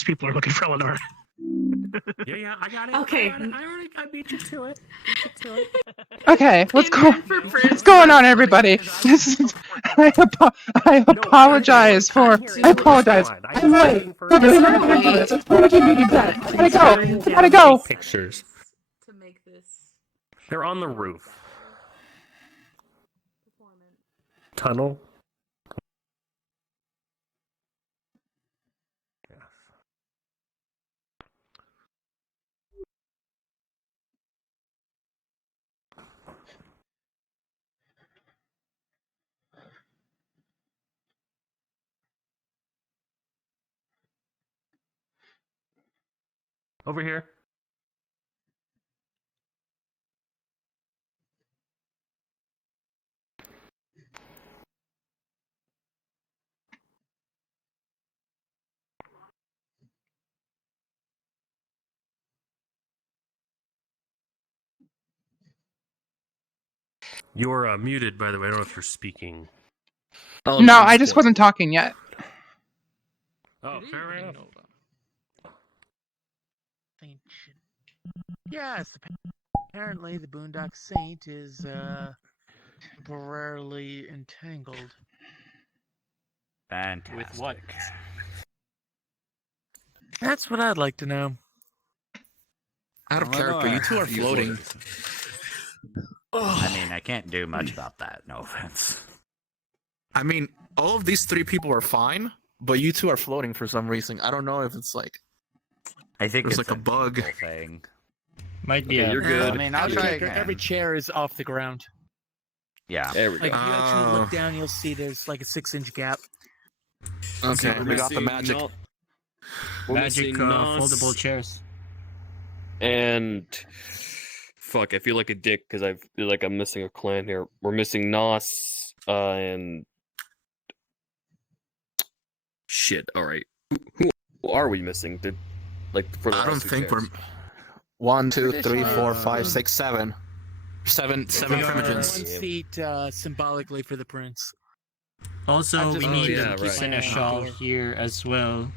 6 people are looking for Eleanor. Yeah, I got it. Okay. I beat you to it. Okay, what's going on, everybody? I apologize for. I apologize. I'm late. Gotta go. Pictures. To make this They're on the roof. Tunnel. Over here. You're muted, by the way. I don't know if you're speaking. Oh, no, I just wasn't talking yet. Oh, fair enough. Yes, apparently the Boondock Saint is temporarily entangled. Fantastic. With what? That's what I'd like to know. Out of character, you two are floating. I mean, I can't do much about that, no offense. I mean, all of these 3 people are fine, but you two are floating for some reason. I don't know if it's like... I think there's it's like a bug thing. Might be you're good. I mean, I'll try again. Every chair is off the ground. Yeah. There we go. Like, if you actually look down, you'll see there's like a 6-inch gap. Okay, we got the magic. Magic foldable chairs. And fuck, I feel like a dick because I feel like I'm missing a clan here. We're missing Nos and shit. All right, who are we missing? Did for the I don't last 2 think we're chairs? 1, 2, 3, 4, 5, 6, 7. Seven primogens. 1 seat symbolically for the prince. Also, we need yeah, to right. send a shawl here as well.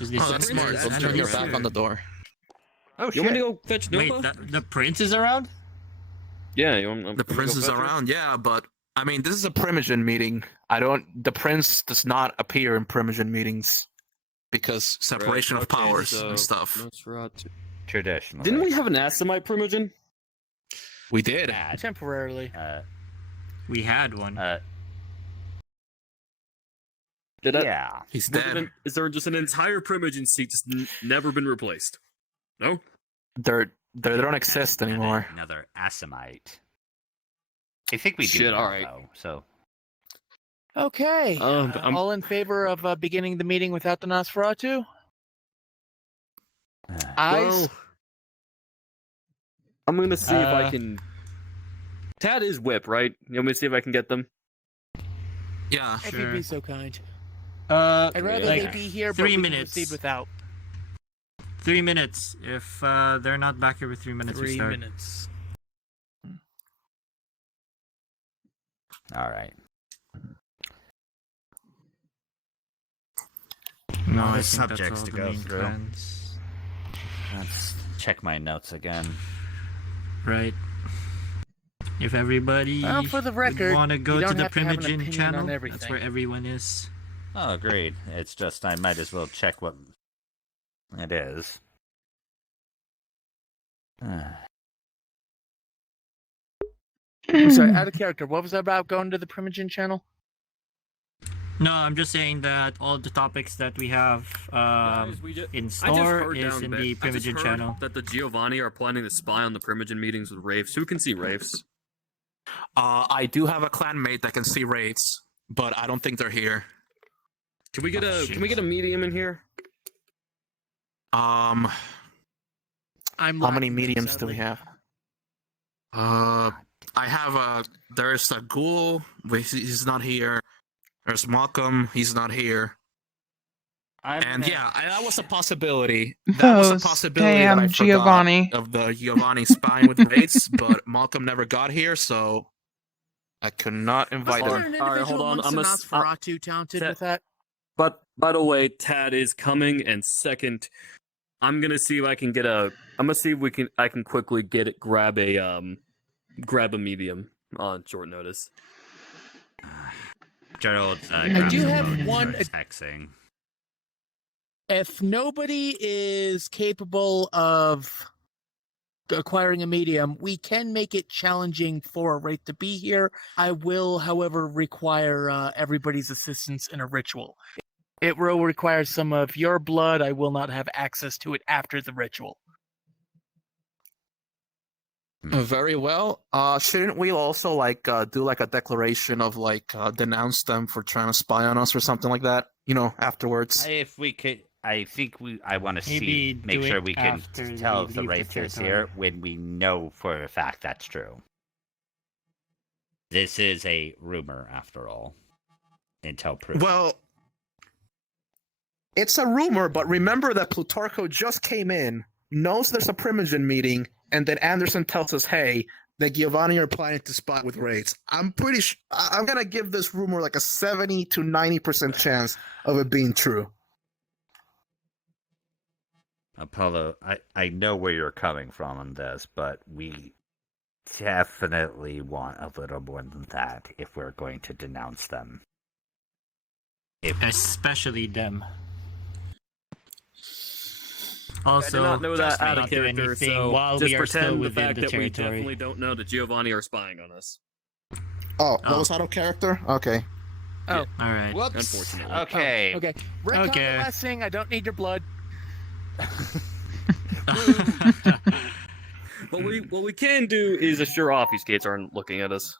Oh, that's smart. Let's turn your back on the door. Oh, You want me to go fetch Nova? Wait, the prince is around? Yeah, you want The prince is around, yeah, but I mean, this is a primogen meeting. The prince does not appear in primogen meetings. because separation of powers and stuff. Nosferatu. Traditionally. Didn't we have an Asimite primogen? We did. Temporarily. We had one. Yeah. He's dead. Is there just an entire primogen seat just never been replaced? No? They don't exist anymore. Another Asimite. I think we do. Shit, now, alright. though, so. Okay. All in favor of beginning the meeting without the Nosferatu? Eyes? Well, I'm gonna see if I can. Tad is whip, right? You want me to see if I can get them? Yeah. If you'd be so kind. I'd I'd rather like they be here, but 3 we can minutes. proceed without. 3 minutes. If they're not back here with 3 minutes, we 3 start. minutes. All right. No, All I the think that's subjects all to the go main through. plans. Let's check my notes again. Right. If everybody Well, for the record, want to go you to don't the have to have an primogen opinion channel, on that's everything. where everyone is. Oh, agreed. It's just I might as well check what it is. I'm sorry, out of character. What was that about going to the Primogen channel? No, I'm just saying that all the topics that we have Guys, in I just store heard is down in bit. the I just primogen heard channel. that the Giovanni are planning to spy on the primogen meetings with Wraiths. Who can see Wraiths? I do have a clanmate that can see raids, but I don't think they're here. Can we get a medium in here? I'm How many lacking, mediums do sadly. we have? I have there's a ghoul, but he's not here. There's Malcolm, he's not here. That was a possibility. That was a Those possibility that damn I forgot Giovanni. of the Giovanni spying with Wraiths, but Malcolm never got here, so I could not invite Was there him. an All right, individual hold on, amongst the I'm a- Nosferatu talented Tad- with that? But by the way, Tad is coming, and second, I'm gonna see if I can get a. I'm gonna see if I can quickly grab a medium on short notice. Gerald, I do have one. Texting. If nobody is capable of acquiring a medium, we can make it challenging for a Wraith to be here. I will, however, require everybody's assistance in a ritual. It will require some of your blood. I will not have access to it after the ritual. Very well. Shouldn't we also do like a declaration of denounce them for trying to spy on us or something like that? You know, afterwards. If we could, I want to Maybe make do sure it we can after tell they if the leave the Wraith is territory. here when we know for a fact that's true. This is a rumor, after all. Until proof. Well, it's a rumor, but remember that Plutarcho just came in, knows there's a Primogen meeting, and then Anderson tells us, hey, the Giovanni are planning to spot with Wraiths. I'm pretty sure I'm gonna give this rumor like a 70 to 90% chance of it being true. Apollo, I know where you're coming from on this, but we definitely want a little more than that if we're going to denounce them. Especially them. I Also, did not know just that out not of do character, anything so while just we are still pretend the within fact the that we territory. definitely don't know that Giovanni are spying on us. Oh, that Oh. was out of character? Okay. All right. Whoops. Unfortunately. Okay. Okay. Retcon Okay. the last thing. I don't need your blood. What we can do is assure obfuscates aren't looking at us.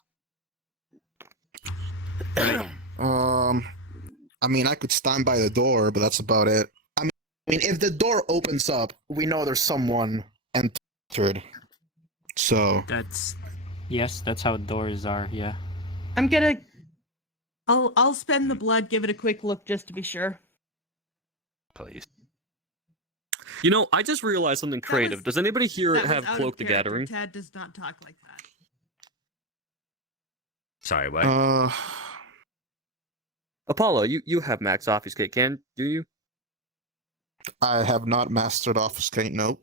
I mean, I could stand by the door, but that's about it. I mean, if the door opens up, we know there's someone entered. So, that's how doors are. Yeah. I'm gonna. I'll spend the blood. Give it a quick look just to be sure. Please. You know, I just realized something creative. Does anybody here That was have out of Cloak the character. Gathering? Tad does not talk like that. Sorry, what? Apollo, you have max obfuscate, do you? I have not mastered Obfuscate, nope.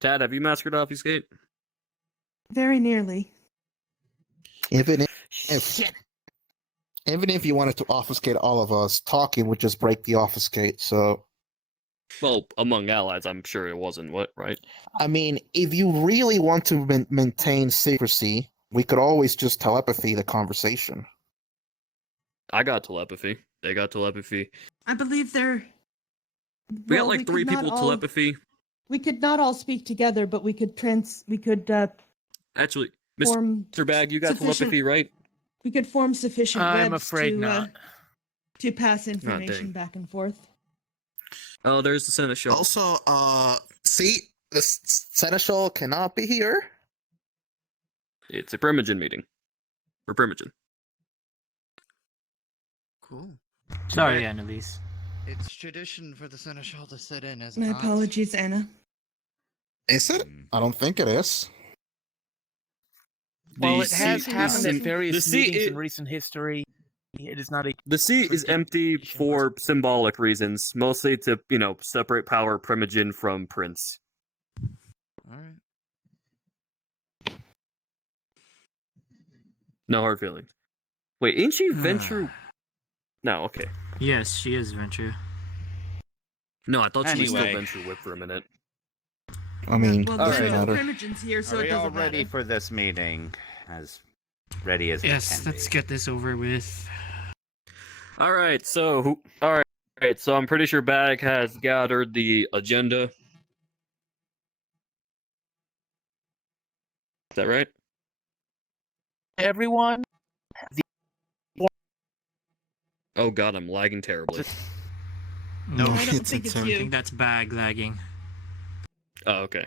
Tad, have you mastered obfuscate? Very nearly. If it is, Shit. Even if you wanted to obfuscate all of us, talking would just break the obfuscate. So, Well, among allies, I'm sure it wasn't. What, right? I mean, if you really want to maintain secrecy, we could always just telepathy the conversation. I got telepathy. They got telepathy. I believe they're. We got well, like could 3 not people all- telepathy. We could not all speak together, but we could Actually, form. Mr. Bag, you got sufficient- telepathy, right? We could form sufficient I'm webs afraid to not. to pass dang. information back and forth. Oh, there's the Seneschal. Also, see, the Seneschal cannot be here. It's a primogen meeting. For primogen. Cool. Sorry, Annalise. It's tradition for the Seneschal to sit in, as My apologies, Anna. Is it? I don't think it is. Well, The it has seat- happened at the various seat meetings i- in recent history. It is not a. The seat is empty for symbolic reasons, mostly to, separate power primogen from prince. Alright. No hard feelings. Wait, ain't she Venture? No, okay. Yes, she is Venture. No, I thought she was still Anyway. Venture Whip for a minute. I mean, Well, doesn't Alright. matter. Primogen's here, so Are it we all doesn't ready matter. for this meeting? As ready as Yes, we can let's be. get this over with. Alright, so I'm pretty sure Bag has gathered the agenda. Is that right? Everyone, Oh god, I'm lagging terribly. No, I don't think it's I you. think that's bag lagging. Oh, okay.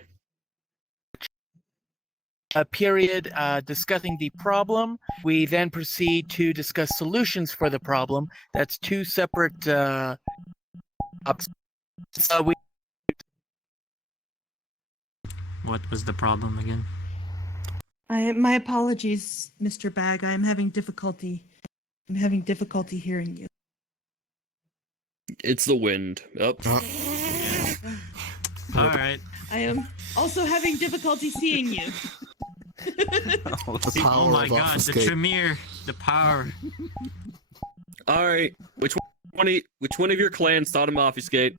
a period discussing the problem. We then proceed to discuss solutions for the problem. That's 2 separate. We What was the problem again? My apologies, Mr. Bag. I'm having difficulty. I'm having difficulty hearing you. It's the wind. Up. All right. I am also having difficulty seeing you. The Oh power my of god, the obfuscate. Tremere, the power. All right. Which one of your clans thought him obfuscate?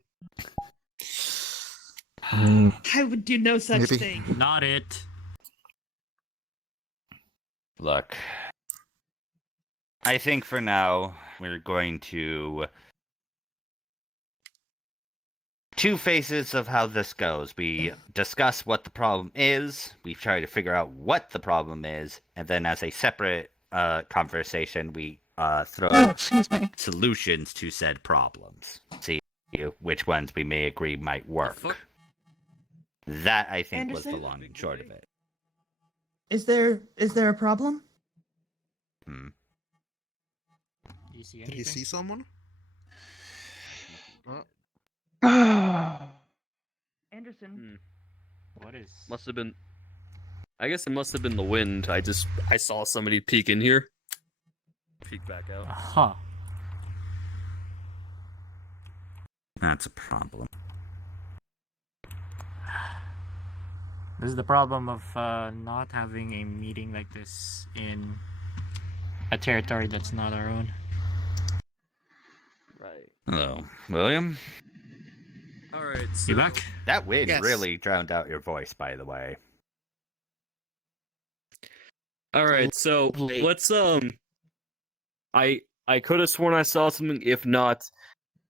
I would do no such Maybe. thing. Not it. Look, I think for now we're going to two phases of how this goes. We discuss what the problem is, we try to figure out what the problem is, and then as a separate conversation, we throw Excuse me. solutions to said problems. See which ones we may agree might work. fuck? That, I think, was the Anderson? long and short of it. Is there a problem? Hmm. Do you see Did anything? you see someone? Anderson. What is? Must have been. I guess it must have been the wind. I saw somebody peek in here. Peek back out. Huh. That's a problem. This is the problem of not having a meeting like this in a territory that's not our own. Right. Hello, William. All right. So, You back? That wind Yes. really drowned out your voice, by the way. All right. So Lovely. let's I could have sworn I saw something. If not,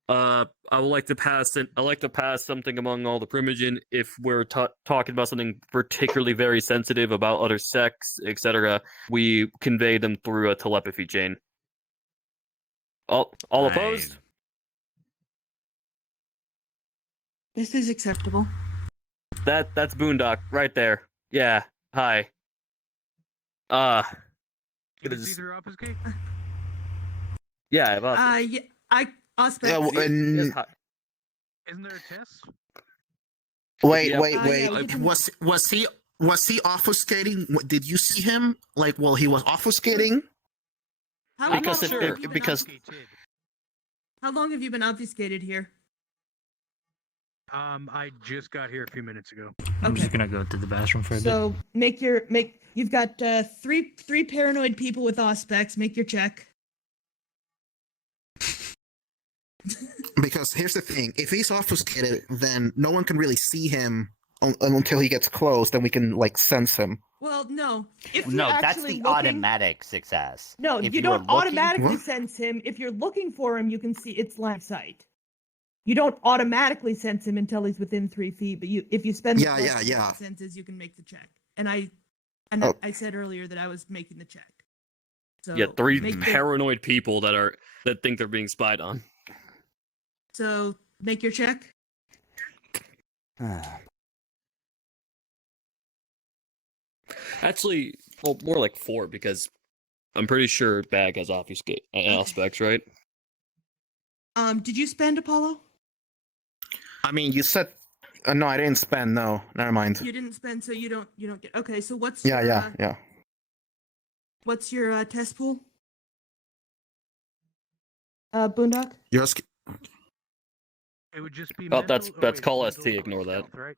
I would like to pass. I like to pass something among all the primogen if we're talking about something particularly very sensitive about other sects, etc. We convey them through a telepathy chain. All opposed? This is acceptable. That's Boondock right there. Yeah. Hi. Gonna just- Yeah. I've Yeah, Aspect. Yeah, Yes, hi. Isn't there a test? wait, Yeah. wait, Yeah, wait. we can- Was he obfuscating? Did you see him? Like, while he was obfuscating? How Because long it- have you been because- How long have you been obfuscated here? I just got here a few minutes ago. I'm Okay. just gonna go to the bathroom for a bit. So you've got three paranoid people with Auspex. Make your check. because here's the thing: if he's obfuscated, then no one can really see him until he gets close. Then we can like sense him. Well, no. If you're No, that's actually the looking, automatic success. No, If you are don't looking- automatically What? sense him. If you're looking for him, you can see it's line of sight. You don't automatically sense him until he's within 3 feet. But if you spend the Yeah, plus yeah, the yeah. senses, you can make the check. And I Oh. I said earlier that I was making the check. So Yeah, three make the- paranoid people that think they're being spied on. So make your check. Actually, well, more like 4 because I'm pretty sure Bag has obfuscate aspects, right? Did you spend Apollo? I mean, you said. No, I didn't spend. No, never mind. You didn't spend, so you don't get. Okay, so what's Yeah, your, yeah. What's your test pool? Boondock. Just It would just be. Oh, that's mental- call mental ST, plus ignore that. stealth, right?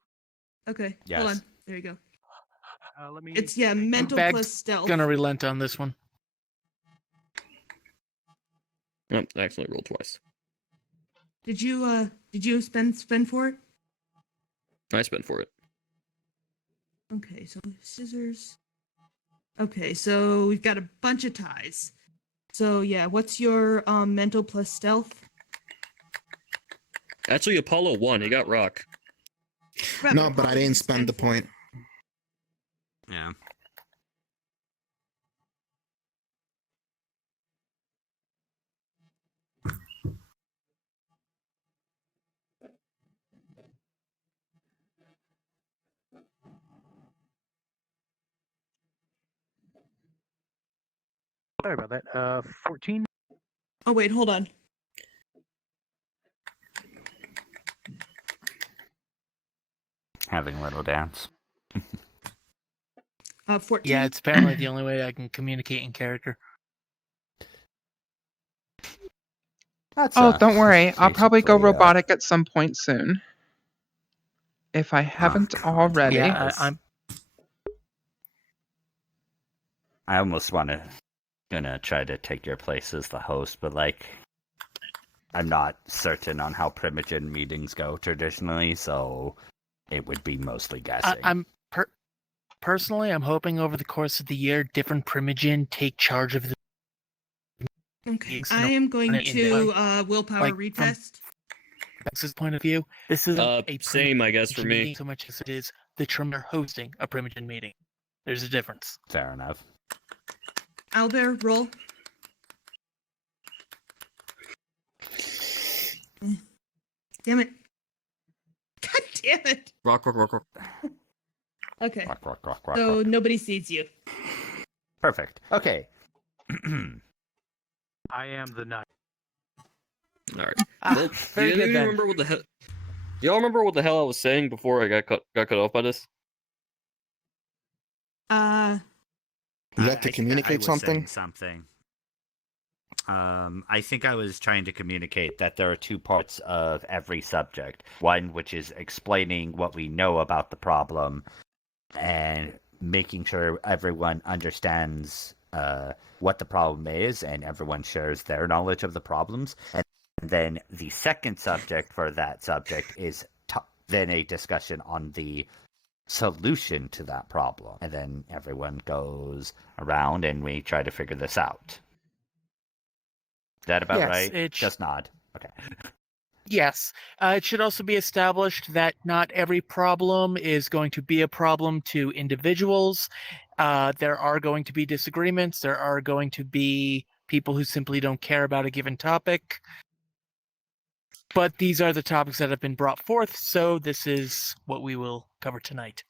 Okay, Yes. hold on. There you go. Let me. It's mental Bag's plus stealth. Gonna relent on this one. Oh, I accidentally rolled twice. Did you spend for it? I spent for it. Okay, so scissors. Okay, so we've got a bunch of ties. So yeah, what's your mental plus stealth? Actually, Apollo won. He got rock. Right, no, but I Apollo didn't spend the for it. point. Yeah. Sorry about that. 14. Oh wait, hold on. Having a little dance. 14. Yeah, it's apparently the only way I can communicate in character. That's Oh, don't worry. I'll probably go basically, robotic at some point soon. If I haven't God. already. Yeah, I almost gonna try to take your place as the host, but like, I'm not certain on how primogen meetings go traditionally, so it would be mostly guessing. Personally, I'm hoping over the course of the year, different primogen take charge of the. Okay, It's I not am going in to willpower like, from- retest. Bax's point of view, this is a Same, I guess, for primogen me. meeting so much as it is the trimmer hosting a primogen meeting. There's a difference. Fair enough. Owlbear, roll. Damn it. God damn it. Rock. Okay. Rock. So nobody sees you. Perfect. Okay. I am the knight. All right. Very do good you then. remember what the hell? Y'all remember what the hell I was saying before I got cut off by this? You have to communicate something. I think I was trying to communicate that there are 2 parts of every subject. One which is explaining what we know about the problem and making sure everyone understands what the problem is and everyone shares their knowledge of the problems. And then the second subject for that subject is then a discussion on the solution to that problem. And then everyone goes around and we try to figure this out. Is that about Yes, right? Just nod. Okay. Yes. It should also be established that not every problem is going to be a problem to individuals. There are going to be disagreements. There are going to be people who simply don't care about a given topic. But these are the topics that have been brought forth, so this is what we will cover tonight.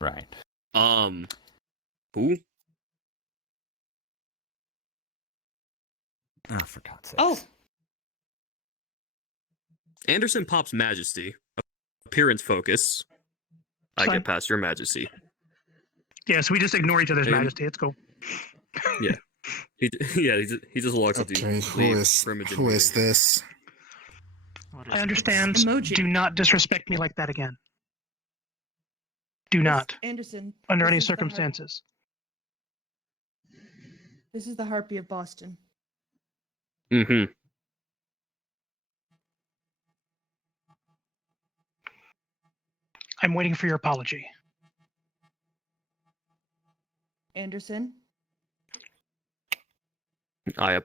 Right. Who? Oh, for God's sake. Oh, Anderson pops Majesty. Appearance focus. I Fine. get past your Majesty. Yeah, so we just ignore each other's And- majesty. It's cool. He just looks at the Okay, primogen who is meeting. this? I understand. Emoji. Do not disrespect me like that again. Do not, Anderson. under this any is the harp- circumstances. This is the Harpy of Boston. Mm-hmm. I'm waiting for your apology. Anderson? I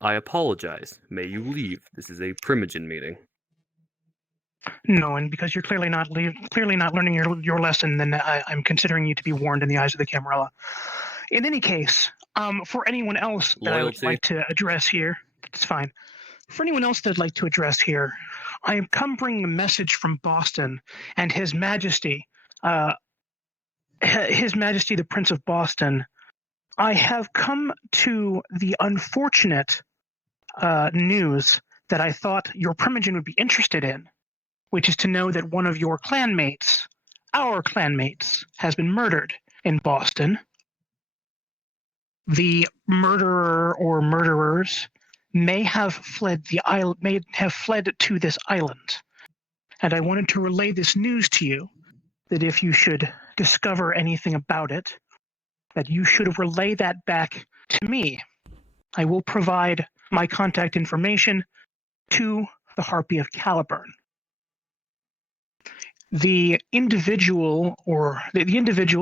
apologize. May you leave. This is a primogen meeting. No, and because you're clearly not learning your lesson, then I'm considering you to be warned in the eyes of the Camarilla. In any case, for anyone else that I would Loyalty. like to address here, it's fine. For anyone else that I'd like to address here, I am come bringing a message from Boston and His Majesty, the Prince of Boston. I have come to the unfortunate news that I thought your primogen would be interested in, which is to know that one of your clanmates, our clanmates, has been murdered in Boston. The murderer or murderers may have fled to this island. And I wanted to relay this news to you, that if you should discover anything about it, that you should relay that back to me. I will provide my contact information to the Harpy of Caliburn. The individual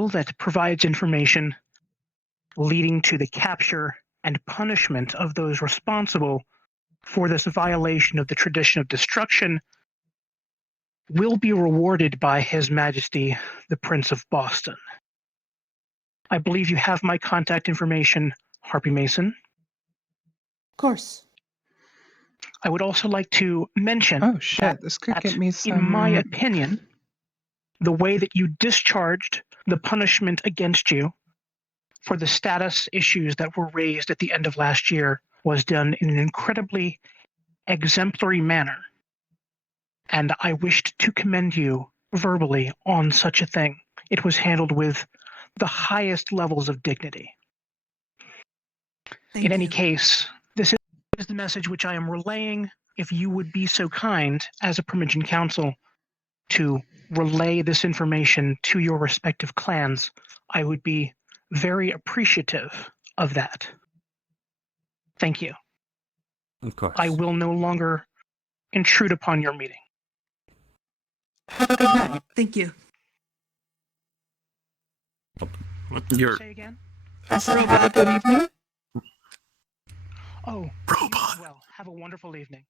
that provides information leading to the capture and punishment of those responsible for this violation of the tradition of destruction will be rewarded by His Majesty, the Prince of Boston. I believe you have my contact information, Harpy Mason. Of course. I would also like to mention Oh shit, this could that, get me some... in my opinion, the way that you discharged the punishment against you for the status issues that were raised at the end of last year was done in an incredibly exemplary manner. And I wished to commend you verbally on such a thing. It was handled with the highest levels of dignity. Thank In any you. case, this is the message which I am relaying. If you would be so kind, as a Primogen Council, to relay this information to your respective clans, I would be very appreciative of that. Thank you. Of course. I will no longer intrude upon your meeting. Thank you. You're Say again? Robot. Good evening. Oh, robot. well, have a wonderful evening.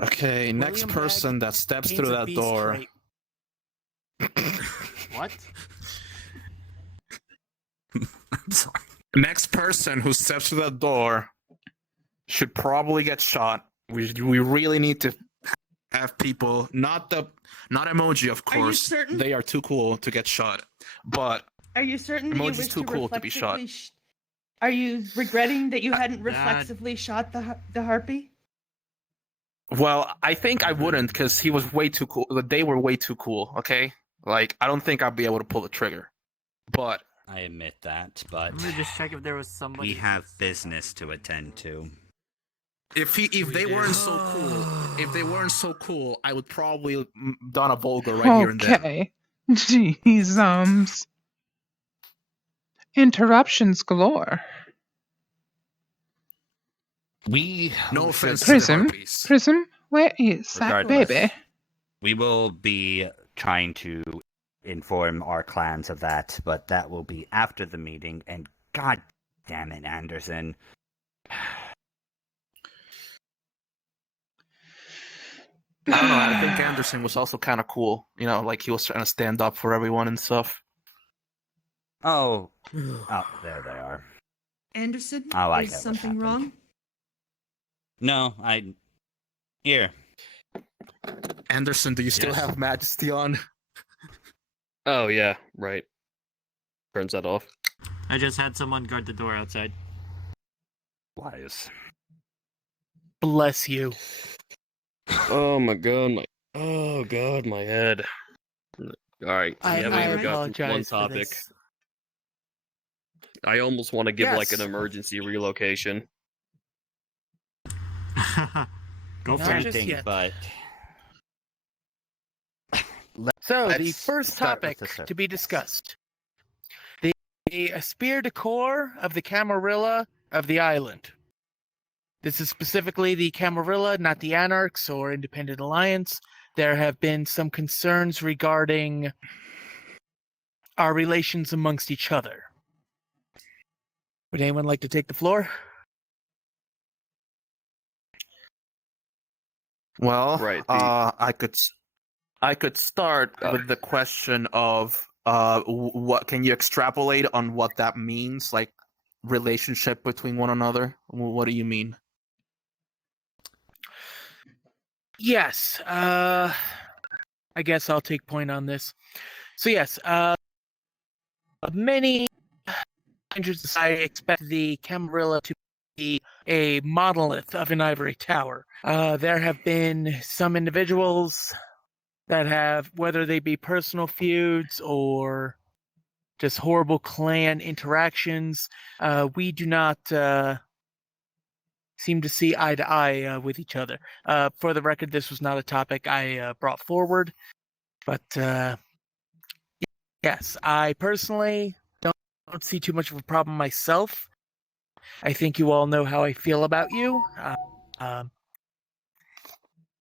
Okay, next William person Bragg that steps paints through a that beast door. trait. What? I'm sorry. Next person who steps through that door should probably get shot. We really need to have people, not emoji, of Are you course. certain? They are too cool to get shot. But Are you certain that you Emoji's wish too to cool to be shot. reflexively Are you regretting that you hadn't Dad. reflexively shot the harpy? well, I think I wouldn't because he was way too cool. They were way too cool. Okay, like I don't think I'd be able to pull the trigger. But I admit that, but Let me just check if there was somebody. we have business to attend to. if they weren't so cool, I would probably done a Volga right here and there. Okay. Jeezums. Interruptions galore. No should- offense to the Prism? harpies. Prism, where is that Regardless. baby? We will be trying to inform our clans of that, but that will be after the meeting. And god damn it, Anderson. I don't know. I think Anderson was also kind of cool. You know, like he was trying to stand up for everyone and stuff. Oh, there they are. Anderson, Oh, I is get what something happened. wrong? No, here. Anderson, do you still Yes. have Majesty on? Oh yeah, right. Turns that off. I just had someone guard the door outside. Wise. Bless you. Oh my god, my head. All right, I we haven't even got apologize through one for topic. this. I almost want to give like an Yes. emergency relocation. Go Not for it. just Anything yet. but. So, the Let's first start with topic the to surface. be discussed. The esprit de corps of the Camarilla of the island. This is specifically the Camarilla, not the Anarchs or Independent Alliance. There have been some concerns regarding our relations amongst each other. Would anyone like to take the floor? Well, Right, I could start with the question of what can you extrapolate on what that means, like relationship between one another? What do you mean? Yes. I guess I'll take point on this. So yes, many in society expect the Camarilla to be a monolith of an ivory tower. There have been some individuals that have, whether they be personal feuds or just horrible clan interactions, we do not seem to see eye to eye with each other. For the record, this was not a topic I brought forward, but yes, I personally don't see too much of a problem myself. I think you all know how I feel about you.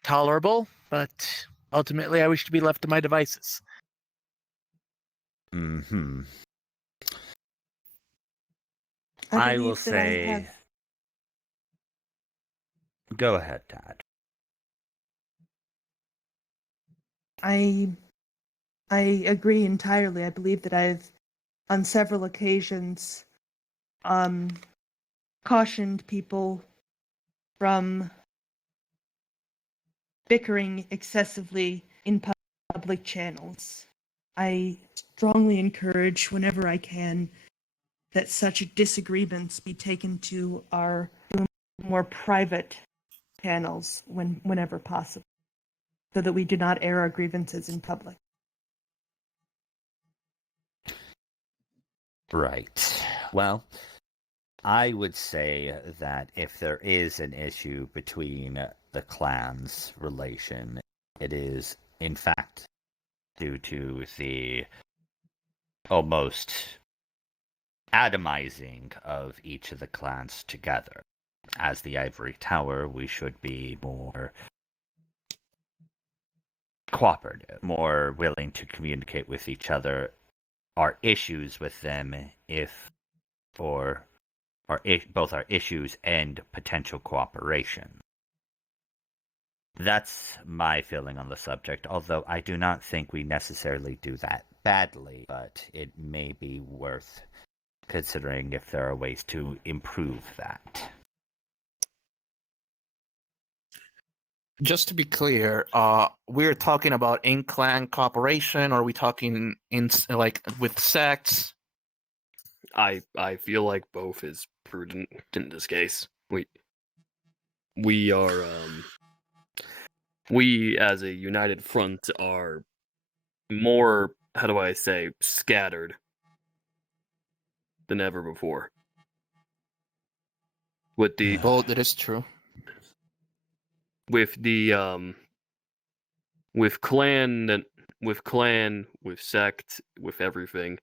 Tolerable, but ultimately I wish to be left to my devices. Mm-hmm. I I will believe that I say... have. Go ahead, Todd. I agree entirely. I believe that I've, on several occasions, cautioned people from bickering excessively in public channels. I strongly encourage, whenever I can, that such disagreements be taken to our more private channels whenever possible, so that we do not air our grievances in public. Right. Well, I would say that if there is an issue between the clans' relation, it is, in fact, due to the almost atomizing of each of the clans together. As the Ivory Tower, we should be more cooperative, more willing to communicate with each other our issues with them, if for both our issues and potential cooperation. That's my feeling on the subject, although I do not think we necessarily do that badly, but it may be worth considering if there are ways to improve that. Just to be clear, we're talking about in-clan cooperation, or are we talking in like with sects? I feel like both is prudent in this case. We are we as a united front are more, how do I say, scattered than ever before. With the That is true. with the with clan, with sect, with everything,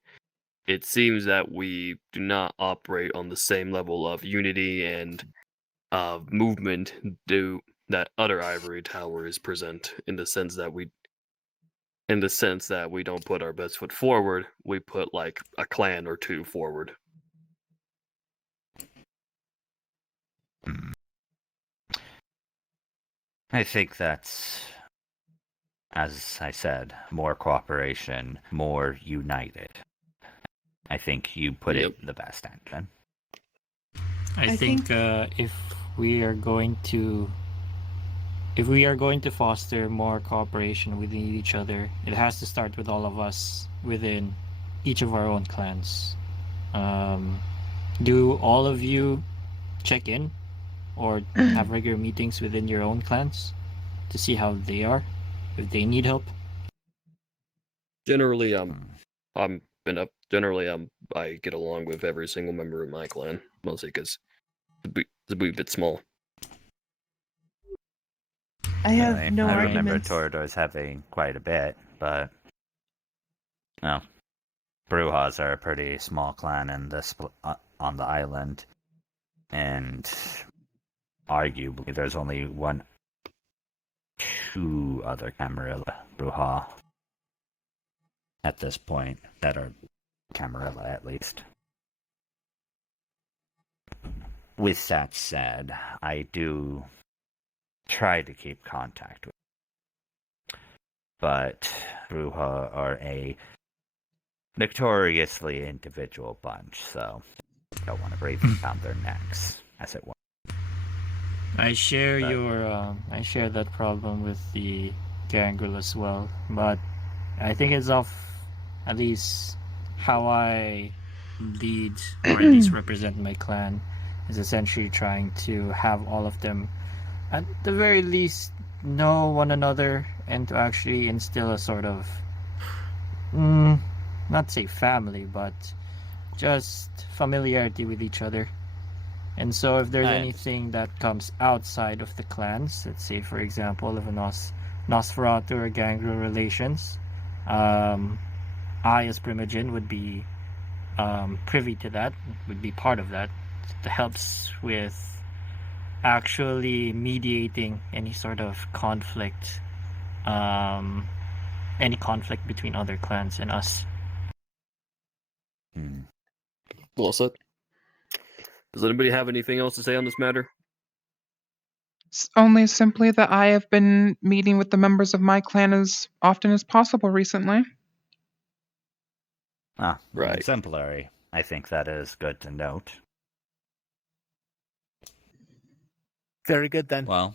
it seems that we do not operate on the same level of unity and movement that other ivory towers present, in the sense that we don't put our best foot forward, we put like a clan or two forward. I think that's, as I said, more cooperation, more united. I think you put it the best, Anton. I think if we are going to foster more cooperation within each other, it has to start with all of us within each of our own clans. Do all of you check in or have regular meetings within your own clans to see how they are, if they need help? Generally, I get along with every single member of my clan, mostly because it's a bit small. I have no I arguments. remember Torador's having quite a bit, but no. Brujas are a pretty small clan in this on the island, and arguably there's only two other Camarilla Bruja at this point that are Camarilla, at least. With that said, I do try to keep contact with them, but Bruja are a notoriously individual bunch, so I don't want to breathe down their necks, as it were. I share I share that problem with the Gangrel as well, but I think it's at least how I lead or at least represent my clan is essentially trying to have all of them at the very least know one another and to actually instill a sort of not say family, but just familiarity with each other. And so if there's anything that comes outside of the clans, let's say for example of a Nosferatu or Gangrel relations, I as Primogen would be privy to that, would be part of that. It helps with actually mediating any sort of conflict, any conflict between other clans and us. Well said. Does anybody have anything else to say on this matter? Only simply that I have been meeting with the members of my clan as often as possible recently. Right. Exemplary. I think that is good to note. Very good then. Well,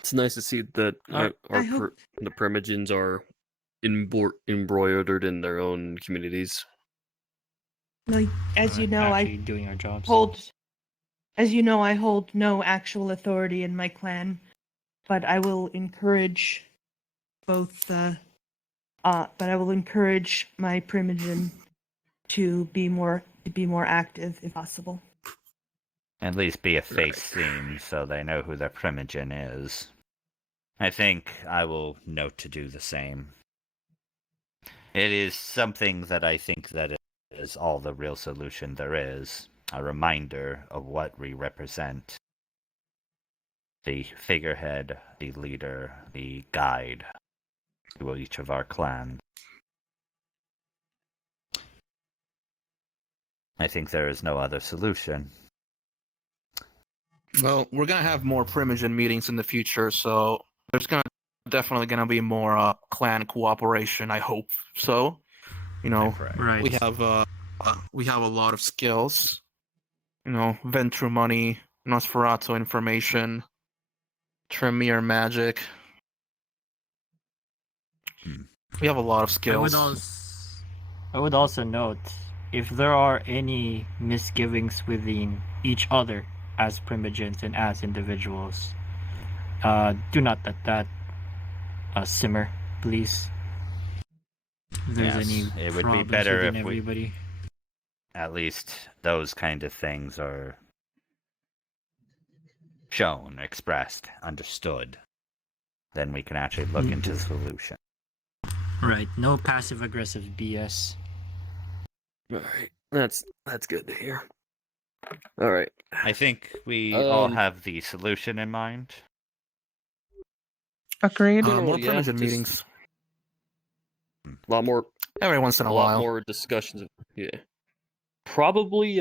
it's nice to see that the Primogens are embroidered in their own communities. No, as you know, I doing our jobs. I hold no actual authority in my clan, but I will encourage both. But I will encourage my Primogen to be more active if possible. At least be a face seen so they know who their Primogen is. I think I will note to do the same. It is something that I think that is all the real solution there is. A reminder of what we represent. The figurehead, the leader, the guide to each of our clans. I think there is no other solution. Well, we're gonna have more Primogen meetings in the future, so there's definitely gonna be more clan cooperation. I hope so. You know, right. we have a lot of skills. You know, Ventru money, Nosferatu information, Tremere magic. We have a lot of skills. I would also note, if there are any misgivings within each other as Primogens and as individuals, do not let that simmer, please. If there's any it would be better if everybody. At least those kind of things are shown, expressed, understood. Then we can actually look into the solution. Right, no passive aggressive BS. Alright, that's good to hear. Alright. I think we all have the solution in mind. Agreed. More Primogen meetings. A lot more every once in a while. A lot more discussions. Yeah. Probably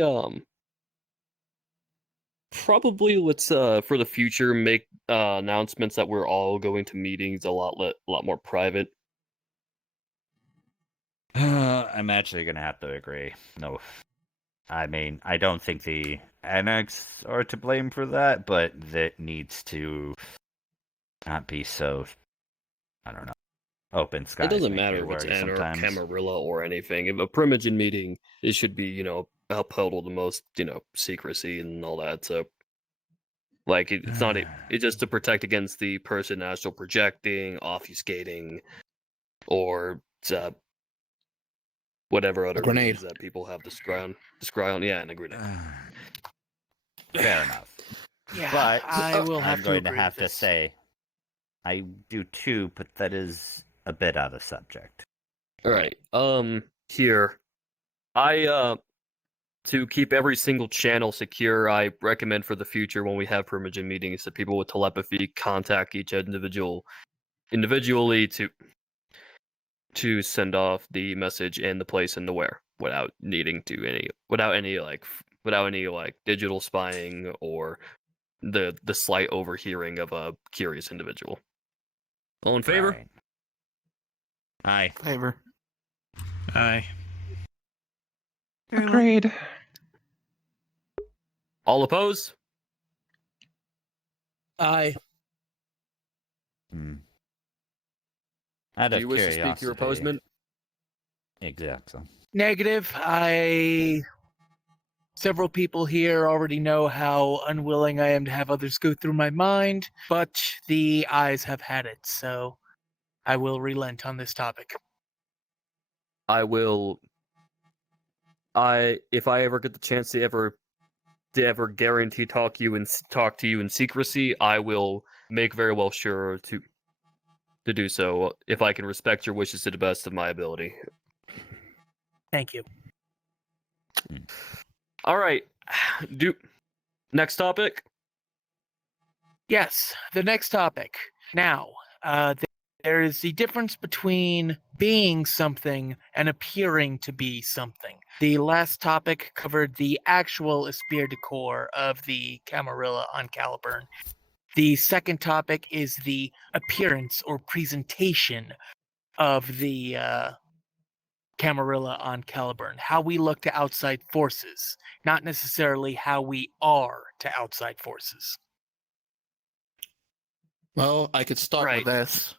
let's for the future make announcements that we're all going to meetings a lot more private. I'm actually gonna have to agree. No, I mean, I don't think the Anarchs are to blame for that, but that needs to not be so, I don't know, open sky. It doesn't matter if it's Anarch, Camarilla, or anything. If a Primogen meeting, it should be, upheld with the most, secrecy and all that. So, like, it's not it's just to protect against the person astral projecting, obfuscating, or whatever other grenade that people have to scry on. Yeah, and a grenade. Fair enough. Yeah, but I will I'm have going to have to say, I do too, but that is a bit out of subject. All right. Here, I to keep every single channel secure, I recommend for the future when we have primogen meetings that people with telepathy contact each individual individually to send off the message and the place and the where without any digital spying or the slight overhearing of a curious individual. All in favor? Right. Aye. Favor. Aye. Very well. Agreed. All opposed? Aye. Out Do of you wish to speak your curiosity. opposement? Exactly. Negative. Several people here already know how unwilling I am to have others go through my mind, but the eyes have had it, so I will relent on this topic. I will. If I ever get the chance to ever guarantee talk to you in secrecy, I will make very well sure to do so if I can respect your wishes to the best of my ability. Thank you. All right. Next topic. Yes, the next topic. Now, there is the difference between being something and appearing to be something. The last topic covered the actual esprit de corps of the Camarilla on Caliburn. The second topic is the appearance or presentation of the Camarilla on Caliburn. How we look to outside forces, not necessarily how we are to outside forces. Well, I could start Right. with this.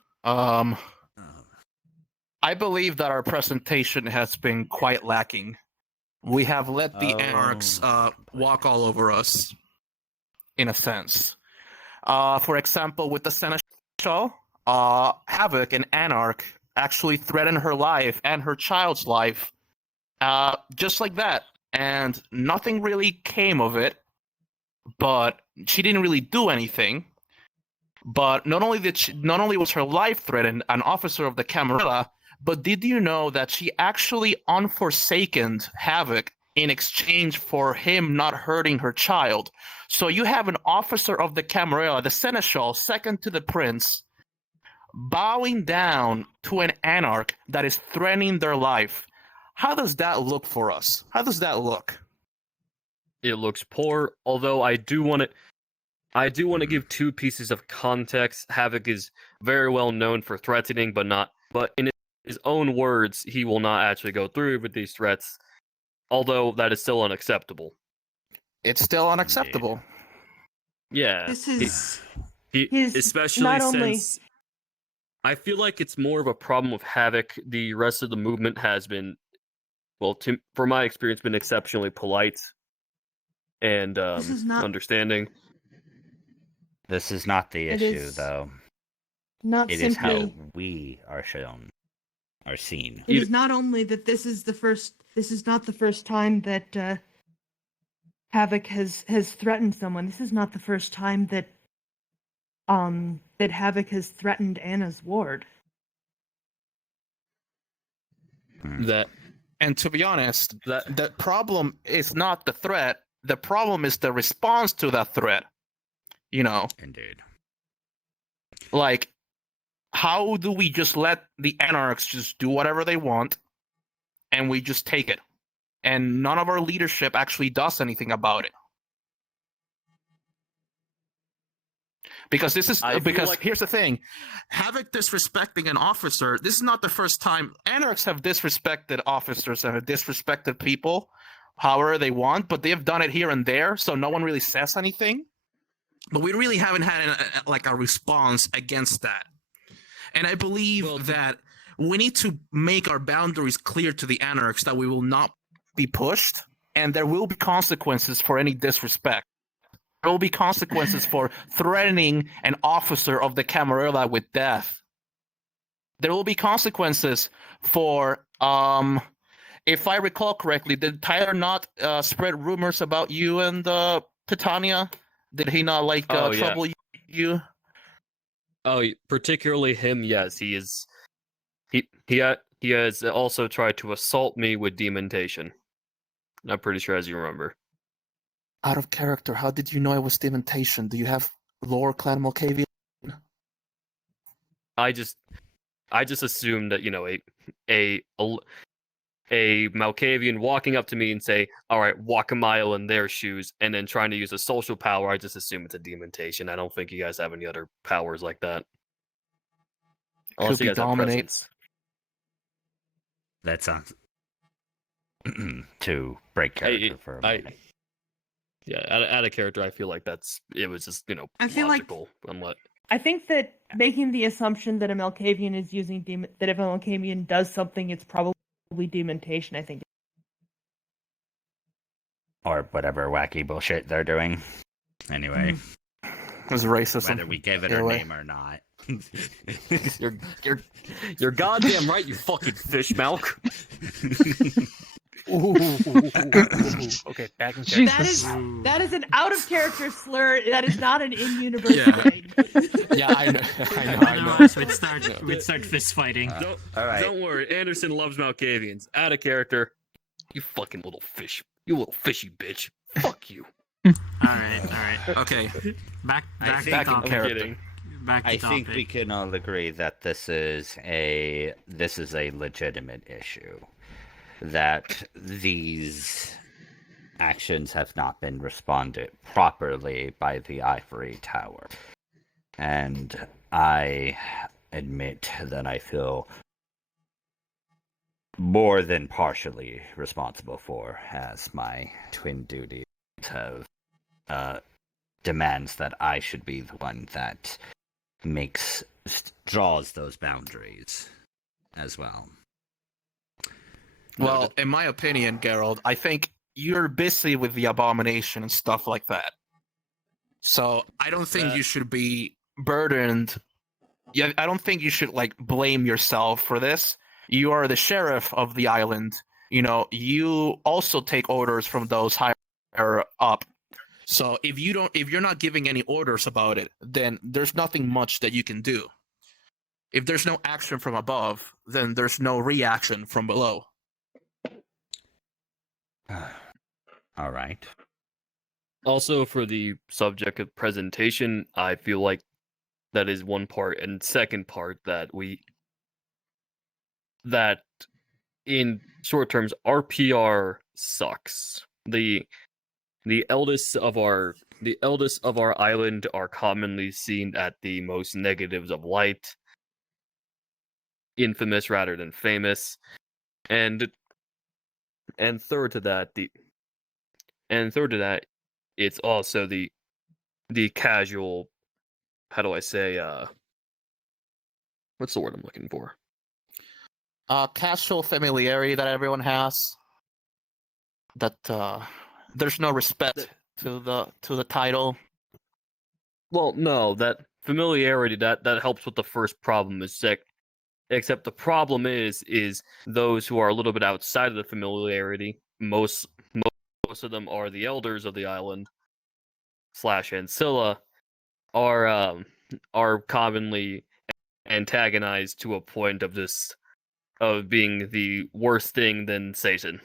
I believe that our presentation has been quite lacking. We have let the Anarchs walk all over us, in a sense. For example, with the Seneschal, Havoc and Anarch actually threatened her life and her child's life, just like that. And nothing really came of it, but she didn't really do anything. But not only was her life threatened, an officer of the Camarilla, but did you know that she actually unforsakened Havoc in exchange for him not hurting her child? So you have an officer of the Camarilla, the Seneschal, second to the prince, bowing down to an Anarch that is threatening their life. How does that look for us? How does that look? It looks poor, although I do want to give two pieces of context. Havoc is very well known for threatening, but in his own words, he will not actually go through with these threats, although that is still unacceptable. It's still unacceptable. Yeah. This is Especially not only- since I feel like it's more of a problem with Havoc. The rest of the movement has been, well, for my experience, been exceptionally polite and This is not- understanding. This is not the It issue, is though. Not It is how simply. we are shown, are seen. It is not only that this is not the first time that Havoc has threatened someone. This is not the first time that Havoc has threatened Anna's ward. And to be honest, the problem is not the threat. The problem is the response to that threat. You know. Indeed. Like, how do we just let the Anarchs just do whatever they want, and we just take it, and none of our leadership actually does anything about it? Because here's the thing, Havoc disrespecting an officer. This is not the first time Anarchs have disrespected officers and have disrespected people, however they want, but they have done it here and there, so no one really says anything. But we really haven't had a response against that. And I believe that we need to make our boundaries clear to the Anarchs that we will not be pushed, and there will be consequences for any disrespect. There will be consequences for threatening an officer of the Camarilla with death. There will be consequences for, if I recall correctly, did Tyler not spread rumors about you and Titania? Did he not trouble you? Oh, particularly him. Yes, he is. He has also tried to assault me with demontation. I'm pretty sure, as you remember. Out of character, how did you know it was dementation? Do you have lore Clan Malkavian? I just assumed that, a Malkavian walking up to me and say, "All right, walk a mile in their shoes," and then trying to use a social power, I just assume it's a dementation. I don't think you guys have any other powers like that. Unless Could you be guys have dominate. presence. That sounds to break character for a moment. Out of character, I feel like it was just, I feel like- logical. Unless, I think that making the assumption that a Malkavian is using that if a Malkavian does something, it's probably dementation. I think. Or whatever wacky bullshit they're doing. Anyway, It was racism. whether we give it a Anyway. name or not. you're goddamn right, you fucking fish milk. Okay, back in character. That is an out of character slur. That is not an in universe Yeah. thing. Yeah, I know. Otherwise, we'd start fist fighting. All right. Don't worry, Anderson loves Malkavians. Out of character, you fucking little fish. You little fishy bitch. Fuck you. All right. Okay, back think- to Back in topic. I'm kidding. Back to I topic. think we can all agree that this is a legitimate issue. That these actions have not been responded properly by the Ivory Tower. And I admit that I feel more than partially responsible for, as my twin duties have demands that I should be the one that draws those boundaries as well. Well, in my opinion, Gerald, I think you're busy with the abomination and stuff like that. So I don't think you should be burdened. Yeah, I don't think you should blame yourself for this. You are the sheriff of the island. You also take orders from those higher up. So if you're not giving any orders about it, then there's nothing much that you can do. If there's no action from above, then there's no reaction from below. All right. Also, for the subject of presentation, I feel like that is one part, and second part that in short terms, our PR sucks. The eldest of our island are commonly seen at the most negatives of light, infamous rather than famous, and third to that, it's also the casual. How do I say? What's the word I'm looking for? Casual familiarity that everyone has. That there's no respect to the title. Well, no, that familiarity that helps with the first problem is sick. Except the problem is those who are a little bit outside of the familiarity. Most of them are the elders of the island / Ancilla are commonly antagonized to a point of being the worst thing than Satan.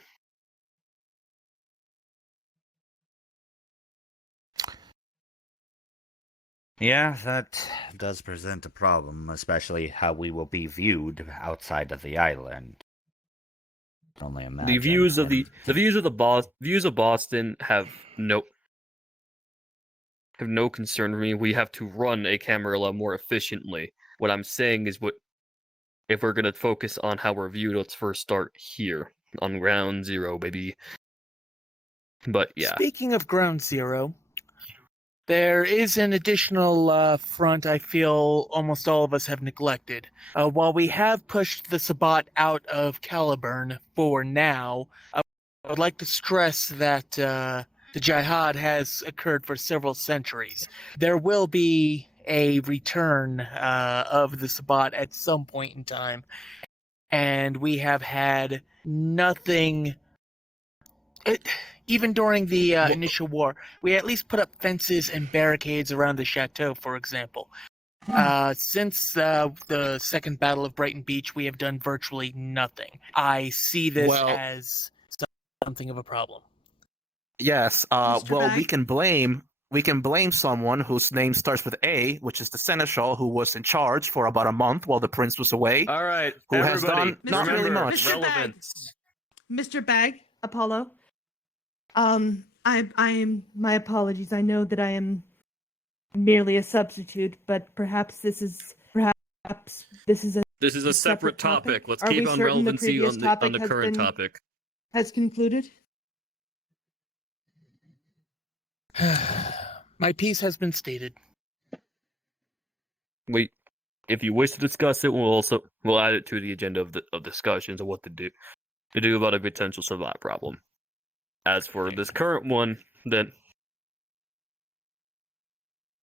Yeah, that does present a problem, especially how we will be viewed outside of the island. Only imagine. The views of Boston have no concern for me. We have to run a camera lab more efficiently. What I'm saying is, if we're gonna focus on how we're viewed, let's first start here on ground zero, baby. But yeah. Speaking of ground zero, there is an additional front I feel almost all of us have neglected. While we have pushed the Sabbat out of Caliburn for now, I would like to stress that the Jihad has occurred for several centuries. There will be a return of the Sabbat at some point in time, and we have had nothing... Even during the initial war, we at least put up fences and barricades around the chateau, for example. Since the Second Battle of Brighton Beach, we have done virtually nothing. I see this as something of a problem. Yes. Mr. Well, Bag? we can blame someone whose name starts with A, which is the seneschal who was in charge for about a month while the prince was away. All right, Who has everybody, done not really remember much. Mr. Bag. relevance. Mr. Bag, Apollo. I am. My apologies. I know that I am merely a substitute, but perhaps this is a This is a separate topic. Let's Are we keep on certain the relevancy previous on topic the has current been- topic. Has concluded. My piece has been stated. Wait, if you wish to discuss it, we'll add it to the agenda of discussions of what to do about a potential survive problem. As for this current one, then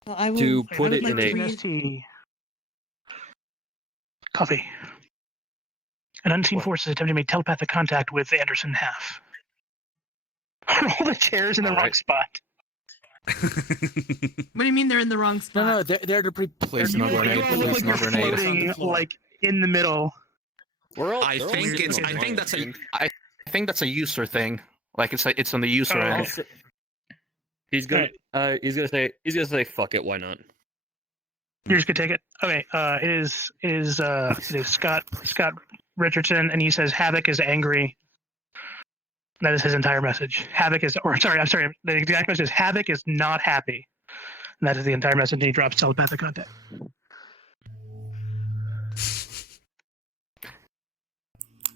Well, I will. To I put would it like in to a- read- MST. Copy. An unseen force is attempting to make telepathic contact with Anderson half. All the chairs in the All wrong right. spot. What do you mean they're in the wrong spot? No, they're to Please no You grenade. look Please like no you're grenade. floating, like in the middle. I think that's a user thing. Like it's on the user Oh. end. he's gonna say fuck it, why not? You're just gonna take it. Okay. It is Scott Richardson, and he says Havoc is angry. That is his entire message. I'm sorry. The exact message is Havoc is not happy. And that is the entire message. And he drops telepathic contact.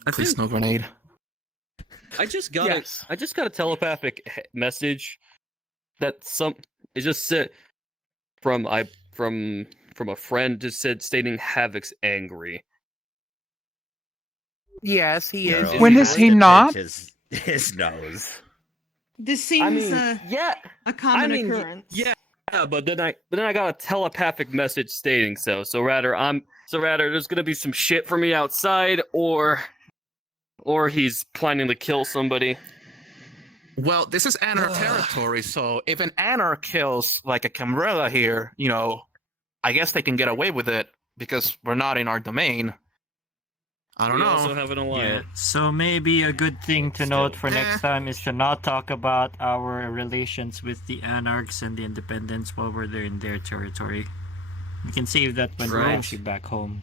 Please no grenade. I just got Yes. a telepathic message that it just said from a friend just said stating Havoc's angry. Yes, he is. Girl, When he is has he to not? pinch his nose. This seems yeah, a common I mean, occurrence. yeah, but then I got a telepathic message stating so. So rather there's gonna be some shit for me outside, or he's planning to kill somebody. Well, this is Anarch territory, so if an Anarch kills like a Camarilla here, I guess they can get away with it because we're not in our domain. I don't We know. also have an Yeah. alliance. So maybe a good thing to note for next time is to not talk about our relations with the Anarchs and the Independents while we're there in their territory. We can save that when we're Right. actually back home.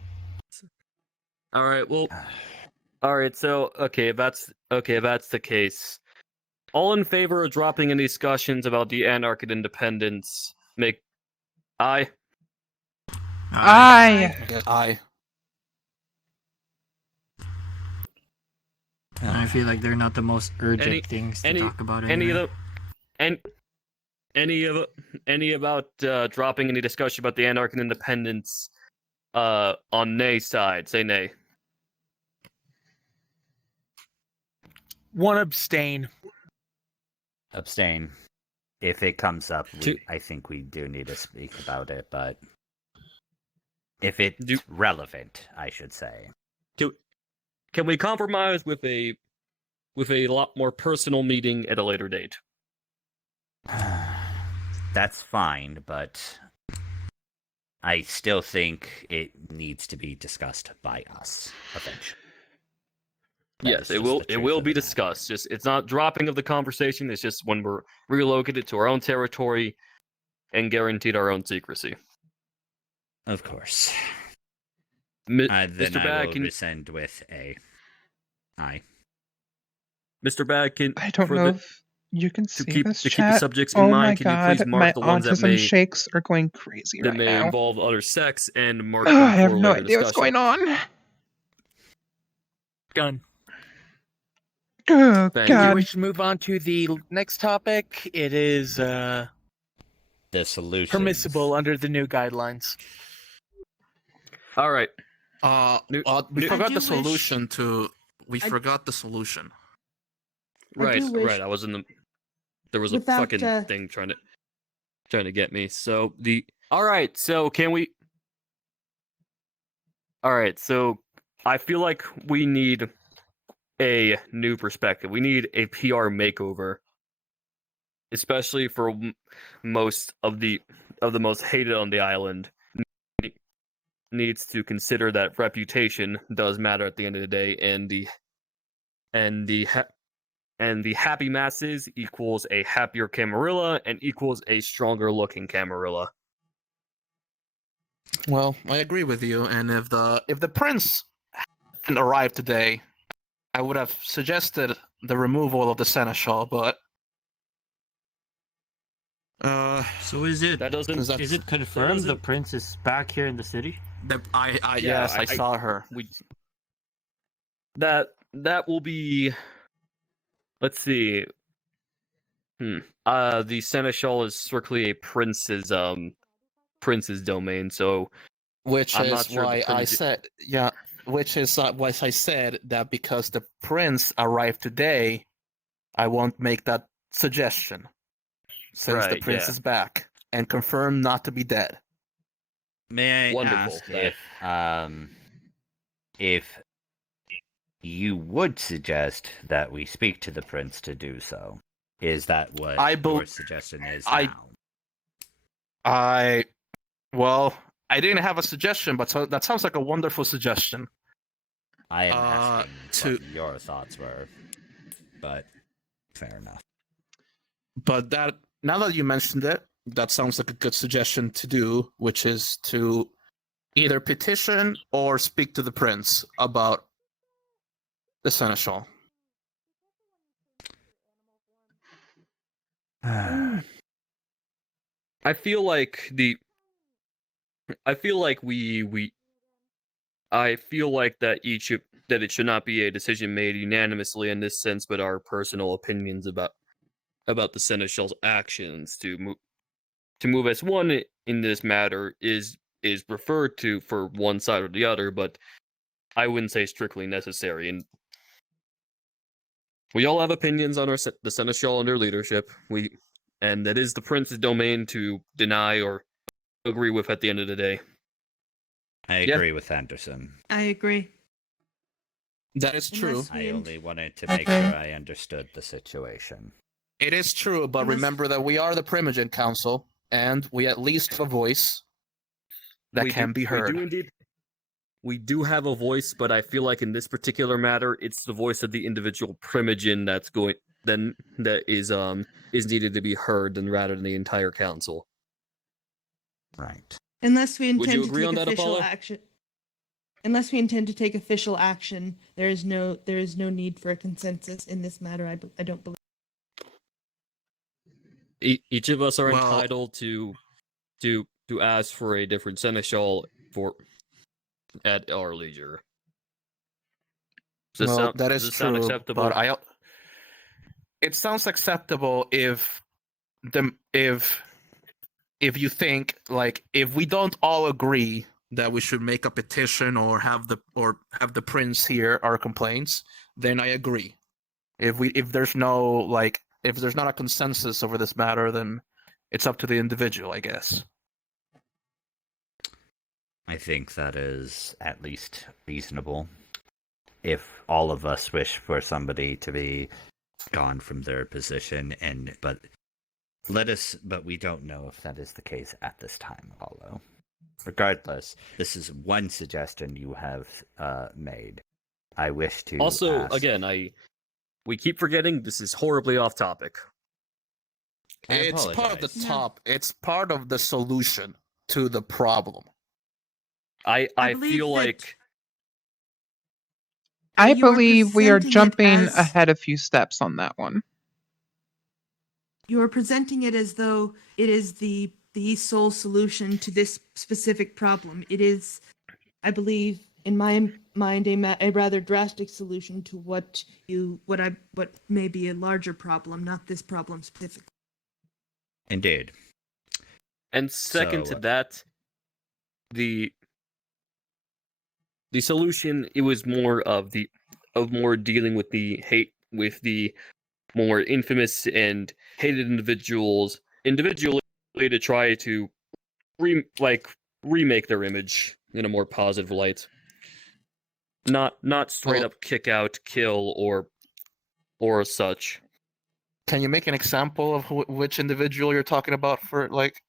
All right, well, all right. So if that's the case, all in favor of dropping any discussions about the Anarch and Independence, make aye. Aye. I feel like they're not the most urgent Any- things to any- talk about. Any Anyway. of the any about dropping any discussion about the Anarch and Independence on nay side, say nay. One abstain. Abstain. If it comes up, Two- I think we do need to speak about it, but if it's relevant, I should say. Can we compromise with a lot more personal meeting at a later date? That's fine, but I still think it needs to be discussed by us eventually. Yes, it will. It will be discussed. Just it's not dropping of the conversation. It's just when we're relocated to our own territory and guaranteed our own secrecy. Of course. Then Then Mr. I Bag, will can rescind with a aye. Mr. Bag, can I don't for know the- if you can see keep this the chat. subjects in Oh mind, my can you god, please mark my the ones that autism may shakes are going crazy that right may now. involve other sex and mark Ugh, them I have for no later idea what's discussion. going on. Done. Oh Thank We god. wish to move on to the next topic. It is The solution. permissible under the new guidelines. All right. We forgot do the wish- solution to. We I- forgot the solution. Right, do wish- right. I was in the. There was a Without, fucking thing trying to get me. So all right. So can we? All right. So I feel like we need a new perspective. We need a PR makeover, especially for most of the most hated on the island. Needs to consider that reputation does matter at the end of the day, and and the happy masses equals a happier Camarilla and equals a stronger looking Camarilla. Well, I agree with you. And if the prince hadn't arrived today, I would have suggested the removal of the seneschal. But So is it is it confirmed the prince is back here in the city? Yes, I saw her. That will be. Let's see. The seneschal is strictly a prince's domain, so Which I'm is not sure why I said, which is why I said that because the prince arrived today, I won't make that suggestion, since the prince is back and confirmed not to be dead. May I ask if you would suggest that we speak to the prince to do so? Is that what your suggestion is now? Well, I didn't have a suggestion, but that sounds like a wonderful suggestion. I am asking what your thoughts were, but fair enough. But now that you mentioned it, that sounds like a good suggestion to do, which is to either petition or speak to the prince about the seneschal. I feel like that it should not be a decision made unanimously in this sense, but our personal opinions about the seneschal's actions to move as one in this matter is referred to for one side or the other, but I wouldn't say strictly necessary. And we all have opinions on the seneschal and their leadership. And that is the prince's domain to deny or agree with at the end of the day. I agree with Anderson. I agree. That is true. I only wanted to make sure I understood the situation. It is true, but remember that we are the Primogen Council, and we at least have a voice that can be heard. We do have a voice, but I feel like in this particular matter, it's the voice of the individual Primogen that is needed to be heard, and rather than the entire council. Right. Unless we Would you intend to agree on take that, official Apollo? action. Unless we intend to take official action, there is no need for a consensus in this matter. I don't believe. Each of us are entitled to ask for a different seneschal at our leisure. That is true, acceptable? but it sounds acceptable if you think, like, if we don't all agree that we should make a petition or have the prince hear our complaints, then I agree. If there's not a consensus over this matter, then it's up to the individual, I guess. I think that is at least reasonable. If all of us wish for somebody to be gone from their position, but we don't know if that is the case at this time, Apollo. Regardless, this is one suggestion you have made. I wish to also ask... again, we keep forgetting this is horribly off topic. It's part of the It's part of the solution to the problem. I feel like I believe we are jumping ahead a few steps on that one. You are presenting it as though it is the sole solution to this specific problem. It is, I believe, in my mind, a rather drastic solution to what may be a larger problem, not this problem specifically. Indeed. And second to that, the solution, it was more of dealing with the hate, with the more infamous and hated individuals individually, to try to remake their image in a more positive light. Not straight up kick out, kill, or such. Can you make an example of which individual you're talking about for, like?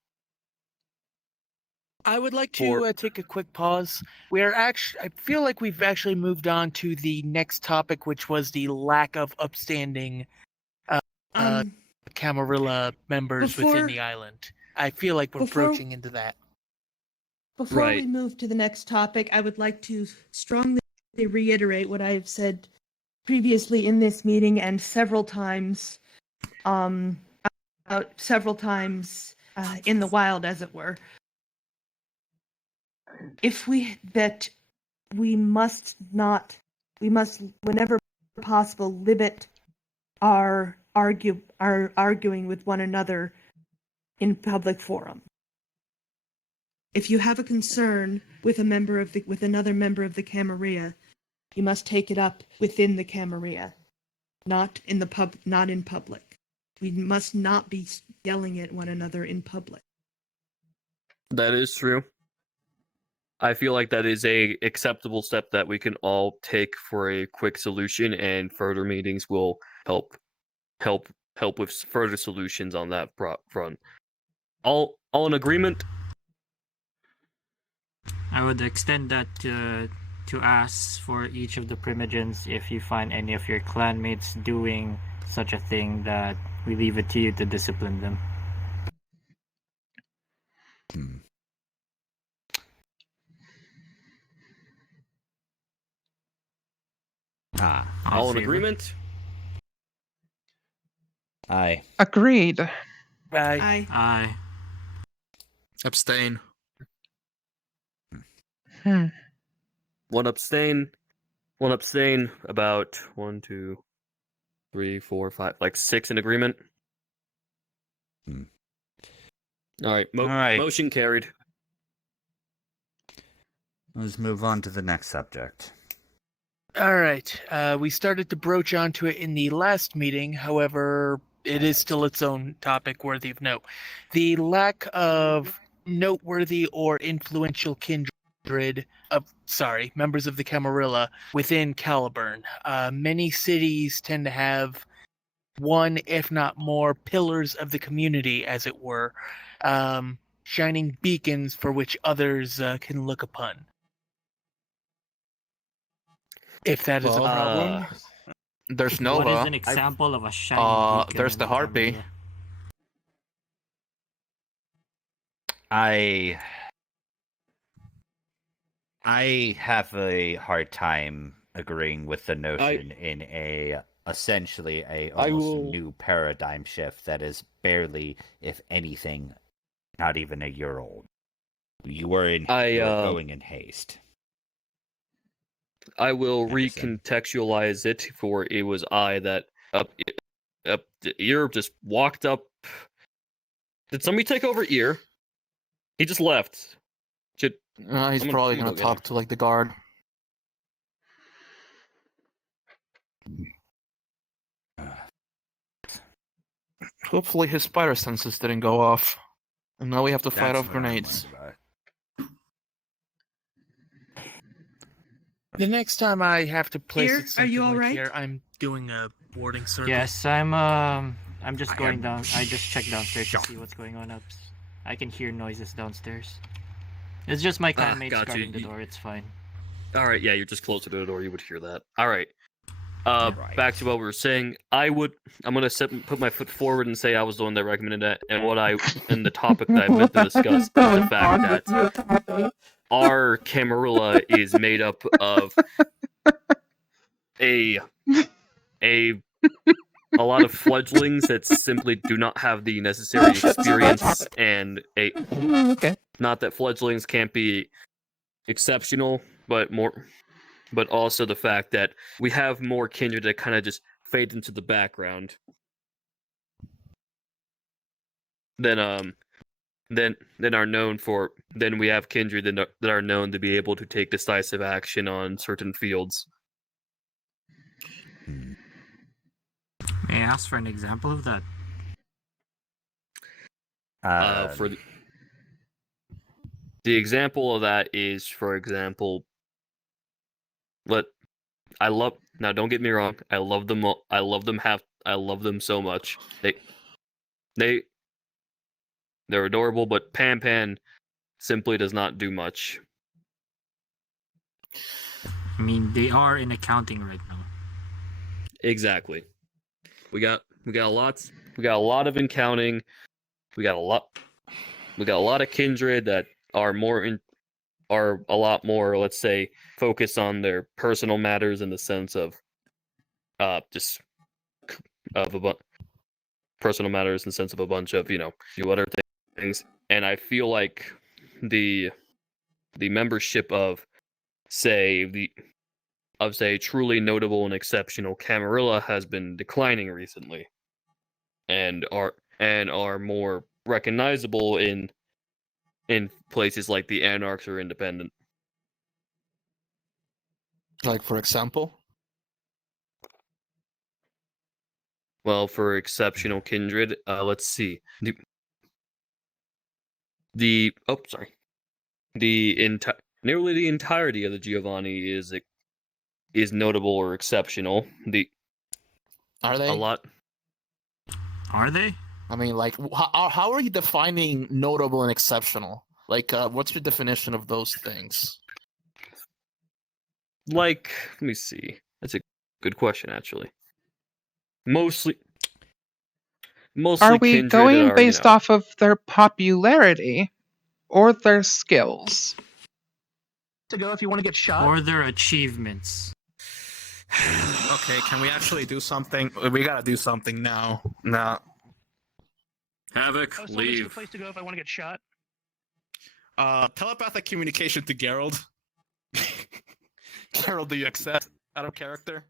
I would like to take a quick pause. I feel like we've actually moved on to the next topic, which was the lack of upstanding Camarilla members within the island. I feel like we're approaching into that. Before we move to the next topic, I would like to strongly reiterate what I have said previously in this meeting and several times in the wild, as it were. We must, whenever possible, limit our arguing with one another in public forum. If you have a concern with another member of the Camarilla, you must take it up within the Camarilla, not in public. We must not be yelling at one another in public. That is true. I feel like that is a acceptable step that we can all take for a quick solution, and further meetings will help with further solutions on that front. All in agreement? I would extend that to ask for each of the primogens, if you find any of your clanmates doing such a thing, that we leave it to you to discipline them. All in agreement? Aye. Agreed. Aye. Aye. Abstain. One abstain. About 1, 2, 3, 4, 5, like 6 in agreement. All right. Motion carried. Let's move on to the next subject. All right. We started to broach onto it in the last meeting. However, it is still its own topic worthy of note. The lack of noteworthy or influential members of the Camarilla within Caliburn. Many cities tend to have one, if not more, pillars of the community, as it were, shining beacons for which others can look upon. If that is a problem. There's Nova. What is an example of a shining beacon? There's the Harpy. I have a hard time agreeing with the notion in essentially a almost new paradigm shift that is barely, if anything, not even a year old. You were going in haste. I will recontextualize it, for it was I that up the ear just walked up. Did somebody take over ear? He just left. He's probably gonna talk to the guard. Hopefully his spider senses didn't go off. And now we have to fight off grenades. The next time I have to place Here, it something are you all like right? here, I'm doing a boarding circle. Yes, I'm just going down. I just checked downstairs to see what's going on up. I can hear noises downstairs. It's just my clanmates guarding the door. It's fine. All right, yeah, you're just closer to the door. You would hear that. All right. Back to what we were saying. I'm gonna put my foot forward and say I was the one that recommended that, and the topic that I meant to discuss is the fact that our Camarilla is made up of a lot of fledglings that simply do not have the necessary experience, and not that fledglings can't be exceptional, but also the fact that we have more kindred that kind of just fade into the background than we have kindred that are known to be able to take decisive action on certain fields. May I ask for an example of that? The example of that is, for example, now don't get me wrong, I love them all, I love them so much. They're adorable, but Pan simply does not do much. I mean, they are in accounting right now. Exactly. We got a lot of accounting. We got a lot of kindred that are a lot more, let's say, focused on their personal matters in the sense of personal matters in the sense of a bunch of other things. And I feel like the membership of truly notable and exceptional Camarilla has been declining recently, and are more recognizable in places like the Anarchs or Independent. Like, for example? Well, for exceptional kindred, let's see. Nearly the entirety of the Giovanni is notable or exceptional. Are they? A lot. Are they? I mean, like, how are you defining notable and exceptional? Like, what's your definition of those things? Like, let me see. That's a good question, actually. Mostly. Are we kindred going are, based off of their popularity or their skills? To go if you want to get shot. Or their achievements. Okay, can we actually do something? We gotta do something now. Nah. Havoc, Oh, so this is the place to go if I want to get shot. Telepathic communication to Gerald. Gerald, do you accept out of character?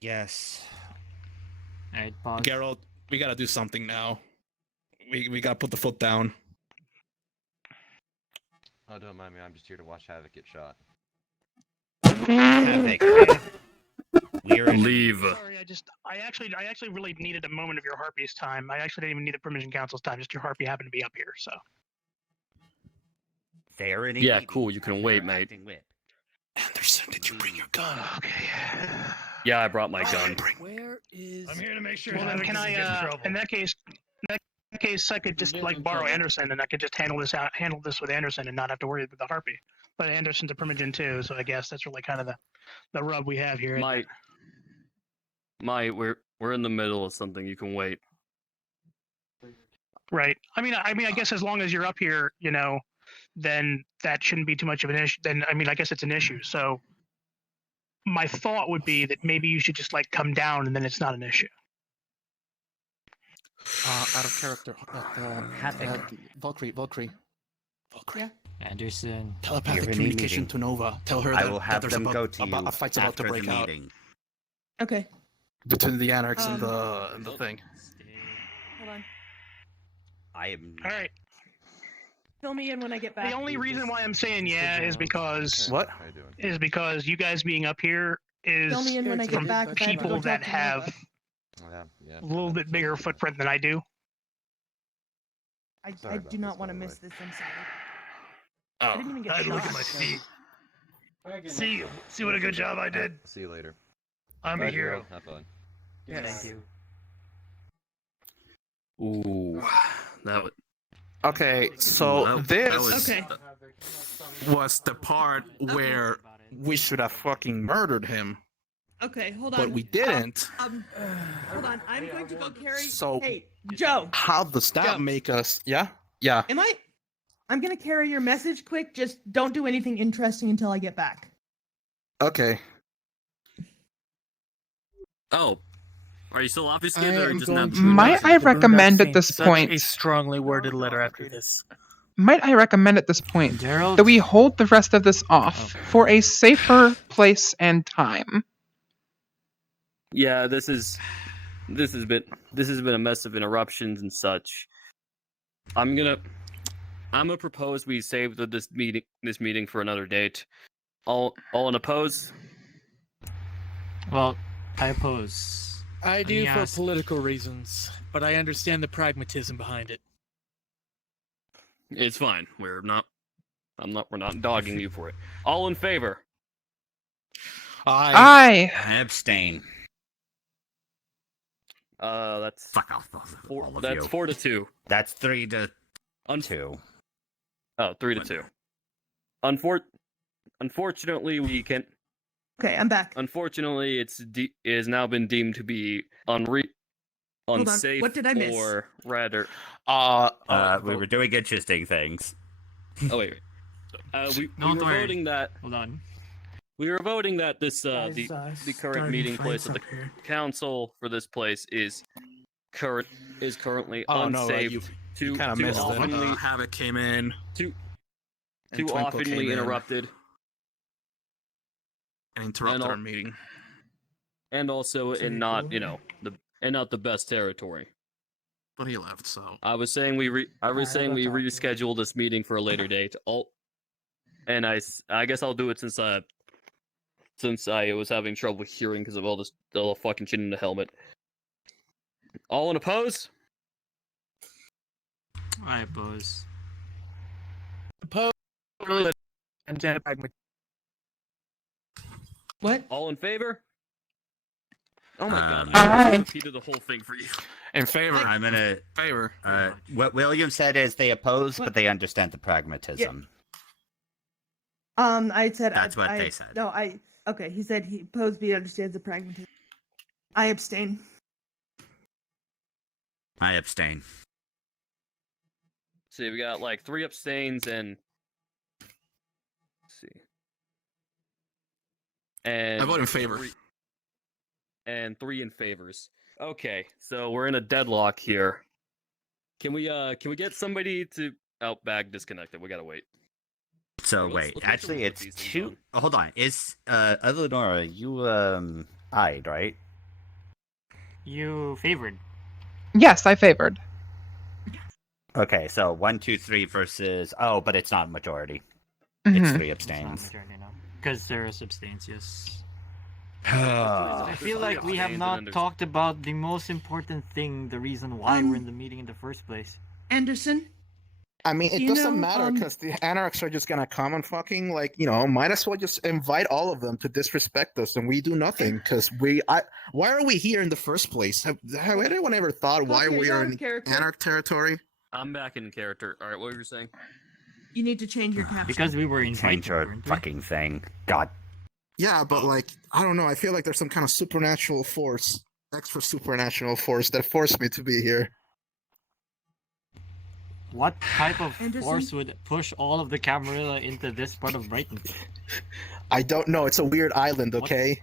Yes. Alright, pause. Gerald, we gotta do something now. We gotta put the foot down. Oh, don't mind me. I'm just here to watch Havoc get shot. Havoc. Leave. Sorry, I actually really needed a moment of your Harpy's time. I actually didn't even need the Primogen Council's time. Just your Harpy happened to be up here, so. They're in a Yeah, meeting. cool. You can wait, mate. Anderson, did you bring your gun? Okay. Yeah, I brought my gun. Where is? I'm here to make sure. Well, then Havoc can doesn't get in I? trouble. In that case, I could just like borrow Anderson, and I could just handle this with Anderson, and not have to worry about the Harpy. But Anderson's a Primogen too, so I guess that's really kind of the rub we have here. We're in the middle of something. You can wait. Right. I mean, I guess as long as you're up here, then that shouldn't be too much of an issue. Then, I mean, I guess it's an issue. So my thought would be that maybe you should just like come down, and then it's not an issue. Out of character. Valkyrie. Yeah. Anderson. Telepathic communication to Nova. Tell her that, I will have there's them go to you a fight's about to after break the out meeting. Okay. between the Anarchs and the thing. Hold on. I am. All right. Fill me in when I get back. The only reason why I'm saying yeah is because What? How you doing? is because you guys being up here is Fill me in when I get from back. if I have to go people talk that to have Nova. Yeah. a little bit bigger footprint than I do. I about do not this, want to by the miss this. I'm sorry. Oh. I didn't even get I had to look shot, at my so- feet. See what a good job I did. See you later. I'm a Bye, hero. Gerald. Have fun. Yes. Thank you. Ooh, that would. Okay, so this Okay. was the part where we should have fucking murdered him, Okay, hold on. but we didn't. Hold on. I'm going to go carry. So- Hey, Joe. How does that Joe. make us? Yeah? Yeah. I'm gonna carry your message quick. Just don't do anything interesting until I get back. Okay. Oh, are you still I obfuscated or am just going not? to Might I the Boondock recommend at Saints this such point- a strongly worded letter after this. Might I recommend at this point Gerald? that we hold the rest of this off for a safer place and time? Yeah, this has been a mess of interruptions and such. I'm gonna propose we save this meeting for another date. All in oppose? Well, I oppose. I Let do me for ask- political reasons, but I understand the pragmatism behind it. It's fine. We're not dogging you for it. All in favor? I I abstain. That's Fuck off, four. all of That's you. 4-2. That's 3-2. Oh, 3-2. Unfortunately, we can. Okay, I'm back. Unfortunately, it has now been deemed to be unsafe. What did I miss? Or rather, we were doing interesting things. Oh wait. We were voting that. Hold on. We were voting that this Guys, the current meeting place of the council for this place is currently unsafe. You kind of missed oftenly, it. Havoc came in. Too and Twinkle came oftenly in interrupted. And interrupted our meeting. And also in not the best territory. But he left, so I was saying we reschedule this meeting for a later date. And I guess I'll do it since I was having trouble hearing because of all the fucking shit in the helmet. All in oppose? I oppose. Oppose. And What? All in favor? Oh my god! I repeated the whole thing for you. In favor. I'm gonna favor. What William said is they oppose, but they understand the pragmatism. I said That's what they said. No, okay. He said he opposed, but he understands the pragmatism. I abstain. I abstain. See, we got like 3 abstains and. Let's see. And I vote in favor. 3 in favors. Okay, so we're in a deadlock here. Can we get somebody to bag disconnected? We gotta wait. So let's actually wait for it's these 2. Oh, hold on. Is Eleonora, you eyed, right? You favored. Yes, I favored. Okay, so 1, 2, 3 versus but it's not majority. It's 3 abstains. Because there is abstains, yes. I I feel like we have not talked about the most important thing, the reason why we're in the meeting in the first place. Anderson? I mean, it You doesn't know, matter because the Anarchs are just gonna come and fucking might as well just invite all of them to disrespect us, and we do nothing because why are we here in the first place? Have anyone ever thought why we are in Anarch territory? I'm back in character. All right, what were you saying? You need to change your caption. Because we were in Change your fucking thing. God. Yeah, but I don't know. I feel like there's some kind of supernatural force, extra supernatural force that forced me to be here. What type of Anderson? force would push all of the Camarilla into this part of Brighton? I don't know. It's a weird island, okay?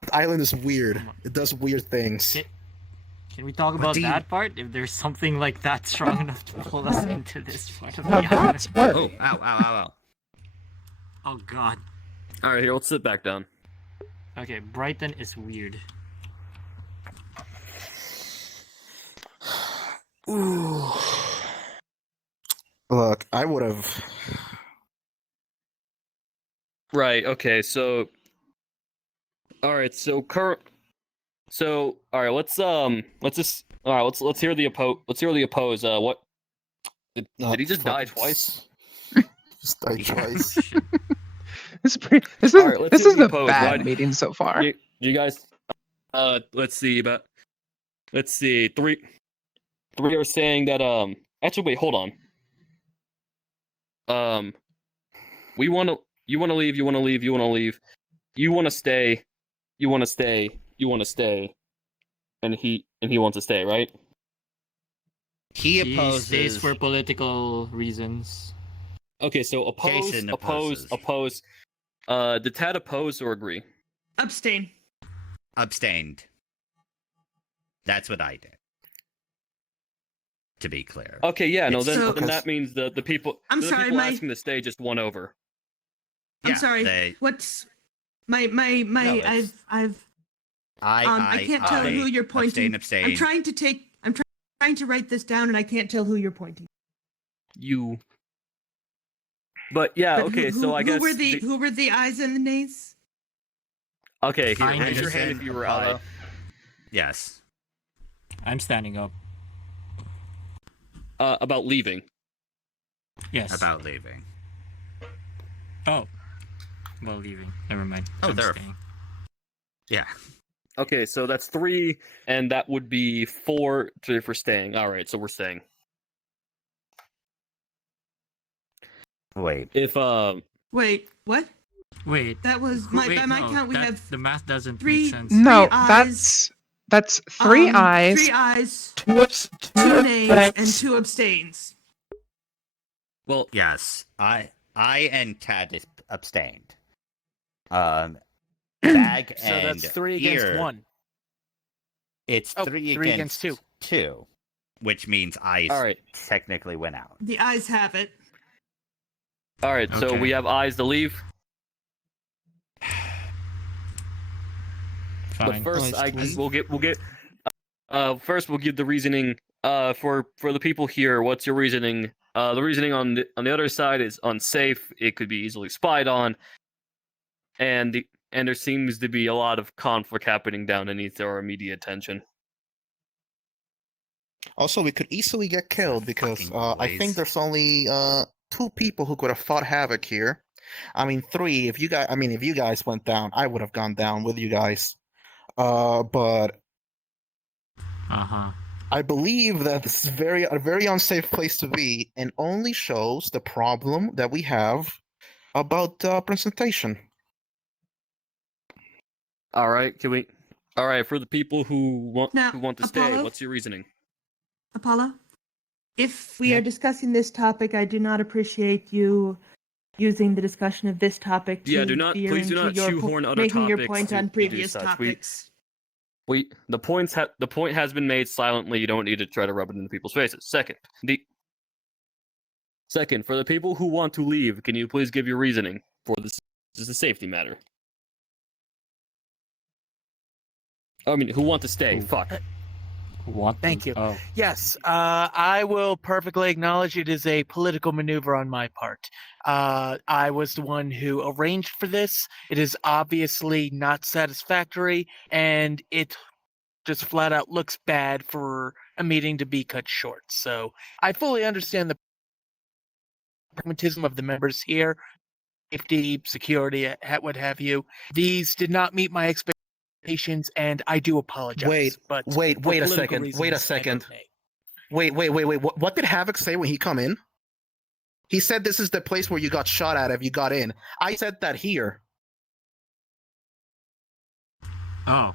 The island is weird. It does weird things. Can we talk about that part? If there's something like that strong enough to pull us into this part of the island. Oh, ow. Oh god. Alright, here, let's sit back down. Okay, Brighton is weird. Ooh. Look, I would have. Right. Okay. So. All right. So So all right. Let's just. All right. Let's hear the oppose. What? Did he just die twice? Just died twice. This is a bad meeting so far. You guys. Let's see. Three are saying that. Actually, wait. Hold on. You want to leave, you want to leave, you want to leave, you want to stay, you want to stay, you want to stay, and he wants to stay, right? He opposes. Stays for political reasons. Okay, so oppose. Did Tad oppose or agree? Abstain. Abstained. That's what I did. To be clear. Okay, yeah, no, So- then that means the people. I'm the sorry, people my- asking to stay just won over. I'm Yeah, sorry. What's my No, it's- I can't tell who you're pointing. Abstain. I'm trying to write this down and I can't tell who you're pointing. You. But yeah, But okay, who, so I guess who were the ayes and the nays? Okay, here, I raise your hand understand. if you were out. Yes. I'm standing up. About leaving. Yes. About leaving. Oh. Well, leaving. Never mind. Oh, I'm there. staying. Yeah. Okay, so that's 3, and that would be 4 for staying. All right, so we're staying. Wait. If Wait, what? Wait. That was by my count. We have the math doesn't three- make sense. No, Three eyes. that's 3 eyes. 3 eyes, Two 2 nays, and 2 abstains. Well, yes, I and Cat is abstained. Bag So and that's 3 against Ear, 1. It's Oh, 3 3 against against 2, which means I All right. technically went out. The eyes have it. All right, so Okay. we have eyes to leave. Fine. But first, Nice. we'll get first we'll give the reasoning for the people here. What's your reasoning? The reasoning on the other side is unsafe. It could be easily spied on, and there seems to be a lot of conflict happening down that needs our immediate attention. Also, we could easily get killed because Fucking I think boys. there's only 2 people who could have fought havoc here. I mean 3. If you guys went down, I would have gone down with you guys. But I believe that this is a very unsafe place to be, and only shows the problem that we have about presentation. All right, can we? All right, for the people who want Now, to stay, Apollo? what's your reasoning? Apollo, if we are discussing this topic, I do not appreciate you using the discussion of this topic to Yeah, veer please do into not your shoehorn other making your topics point to on do previous such. topics. The point has been made silently. You don't need to try to rub it into people's faces. Second, for the people who want to leave, can you please give your reasoning for this? This is a safety matter. I mean, who want to stay? Fuck. Thank you. Oh. Yes, I will perfectly acknowledge it is a political maneuver on my part. I was the one who arranged for this. It is obviously not satisfactory, and it just flat out looks bad for a meeting to be cut short. So I fully understand the pragmatism of the members here, safety, security, what have you. These did not meet my expectations, and I do apologize. Wait but a for second. political Wait a reasons, I second. vote nay. Wait. What did Havoc say when he come in? He said this is the place where you got shot at if you got in. I said that here. Oh.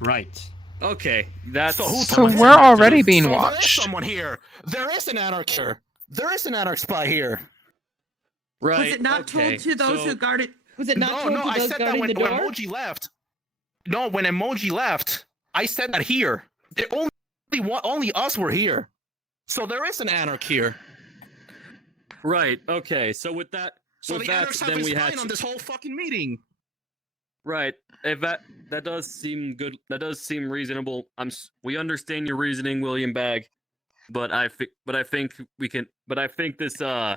Right. Okay, that's So we're already being So there is watched. someone here. There is an Anarch here. There is an Anarch spy here. right. Was it not okay, told to those so- who guarded? Was it not No, told no, to I those said that guarding when the door? Emoji left. No, when Emoji left, I said that here. Only us were here. So there is an Anarch here. Right. Okay. So with that, So with the that, Anarchs have then been we spying had on this whole fucking meeting. right. If that does seem good. That does seem reasonable. We understand your reasoning, William Bag, but I think we can. But I think this. I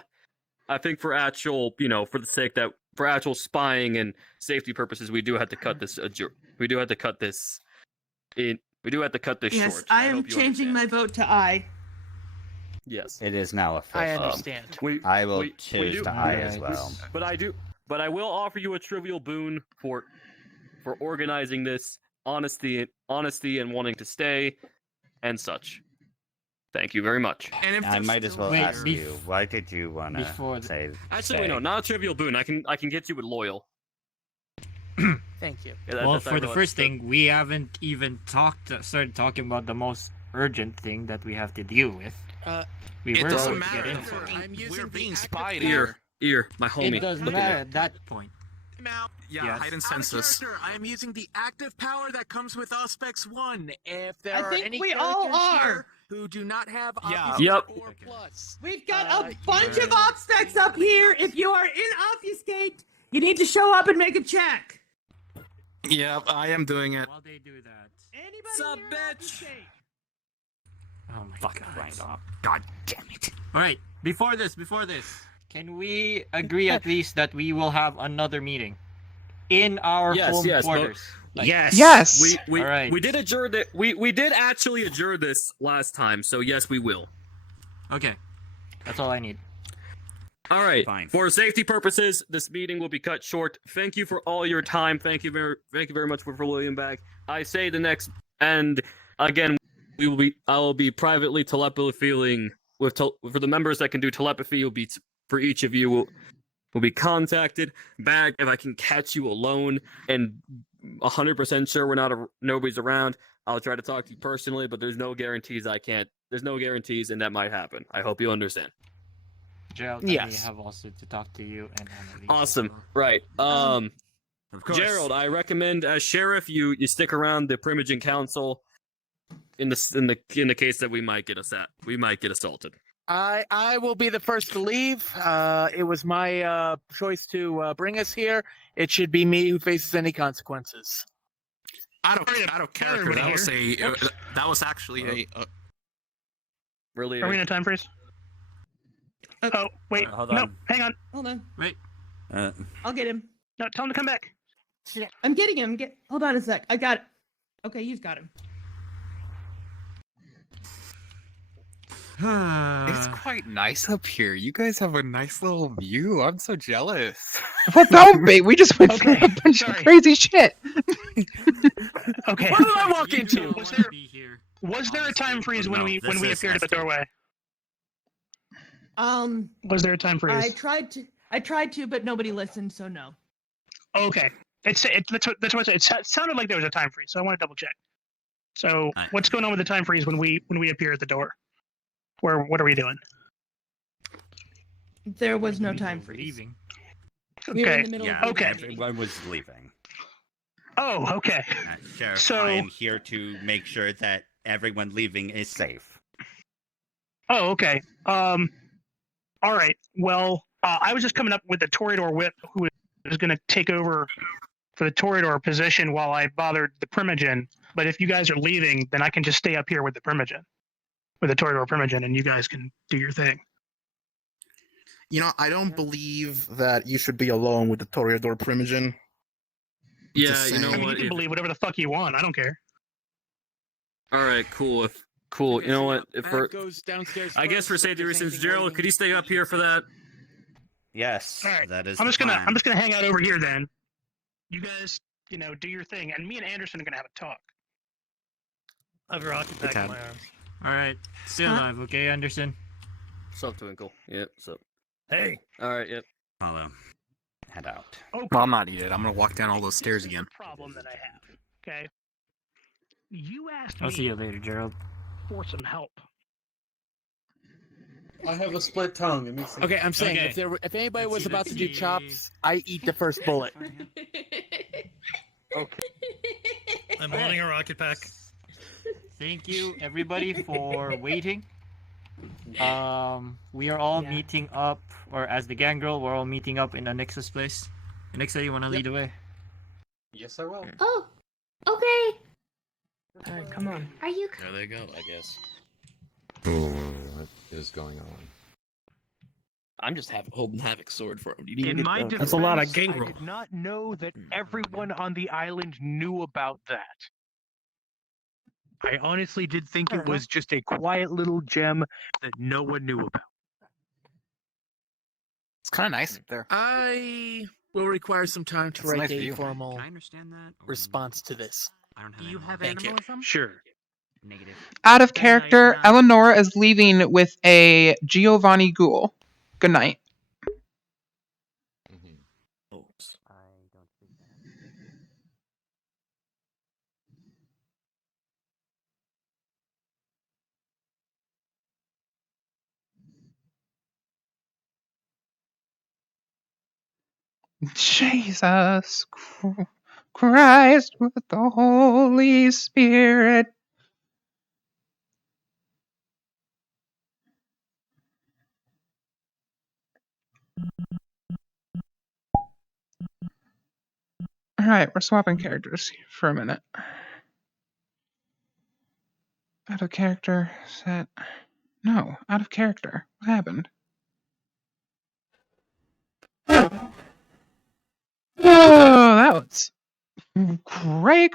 think for actual, for the sake that for actual spying and safety purposes, we do have to cut this. We do have to cut this. We do have to cut this Yes, short. I am hope you changing understand. my vote to aye. Yes. It is now official. I understand. I will we choose do- to I Alright. as well. But I will offer you a trivial boon for organizing this honesty and wanting to stay and such. Thank you very much. And if I might as well Wait, ask you, why did you want before to the- say Actually, wait, no, not a trivial boon. I can get you with loyal. Thank you. Yeah, Well, I for the realize first that- thing, we haven't even started talking about the most urgent thing that we have to deal with. We it were doesn't going to matter. get into it. I'm using We're the being active spied power- here. my homie. It doesn't Look matter at at that point. Yeah, Yes. hide and Out of census. character, I am using the active power that comes with Auspex 1. If there I are think any we all characters are. here who do not have Yeah. Opus Yep. or plus, We've got Uh, a bunch you- of obstacles up here. If you are in obfuscate, you need to show up and make a check. Yeah, I am doing it. While they do that. Anybody Sup, here in bitch? obfuscate? Oh my fuck god. right off? God damn it! All right, before this, can we agree at least that we will have another meeting in our Yes, home yes, but- quarters? Like, Yes. Yes. We Alright. we did adjourn it. We did actually adjourn this last time, so yes, we will. Okay, that's all I need. All right. Fine. For safety purposes, this meeting will be cut short. Thank you for all your time. Thank you very much for William Bag. I say the next, and again, I will be privately telepathying for the members that can do telepathy. Will be for each of you will be contacted back if I can catch you alone and 100% sure nobody's around. I'll try to talk to you personally, but there's no guarantees I can't. There's no guarantees, and that might happen. I hope you understand. Gerald, Yes. I may have also to talk to you and Annalise. Awesome. Right. Of course. Gerald, I recommend as sheriff you stick around the Primogen Council in the case that we might get assaulted. I will be the first to leave. It was my choice to bring us here. It should be me who faces any consequences. Out of character. That was actually a. Really? Are we in a time freeze? Oh, wait. Hold No, on. hang on. Hold on. Wait. I'll get him. No, tell him to come back. I'm getting him. Hold on a sec. I got it. Okay, you've got him. It's quite nice up here. You guys have a nice little view. I'm so jealous. Well, don't be. We just went through a bunch of crazy shit. Okay. What did I walk into? Was there a time freeze when we appeared at the doorway? Was there a time freeze? I tried to, but nobody listened, so no. Okay. That's what it sounded like there was a time freeze, so I want to double check. So what's going on with the time freeze when we appear at the door? What are we doing? There was no time freeze. Leaving. We were in Okay. the middle Yeah, of Okay. everyone was leaving. Oh, okay. Sheriff, So- I am here to make sure that everyone leaving is safe. Oh, okay. All right. Well, I was just coming up with the Toreador whip, who was going to take over for the Toreador position while I bothered the Primogen. But if you guys are leaving, then I can just stay up here with the Primogen, with the Toreador Primogen, and you guys can do your thing. I don't believe that you should be alone with the Toreador Primogen. Yeah, Just you know I mean, what? you can believe whatever the fuck you want. I don't care. All right, cool. You know what? Matt goes downstairs. I guess for first, safety if there's reasons, anything Gerald, waiting. could you stay up here for that? Yes, All right. that is I'm just the gonna plan. hang out over here then. You guys, do your thing, and me and Anderson are gonna have a talk. I have a rocket pack in my arms. All right, stay alive, okay, Anderson? Sup, Twinkle. Yep, sup. Hey. All right, yep. Follow. Head out. Okay. Well, I'm not yet. I'm gonna walk down all those stairs again. Problem that I have. Okay. You asked I'll me see you later, Gerald. for some help. I have a split tongue. It makes Okay, I'm saying if anybody was about to do chops, I eat the first bullet. Okay. I'm holding a rocket pack. Thank you, everybody, for waiting. We are all meeting up, or as the gang girl, we're all meeting up in Anixa's place. Anixa, you want to lead the way? Yes, I will. Oh, okay. All right, come on. Are you? There they go, I guess. What is going on? I'm just holding Havoc sword for him. In my defense, That's a lot of I gangrel. did not know that everyone on the island knew about that. I honestly did think it was just a quiet little gem that no one knew about. It's kind of nice up there. I will require some time to That's a write nice a view. formal Can I understand that? Or response to this. I don't have Do you any have Thank you. animalism? Sure. negative. Out of character, Eleanor is leaving with a Giovanni Ghoul. Good night. Oops. I don't think Jesus Christ with the Holy Spirit. All right, we're swapping characters for a minute. Out of character, set. No, out of character. What happened? Oh, that was cray.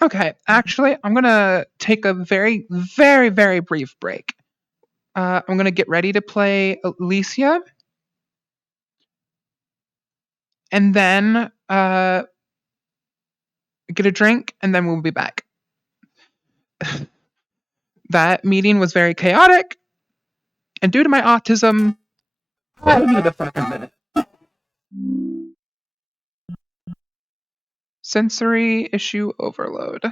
Okay, actually, I'm gonna take a very, very, very brief break. I'm gonna get ready to play Alicia, and then get a drink, and then we'll be back. That meeting was very chaotic, and due to my autism, I need a fucking minute. Sensory issue overload.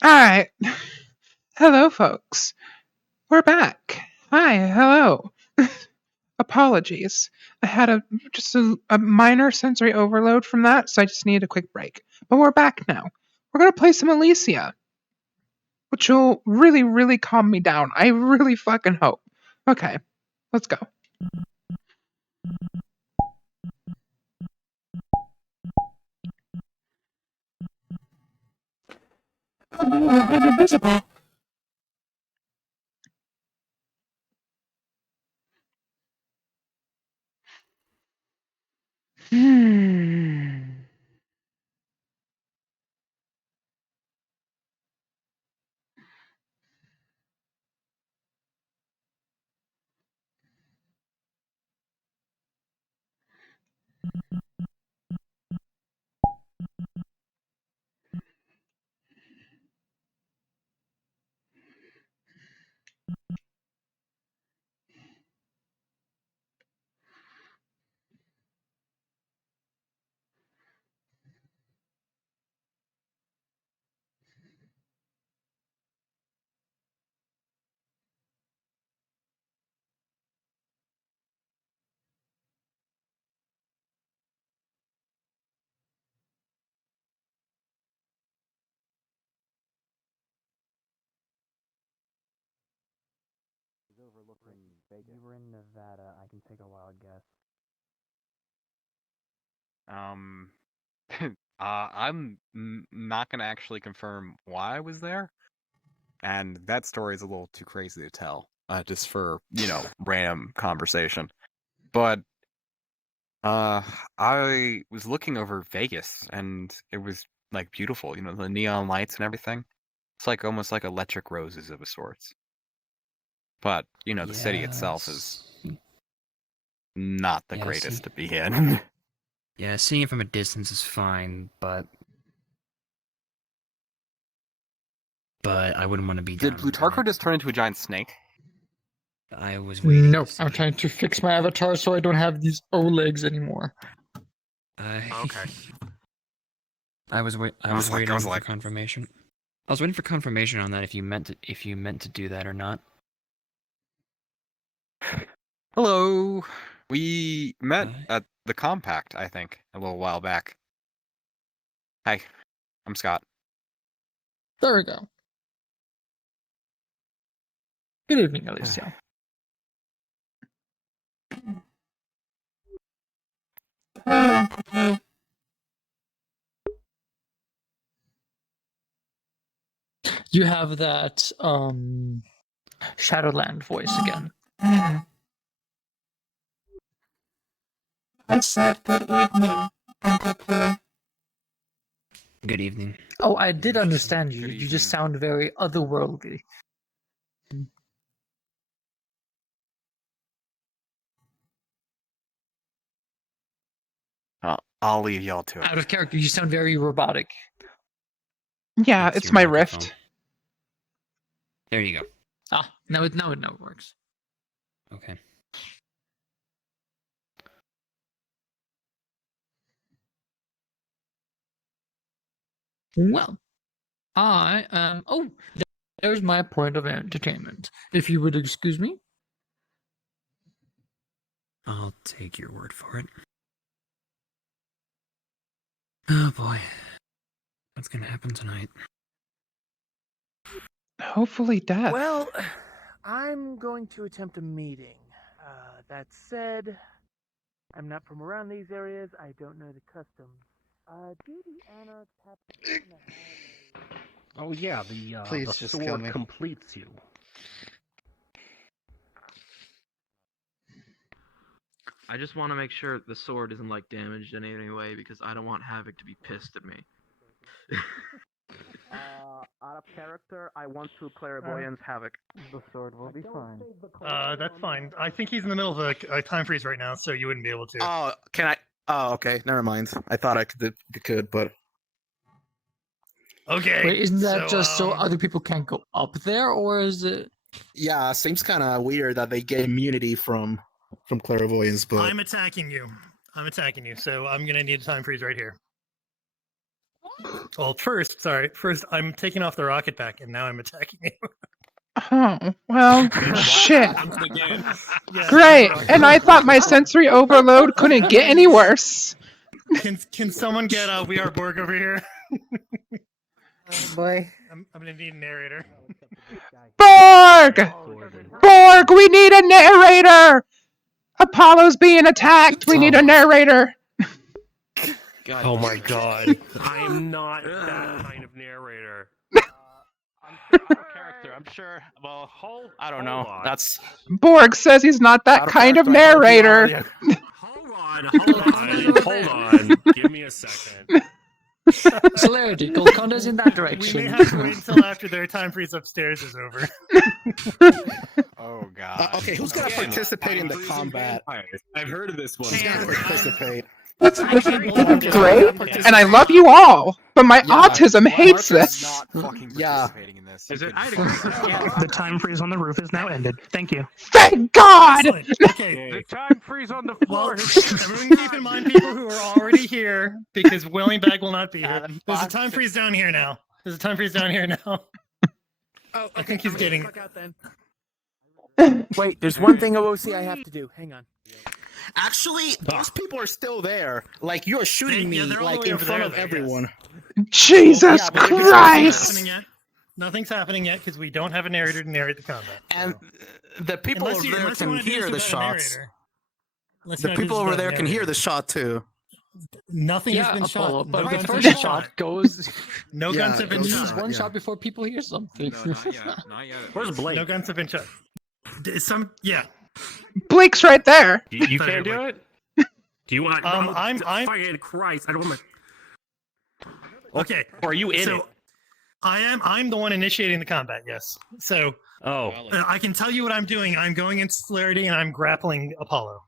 All right. Hello, folks. We're back. Hi, hello. Apologies. I had just a minor sensory overload from that, so I just needed a quick break. But we're back now. We're gonna play some Alicia, which will really, really calm me down. I really fucking hope. Okay, let's go. Invisible. You were in Nevada. I can take a wild guess. I'm not gonna actually confirm why I was there, and that story is a little too crazy to tell, just for random conversation. But I was looking over Vegas, and it was like beautiful. The neon lights and everything. It's like almost like electric roses of a sorts. But the city itself is not the greatest to be in. Yeah, seeing it from a distance is fine, but I wouldn't want to be. Did Plutarcho just turn into a giant snake? I was waiting. Nope, I'm trying to fix my avatar so I don't have these O legs anymore. Okay. I was waiting for confirmation. I was waiting for confirmation on that if you meant to do that or not. Hello. We met at the Compact, I think, a little while back. Hi, I'm Scott. There we go. Good evening, Alicia. You have that Shadowland voice again. I said good evening. Good evening. Oh, I did understand you. You just sound very otherworldly. I'll leave y'all to it. Out of character, you sound very robotic. Yeah, it's my Rift. There you go. Ah, no, it works. Okay. Well, I am. Oh, there's my point of entertainment. If you would excuse me. I'll take your word for it. Oh boy. What's gonna happen tonight? Hopefully death. Well, I'm going to attempt a meeting. That said, I'm not from around these areas. I don't know the customs. Do the Anarch happen to have a... Oh yeah, the sword completes you. I just want to make sure the sword isn't like damaged in any way because I don't want Havoc to be pissed at me. Out of character, I want to clairvoyance Havoc. The sword will be fine. That's fine. I think he's in the middle of a time freeze right now, so you wouldn't be able to. Oh, can I? Oh, okay. Never mind. I thought I could, but okay. Wait, isn't that just so other people can't go up there, or is it? Yeah, seems kind of weird that they get immunity from clairvoyance. But I'm attacking you. So I'm gonna need a time freeze right here. Well, first, I'm taking off the rocket pack, and now I'm attacking you. Oh, well, shit. Yeah, Great. And I thought my sensory overload couldn't get any worse. Can someone get We Are Borg over here? Oh boy. I'm gonna need a narrator. Borg! Borg, we need a narrator! Apollo's being attacked. We need a narrator. Oh my god. I am not that kind of narrator. Character, I'm sure. Well, I don't know. That's Borg says he's not that kind of narrator. Hold on. Give me a second. Celerity, Golconda's in that direction. We may have to wait until after their time freeze upstairs is over. Oh god. Okay, who's gonna participate in the combat? I've heard of this one. Who's gonna participate? Great. And I love you all, but my autism hates this. Yeah. Is it? The time freeze on the roof is now ended. Thank you. Thank God! Okay. The time freeze on the floor. Everyone keep in mind people who are already here, because Willing Bag will not be here. There's a time freeze down here now. Oh, I think he's getting... Wait, there's one thing OOC I have to do. Hang on. Actually, those people are still there. Like, you're shooting me, they're all the like, way in over front there, of though, everyone. Jesus but Christ! Nothing's happening yet because we don't have a narrator to narrate the combat. And the people Unless over you- there unless you can wanna do hear this the without a shots. narrator. Unless you The wanna do people this over without a there can hear narrator. the shot too. Nothing Yeah, has been Apollo, shot. but No my guns have first been shot shot. goes. No guns have been At least shot. one shot before people hear something. No, not yet. Not yet. Where's Blake? No guns have been shot. Yeah. Blake's right there. You can't do it? Do you want? I'm Fucking Christ! I don't want Okay. Or are you in it? I'm the one initiating the combat. Yes. So. Oh. I can tell you what I'm doing. I'm going into celerity and I'm grappling Apollo.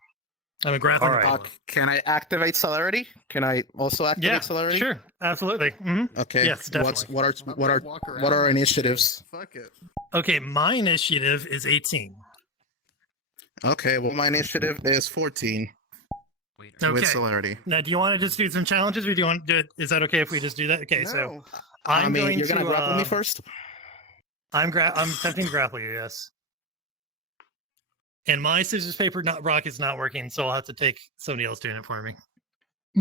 I'm a grappling Apollo. Can I activate celerity? Can I also activate celerity? Sure, absolutely. Okay. Yes, definitely. What are our initiatives? Fuck it. Okay, my initiative is 18. Okay, well my initiative is 14. Okay. With celerity. Now, do you want to just do some challenges, or do you want to do it? Is that okay if we just do that? Okay, so I'm going you're gonna to grapple me first. I'm attempting to grapple you. Yes. And my scissors paper rock is not working, so I'll have to take somebody else doing it for me.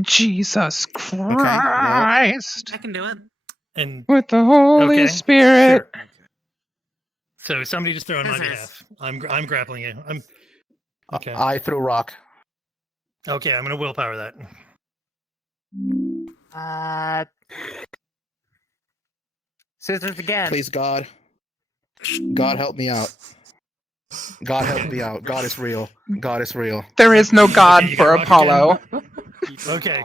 Jesus Christ! I can do it. And with the Holy Spirit. Sure. So somebody just throw on my behalf. I'm grappling you. Okay. I threw rock. Okay, I'm gonna willpower that. Scissors again. Please, God. God help me out. God help me out. God is real. God is real. There is no God for Apollo. Okay.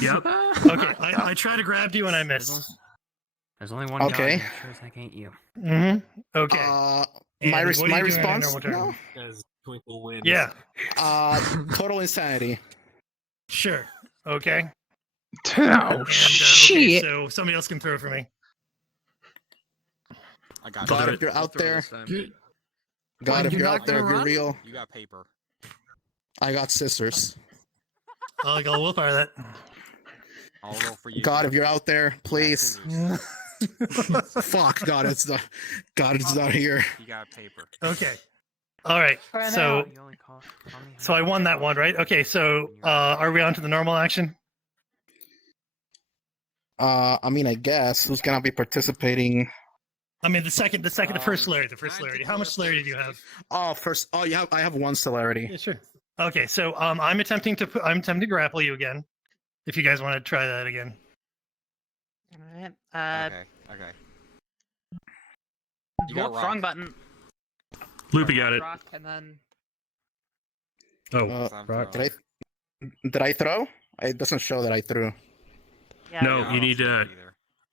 Yep. Okay. I try to grab you and I miss. There's only one Okay. God. Sure as heck ain't you. Okay. My And what are you doing in response. normal turn? No? Twinkle wins. Yeah. Total insanity. Sure. Okay. Oh shit! So somebody else can throw for me. I got God, it. if you're out there. You- God, if you're you're not out there, if gonna you're run? real. You got paper. I got scissors. I'll willpower that. I'll roll for you. God, if you're out there, please. Fuck, God, it's not. God, it's not here. You got paper. Okay. All right. So I won that one, right? Okay. So are we on to the normal action? I mean, I guess who's gonna be participating? I mean, the first celerity. How much celerity do you have? Oh, first. Oh, you have. I have one celerity. Yeah, sure. Okay, so I'm attempting to grapple you again. If you guys want to try that again. Alright. Okay. You Whoop, got wrong rock. button. Loopy got it. Rock and then. Oh, rock. Did I throw? It doesn't show that I threw. Yeah, No, you need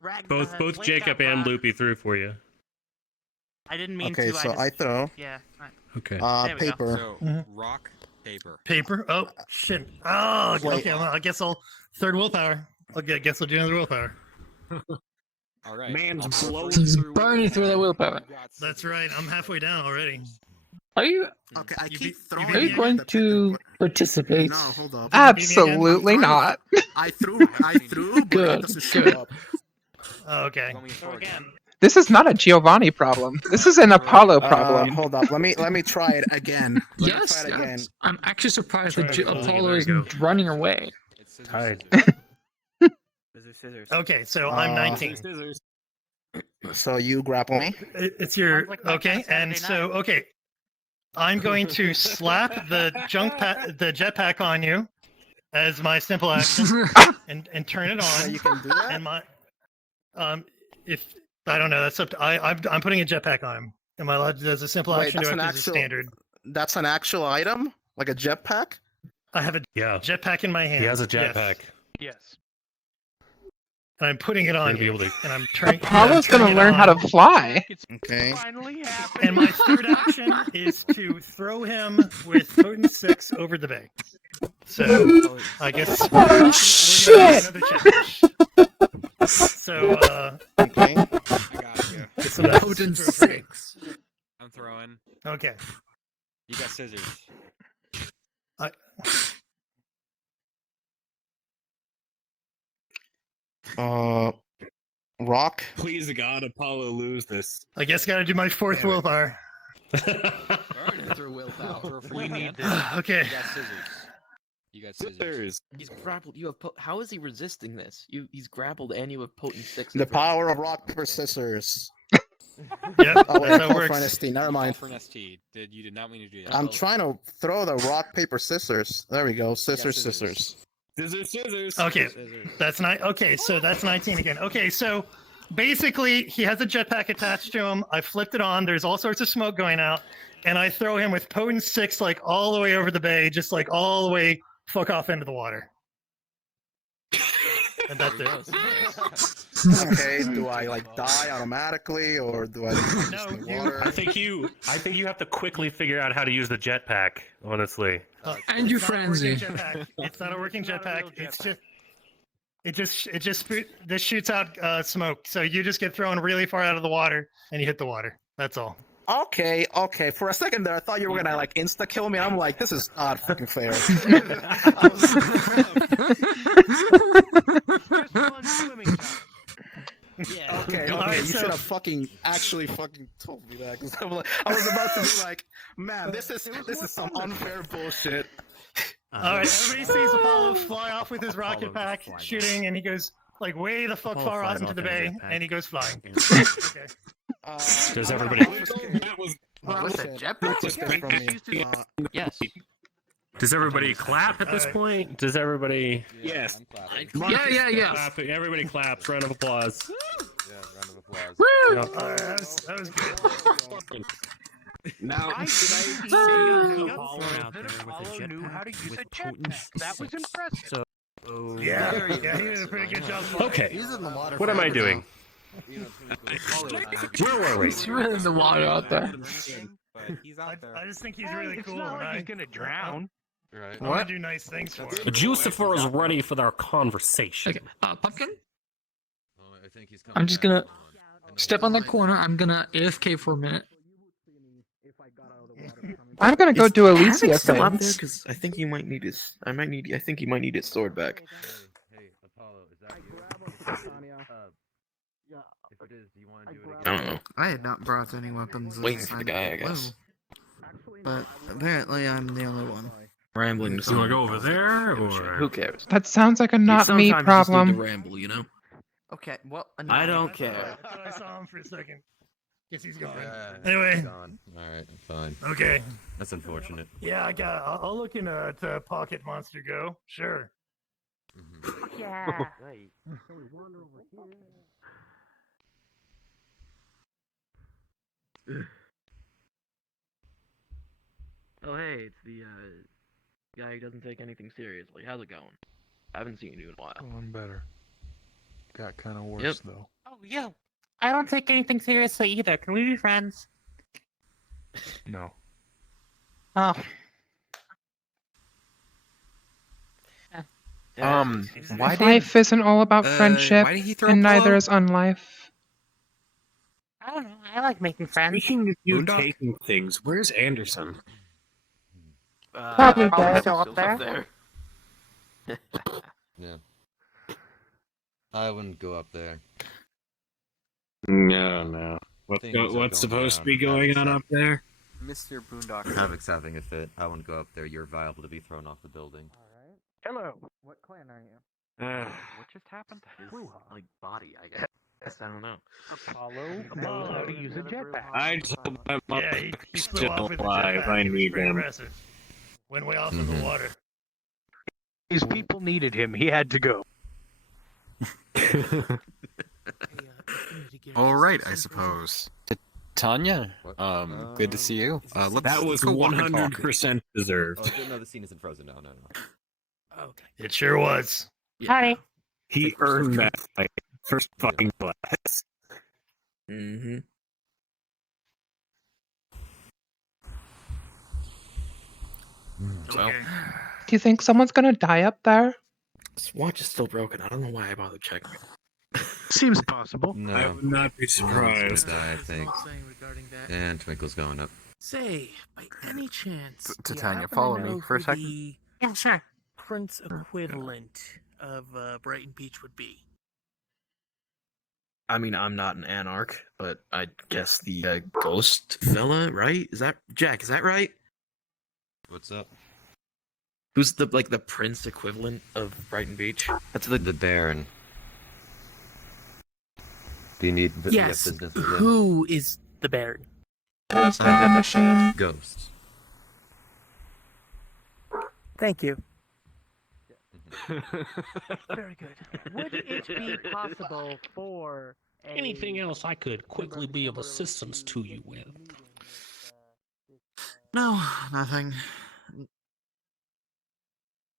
Rag both doesn't. Blake Jacob got and rock. Loopy threw for you. I didn't mean Okay, to. so just... I throw. Yeah. Right. Okay. There we go. Paper. So rock, paper. Paper. Oh shit. Oh, Wait. okay. Well, I guess I'll third willpower. Okay, I guess I'll do another willpower. All right. Man's blowing He's through. burning through the willpower. That's right. I'm halfway down already. Are you? Okay, I keep Are throwing. you going to participate? No, hold up. Absolutely not. I threw, but Good, it doesn't show good. up. Okay. So again, This is not a Giovanni problem. This is an Apollo problem. Hold up. Let me try it again. Yes, Try it again. yes. I'm actually surprised that Try it. Apollo There you isn't running away. Tired. Okay, so I'm 19. So you grapple me. It's your like my okay, Saturday and night. so okay, I'm going to slap the the jetpack on you as my simple action, and turn it So on. you can do that. And my if I don't know, that's up to I'm putting a jetpack on him. Am I allowed to do as a simple Wait, action? that's Or an as a actual. standard? That's an actual item, like a jetpack. I have a jetpack in my hand. He has a yes. jetpack. Yes. And I'm putting it on You're you, gonna be able and I'm turning. Apollo's I'm turning gonna it learn how to on. fly. Okay. Finally happened. And my third action is to throw him with potent 6 over the bay. So I guess we're gonna shit! do another challenge. So Okay. I got you. get some dice Potent for free. 6. I'm throwing. Okay. You got scissors. Rock. Please God, Apollo lose this. I guess I gotta do my fourth willpower. Through willpower. We need this. Okay. You got scissors. You got scissors. Scissors. He's grappled. You have. How is he resisting this? He's grappled, and you have potent 6. The power of rock paper scissors. Yep, Oh wait, that's I how it called for an works. ST. Never mind. For an ST. You did not mean to do that. I'm trying to throw the rock paper scissors. There we go. Scissors, scissors. scissors. Scissors. Okay, that's okay. So that's 19 again. Okay, so basically he has a jetpack attached to him. I flipped it on. There's all sorts of smoke going out, and I throw him with potent 6 like all the way over the bay, just like all the way fuck off into the water. And that's it. Okay, do I like die automatically, or do I just No, in the you- water? I think you have to quickly figure out how to use the jetpack. Honestly. And you It's not a working frenzy. jetpack. It's not a working jetpack. It just shoots out smoke. So you just get thrown really far out of the water, and you hit the water. That's all. Okay. For a second there, I thought you were gonna like insta kill me. I'm like, this is not fucking fair. Just one swimming jump. yeah. Okay, Alright, you so- should have actually told me that, because I was about to be like, man, this is some unfair bullshit. All right, everybody sees Apollo fly off with his rocket pack, shooting, and he goes like way the fuck Apollo far out flies into off the in a bay, jetpack. and he goes flying. Okay. Does I'm gonna everybody- protest this from me. Yes. Does everybody clap at this Alright. point? Does everybody? Yes. Yeah. Clapping. Everybody claps. Round of applause. Yeah, round of applause. Woo! Yep. All right, that was good. Now, I did did Apollo out there with a Apollo knew how to jetpack use with a potent jetpack. That was 6. impressive. So Yeah, very he did a impressive, pretty good I job. know. Okay. He's in the water. What am I forever doing? now. Where were we? He's really in the water out there. But he's out there. I just think he's Hey, really it's cool. not and like I- he's gonna drown. Right. I'm gonna do nice things for him. Jucifer is ready for our conversation. Okay. Pumpkin. Oh, I think he's coming I'm just back. gonna Hold on. step on that corner. I'm gonna AFK for a minute. I'm gonna go do Alicia still up there? things. Because I think he might need his. I think he might need his sword back. Hey, Apollo, is that you? If it is, do you want to do it I again? don't know. I had not brought any weapons. this Waiting for the time. guy, I guess. But apparently I'm the only one. Rambling. You wanna go over there, or who cares? That sounds like a not me Sometimes you just need problem. to ramble, you know. Okay, well, I don't care. I thought I saw him for a second. Guess he's gone. Yeah, Anyway. he's gone. All right, fine. Okay. That's unfortunate. Yeah, I'll look into to Pocket Monster Go. Sure. Yeah. Oh hey, it's the guy who doesn't take anything seriously. How's it going? I haven't seen you in a while. Going better. Got kind of worse Yep. though. Oh, yeah. I don't take anything seriously either. Can we be friends? No. Oh. Why did Life isn't all about friendship, why did he throw and neither Apollo? is unlife. I don't know. I like making friends. Speaking of you Boondock? taking things, where's Anderson? Probably still up there. Yeah. I wouldn't go up there. No. Things are What's going supposed to be down. going on up there? Mr. Boondock. Havoc's having a fit. I wouldn't go up there. You're viable to be thrown off the building. Hello. What clan are you? What just happened? His like body, I guess. I don't know. Apollo knows how to use a jetpack. I just hope my Yeah, he mother's flew still off with the alive. jetpack. I It was need pretty him. impressive. Went way off in the water. His people needed him. He had to go. All right, I suppose. Tanya, good to see you. That was go walk and talk. 100% deserved. Oh, no, the scene isn't frozen. No. Okay. It sure was. Howdy. He earned that fight. First fucking class. Mm-hmm. Do you think someone's gonna die up there? This watch is still broken. I don't know why I bothered checking it. Seems possible. No. I would not be surprised. I think. And Twinkle's going up. Say, by any chance, do you Tanya, happen to follow me know for a who second. the Yeah, sure. Prince equivalent of Brighton Beach would be? I mean, I'm not an Anarch, but I guess the ghost fella, right? Is that Jack? Is that right? What's up? Who's the prince equivalent of Brighton Beach? That's the Baron. Do you need Yes. business with him? Who is the Baron? Ghosts. Thank you. Very good. Would it be possible for anything else I could quickly be of assistance to you with? No, nothing.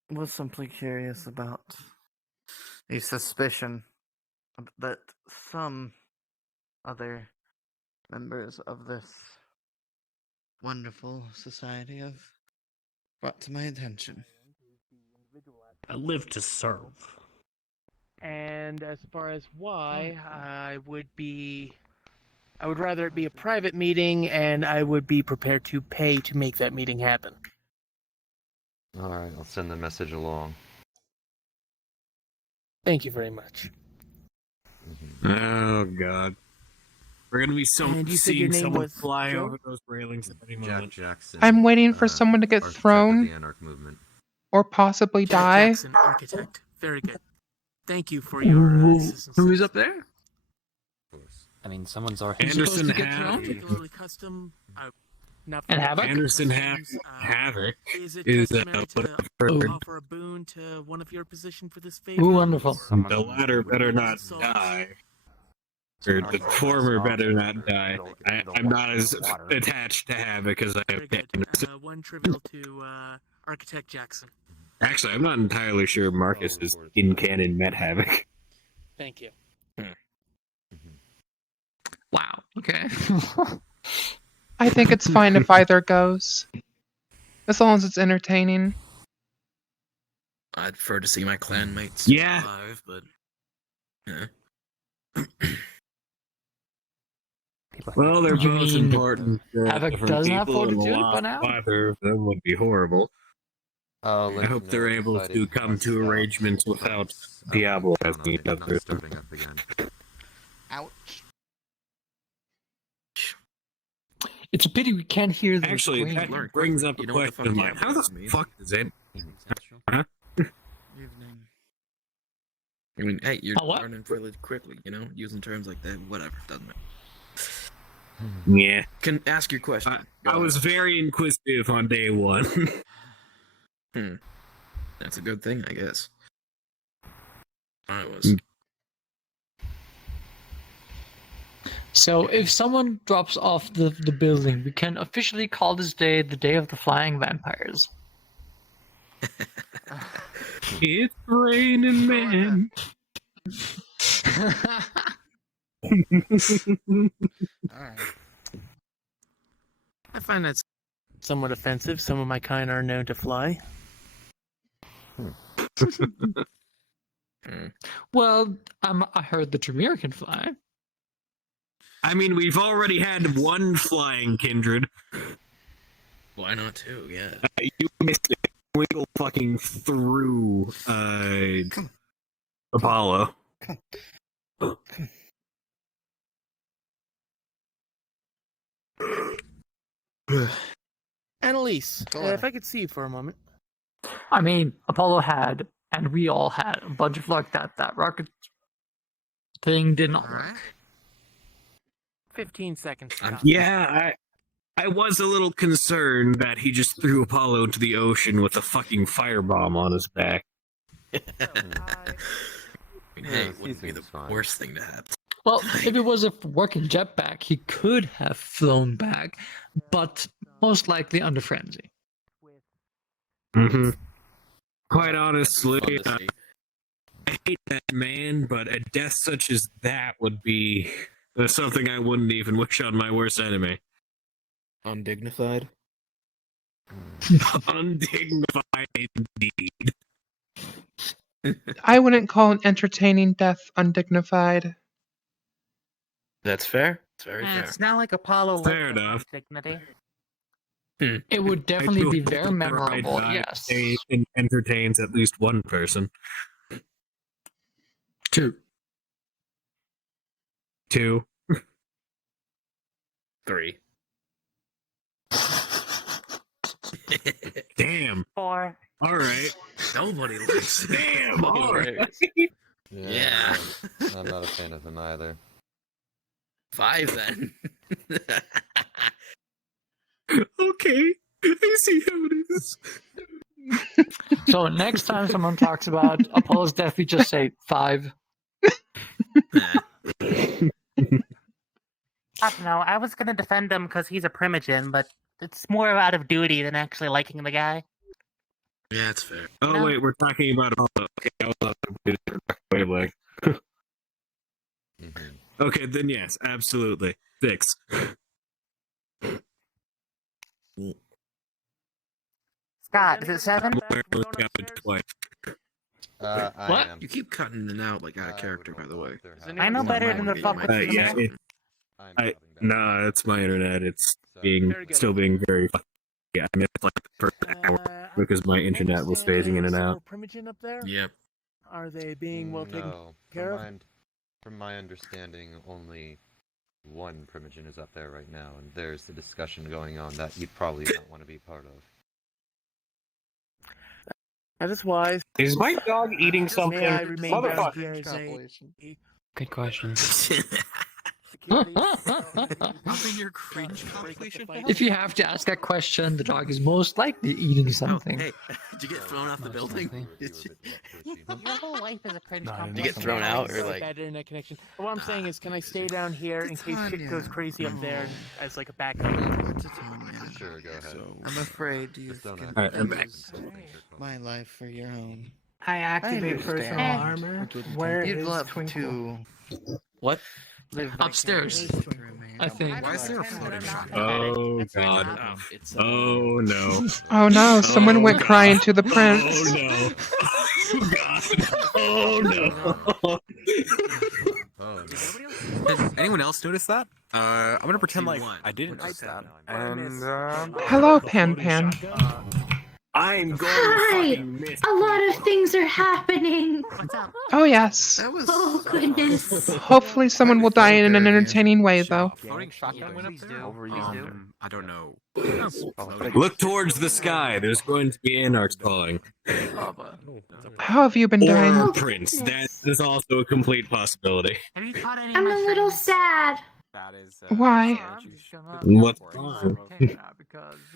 Was simply curious about a suspicion that some other members of this wonderful society have brought to my attention. I live to serve. And as far as why, I would rather it be a private meeting, and I would be prepared to pay to make that meeting happen. Alright, I'll send the message along. Thank you very much. Oh god. We're gonna be And you said your seeing name someone was fly Joe? over those railings at any Jack moment. Jackson. I'm waiting for someone to get architect of thrown the Anarch movement. or possibly Jack die. Jackson, architect. Very good. Thank you for your assistance. Who is up there? I mean, someone's already Anderson supposed to get Havoc. thrown. Particularly custom. Not And Havoc? Anderson Havoc Is it is customary to whatever. offer a boon to one of your position for this favor? Ooh, wonderful. The latter better not die. Or the former better not die. I'm not as attached to Havoc as I am Very to good. Anderson. One trivial to Architect Jackson. Actually, I'm not entirely sure Marcus is in canon met Havoc. Thank you. Wow. Okay. I think it's fine if either goes. As long as it's entertaining. I'd prefer to see my clanmates Yeah. alive, but yeah. Well, they're You both mean important. for Havoc different doesn't have people, and the fortitude loss by of now? either of them would be horrible. I'll I let hope you they're know if able fighting to come has to stopped, arrangements but without I'm Diablo as not the not other. starting up again. Ouch. It's a pity we can't hear the Actually, scream. that brings up a You know what the question of fuck mine. How Diablo the means? fuck does it? Huh? Evening. I mean, hey, you're A what? learning fairly quickly, you know, using terms like that, whatever, doesn't matter. Yeah. Can ask your question. I was very inquisitive on day one. That's a good thing, I guess. I was. So if someone drops off the building, we can officially call this day the Day of the Flying Vampires. It's raining, man. Alright. I find that somewhat offensive. Some of my kind are known to fly. Well, I heard the Tremere can fly. I mean, we've already had one flying kindred. Why not two? Yeah. You missed it. We go fucking through Apollo. Annalise, if I could see you for a moment. I mean, Apollo had, and we all had, a bunch of luck that that rocket thing did not work. 15 seconds. Yeah, I was a little concerned that he just threw Apollo into the ocean with a fucking firebomb on his back. I mean, hey, it wouldn't be the worst thing to happen. Well, if it was a working jetpack, he could have flown back, but most likely under frenzy. Mm-hmm. Quite honestly, I hate that man, but a death such as that would be something I wouldn't even wish on my worst enemy. Undignified? Undignified indeed. I wouldn't call an entertaining death undignified. That's fair. It's very fair. It's not like Apollo. Fair enough. Dignity. It would definitely be very memorable, yes. It entertains at least one person. Two. 3. Damn. 4. All right. Nobody likes it. Damn. All right. Yeah. I'm not a fan of him either. 5 then. Okay. I see how it is. So next time someone talks about Apollo's death, we just say 5. I don't know. I was gonna defend him because he's a primogen, but it's more out of duty than actually liking the guy. Yeah, it's fair. Oh, No. wait, we're talking about Apollo. Okay, I was on a different wavelength. Okay, then yes, absolutely. 6. Scott, is it 7? I am. You keep cutting in and out like out of character, by the way. I know better than the fuck with you. Yeah, no, it's my internet. It's still being very. Yeah, I missed like the first hour because my internet was phasing in and out. Primogen up there? Yep. Are they being well taken No, care of? from my understanding, only one primogen is up there right now, and there's a discussion going on that you'd probably not want to be part of. That is wise. Is my dog eating something? May I remain down Motherfucker. here as a... Good question. If you have to ask that question, the dog is most likely eating something. Hey, did you get thrown off the building? Your whole life is a cringe Did you get thrown out or like? Bad internet connection. What I'm saying is, can I stay down here in case shit goes crazy up there as like a backup? Sure, go ahead. I'm afraid you can Alright, I'm back. use my life for your own. I activate personal armor. Where You'd is love Twinkle? to What? Upstairs, I think. Why is there a floating shotgun? Oh god. Oh no. Oh no, someone went God. crying to the prince. Oh no. Oh no. Did anyone else notice that? I'm gonna pretend like I didn't notice that. And Hello, Pan Pan. I'm going Hi! to fucking miss. A lot of things are happening. What's up? Oh yes. Oh goodness. Hopefully someone will die in an entertaining way, though. floating shotgun went up there. I don't know. Look towards the sky. There's going to be Anarch calling. How have you been Or doing? Prince. That is also a complete possibility. I'm a little sad. That is. Why? What's wrong?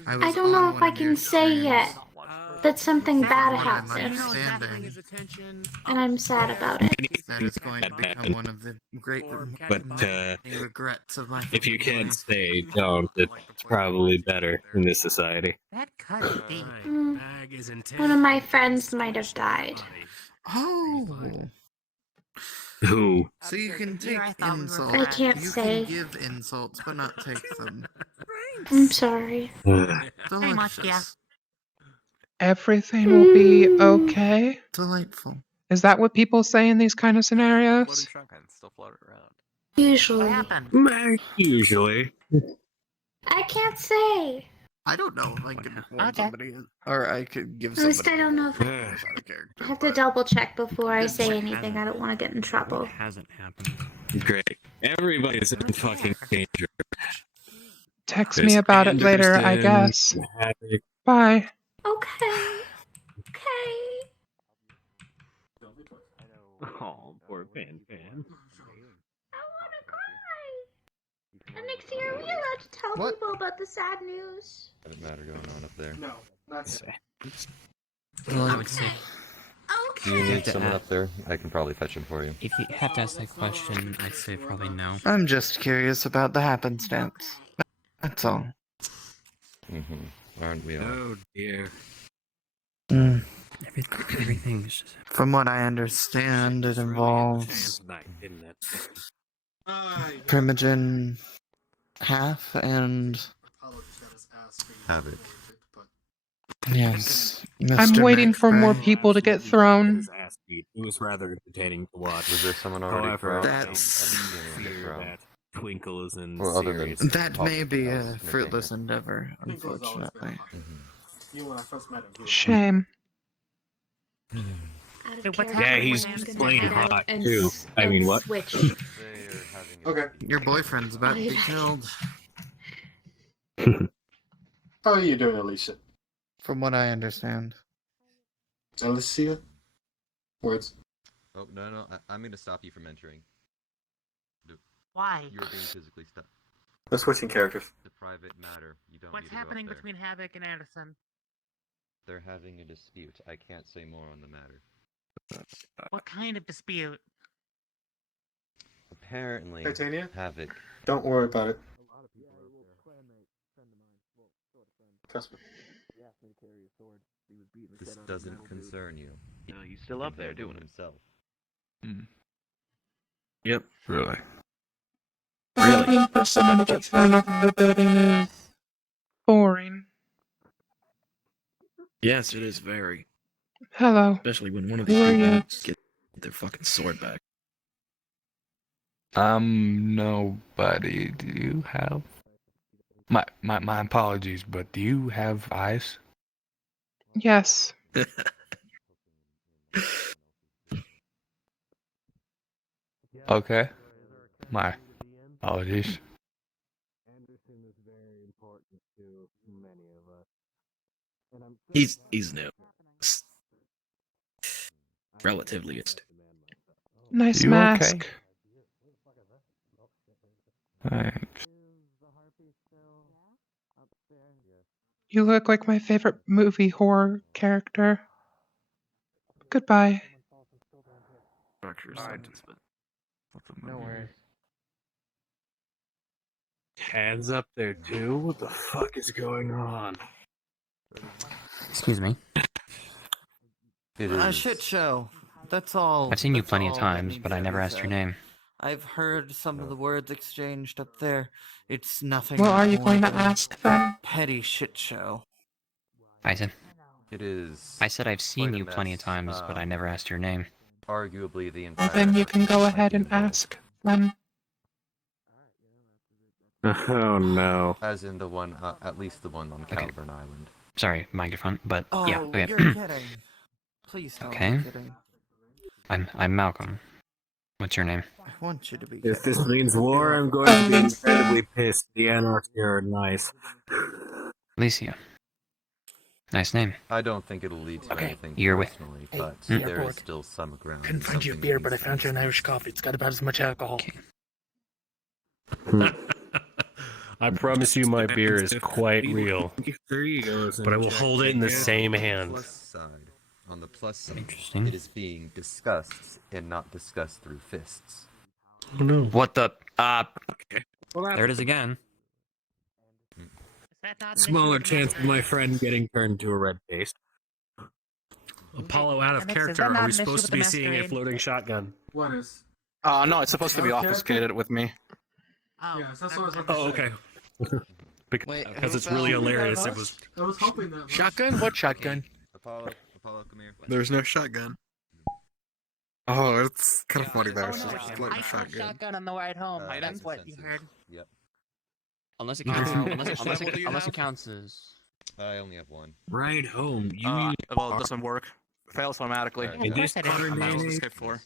I don't know if I can say yet that something bad happened, and I'm sad about it. That is going to become one of the great But regrets of my. if you can't say, don't. It's probably better in this society. That cut is deep. One of my friends might have died. Oh. Who? So you can take insults. I can't you say. can give insults, but not take them. I'm sorry. Very much, yeah. Everything will be okay? Delightful. Is that what people say in these kind of Floating scenarios? shotgun still floating around. Usually. What happened? Usually. I can't say. I don't know if I could inform Okay. somebody, or I could give At least somebody. I don't know if I have to double check before I say anything. I don't want to get in trouble. What hasn't happened? Great. Everybody's in fucking danger. Text There's me about it later, I Anderson, guess. Havoc. Bye. Okay. Okay. Oh, poor Fan. I want to cry. And Nixie, are we allowed to tell people about the sad news? Doesn't matter going on up there. No, that's it. Well, I would say Do you need someone up there? I can probably fetch him for you. if you have to ask that question, I'd say probably no. I'm just curious about the happenstance. That's all. Aren't we all? Oh dear. Mm. Everything's just... From what I understand, it involves primogen half and Havoc. yes. I'm Mr. waiting for more Masquerade. people to get thrown. It was rather entertaining to watch. Was there someone already However, thrown? That's- I didn't fear that Twinkle is in Well, other than serious That may be a Nick fruitless endeavor, unfortunately. Shame. Yeah, he's plain hot too. I mean, what? Okay. Your boyfriend's about to be killed. How are you doing, Alicia? From what I understand. Alicia? Words. Oh, no, I'm going to stop you from entering. Why? You're being physically stopped. We're switching characters. It's a private matter. You don't What's need to go up happening there. between Havoc and Anderson? They're having a dispute. I can't say more on the matter. What kind of dispute? Apparently, Titania? Havoc. Don't worry about it. Trust me. This doesn't concern you. He's still up there doing it. Himself. Yep. Really. Waiting for someone to get thrown off of the building is boring. Yes, it is very. Hello. Especially when one of Who these are people you? get their fucking sword back. Nobody. Do you have? My apologies, but do you have eyes? Yes. Okay. My apologies. He's new. Relatively. Nice You mask. okay? Thanks. You look like my favorite movie horror character. Goodbye. No worries. Hands up there too? What the fuck is going on? Excuse me. It A is. shit show. That's all. I've seen you that's plenty of all that times, needs but to I never be asked your said. name. I've heard some of the words exchanged up there. It's nothing. Well, are you more going to than ask them? Petty shit show. Bison. It is. I said I've seen quite a you plenty of mess. times, but I never asked your name. Arguably the Well, entire. then you can go ahead and ask them. Oh no. As in the one, at least the one on Calvern Island. Sorry, microphone, but Oh, yeah. Okay. you're kidding. Please tell me Okay. you're kidding. I'm Malcolm. What's your name? I want you to be If kidding. this means war, I'm going to be incredibly pissed. The Anarch here are nice. Alicia. Nice name. I don't think it'll lead to Okay, anything you're with- personally, Hey, but mm. there is still some ground. Couldn't find you a beer, but I found you an Irish coffee. It's got about as much alcohol. I promise you my beer is quite real. There you go. But I will hold it in the same hand. On the plus side, Interesting. it is being discussed and not discussed through fists. Oh no. What the? There it is again. Smaller chance of my friend getting turned to a red paste. Apollo out of Alex, is character. that not Are an we issue supposed with to the be seeing a Masquerade? floating shotgun? What is? No, it's supposed to be obfuscated with me. Oh, Yes, that's what I was about Oh, to say. okay. Because it's really hilarious. It was. I was hoping that. Shotgun? What shotgun? Apollo, come here. There's no shotgun. Oh, it's kind of funny Oh there. no, So I just like the shot shotgun. shotgun on the ride home. That's That's a what you census. heard. Yep. Unless it Is counts. that Unless it counts as. I only have one. Ride home. You Well, it doesn't work. Fails automatically. Alright, In this modern I'm day out. and age, Escape 4.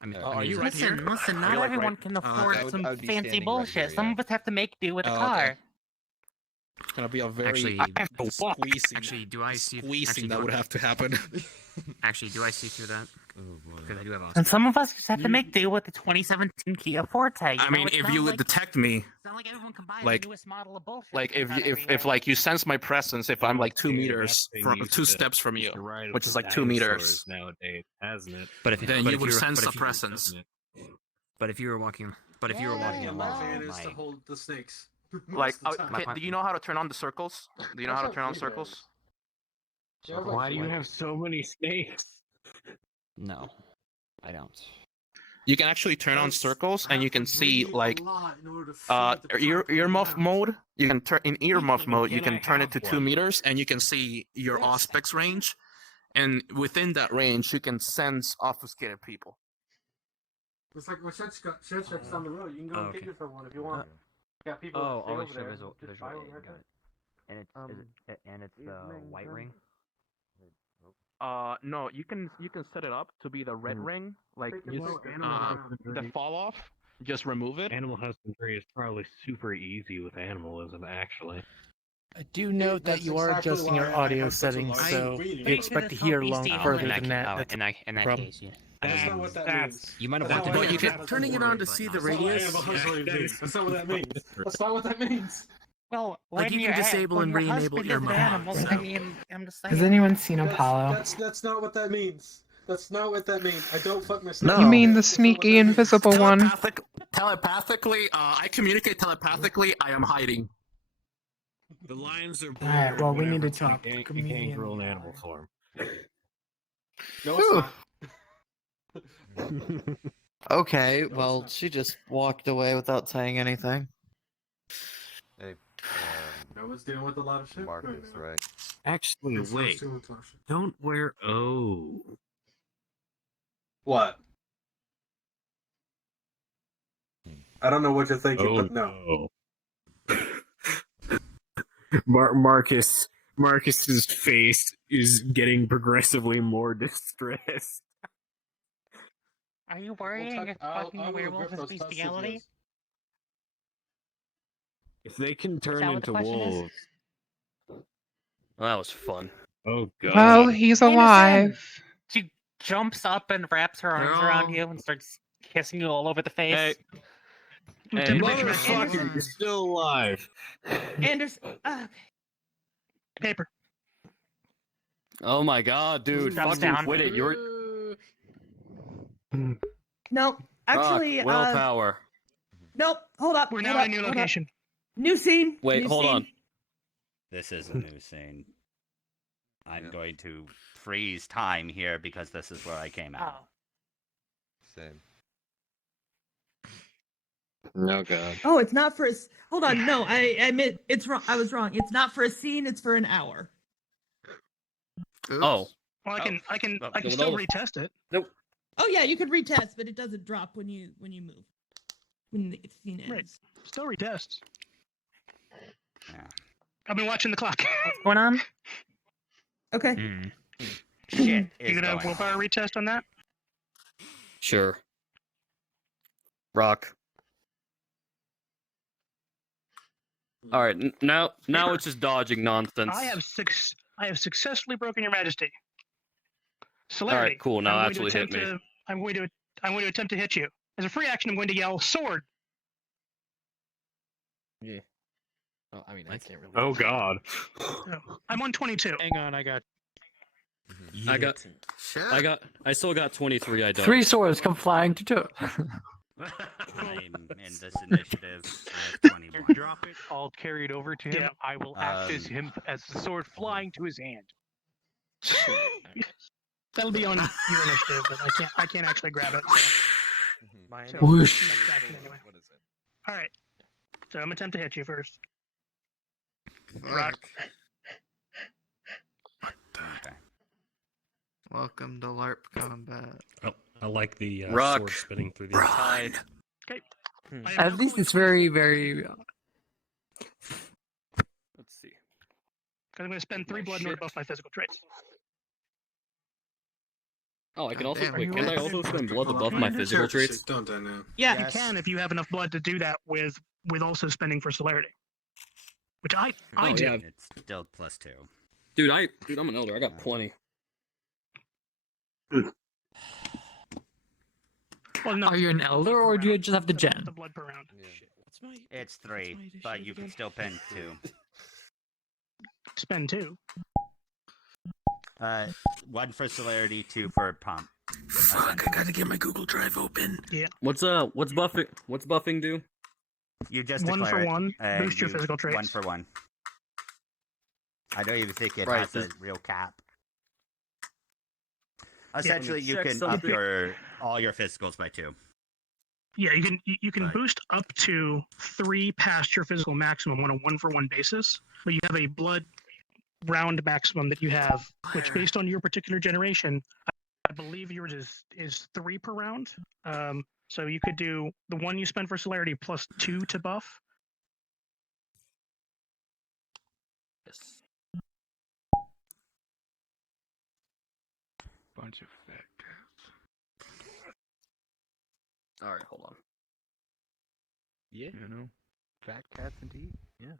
I mean, Are you right here? Listen, Are not you, like, everyone right- can I afford would- some I would be fancy standing right bullshit. here, Some yeah. of us have to make do with a Oh, car. okay. It's gonna be a very Actually, squeezing. actually, do I see? Squeezing Actually, that do would I- have to happen. Actually, do I see through that? Oh boy. Because I do have And Oscar. some of us just have to make do with the 2017 Kia Forte. I mean, if you would detect me, it's not like everyone can buy like- the newest model of bullshit. like if Not you, every if year. like you sense my presence, if I'm like 2 Okay, meters that thing from used 2 to- steps from you, used to ride which with is like 2 meters, dinosaurs nowadays, hasn't it? But if then but you if would were- sense but a if you- presence. Doesn't it? But if you were walking, along, is to hold the snakes. Like, most of the time. do you know how to turn on the circles? Do you know how to turn on circles? Why do you have so many snakes? No, I don't. You can actually turn on circles, and you can see like ear earmuff mode. You can turn in earmuff mode. You Can I can turn it to have 2 one? meters, and you can see your aspects range. And within that range, you can sense obfuscated people. It's like when Shed's down the road. You can go and get okay. yourself one if you want. Got people Oh, that stay I'll over show there. visual Just buy one aid, right got there. it. And it's the white ring. No, you can set it up to be the red ring, like the fall off. Just remove it. Animal husbandry is probably super easy with animalism, actually. I do note that you are exactly adjusting why your I audio have such a settings, large so reading. if you expect to hear long Oh, further in that, than that. oh, That's in that problem. case, yeah. That's not what that means. You might have That's wanted not to. what you that means. Turning it on to see the That's not what radius. animal husbandry means. That's not what that means. That's not what that means. Well, Like, when you you're can disable when and your re-enable husband is your an mode, animal, so. I mean, I'm just saying. Has anyone seen Apollo? That's not what that means. That's not what that means. I don't fuck my No. You mean the That's not what sneaky, that means. invisible one? Telepathically, I communicate telepathically. I am hiding. The lines are blurred. Alright, well, we need to whenever talk. You can't Comedian. grow an animal form. No, it's not. Okay, well, she just walked away without saying anything. Hey, I was dealing with a lot of shit. Marcus, right? Actually, That's wait. too much shit. Don't wear O. What? I don't know what you're thinking, Oh but no. Marcus's face is getting progressively more distressed. Are you worrying if fucking werewolf is bestiality? If they can turn that what the into question is? wolves. Well, that was fun. Oh god. Well, he's alive. She jumps up and wraps her arms around you and starts kissing you all over the face. Hey. Hey, motherfucker, you're still alive. Anderson, Paper. Oh my god, dude! Drops Fucking down. quit it. You're No, actually, willpower. nope. Hold up. We're hold now up, in a new hold up. location. New scene. Wait, new hold scene. on. This is a new scene. I'm going to freeze time here because this is where I came out. Oh. Same. No god. Oh, it's not for a. Hold on. No, I admit it's wrong. I was wrong. It's not for a scene. It's for an hour. Oh. Well, I can no, still no. retest it. Nope. Oh yeah, you could retest, but it doesn't drop when you move. When the scene ends. Right. Still retest. Yeah. I've been watching the clock. What's going on? Okay. Shit is You gonna going willpower on. retest on that? Sure. Rock. All right, now it's just dodging nonsense. I have successfully broken your majesty. All Celerity. right, cool. Now I'm going actually to hit me. attempt I'm going to attempt to hit you. As a free action, I'm going to yell sword. Yeah. Oh, I mean, I can't really. Oh god. I'm on 22. Hang on, I still got 23. I don't. 3 swords come flying to 2. I'm in this initiative. with 21. Drop it. I'll carry it over to him. Yeah. I will act as him as the sword flying to his hand. That'll be on your initiative, but I can't actually grab it. So. Whoosh. Next action anyway. All right. So I'm gonna attempt to hit you first. Rock. Okay. Welcome to LARP combat. Oh, I like the Rock. sword spinning through the air. Okay. At least it's very, very. Let's see. I'm going to spend 3 blood in order to buff my physical traits. Oh, I can God also damn, wait. you Can I are- also spend blood to buff my physical traits? Don't I know? Yeah, Yes. you can if you have enough blood to do that with also spending for celerity. Which I Oh, do. yeah. It's still +2. Dude, I'm an elder. I got plenty. Well, no, Are you an elder or do you just have the gen? the blood per round. It's 3, but you can still pin 2. Spend 2. 1 for celerity, 2 for pump. Fuck, I gotta get my Google Drive open. Yeah. What's buffing do? You just 1 declare for 1. it, and Boost your you- physical traits. 1 for 1. I don't even think it Right, has a this- real cap. Essentially, you check can up something. all your physicals by 2. Yeah, you can boost up to 3 past your physical maximum on a 1-for-1 basis, but you have a blood round maximum that you have, which based on your particular generation, I believe yours is 3 per round. So you could do the 1 you spend for celerity plus 2 to buff. Yes. Bunch of fat All right, hold on. Yeah. You know, fat cats indeed. Yeah.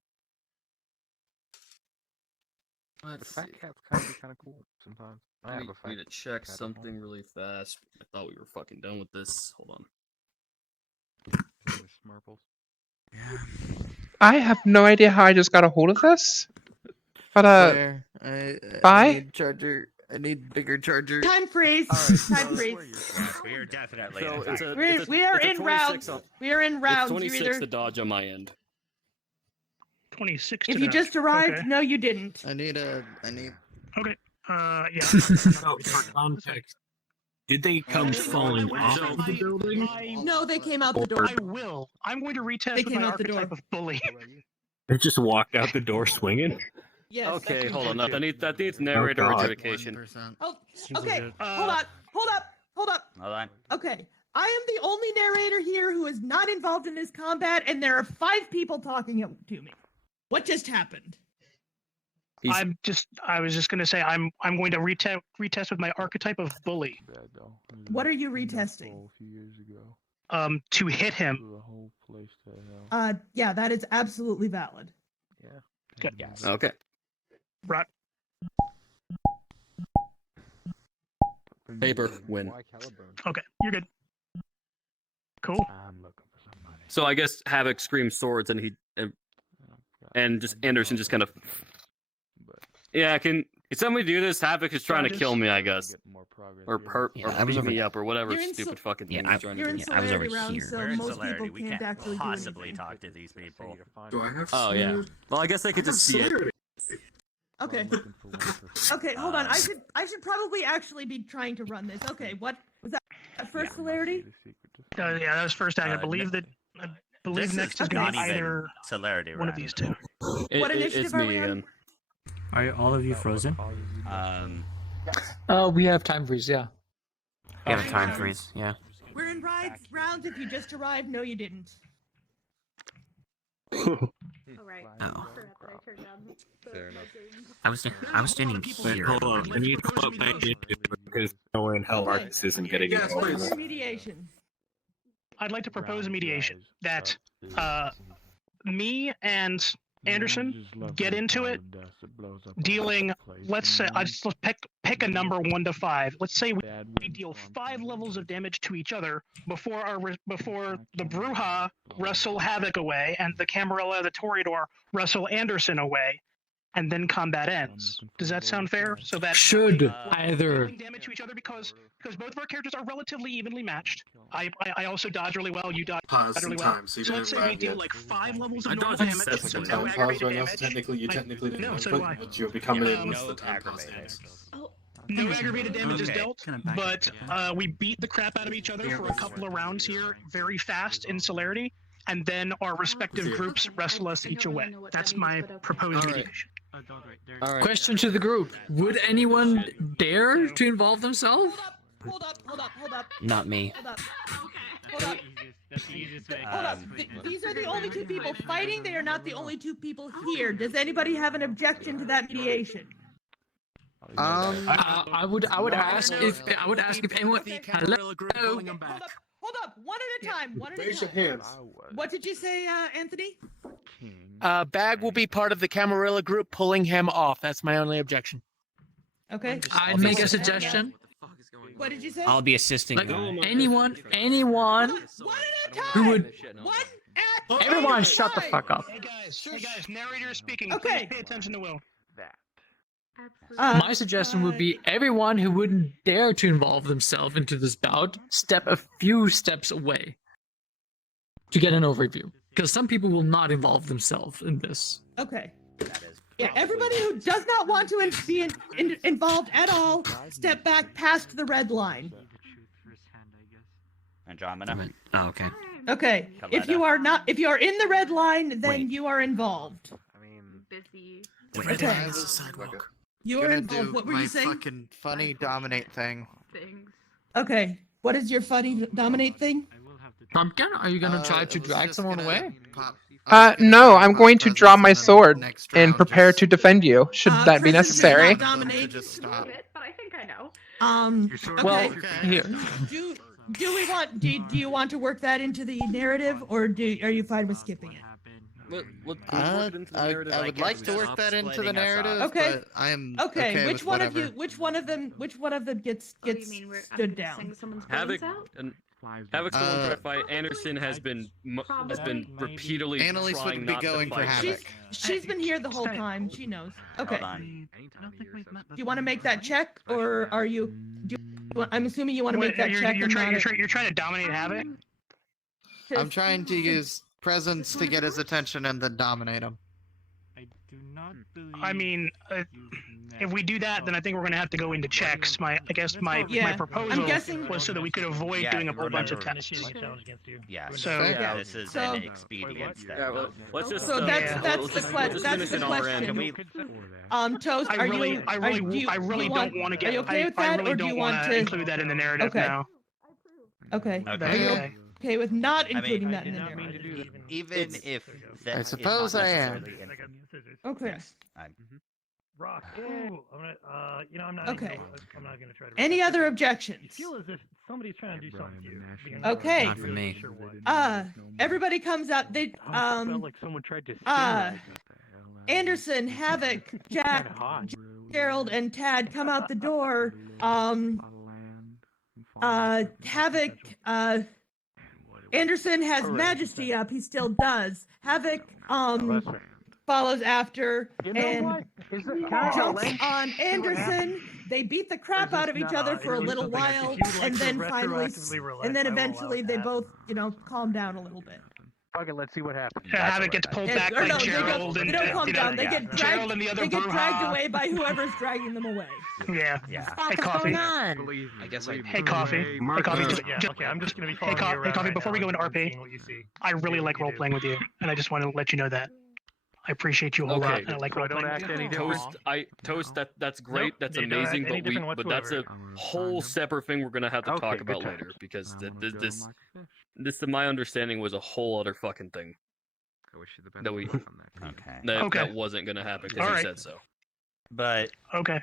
The fat cats kind of cool sometimes. I have a fat Need to check cat at something really fast. I thought we were fucking done with this. Hold on. Smurfles. I have no idea how I just got a hold of this. But Fair. I bye. need charger. I need bigger charger. Time freeze. Time freeze. We are definitely. So in it's fact- We are it's a in 26 rounds. on- We are in rounds. It's You 26 either to dodge on my end. 26. if to you dodge. just arrived, Okay. no, you didn't. I need. Okay. Yeah. So for context, did they come falling off of the building? No, they came out the door. I will. I'm going to retest with my archetype of bully. They just walked out the door swinging. Yes. Okay, hold on. That needs narrator God. adjudication. Oh, okay. Hold up. Hold on. Okay. I am the only narrator here who is not involved in this combat, and there are 5 people talking to me. What just happened? I was just gonna say I'm going to retest with my archetype of bully. What are you retesting? To hit him. Yeah, that is absolutely valid. Yeah. Good. Yes. Okay. Right. Paper win. Okay, you're good. Cool. So I guess Havoc screams swords, and just Anderson just kind of. Yeah, can somebody do this? Havoc is trying to kill me, I guess, or hurt, Yeah, or I was beat over me there. up, or whatever You're in stupid fucking Yeah, thing I- he's trying to You're do. in I was over celerity round, here. so We're in most people celerity. We can't can't actually possibly do talk to these people. Do I have? Oh yeah. Well, I guess they could just see it. Okay. Okay, hold on. I should probably actually be trying to run this. Okay, what was that? First celerity? Yeah, that was first act. I believe This next is is going not to be even either celerity one of round. these two. What initiative it's are me we on? again. Are all of you frozen? Um, We have time freeze. Yeah. we have a time freeze. Yeah. We're in rounds. If you just arrived, no, you didn't. Alright. Oh. Fair enough. I was standing Wait, here. hold on. I need to put back in because no in hell Arcus isn't getting it. What's the mediation? I'd like to propose a mediation that me and Anderson get into it, dealing. Let's say let's pick a number 1 to 5. Let's say we deal 5 levels of damage to each other before the Bruja wrestle Havoc away and the Camarilla, the Toreador wrestle Anderson away, and then combat ends. Does that sound fair? So that Should we're either. dealing damage to each other because both of our characters are relatively evenly matched. I also dodge really well. You dodge Pause really in well. time, so you So let's didn't say we round deal yet. like 5 levels of I normal dodge damage, excessive so no time. aggravated Pause right now, damage. so technically you technically didn't No, input, so do I. but you're becoming it once No the time aggravated. passes. No aggravated damage is Okay. dealt, but we beat the crap out of each other for a couple of rounds here, very fast in celerity, and then our respective groups wrestle us each away. That's my proposed Alright. mediation. All right. Question to the group: would anyone dare to involve themselves? Hold up. Not me. Hold up. Hold up. These are the only two people fighting. They are not the only two people here. Does anybody have an objection to that mediation? I would ask if anyone. Hello. Hold up. One at a time. Raise your hands. What did you say, Anthony? Bag will be part of the Camarilla group pulling him off. That's my only objection. Okay. I'd make a suggestion. What did you say? I'll be assisting. Like, you. anyone One at a time. who would. One at Everyone, a shut the time. fuck up. Hey guys, narrator is speaking. Okay. Please pay attention to Will. My suggestion would be everyone who wouldn't dare to involve themselves into this bout, step a few steps away to get an overview. Because some people will not involve themselves in this. Okay. Yeah, everybody who does not want to be involved at all, step back past the red line. Andromeda. Oh, okay. Okay. If you are in the red line, then you are involved. Busy. Okay. You are Gonna involved. do What were my you saying? fucking funny dominate thing. Okay. What is your funny dominate thing? Pumpkin, are you gonna try to drag someone away? No, I'm going to draw my sword and prepare to defend you, should that be necessary. Just stop. But I think I know. Well, Okay. here. Do we want? Do you want to work that into the narrative, or are you fine with skipping it? I would like to work that into the narrative, Okay. but I am okay. with whatever. Which one of them gets stood down? Havok and Havok's the one trying to fight. Anderson has been repeatedly Annalise trying would be not going to for fight. Havok. She's been here the whole time. She knows. Okay. Do you want to make that check, or are you? I'm assuming you want to make that check. You're trying to dominate Havok. I'm trying to use presence to get his attention and then dominate him. I mean, if we do that, then I think we're going to have to go into checks. My proposal was so that we could avoid doing a whole bunch of tests. Yeah. So this is an expedient step. Yeah, well, let's just. So that's let's the just question. That's the question. Toast. I really don't want to get. Are you okay with that, or do you want to include that in the narrative now? Okay. Okay. Okay with not including that in the narrative. Even if that I is suppose not I am. necessarily in- Okay. Yes, Rock. Ooh, I'm not. Okay. I'm not gonna try to. Any other objections? I feel as if somebody's trying to do something to you. Okay. Not for me. Everybody comes out. They like someone tried to Anderson, Havok, Jack, Gerald, and Tad come out the door. Havok, Anderson has Majesty up. He still does. Havok, follows after and jumps on Anderson. They beat the crap out of each other for a little while, and then finally, and then eventually they both, calm down a little bit. Okay, let's see what happens. Havok gets pulled back Or by no, Gerald they and don't calm down. They get Gerald and the other They get dragged brouhaha. away by whoever's dragging them away. Yeah. Hey, Coffee. I guess Hey, Coffee. Hey, Coffee. Okay, I'm just gonna be Hey, following you around Coffee. right Before we now go into and RP, seeing what you see. I really like role playing with you, and I just want to let you know that. I appreciate you a whole lot. And I like role playing with you. Toast. That's great. Nope, that's they don't amazing. act any different But that's a whatsoever. whole separate thing we're gonna have to Okay, talk good about times. later because this, to my understanding, was a whole other fucking thing. I wish you the best That we. Okay. That wasn't gonna happen because All you right. said so. But Okay.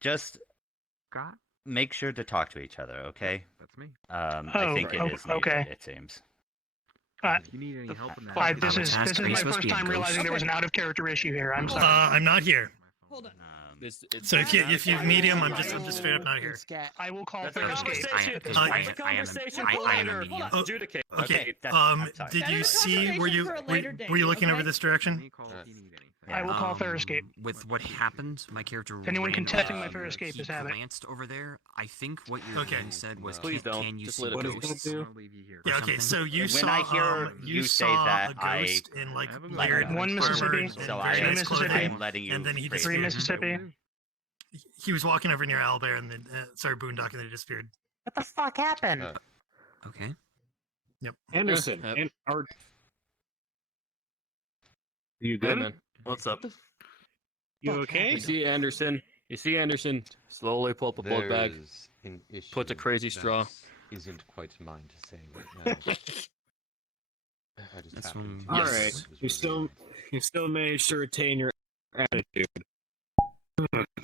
just make sure to talk to each other, okay? That's me. I think it is needed, okay. it seems. You need any help in that? This is my first time realizing there was an out of character issue here. I'm sorry. I'm not here. Hold on. So if you medium, I'm just straight up not here. I will call That's a Farscape. conversation. I- That's a conversation for I am a later. medium. Adjudicate. Okay. I'm sorry. Did you see? Were you looking over this direction? I will call Farscape. With what happened, my character. If anyone ran contesting off. my Farscape He is Havok. glanced over there. I think what you Okay. said was, Please don't. can you Just see let it go. ghosts? Yeah. Okay. something? So you When saw. I hear you you say saw that, a ghost in like let layered it go. One armor Mississippi. and So very Two nice Mississippi. I clothing, am letting you and then he phrase Three it. Mississippi. He was walking over near Owlbear and then started boondocking and then he disappeared. What the fuck happened? Okay. Yep. Anderson, you Hey, man. What's up? You okay? You see Anderson. Slowly pull up a blood bag. There's an issue Puts a crazy straw. that isn't quite mine to say right now. I just That's happened from- to- All right. You still managed to retain your attitude.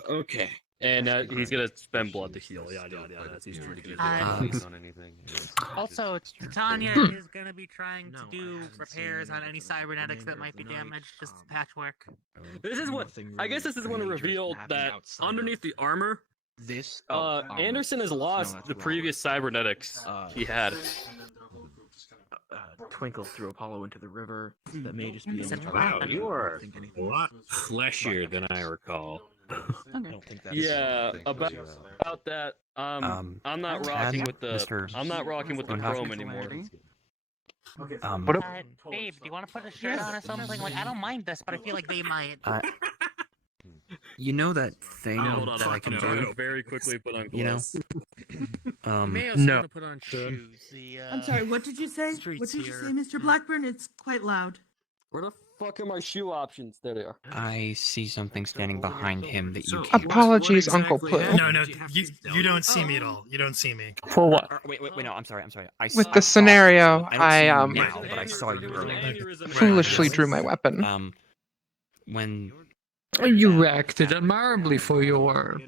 Okay. And he's gonna spend blood to heal. Yada yada yada. He's pretty good. on anything. Also, Titania is going to be trying to do repairs on any cybernetics that might be damaged, just patchwork. This is what I guess this is when it revealed that underneath the armor, Anderson has lost the previous cybernetics he had. Twinkle threw Apollo into the river. That may just be. Wow, you are a lot fleshier than I recall. I don't think that's Yeah, about that. I'm not rocking with the chrome anymore. Babe, do you want to put a shirt on or something? Like, I don't mind this, but I feel like they might. You know that thing Hold on, that I can do? very quickly put on You know? gloves. No. Put on shoes. I'm sorry, what did you say? What did you say, Mr. Blackburn? It's quite loud. Where the fuck are my shoe options? There they are. I see something standing behind him that you can't. Apologies, Uncle Pooh. No, you don't see me at all. You don't see me. For what? Wait, no, I'm sorry. With the scenario, I don't see you now, but I saw you earlier. foolishly drew my weapon. When You reacted admirably for your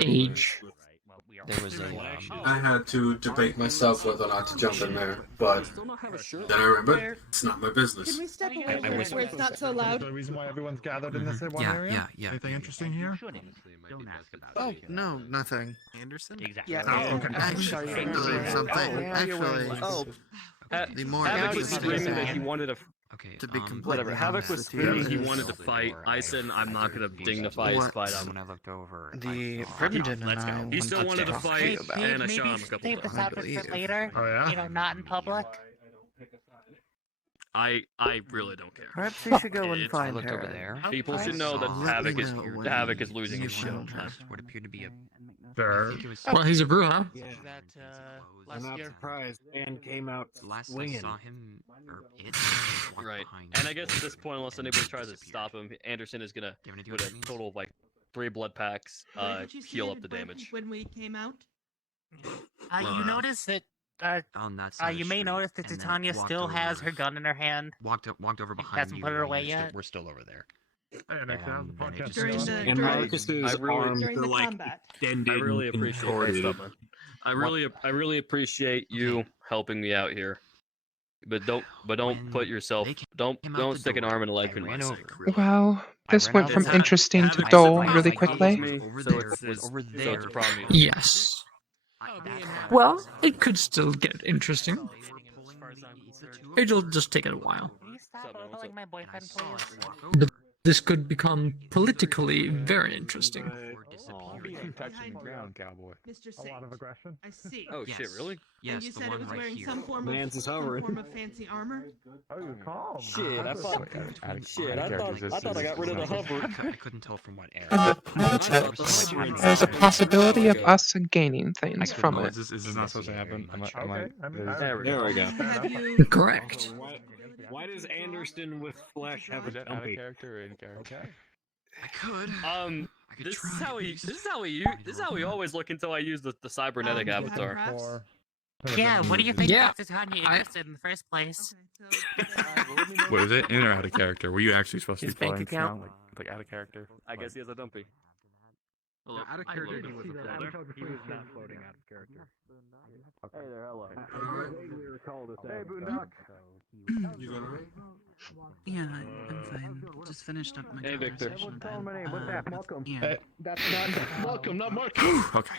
age. there was a I had to debate myself whether or not to jump in there, but then I remembered it's not my business. Can we step away where it's not so loud? The reason why everyone's gathered in this one area? Yeah. Anything interesting here? Don't ask about Oh, no, nothing. Anderson? Exactly. Oh, okay. Actually, something. Actually, the more Havoc was interesting screaming that he thing, wanted to. Okay. to be completely Whatever. Havoc honest was with you, screaming he is wanted to fight. I said I'm not gonna dignify his fight. When I looked over, the primogen and I He still wanted to talk fight, you about. and I shot him a couple Save this times. outfit for later. Oh, yeah? You know, not in public. I really don't care. Perhaps we should go and It's- find looked her. over there. People should know that Let me know when Havoc is losing you his shit. found her. What appeared to be a. Sure. Well, he's a brew, huh? That I'm last not year. surprised. Dan came out Last I swinging. saw him, or it, walked Right. behind And you. I guess at this point, unless anybody tries to stop him, Anderson is gonna Do you have any with a opinions? total of like 3 blood packs, What did you say heal up to the both damage. when we came out? You notice that. On that side. You may notice that Titania still has her gun in her hand. Walked over behind Hasn't you. put her and away we're yet. Still, we're still over there. Hey, next time, the And it podcast just- During the And during, Marcus's arms during are the like combat. extended. I really and appreciate contorted. that. I really appreciate you helping me out here. But don't When put yourself they don't came out the stick an door, arm in a I leg for ran me. over. Well, this ran went out from of- interesting to Havoc dull is really like quickly. me, Over so there, it's over so there. it's a problem. Yes. Well, it could still get interesting. It'll just take a while. Can you stop overpulling my boyfriend, please? But this could become politically very interesting. Touching the ground, cowboy. Mr. A Sage, lot of aggression. I see. Oh Yes. shit, really? Yes, And you the said it one was right wearing here. some form Mans is some hovering. form of fancy armor. Oh, you're calm. Shit, I thought Shit, I thought I got rid of the hover. I couldn't tell from what era. There's a possibility of us gaining things from it. Is this not supposed to happen? Okay, I mean, There we go. Have you? Correct. Why does Anderson with flesh have a dumpy? character or in character? I could. I could This try. is how we always look until I use the cybernetic Do you have avatar. crafts? Yeah, what do you think Yeah, got Titania I- interested in the first place? Wait, was it in or out of character? Were you actually supposed to His be bank flying account? sound, like out of character? I guess he has a dumpy. Out of character, he was a floater. He was not floating out of character. Hey there, hello. Hey, Boondock. You gonna read? Yeah, I'm fine. Just finished up my Hey, Victor. Tell him my name. What's that? Malcolm. Yeah. That's not Malcolm, not Marcus. Okay.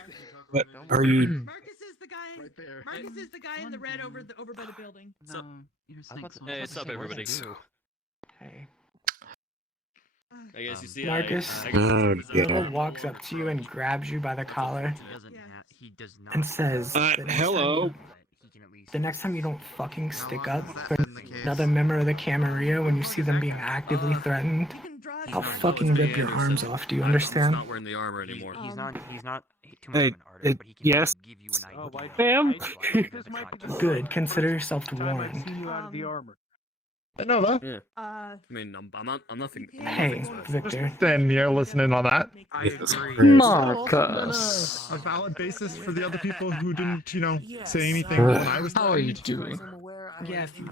But are you? Marcus is the guy. Right there. Marcus is the guy in the red over by the building. No, you're saying Hey, what's up, everybody? Hey. I guess you see, Marcus. Oh, Noah walks up to you and grabs you by the collar and says, hello. the next time you don't fucking stick up for another member of the Camarilla when you see them being actively threatened, I'll fucking rip your arms off. Do you He's understand? not wearing the armor anymore. He's not too much Hey, of an artist, but he can yes. give you an idea. Sam? Good. Consider yourself warned. See you out of the armor. Nova. Yeah. I mean, I'm nothing. Hey, Victor. Then you're listening on that. I agree. Marcus. A valid basis for the other people who didn't, say anything when I was. How are you doing? Yeah, if you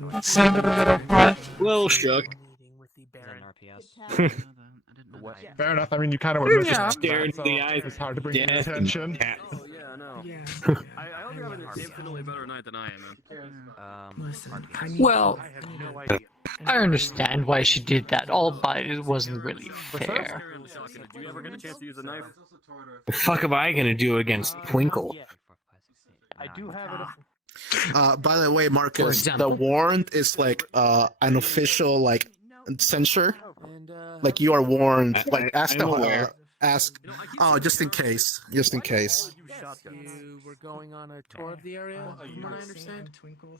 Well shook. Fair enough. I mean, you kind of were missing Yeah. that, Stared so in the eyes it's hard to bring to your death and attention. cat. Oh yeah, I know. I hope you're having an infinitely better night than I am, man. Listen, Well, I have no idea. I understand why she did that, but it wasn't really fair. Do you ever get a chance to use a knife? The fuck am I gonna do against Twinkle? I do have it. By the way, Marcus, the example? warrant is like an official like censure. Like you are warned. Like ask I'm the aware. ask. Oh, just in case. Just in case. You were going on a tour of the area, from what I understand.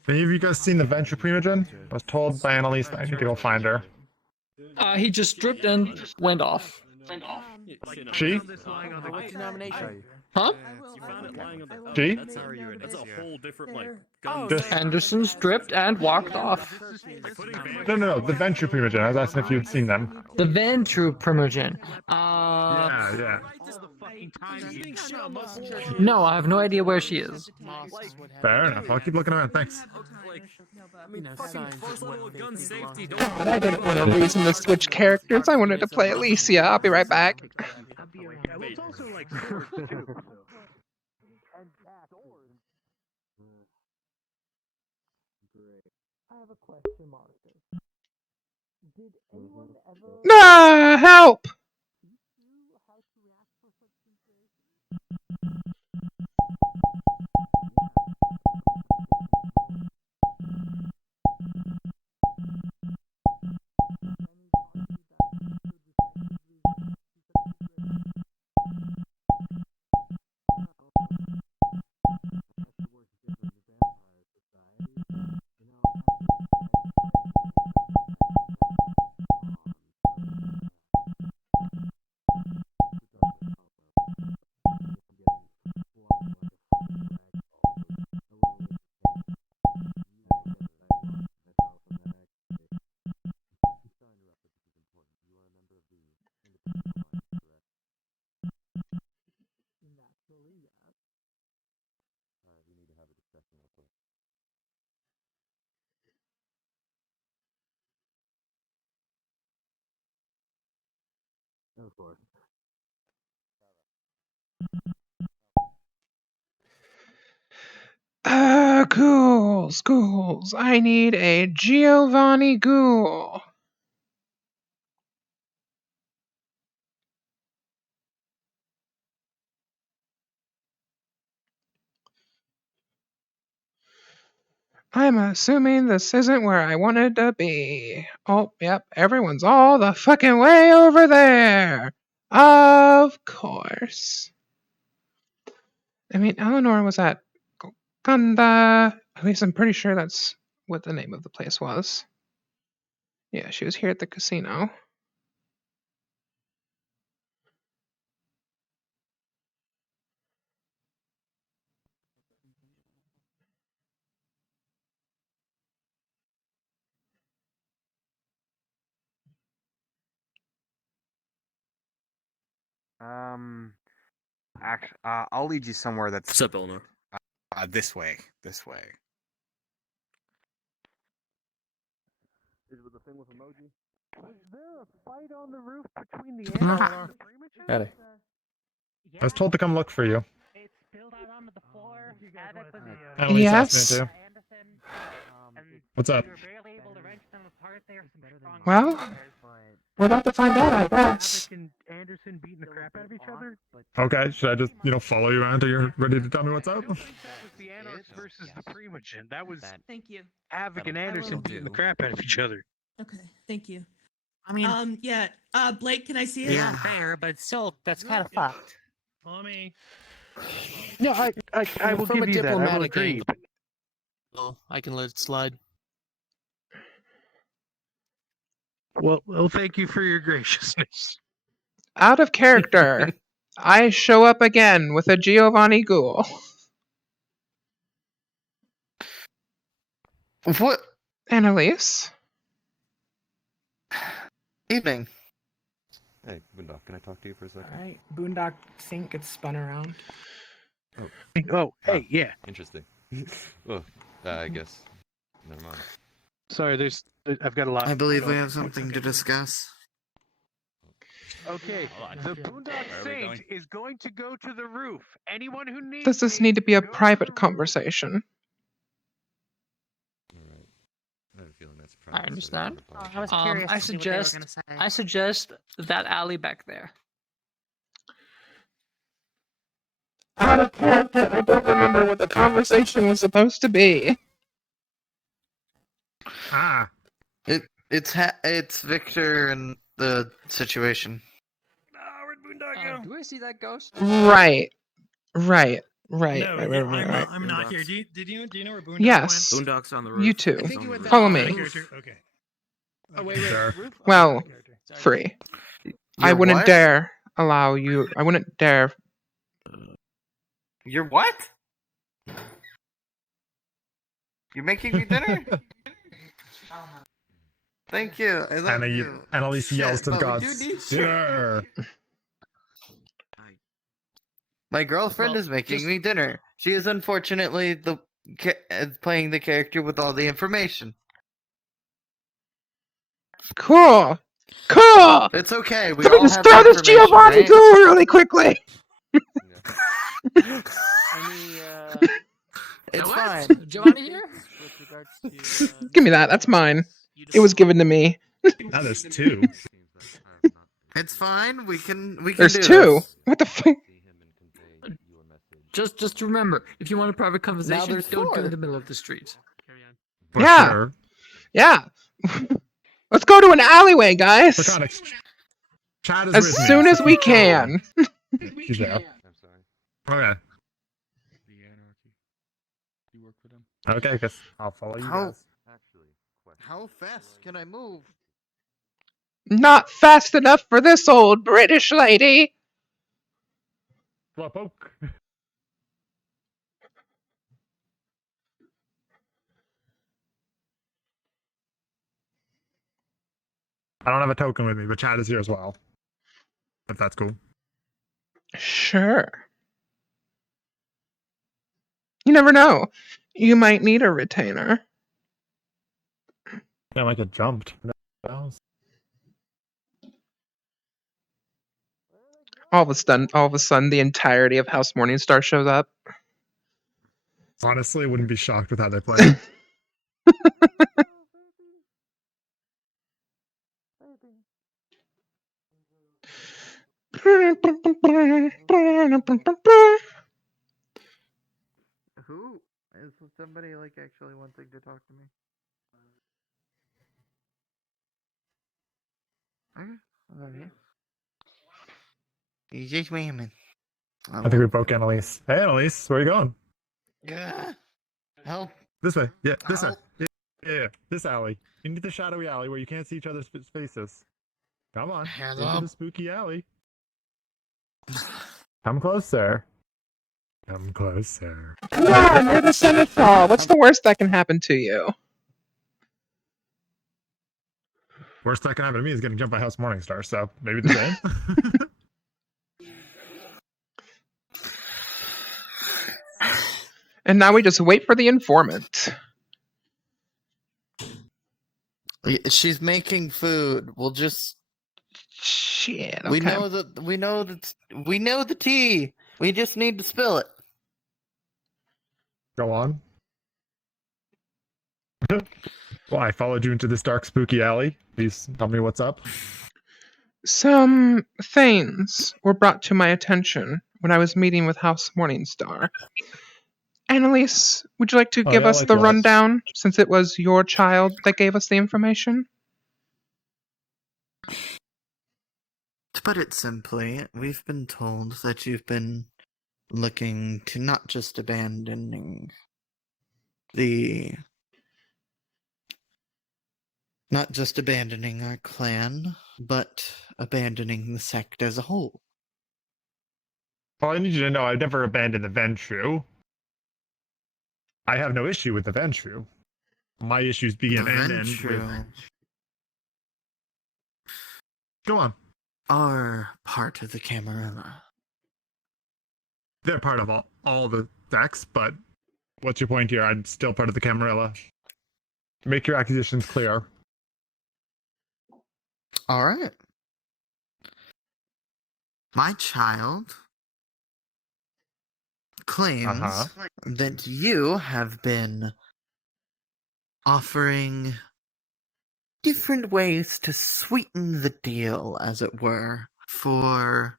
Any of you guys seen the Venture Primogen? I was told by Annalise that I need to go find her. He just stripped and went off. She? What's your nomination? Huh? You found it lying on the. G? That's a whole different Anderson stripped and walked off. No, the Venture Primogen. I was asking if you'd seen them. The Ventru Primogen. Yeah. No, I have no idea where she is. Fair enough. I'll keep looking around. Thanks. But I didn't want a reason to switch characters. I wanted to play Alicia. I'll be right back. It's also like swords too. I have a question, Marcus. Did anyone ever... Nah, help! Of course. Ghouls. I need a Giovanni Ghoul. I'm assuming this isn't where I wanted to be. Oh, yep, everyone's all the fucking way over there. Of course. I mean, Eleanor was at Golconda. At least I'm pretty sure that's what the name of the place was. Yeah, she was here at the casino. Actually, I'll lead you somewhere that's. What's up, Eleanor? This way. This way. Is it the thing with emoji? Was there a fight on the roof between the Anarch and the primogen? Howdy. I was told to come look for you. It spilled out onto the floor. Havoc was Annalise Yes? asked me to. What's up? we were barely able to wrench them apart. They were some strong Well, monsters, we're about to find out, I guess. Havoc and Anderson beating the crap out of each other? Okay, should I just, follow you around until you're ready to tell me what's up? I don't think that was the Anarch versus the primogen. That was Thank you. Havoc and Anderson beating the crap out of each other. Okay, thank you. I mean, yeah. Blake, can I see it? yeah, fair, but still, that's kind of fucked. Follow me. No, I will From give a you that. I will diplomatic agree. angle, well, I can let it slide. Well, thank you for your graciousness. Out of character. I show up again with a Giovanni Ghoul. What? Annalise? Evening. Hey, Boondock, can I talk to you for a second? Alright, Boondock sink gets spun around. Oh, hey, yeah. Interesting. Well, I guess. Never mind. Sorry, I've got a lot. I believe we have something to discuss. Okay, the Boondock Saint is going to go to the roof. Anyone who needs Does this need to be a private conversation? I have a feeling that's I understand. I was curious to see what they were gonna say. I suggest that alley back there. Out of character, I don't remember what the conversation was supposed to be. It's Victor and the situation. Do I see that ghost? Right. No, Right. I'm not here. Do you know where Boondock Yes. went? Boondock's on the roof. You too. He's on the roof. Follow me. Okay. Oh, wait. Sure. Well, free. I wouldn't what? dare allow you. I wouldn't dare. You're what? You're making me dinner? Thank you. I love you. Annalise yells to the Shit, but we gods. do need Dinner. My girlfriend is making me dinner. She is unfortunately playing the character with all the information. Cool. Cool. It's okay. We So we all just have throw the this information, Giovanni right? through really quickly. It's fine. Giovanni here? Give me that. That's mine. It was given to me. Now there's two. It's fine. We can There's do two. this. What the fuck? Just remember, if you want a private conversation, there's don't go four. in the middle of the street. For Yeah. sure. Yeah. Let's go to an alleyway, guys. Platonic. Chad is As with me. soon as we can. She's there. Okay. Okay, I guess I'll follow you How- guys. How fast can I move? Not fast enough for this old British lady. Slowpoke. I don't have a token with me, but Chad is here as well. If that's cool. Sure. You never know. You might need a retainer. Yeah, like it jumped. All of a sudden, the entirety of House Morningstar shows up. Honestly, wouldn't be shocked with how they play. Who is somebody like actually wanting to talk to me? Okay. You just wait a minute. I think we broke Annalise. Hey, Annalise, where are you going? Help. This way. Yeah, this way. Yeah. This alley. Into the shadowy alley where you can't see each other's faces. Come on. Into the spooky alley. Come closer. Come closer. Come on, you're the senator. What's the worst that can happen to you? Worst that can happen to me is getting jumped by House Morningstar, so maybe the same. And now we just wait for the informant. She's making food. We'll just. Shit. Okay. We know the tea. We just need to spill it. Go on. Well, I followed you into this dark, spooky alley. Please tell me what's up. Some things were brought to my attention when I was meeting with House Morningstar. Annalise, would you like to give us like the what? rundown, since it was your child that gave us the information? To put it simply, we've been told that you've been looking to not just abandoning our clan, but abandoning the sect as a whole. Well, I need you to know I've never abandoned the Ventru. I have no issue with the Ventru. My issues begin and end with... Go on. are part of the Camarilla. They're part of all the decks, but what's your point here? I'm still part of the Camarilla. Make your accusations clear. All right. My child claims that you have been offering different ways to sweeten the deal, as it were, for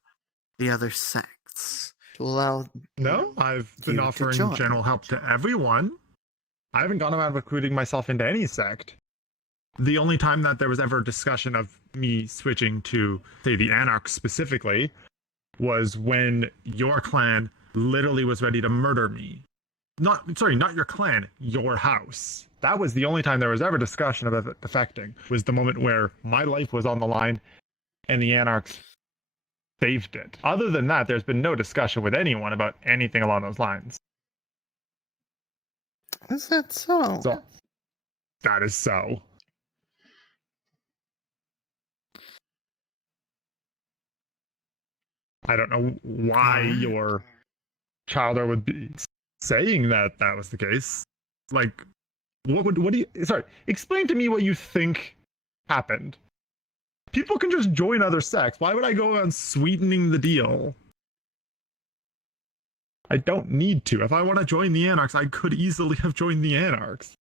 the other sects to allow. No, I've been you to offering join. general help to everyone. I haven't gone around recruiting myself into any sect. The only time that there was ever discussion of me switching to, say, the Anarch specifically, was when your clan literally was ready to murder me. Not your clan, your house. That was the only time there was ever discussion about it defecting, was the moment where my life was on the line and the Anarchs saved it. Other than that, there's been no discussion with anyone about anything along those lines. Is that so? That is so. I don't know why your childer would be saying that was the case. Like, what do you, sorry, explain to me what you think happened. People can just join other sects. Why would I go around sweetening the deal? I don't need to. If I want to join the Anarchs, I could easily have joined the Anarchs.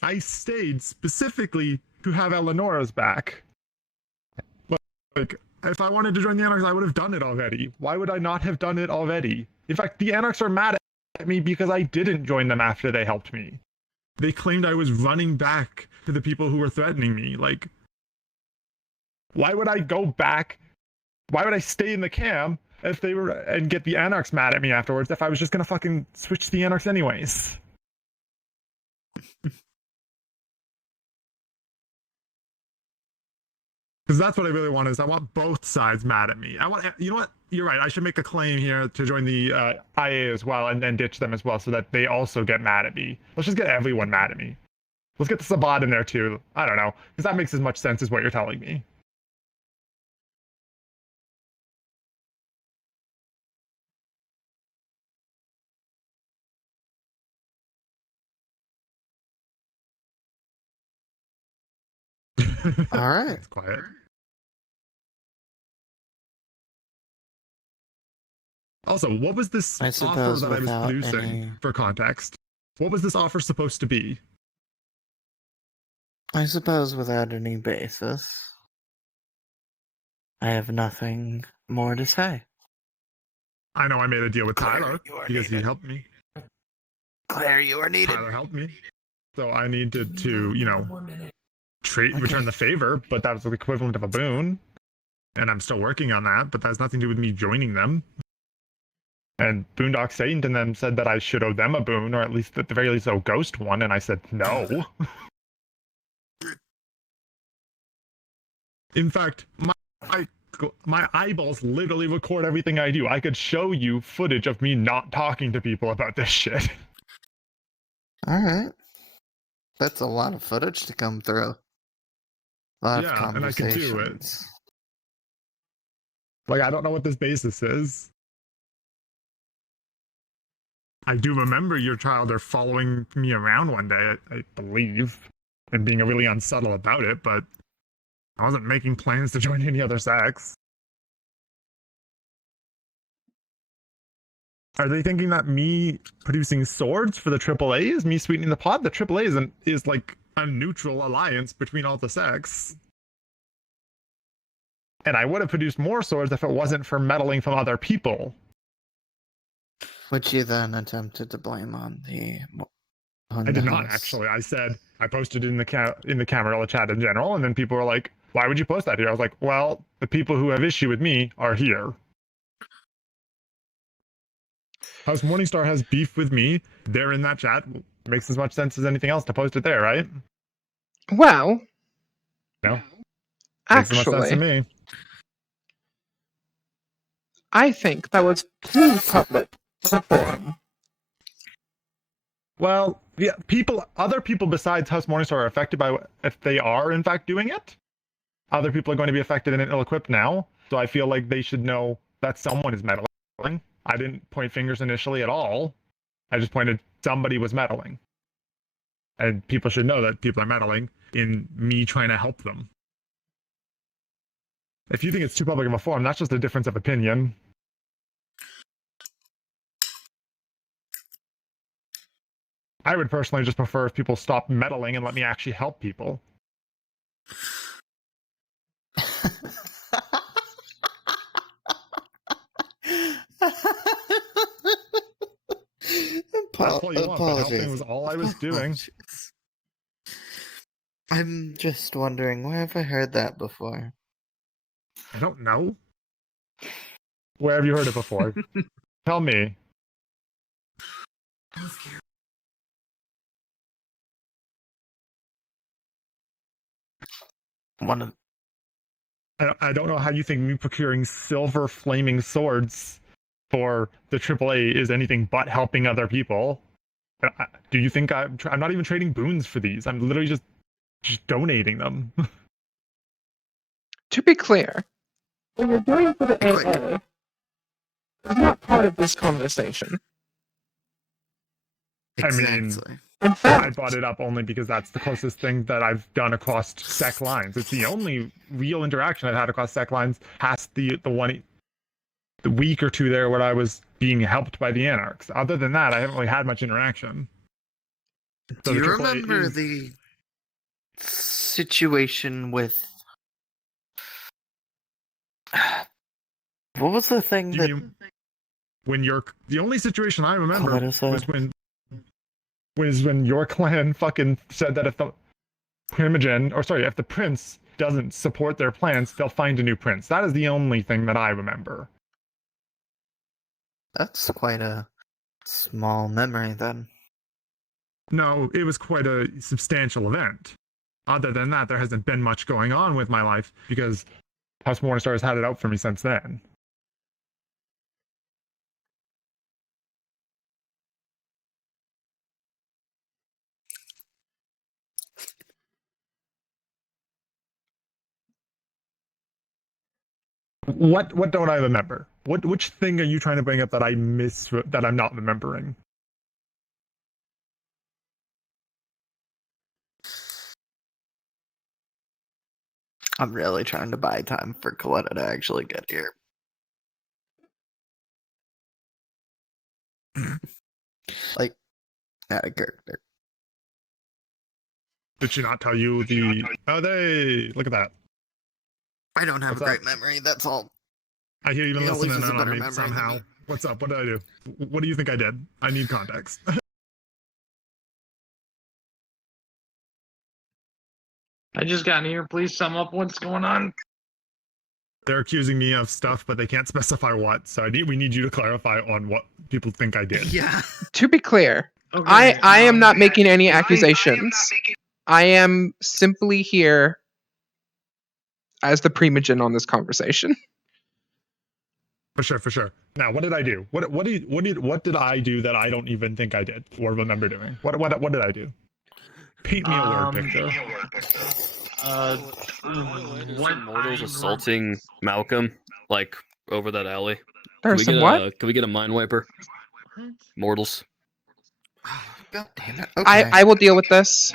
I stayed specifically to have Eleonora's back. Like, if I wanted to join the Anarchs, I would have done it already. Why would I not have done it already? In fact, the Anarchs are mad at me because I didn't join them after they helped me. They claimed I was running back to the people who were threatening me. Like, why would I go back? Why would I stay in the cam if they were and get the Anarchs mad at me afterwards if I was just gonna fucking switch to the Anarchs anyways? Because that's what I really want, is I want both sides mad at me. You know what? You're right. I should make a claim here to join the IA as well and then ditch them as well so that they also get mad at me. Let's just get everyone mad at me. Let's get the Sabbat in there too. I don't know. Because that makes as much sense as what you're telling me. All right. It's quiet. Also, what was this offer that I was producing for context? What was this offer supposed to be? I suppose without any basis, I have nothing more to say. I know I made a deal with Tyler because he helped me. Claire, you are needed. Tyler helped me. So I needed to, you know, return the favor, but that was the equivalent of a boon. And I'm still working on that, but that has nothing to do with me joining them. And Boondock Saint and them said that I should owe them a boon, or at least at the very least owe Ghost one, and I said no. In fact, my eyeballs literally record everything I do. I could show you footage of me not talking to people about this shit. Alright. That's a lot of footage to come through. A lot of and I could do it. conversations. Like, I don't know what this basis is. I do remember your child are following me around one day, I believe, and being really unsubtle about it, but I wasn't making plans to join any other sects. Are they thinking that me producing swords for the AAA is me sweetening the pot? The AAA is like a neutral alliance between all the sects. And I would have produced more swords if it wasn't for meddling from other people. Which you then attempted to blame on the. I did not actually. I said I posted it in the Camarilla chat in general, and then people were like, "Why would you post that here?" I was like, "Well, the people who have issue with me are here. House Morningstar has beef with me. They're in that chat. Makes as much sense as anything else to post it there, right?" Well, no. Makes as much sense to actually, me. I think that was too public. Well, yeah, other people besides House Morningstar are affected by if they are in fact doing it. other people are going to be affected and ill-equipped now, so I feel like they should know that someone is meddling. I didn't point fingers initially at all. I just pointed somebody was meddling. And people should know that people are meddling in me trying to help them. If you think it's too public of a forum, that's just a difference of opinion. I would personally just prefer if people stop meddling and let me actually help people. That's all you want, but helping was all I was doing. I'm just wondering, where have I heard that before? I don't know. Where have you heard it before? Tell me. I don't know how you think me procuring silver flaming swords for the AAA is anything but helping other people. Do you think I'm not even trading boons for these? I'm literally just donating them. To be clear, what you're doing for the AA is not part of this conversation. Exactly. I mean, I brought it up only because that's the closest thing that I've done across sec lines. It's the only real interaction I've had across sec lines past the week or two there where I was being helped by the Anarchs. Other than that, I haven't really had much interaction. Do you remember the situation with... What was the thing that... The only situation I remember was when your clan fucking said that if the if the prince doesn't support their plans, they'll find a new prince. That is the only thing that I remember. That's quite a small memory, then. No, it was quite a substantial event. Other than that, there hasn't been much going on with my life, because House Morningstar has had it out for me since then. What don't I remember? Which thing are you trying to bring up that that I'm not remembering? I'm really trying to buy time for Coletta to actually get here. Like, out of character. Did she not tell you the... Oh, look at that. I don't have What's a great up? memory, that's all. I hear you've been He always listening has a in on better me memory somehow. than me. What's up? What did I do? What do you think I did? I need context. I just got here. Please sum up what's going on. They're accusing me of stuff, but they can't specify what. So we need you to clarify on what people think I did. Yeah. To be clear, Okay, I am not making any accusations. I am simply here as the primogen on this conversation. For sure. Now, what did I do? What did I do that I don't even think I did or remember doing? What did I do? Paint me a word picture. Mortals assaulting Malcolm, like over that alley. There's some what? Can we get a mind wiper? Mortals. God damn it. I will deal with this.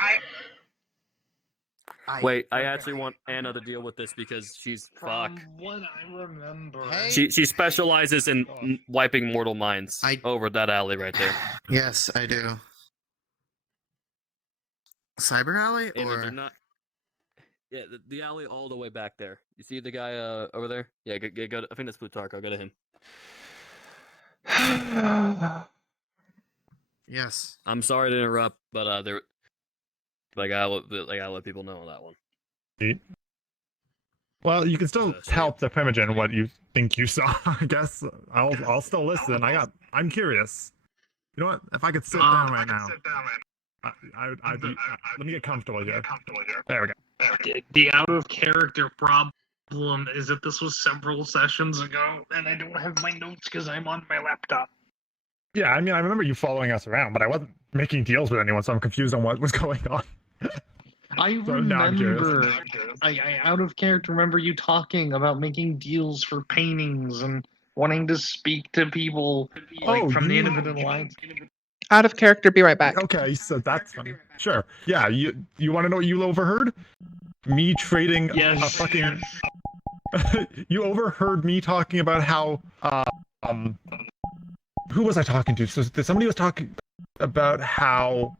Wait, I actually want Anna to deal with this because she's fuck. What I remember. She specializes in wiping mortal minds over that alley right there. Yes, I do. Cyber Alley, And or... they're not... Yeah, the alley all the way back there. You see the guy over there? Yeah, go. I think that's Plutarch. I'll go to him. Yes. I'm sorry to interrupt, but I gotta let people know on that one. Well, you can still help the primogen what you think you saw. I guess I'll still listen. I'm curious. You know what? If I could sit down right now, I'd be. Let me get comfortable here. There we go. The out of character problem is that this was several sessions ago, and I don't have my notes because I'm on my laptop. Yeah, I mean, I remember you following us around, but I wasn't making deals with anyone, so I'm confused on what was going on. I So now I'm curious. remember, I out of character remember you talking about making deals for paintings and wanting to speak to people like from the independent alliance. Out of character, be right back. Okay, so that's funny. Sure. Yeah, you want to know what you overheard? Me trading a fucking... You overheard me talking about how, who was I talking to? So somebody was talking about how...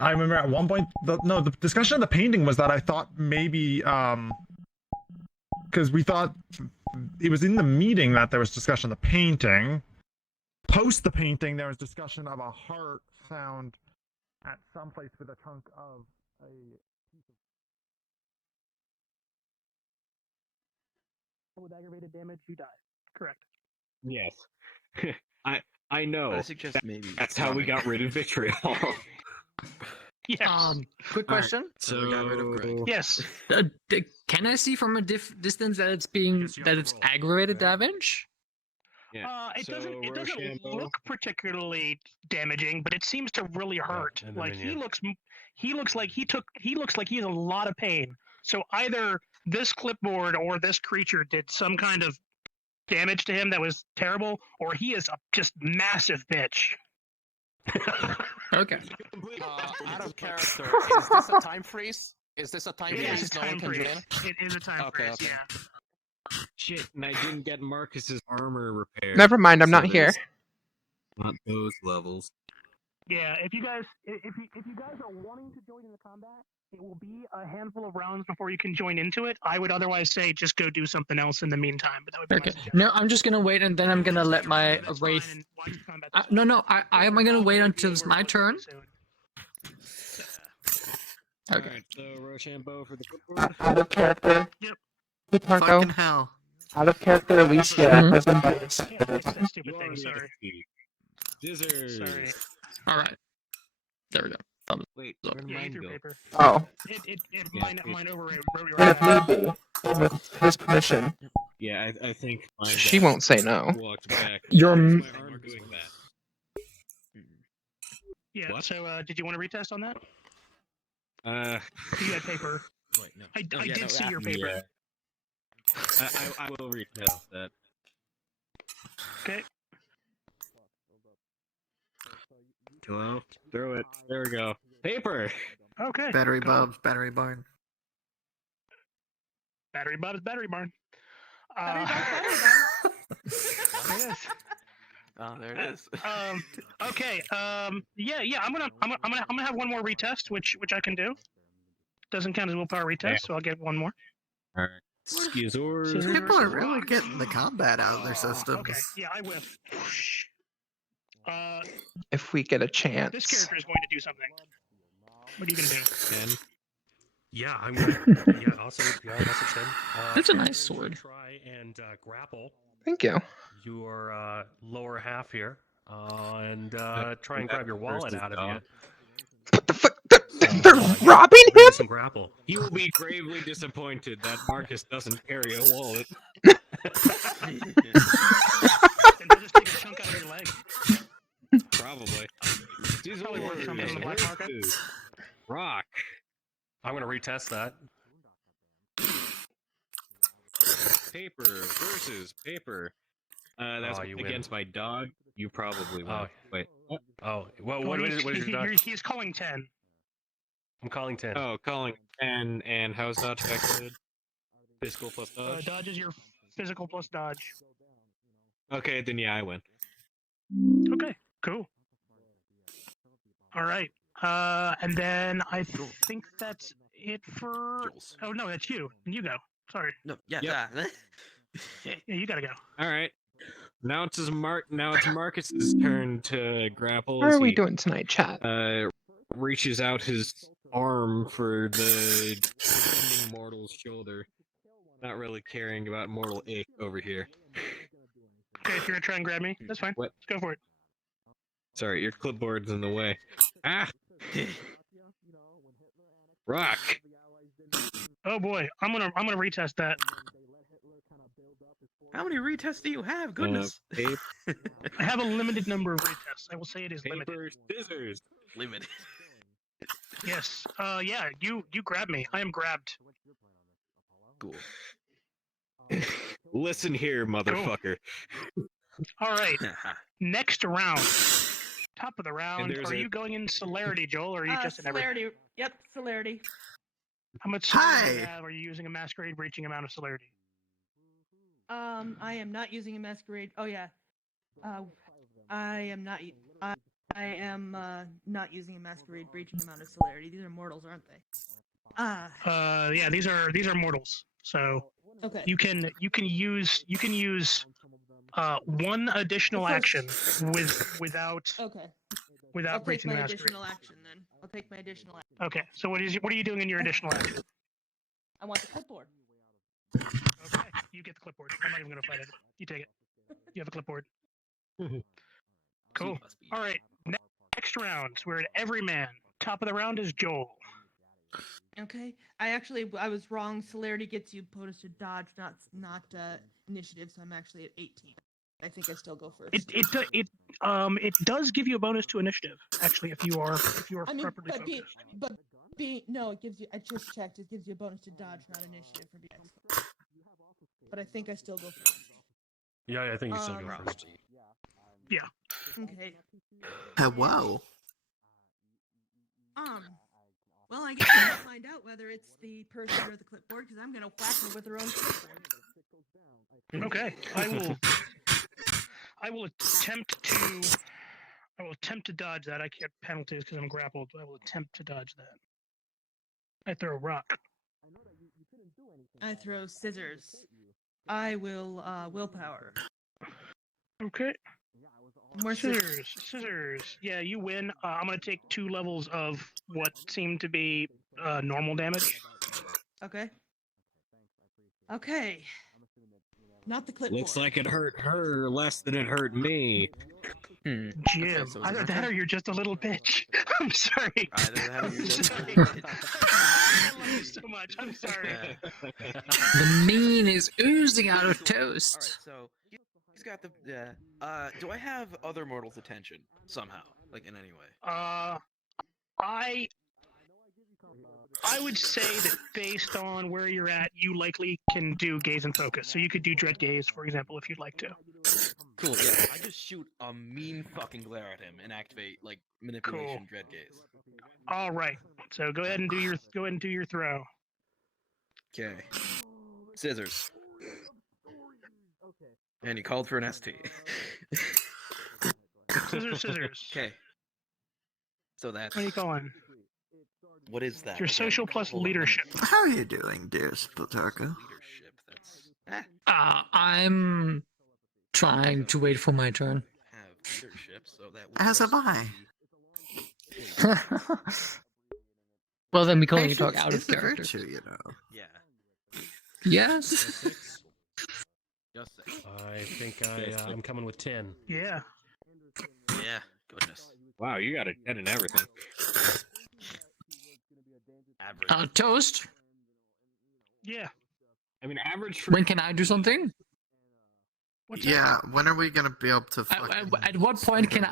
I remember at one point, the discussion of the painting was that I thought maybe, because we thought it was in the meeting that there was discussion of the painting. Post the painting, there was discussion of a heart found at some place with a chunk of a piece of... With aggravated damage, you die. Correct. Yes. I know. I suggest maybe That's how we got rid of vitriol. Yes. Quick question. So we got rid of Greg. Yes. Can I see from a distance that it's aggravated damage? Yeah. It doesn't look particularly damaging, but it seems to really hurt. Like he looks like he has a lot of pain. So either this clipboard or this creature did some kind of damage to him that was terrible, or he is a just massive bitch. Okay. Out of character, is this a time freeze? Is this a time freeze? It's a time freeze. It is a time freeze, yeah. Shit, and I didn't get Marcus's armor repaired. Never mind, I'm not here. Not those levels. Yeah, if you guys are wanting to join in the combat, it will be a handful of rounds before you can join into it. I would otherwise say just go do something else in the meantime. But that would be Okay. No, I'm just gonna wait, and then I'm gonna let my wraith. No, I'm gonna wait until it's my turn. Okay. Alright, so Rochambeau for the clipboard. Out of character. Yep. Good Marco. Fucking hell. Out of character, Alicia. Stupid thing, sorry. Scissors. Sorry. All right. There we go. Wait, Yeah, where'd you mine threw go? paper. Oh. Mine overwrote And if need be, with his permission. Yeah, I think mine She got won't say no. walked back. Your Why is my arm doing that? Yeah, What? so did you want to retest on that? You had paper. Wait, no. I did see your paper. Yeah. I will retest that. Okay. Hello? Throw it. There we go. Paper! Okay. Battery cool. Bob's Battery Barn. Battery Bob's Battery Barn. Yes. Oh, there it is. Okay. Yeah. I'm gonna have one more retest, which I can do. Doesn't count as willpower retest, so I'll get one more. Alright. Scissors. People are really getting the combat out of their systems. Okay. Yeah, I whiff. If we get a chance. This character is going to do something. What are you gonna do? 10. Yeah, I'm gonna. Yeah, also, message him. That's a nice sword. Try and grapple Thank you. your lower half here, and try and grab your wallet out of you. They're robbing him? Some grapple. He will be gravely disappointed that Marcus doesn't carry a wallet. And they'll just take a chunk out of your leg. Probably. These Probably worth something in the black market. Rock. I'm gonna retest that. Paper versus paper. That's you win. against my dog. You probably win. Oh. Wait. Oh, what is your dog? He's calling 10. I'm calling 10. Oh, calling 10, and how's dodge calculated? Physical plus dodge? Dodge is your physical plus dodge. Okay, then yeah, I win. Okay, cool. All right. And then I think that's it for... Oh, no, that's you. You go. Sorry. No, yeah. Yeah, you gotta go. Alright. Now it's Marcus's turn to grapple. How as are we he, doing tonight, chat? reaches out his arm for the defending mortal's shoulder. Not really caring about mortal ick over here. Okay, if you're gonna try and grab me, that's fine. What? Let's go for it. Sorry, your clipboard's in the way. Ah! Rock! Oh boy, I'm gonna retest that. How many retests do you have? Goodness. I have a limited number of retests. I will say it is limited. Scissors. Limited. Yes. Yeah. You grab me. I am grabbed. Cool. Listen here, motherfucker. All right. Next round. Top of the And round. there's Are a- you going in celerity, Joel, or are you just in everything? Celerity. Yep, celerity. How much celerity do you have? Are you using a masquerade breaching amount of celerity? I am not using a masquerade. Oh yeah. I am not. I am not using a masquerade breaching amount of celerity. These are mortals, aren't they? Yeah, these are mortals. So Okay. you can use one additional action without Okay. without I'll take breaching my the masquerade. additional action then. I'll take my additional action. Okay. So what are you doing in your additional action? I want the clipboard. Okay. You get the clipboard. I'm not even gonna fight it. You take it. You have a clipboard. Cool. All right. Next round, we're at everyman. Top of the round is Joel. Okay. I was wrong. Celerity gets you bonus to dodge, not initiative. So I'm actually at 18. I think I still go first. It does give you a bonus to initiative, actually, if you are properly focused. No, it gives you. I just checked. It gives you a bonus to dodge, not initiative for being expert. But I think I still go first. Yeah, I think you still go first. Yeah. Okay. Hello. Well, I guess we'll find out whether it's the person or the clipboard, because I'm gonna whack her with her own clipboard. Okay. I will attempt to dodge that. I can't penalties because I'm grappled. I will attempt to dodge that. I throw a rock. I throw scissors. I will willpower. Okay. More Scissors. Yeah, you win. I'm gonna take 2 levels of what seemed to be normal damage. Okay. Okay. Not the clipboard. Looks like it hurt her less than it hurt me. Jim, Okay, so either it's that okay. or you're just a little bitch. I'm sorry. Either that or you're just a Sorry. little I love you so much. I'm sorry. The mean is oozing out of toast. Alright, so he's got the do I have other mortals' attention somehow, like in any way? I would say that based on where you're at, you likely can do gaze and focus. So you could do dread gaze, for example, if you'd like to. Cool. Yeah, I just shoot a mean fucking glare at him and activate like manipulation, Cool. dread gaze. All right. So go ahead and do your throw. Okay. Scissors. And you called for an ST. Scissors. Okay. So that's. What are you calling? What is that? Your social plus leadership. How are you doing, dear Splitarka? Leadership. That's. I'm trying to wait for my turn. Have leadership, so that. As am I. Well, then we can only Patience talk out is of a character. virtue, you know. Yeah. Yes. Just 6. I think I'm coming with 10. Yeah. Yeah. Goodness. Wow, you got a 10 and everything. Average. Toast. Yeah. I mean, average. When can I do something? Yeah, when are we gonna be able to At what point can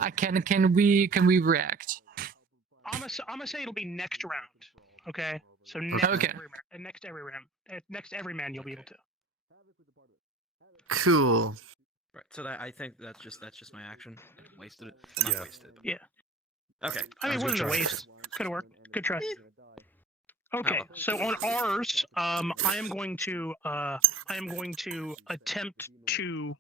we react? I'm gonna say it'll be next round. Okay. So next every man you'll be able to. Cool. Right. So that I think that's just my action. I wasted it. Well, not wasted. But... Yeah. Okay. I mean, it wasn't a waste. Could have worked. Good try. Okay, so on ours, I am going to attempt to.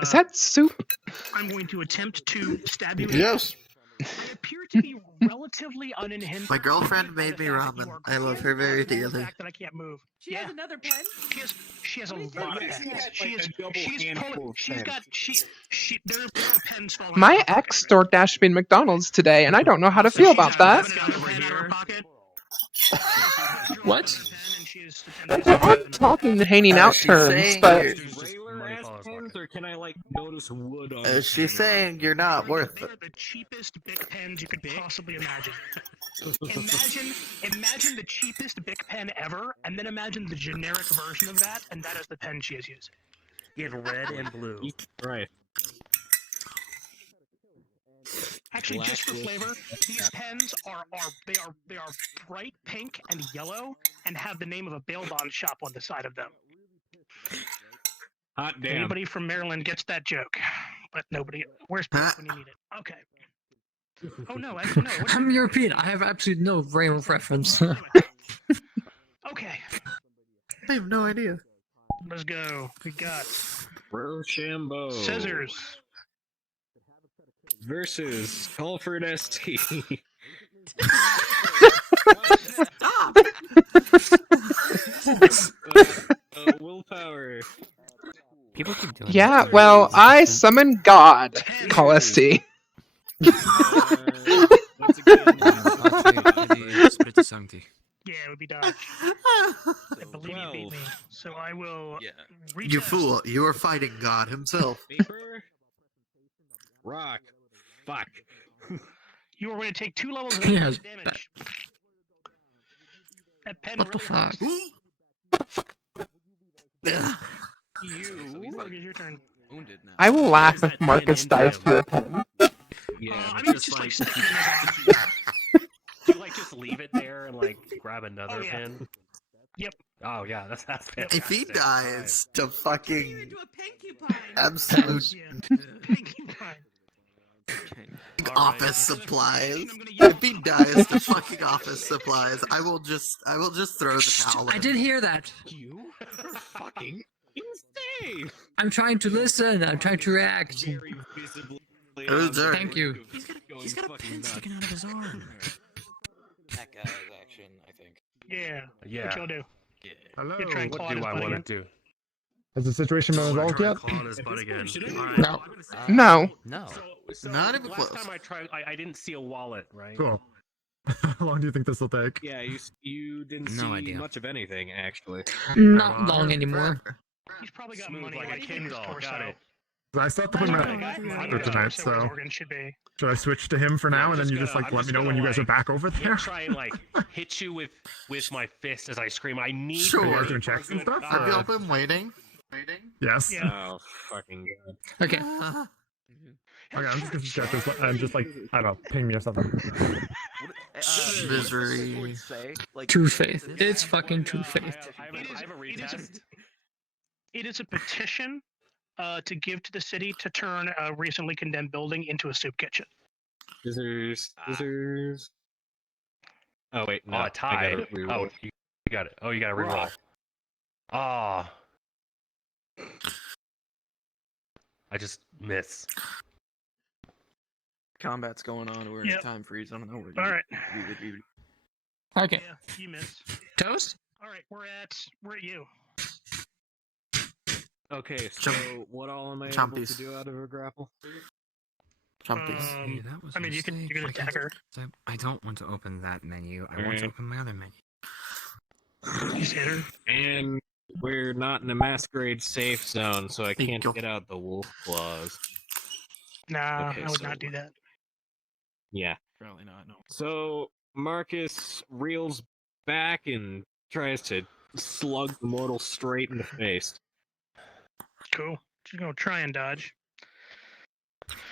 Is that soup? I'm going to attempt to stab you. Yes. I appear to be relatively unhindered. My girlfriend made me ramen. I love her very The dearly. fact that I can't move. She has another pen. She has a lot of pens. There are pens falling. My ex door dashed me in McDonald's today, and I don't know how to feel about that. What? I'm talking hanging out terms, but Or can I like notice wood on? She's saying you're not worth it. The cheapest Bic pens you could possibly imagine. Imagine the cheapest Bic pen ever, and then imagine the generic version of that, and that is the pen she is using. In red and blue. Right. Actually, just for Blacklist. flavor, these pens are bright pink and yellow and have the name of a bail bond shop on the side of them. Hot damn. Anybody from Maryland gets that joke, but nobody. Where's Pip when you need it? Okay. Oh no, actually no. What I'm European. I have absolutely no frame of reference. Okay, I have no idea. let's go. We got Rochambeau scissors. versus Culford ST. Willpower. People keep doing Yeah, that. well, I summon God. Call ST. Once again, Spirito Sancti. Yeah, it would be dodge. I believe you beat me, so I will. Yeah. You fool! You are fighting God himself. Paper. Rock. Fuck. You are going to take 2 levels of Yes. damage. That pen What the really fuck? hurts. You. Marcus, your turn. Wounded now. I will laugh if Marcus dies to a pen. Yeah, I but mean, just it's like, just like Do you like just leave it there and like grab another Oh, yeah. pin? Yep. Oh yeah, that's fantastic. If he dies to fucking Into a pinkupine. absolute All office right. supplies, if he dies to fucking office supplies, I will just throw the towel. I did hear that. you are fucking insane. I'm trying to listen. I'm trying to react. Very visibly. Thank you. He's got a pen sticking out of his arm. That guy's action, I think. Yeah. Yeah. What y'all do? Yeah. Hello. You try and What claw do his I butt want again. to do? Has the situation been resolved yet? No. No. No. So Not even last close. time I tried, I didn't see a wallet, right? Cool. How long do you think this will take? Yeah, you didn't No see idea. much of anything actually. Not long anymore. He's probably got Smooth money like like a in his Kindle. torso. Got it. I still have to put my for tonight, So his so organ should be. should I switch to him for now, and then you just like let me know when you guys are back over there? Try and like hit you with my fist as I scream. I need. Sure. You guys doing checks and stuff? Have or- y'all been waiting? Yes. Yeah. Oh fucking god. Okay. Okay, I'm just gonna check this. I'm just like I don't know, ping me or something. Misery. True faith. It's fucking true faith. I have a retest. It is a petition to give to the city to turn a recently condemned building into a soup kitchen. Scissors. Oh wait, no. Oh, I a tie. gotta reroll. Oh, you got it. Oh, you got to reroll. Ah. I just miss. Combat's going on. We're in Yep. a time freeze. I don't know. All right. Okay. Yeah, you miss. Toast? All right, we're at you. Okay, so what all am I able to Chompies. do out of a grapple? Chompies. Hey, that was I mean, a you can mistake. I attack her. I don't want to open that menu. I want to open my other menu. You just hit her. And we're not in a masquerade safe zone, so I can't go. get out the wolf claws. Nah, Okay, I would so- not do that. Yeah. Probably not. No. So Marcus reels back and tries to slug the mortal straight in the face. Cool. She's gonna try and dodge.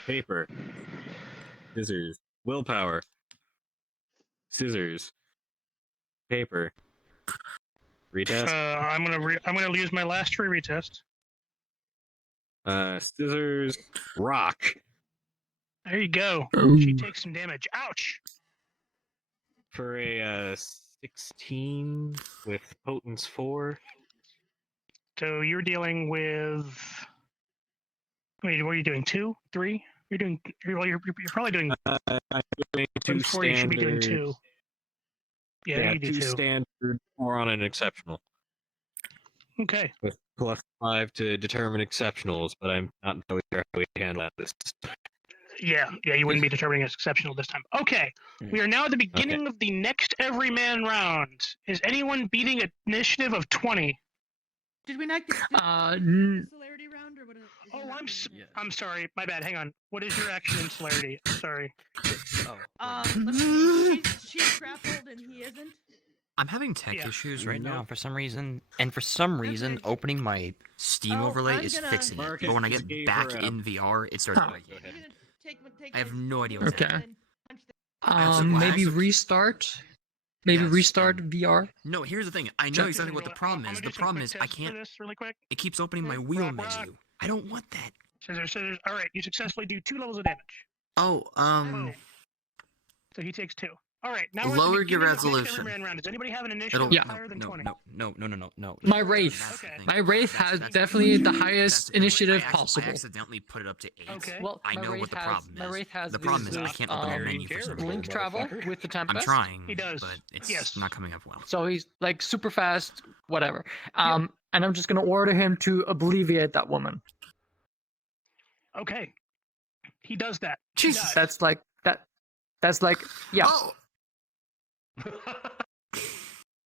Paper. Scissors. Willpower. Scissors. Paper. Retest. I'm gonna use my last free retest. Scissors. Rock. There you go. Ooh. She takes some damage. Ouch. For a 16 with potence 4. So you're dealing with. Wait, what are you doing? 2, 3? You're doing. Well, you're probably doing. I'm doing 2 4, you should be doing standard. 2. Yeah, you do 2 2. standard, 4 on an exceptional. Okay. With plus 5 to determine exceptionals, but I'm not entirely sure how we handle this. Yeah, you wouldn't be determining as exceptional this time. Okay, we are now at the beginning of the next everyman round. Is anyone beating an initiative of 20? Did we not get celerity round or what? Oh, I'm sorry. My bad. Hang on. What is your action in celerity? I'm sorry. Let's see. She's grappled and he isn't. I'm having tech Yeah. issues right now for some reason, and for some reason, opening my Steam Oh, overlay I'm is gonna- fixing it. Marcus But when I just get gave back her a- in VR, it starts going. Take I have no idea what's Okay. happening. Maybe restart. Maybe restart VR. No, here's the thing. I know exactly what the problem is. The problem is I can't. Really quick. It keeps opening my wheel menu. I don't want that. Scissors. All right, you successfully do 2 levels of damage. Oh, So he takes 2. All right, now Lower we're at the your beginning of next resolution. Everyman round. Does anybody have an initiative higher than 20? No. My Wraith. My Wraith has definitely the highest initiative possible. I accidentally put it up to 8. Okay. Well, I know what the problem My is. Wraith has The problem is this, I can't open the menu for some reason. link travel with the Tempest. I'm trying, He does. but it's not coming up well. So he's like super fast, whatever. And I'm just gonna order him to obliviate that woman. Okay. He does that. Jeez, that's like that. That's like yeah.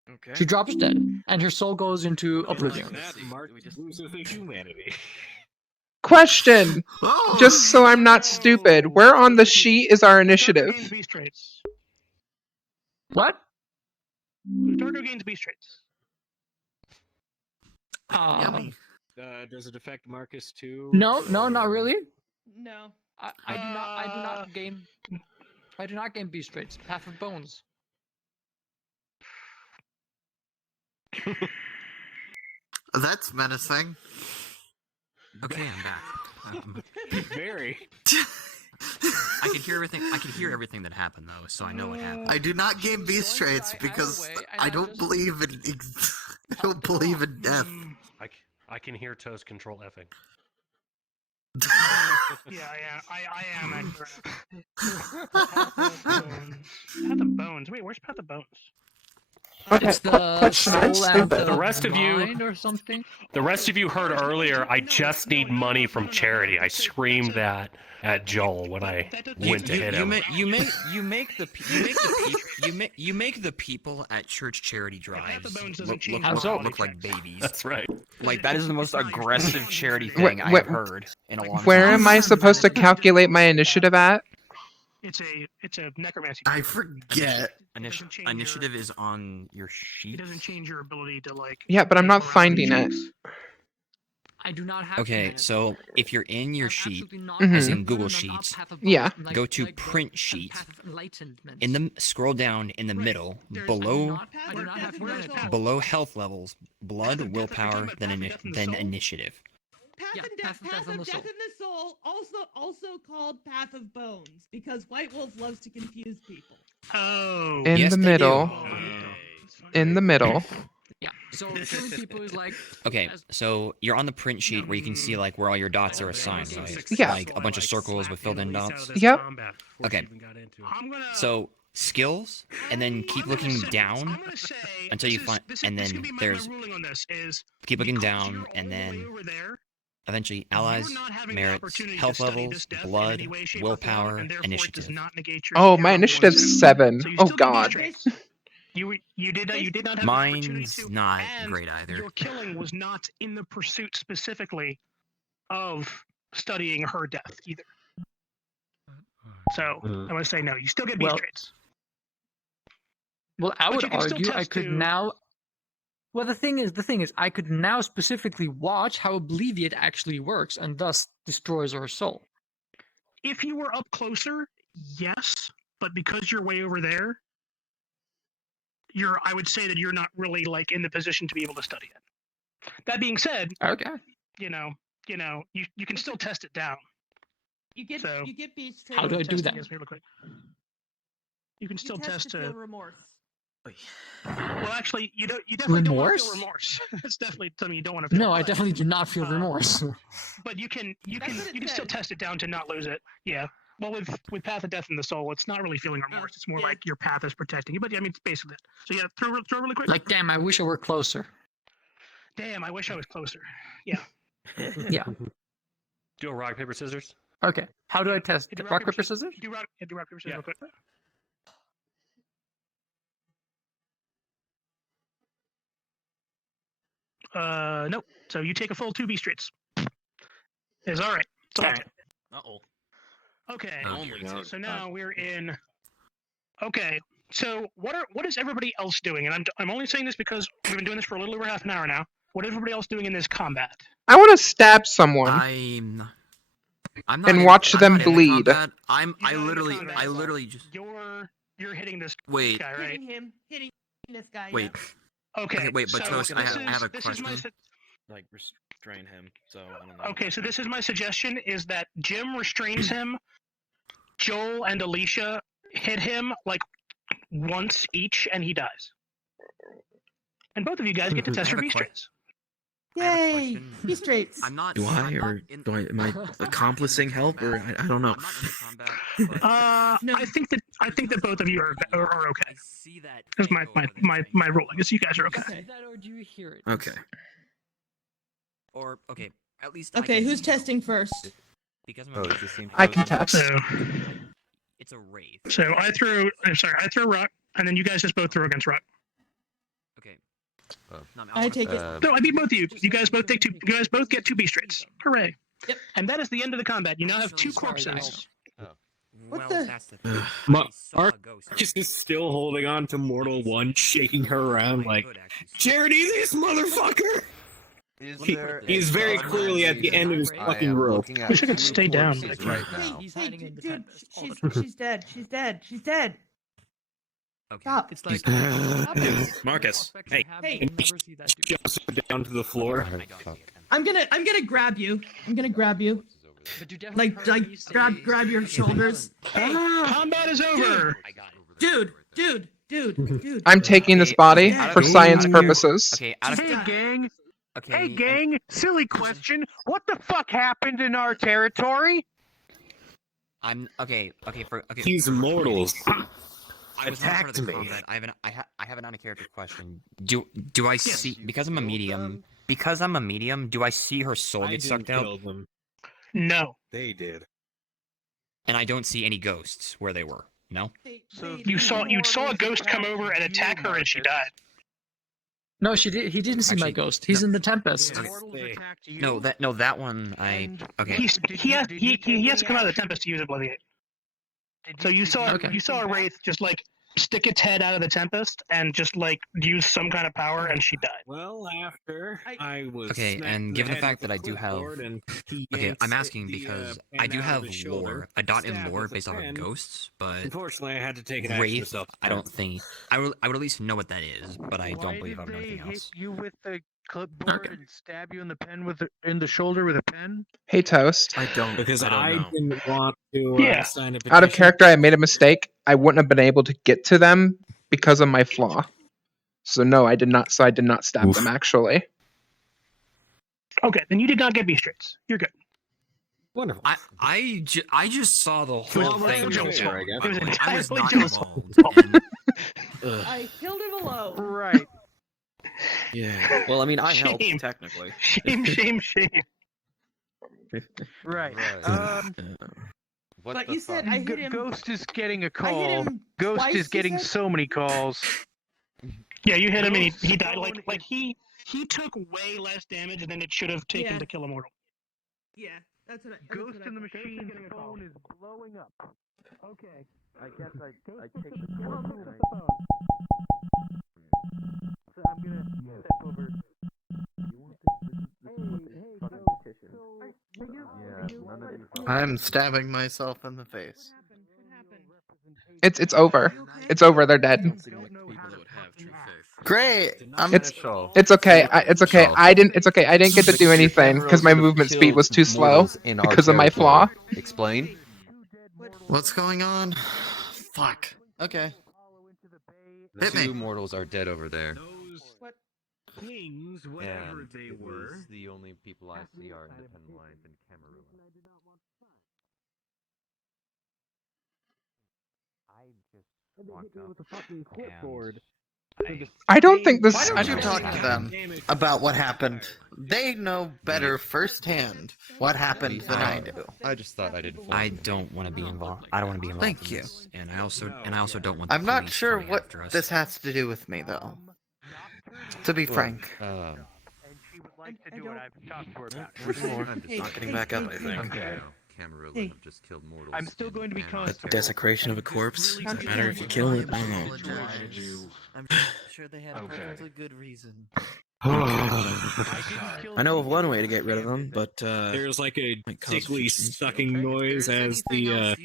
Okay. She drops dead, and her soul goes into oblivion. Humanity. Question. Just so I'm not stupid, where on the sheet is our initiative? Beast traits. What? Plutarco gains beast traits. Does it affect Marcus too? No, not really. No. I do not gain beast traits. Path of Bones. That's menacing. Okay, I'm back. Very. I can hear everything. I can hear everything that happened though, so I know what happened. I do not gain beast traits because I don't believe in. I don't believe in death. I can hear Toast control effing. Yeah, I am actually. Path of Bones. Wait, where's Path of Bones? It's the soul and The rest of you, mind or something. the rest of you heard earlier. I just need money from charity. I screamed that at Joel when I went to hit him. You make the people at church charity drives look like babies. That's right. Like that is the most aggressive charity Wait, thing I've heard in a long time. Where am I supposed to calculate my initiative at? It's a necromancy. I forget. Initiative is on your sheet. It doesn't change your ability to like. Yeah, but I'm not finding it. I do not have. Okay, so if you're in your sheet, Mhm. as in Google Sheets, Yeah. go to print sheet. In the scroll down in the middle, below health levels, blood, willpower, then initiative. Path of Death in the Soul, also called Path of Bones, because White Wolf loves to confuse people. Oh. In Yes, the they middle. do. In the middle. Yeah. So killing people is like. Okay, so you're on the print sheet where you can see like where all your dots are assigned, right? Yeah. Like a bunch of circles with filled in dots. Yep. Okay. So skills, and then keep looking down until you find, and then there's keep looking down, and then eventually allies, merits, health levels, blood, willpower, initiative. Oh, my initiative's 7. Oh God. You did not have Mine's not and great either. Your killing was not in the pursuit specifically of studying her death either. So I'm gonna say no. You still get beast traits. Well, I But would you can still argue I test could to- now. Well, the thing is, I could now specifically watch how Obliviate actually works, and thus destroys our soul. If you were up closer, yes, but because you're way over there, I would say that you're not really like in the position to be able to study it. That being said, okay, you can still test it down. You get beast traits. How do I do that? Yes, real quick. You can still test test to feel to. remorse. Well, actually, you definitely don't want to feel Remorse? remorse. It's definitely something you don't want to feel. No, I definitely do not feel remorse. But you can still test it down to not lose it. Yeah. Well, with Path of Death in the Soul, it's not really feeling remorse. It's more like your path is protecting you. But I mean, it's basically it. So yeah, throw really quick. Like, damn, I wish I were closer. Damn, I wish I was closer. Yeah. Yeah. Do a rock paper scissors. Okay. How do I test? Rock paper scissors? Do rock paper scissors real quick. Nope. So you take a full 2 beast traits. It's all right. It's all right. Uh-oh. Okay. Only two. So now we're in. Okay. So what is everybody else doing? And I'm only saying this because we've been doing this for a little over half an hour now. What is everybody else doing in this combat? I want to stab someone. I'm I'm not and in- watch I'm them not in the bleed. combat. I literally just You're hitting this wait. guy, right? Hitting this guy. Wait. Okay. Wait, but so Toast, I this have a this is my question. Like restrain him. So I don't know. Okay, so this is my suggestion: is that Jim restrains him, Joel and Alicia hit him like once each, and he dies. And both of you guys get to test for B straits. Yay! Be straights. I'm not. Do I or am I accomplishing help or I don't know. I think that both of you are okay. See that? Because my ruling is you guys are okay. That or do you hear it? Okay. Or okay, at least. Okay, who's testing first? Because I can test. So, it's a wraith. so I throw rock, and then you guys just both throw against rock. Okay. I take it. No, I beat both of you. You guys both take two. You guys both get 2 B straights. Hooray! Yep. And that is the end of the combat. You now have 2 corpses. What the? That's the thing. Marcus is still holding on to Mortal 1, shaking her around like, Charity, this motherfucker! He's very clearly at the end of his fucking rope. We should stay down. Right now. Hey, dude, she's dead. She's dead. She's dead. Okay. Stop. It's like Marcus, hey. Hey. And he shoves her down to the floor. I'm gonna grab you. I'm gonna grab you. Like grab your shoulders. Hey, Combat is over. dude. I'm taking this body for science purposes. Okay, Hey, gang. Okay. Hey, gang. Silly question. What the fuck happened in our territory? I'm okay. He's immortals. Attacked me. I have an out-of-character question. Do I see because I'm a medium? Because I'm a medium, do I see her soul get sucked out? Them. No. They did. And I don't see any ghosts where they were. No. So you saw a ghost come over and attack her, and she died. No, she did. He didn't see my ghost. He's in the Tempest. No, that one. Okay. He has to come out of the Tempest to use Obliviate. So you saw a wraith just like stick its head out of the Tempest and just like use some kind of power, and she died. Well, after I was Okay, and given the fact that I do have, okay, I'm asking because I do have lore, a dot in lore based off of ghosts, but unfortunately I had to take it wraith. myself. I don't think I would at least know what that is, but I don't believe I know anything else. You with the clipboard and stab you in the shoulder with a pen? Hey, Toast. I don't. Because I don't know. didn't want to sign a petition. Out of character, I made a mistake. I wouldn't have been able to get to them because of my flaw. So no, I did not. So I did not stab them actually. Okay, then you did not get B straights. You're good. Wonderful. I just saw the whole thing. It was I was not Joel's involved. I killed him alone. Right. Yeah. Well, I mean, I helped Shame. technically. Shame. Right. What But the you said fuck? I hit him. Ghost is getting a I call. hit him Ghost twice, is you getting said? so many calls. Yeah, you hit him and he died. Like he took way less damage than it should have taken Yeah. to kill a mortal. Yeah, that's what I. Ghost in the machine phone is blowing up. Okay. I guess I take the phone. So I'm gonna step over. I'm stabbing myself in the face. It's over. It's over. They're dead. Great. It's okay. It's okay. I didn't. It's okay. I didn't get to do anything because my movement speed was too slow because of my flaw. Explain. What's going on? Fuck. Okay. The Hit me. 2 mortals are dead over there. Things, whatever And they were. the only people I see are independent lines and Cameroon. I just walked up with a fucking clipboard. I don't think this. Why don't you talk to them about what happened? They know better firsthand what happened than I do. I just thought I didn't. I don't want to be involved. I don't want to be involved. Thank in you. this. And I also don't want. The I'm not police sure coming what after us. this has to do with me, though. To be frank. Not getting back up, I think. Cameroon Hey. have just killed mortals. I'm still going to be The constant. desecration of a corpse? Doesn't matter if you kill it. I don't know. I'm sure they had a perfectly good reason. I know of one way to get rid of them, but there's like a might cause tickly friction. sucking noise as the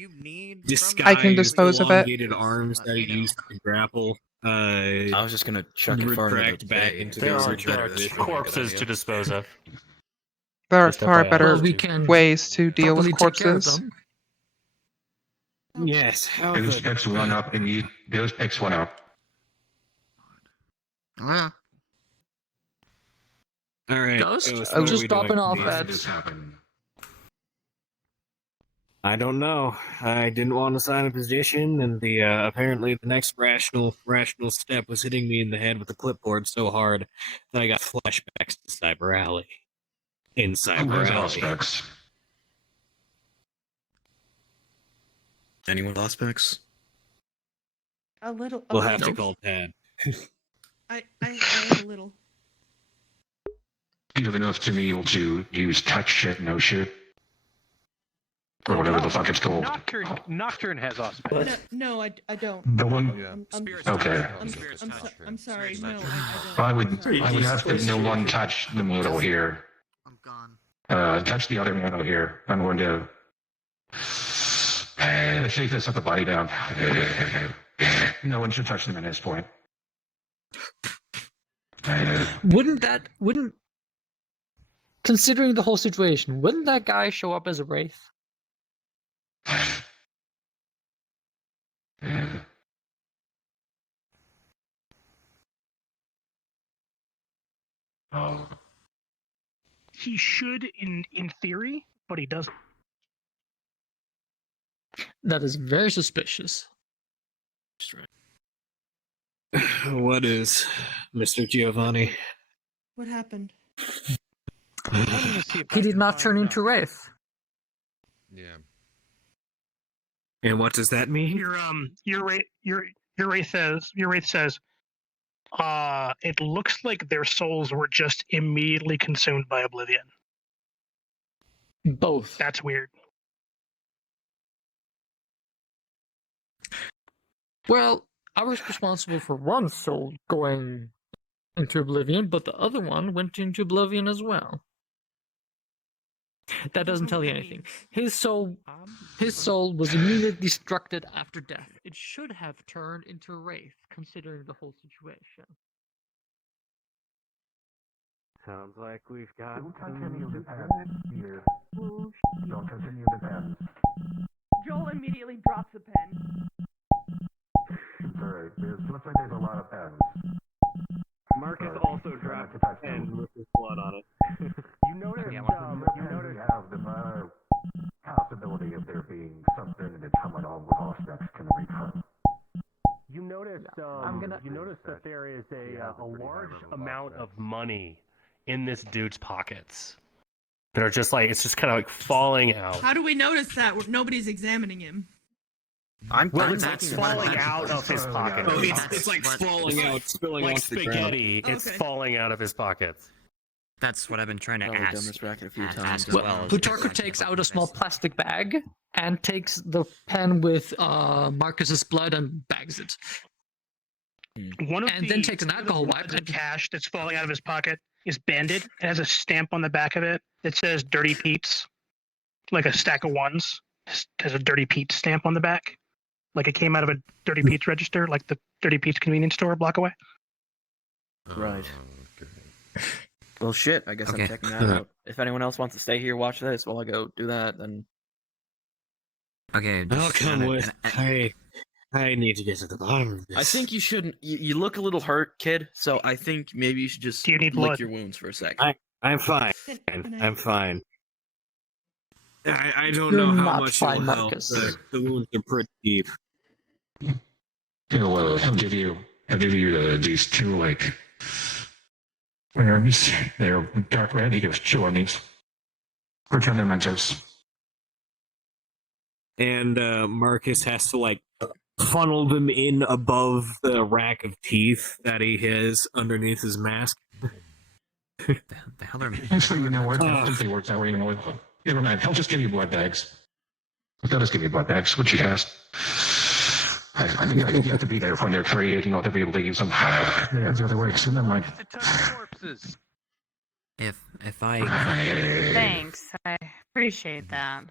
disguised I can dispose of it. elongated arms that he used to grapple. I was just gonna chuck it far into retract the back bay. into There the are original position. corpses to dispose of. There are Just far FYI. better Well, we can ways to deal with properly take care of corpses. them. Yes, how Those the... picks one up, and those picks one up. Yeah. All right. Ghost, Ghost, I'm what are just we dropping doing? off When at. did this happen? I don't know. I didn't want to sign a position, and the apparently the next rational step was hitting me in the head with a clipboard so hard that I got flashbacks to Cyber Alley. In Who Cyber has Alley. aspects? Anyone with aspects? A little. We'll have to call Tad. I have a little. You have enough to be able to use touch shit, no shit, or whatever the fuck it's called. Nocturne has auspice. No, I don't. The one. Okay. I'm sorry. No, I I would ask that no one touch the modal here. I'm gone. Touch the other modal here. I'm going to shake this up the body down. No one should touch them at this point. Wouldn't considering the whole situation, wouldn't that guy show up as a wraith? He should in theory, but he doesn't. That is very suspicious. What is, Mr. Giovanni? What happened? He did not turn into wraith. Yeah. And what does that mean? Your wraith says, it looks like their souls were just immediately consumed by oblivion. Both. That's weird. Well, I was responsible for one soul going into oblivion, but the other one went into oblivion as well. That doesn't tell you anything. His soul was immediately destructed after death. It should have turned into a wraith, considering the whole situation. Sounds like we've got. Don't touch any of the pens here. Don't touch any of the pens. Joel immediately drops the pen. It's alright. Looks like there's a lot of pens. Marcus also dropped a pen with his blood on it. You notice, you have the possibility of there being something that's coming on with aspects can return. You notice, you notice that there is a large amount of money in this dude's pockets that are just like, it's just kind of like falling out. How do we notice that? Nobody's examining him. It's falling out of his pocket. Oh, it's like falling out, spilling like off the ground. spaghetti. It's Okay. falling out of his pockets. That's what I've been trying to Probably done ask. this racket a few times. Ask as Well, well. Plutarcho takes out a small plastic bag and takes the pen with Marcus's blood and bags it. Then takes an alcohol wipe. The cash that's falling out of his pocket is banded. It has a stamp on the back of it that says "Dirty Pete's," like a stack of ones. It has a "Dirty Pete's" stamp on the back, like it came out of a Dirty Pete's register, like the Dirty Pete's convenience store a block away. Right. Well, shit. I guess I'm checking that out. If anyone else wants to stay here, watch this while I go do that, then. Okay. I'll come with. I need to get to the bottom of this. I think you shouldn't. You look a little hurt, kid. So I think maybe you should just you need lick blood? your wounds for a sec. I'm fine. I'm fine. I don't You're know how not much fine, it'll help. Marcus. The wounds are pretty deep. I'll give you these two like worms. They're dark red. He goes, chew on these. Return their mementos. And Marcus has to like funnel them in above the rack of teeth that he has underneath his mask. The hell are So you know what? If he works that way, you know what? Never mind. He'll just give you blood bags. He'll just give you blood bags. What you asked. I think you have to be there when they're created, you know, to be able to use them. Yeah, the other way. So never mind. corpses. If I Thanks. I appreciate that.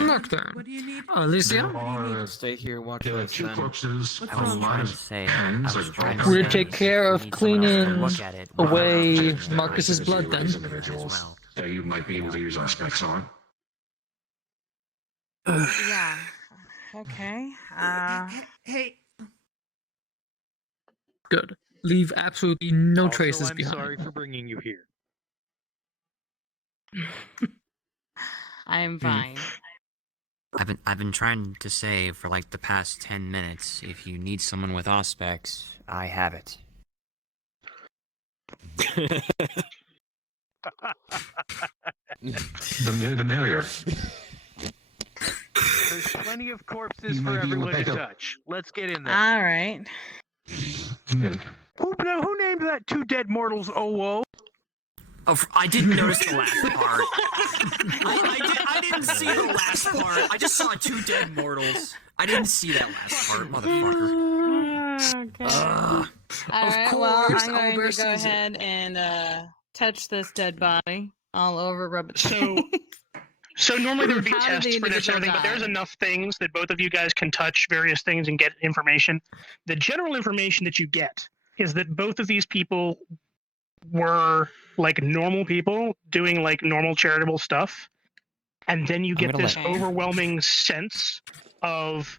Nocturne. What do you need? Alicia? Stay here, watch There are this. two Then. corpses, I was trying to say, I was trying to We'll say, take care if of you need someone else to cleaning look at it, away well, Marcus's blood then. individuals that you might be able to use aspects on. Yeah. Okay. Hey. Good. Leave absolutely no Also, traces I'm behind. sorry for bringing you here. I'm fine. I've been trying to say for like the past 10 minutes, if you need someone with Auspex, I have it. The merrier. There's plenty of corpses for everyone to touch. Let's get in there. All right. Who named that two dead mortals? Oh. Oh, I didn't notice the last part. I didn't see the last part. I just saw two dead mortals. I didn't see that last part, motherfucker. Okay. All right. Well, I'm going to go ahead and touch this dead body all over, rub it. So normally there would be How did tests the for this and individual everything, but there's die? enough things that both of you guys can touch various things and get information. The general information that you get is that both of these people were like normal people doing like normal charitable stuff, and then you get this overwhelming sense of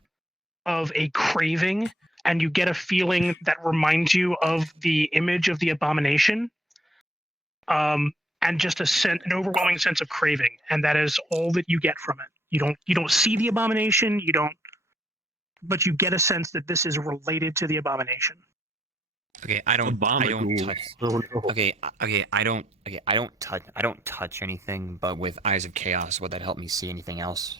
a craving, and you get a feeling that reminds you of the image of the abomination. And just an overwhelming sense of craving, and that is all that you get from it. You don't see the abomination, but you get a sense that this is related to the abomination. Okay, I don't touch. Okay, I don't touch anything. But with Eyes of Chaos, would that help me see anything else?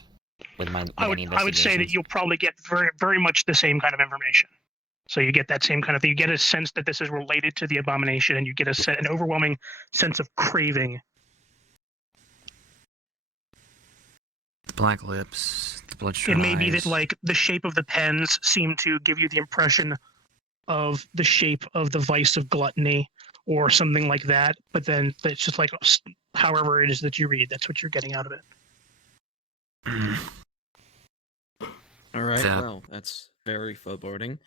With my, I would say that you'll probably get very, very much the same kind of information. So you get that same kind of thing. You get a sense that this is related to the abomination, and you get an overwhelming sense of craving. The black lips, the bloodshot It may be eyes. that like the shape of the pens seem to give you the impression of the shape of the vice of gluttony or something like that. But then it's just like however it is that you read, that's what you're getting out of it. All right. Well, that's very foreboding.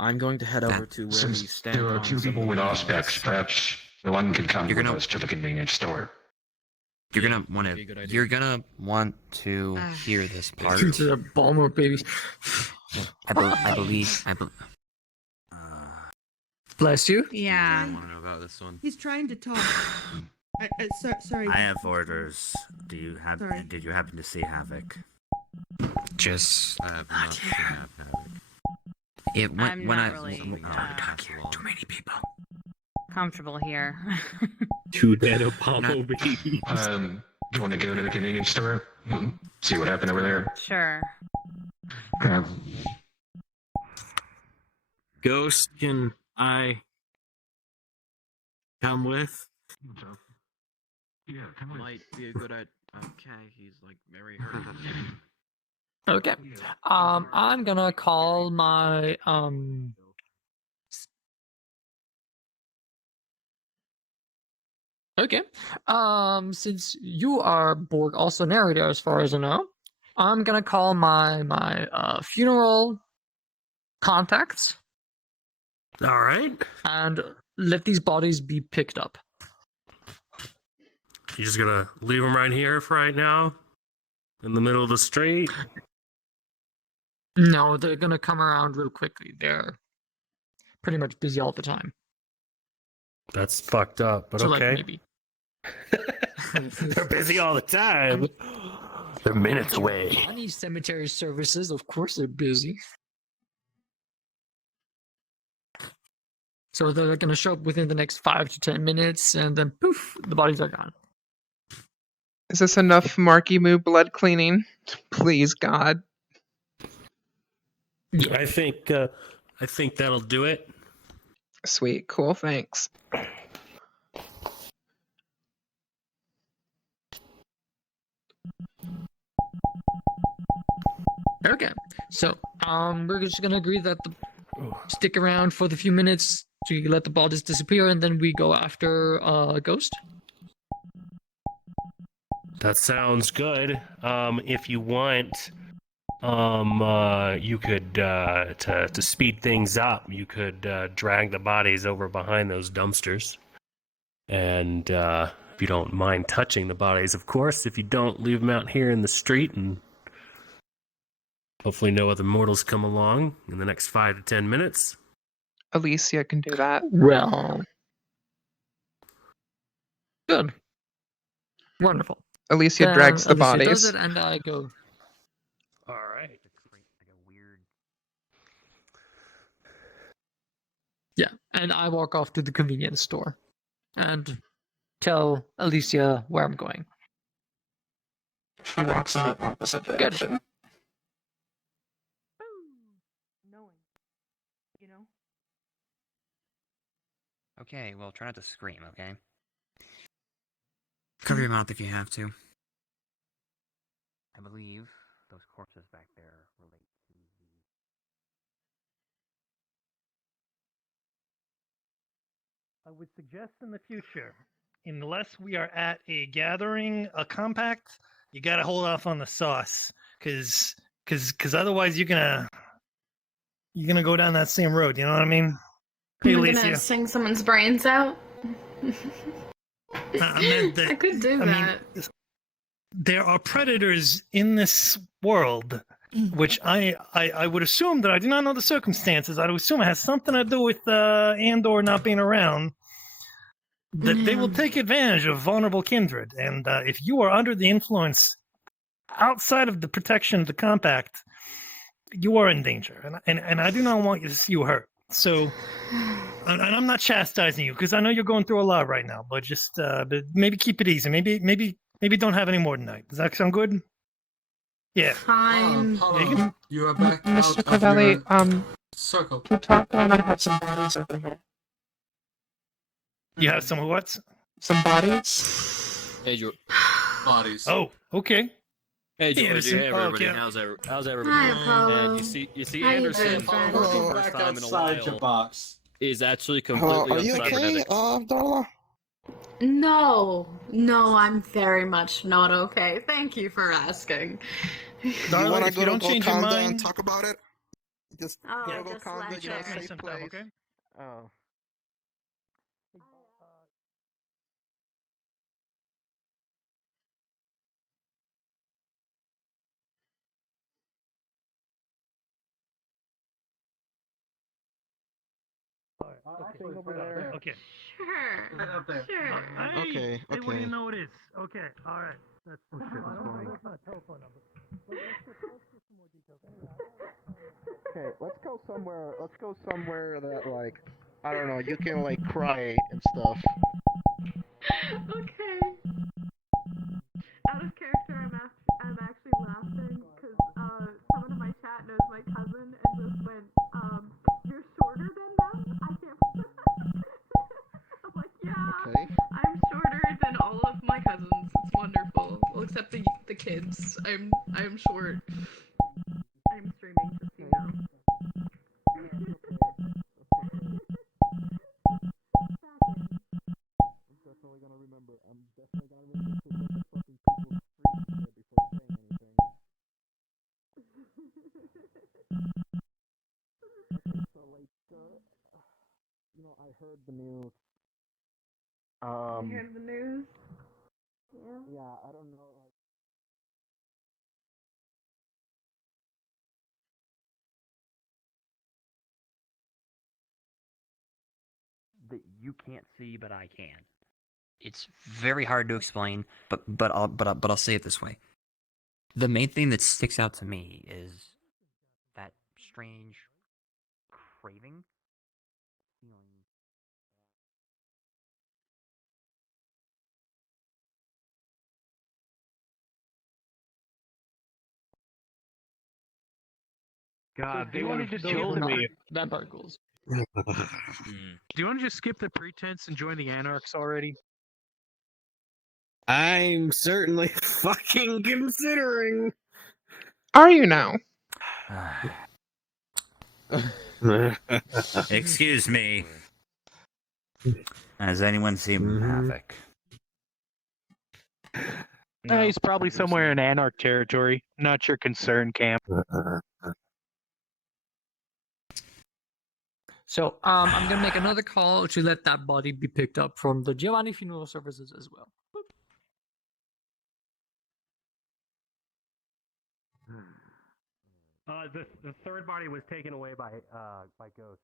I'm going to head over to where we Since stand. there are two people with aspects, perhaps one can come with us to the convenience store. You're gonna want to hear this part. To the Balmer baby. I believe. Bless you. Yeah. I want to know about this one. He's trying to talk. Sorry. I have orders. Did you happen to see Havoc? Just I have not seen Havoc. I'm not really too many people. comfortable here. Two dead Apollo babies. You want to go to the convenience store? See what happened over there? Sure. Ghost, can I come with? Yeah, might be a good idea. Okay, he's like very hurt. Okay. I'm gonna call my Okay. Since you are Borg also narrator as far as I know, I'm gonna call my funeral contacts. All right. And let these bodies be picked up. You're just gonna leave them right here for right now? In the middle of the street? No, they're gonna come around real quickly. They're pretty much busy all the time. That's fucked up, but So, okay. like, maybe. They're busy all the time. They're minutes away. Any cemetery services, of course, they're busy. So they're gonna show up within the next 5 to 10 minutes, and then poof, the bodies are gone. Is this enough Marky Moo blood cleaning? Please, God. I think that'll do it. Sweet, cool, thanks. Okay, so we're just gonna agree that stick around for the few minutes So you let the bodies disappear, and then we go after Ghost. That sounds good. If you want, you could to speed things up. You could drag the bodies over behind those dumpsters, and if you don't mind touching the bodies, of course. If you don't, leave them out here in the street, and hopefully no other mortals come along in the next 5 to 10 minutes. Alicia can do that. Well, good, wonderful. Alicia drags the Alicia bodies. does it, and I go. All right. Yeah, and I walk off to the convenience store, and tell Alicia where I'm going. She walks in the opposite direction. Okay, well, try not to scream, okay? Cover your mouth if you have to. I believe those corpses back there relate to I would suggest in the future, unless we are at a gathering, a compact, you got to hold off on the sauce, because otherwise you're gonna go down that same road. You know what I mean? Hey, I'm Alicia. gonna sing someone's brains out. I meant that, I could do that. There are predators in this world, which I would assume that I do not know the circumstances. I would assume it has something to do with Andor not being around. That they will take advantage of vulnerable kindred, and if you are under the influence outside of the protection of the compact, you are in danger, and I do not want you to see you hurt. So, and I'm not chastising you because I know you're going through a lot right now, but just but maybe keep it easy. Maybe don't have any more tonight. Does that sound good? Yeah. Fine. You are back Mr. out of Pavelli, your circle. to talk while I have some bodies over here. You have some what? Some bodies? Hey, bodies. Oh, okay. Hey, Georgie. Anderson. Hey, everybody. Okay. How's everybody? Hi, Apollo. And you see How you Anderson doing, for friend? the Hello, first back time in a outside while your box. is actually completely Are you okay, cybernetic. Darla? No, I'm very much not okay. Thank you for asking. Darla, wanna if you don't change your calm down mind, and talk about it? Just Oh, go just calm let down, it. get a check safe some place. stuff, okay? Oh. Okay. Sure. Right up there. Sure. Okay, Hey, what do okay. you know it is? Okay, all right. That's telephone number. Okay, let's go somewhere that, like, I don't know, you can, like, cry and stuff. Okay. Out of character, I'm actually laughing because someone in my chat knows my cousin and just went, you're shorter than them? I can't. I'm like, yeah. Okay. I'm shorter than all of my cousins. It's wonderful. Well, except the kids. I'm short. I'm streaming, just so you know. I'm definitely gonna remember to look at fucking people's streets before saying anything. Okay, so like, I heard the news. You heard the news? Yeah. Yeah, I don't know. That you can't see, but I can. It's very hard to explain, but I'll say it this way. The main thing that sticks out to me is that strange craving feeling. God, do they you would want have to just killed me. Vampire ghouls. Do you want to just skip the pretense and join the Anarchs already? I'm certainly fucking considering. Are you now? Excuse me. Has anyone seen Havoc? He's probably somewhere in Anarch territory. Not your concern, Cam. So, I'm gonna make another call to let that body be picked up from the Giovanni Funeral Services as well. The third body was taken away by ghosts.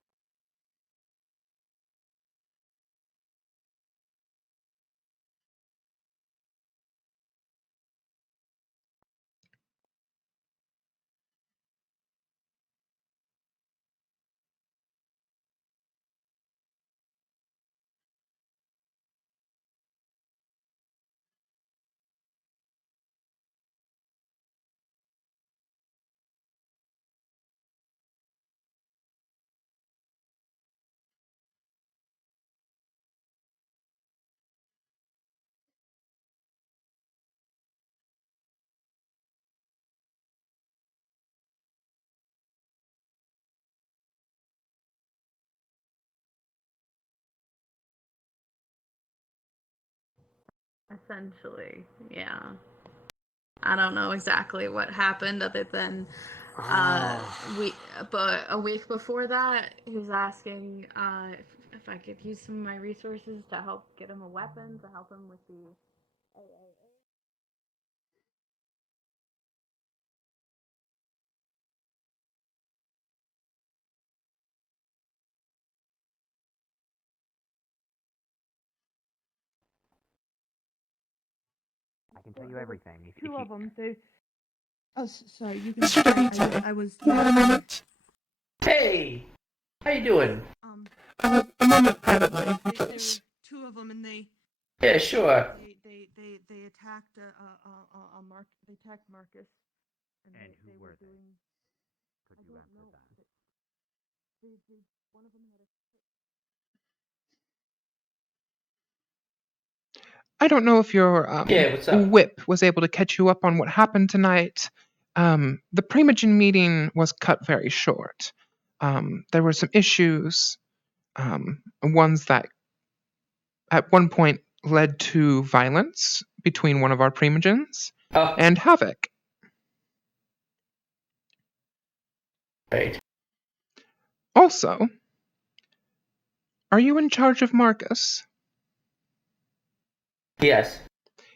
Essentially, yeah. I don't know exactly what happened other than but a week before that, he was asking if I could use some of my resources to help get him a weapon, to help him with the I can tell you everything. Two of them. They. Oh, sorry. You can. I was. Hey, how you doing? A moment privately, please. Two of them, and they. Yeah, sure. They attacked They attacked Marcus. And who were they? Doing, Could you answer that? One of them had a. I don't know if your what's up? whip was able to catch you up on what happened tonight. The primogen meeting was cut very short. There were some issues, ones that at one point led to violence between one of our primogens and Havoc. Right. Also, are you in charge of Marcus? Yes.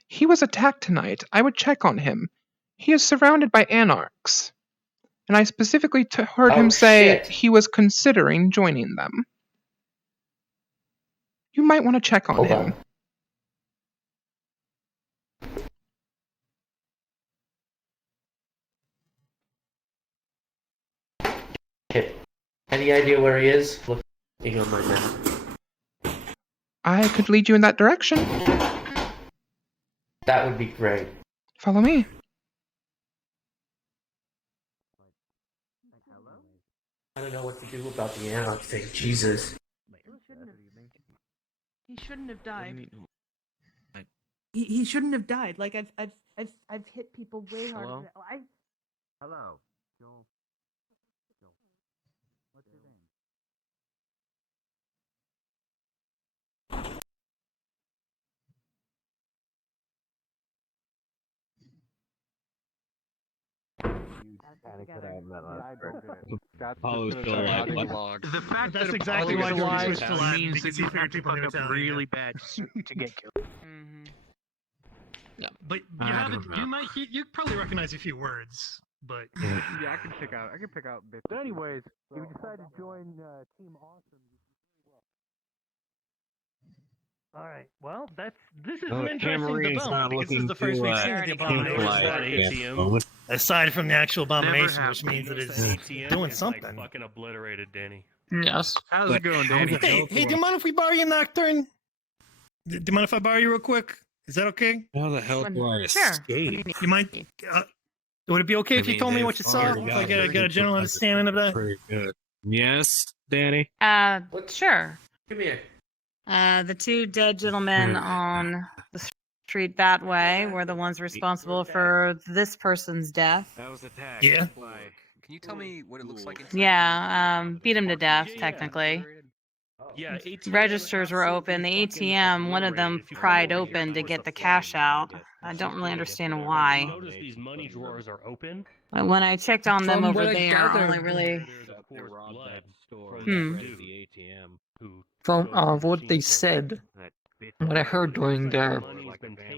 He was attacked tonight. I would check on him. He is surrounded by anarchs. And I specifically heard him say he was considering joining them. You might want to check on him. Any idea where he is? Looking on my map. I could lead you in that direction. That would be great. Follow me. I don't know what to do about the Anarch thing. Jesus. He shouldn't have died. He shouldn't have died. Like I've hit people way harder. Hello? I. Hello, Joel. What's your name? The fact that's exactly why he was to means that you have to fuck up really bad to get killed. Yeah, but you probably recognize a few words, but yeah, I can pick out bits. But anyways, if you decide to join Team Awesome. All right. Well, this is an interesting development because this is the first we've seen of the abomination. Aside from the actual abomination, which means that it's doing something. Fucking obliterated, Danny. Yes. How's it going, Danny? Hey, do you mind if we borrow your nocturne? Do you mind if I borrow you real quick? Is that okay? How the hell do I escape? You might. Would it be okay if you told me what you saw? If I get a general understanding of that? Pretty good. Yes, Danny? Sure. Come here. The two dead gentlemen on the street that way were the ones responsible for this person's death. That was attack. Yeah. Can you tell me what it looks like? Yeah, beat him to death, technically. Yeah, ATM registers were open. The ATM, one of them pried open to get the cash out. I don't really understand why. Notice these money drawers are open. But when I checked on them From over what I there, all I gathered- really. From what they said, what I heard during their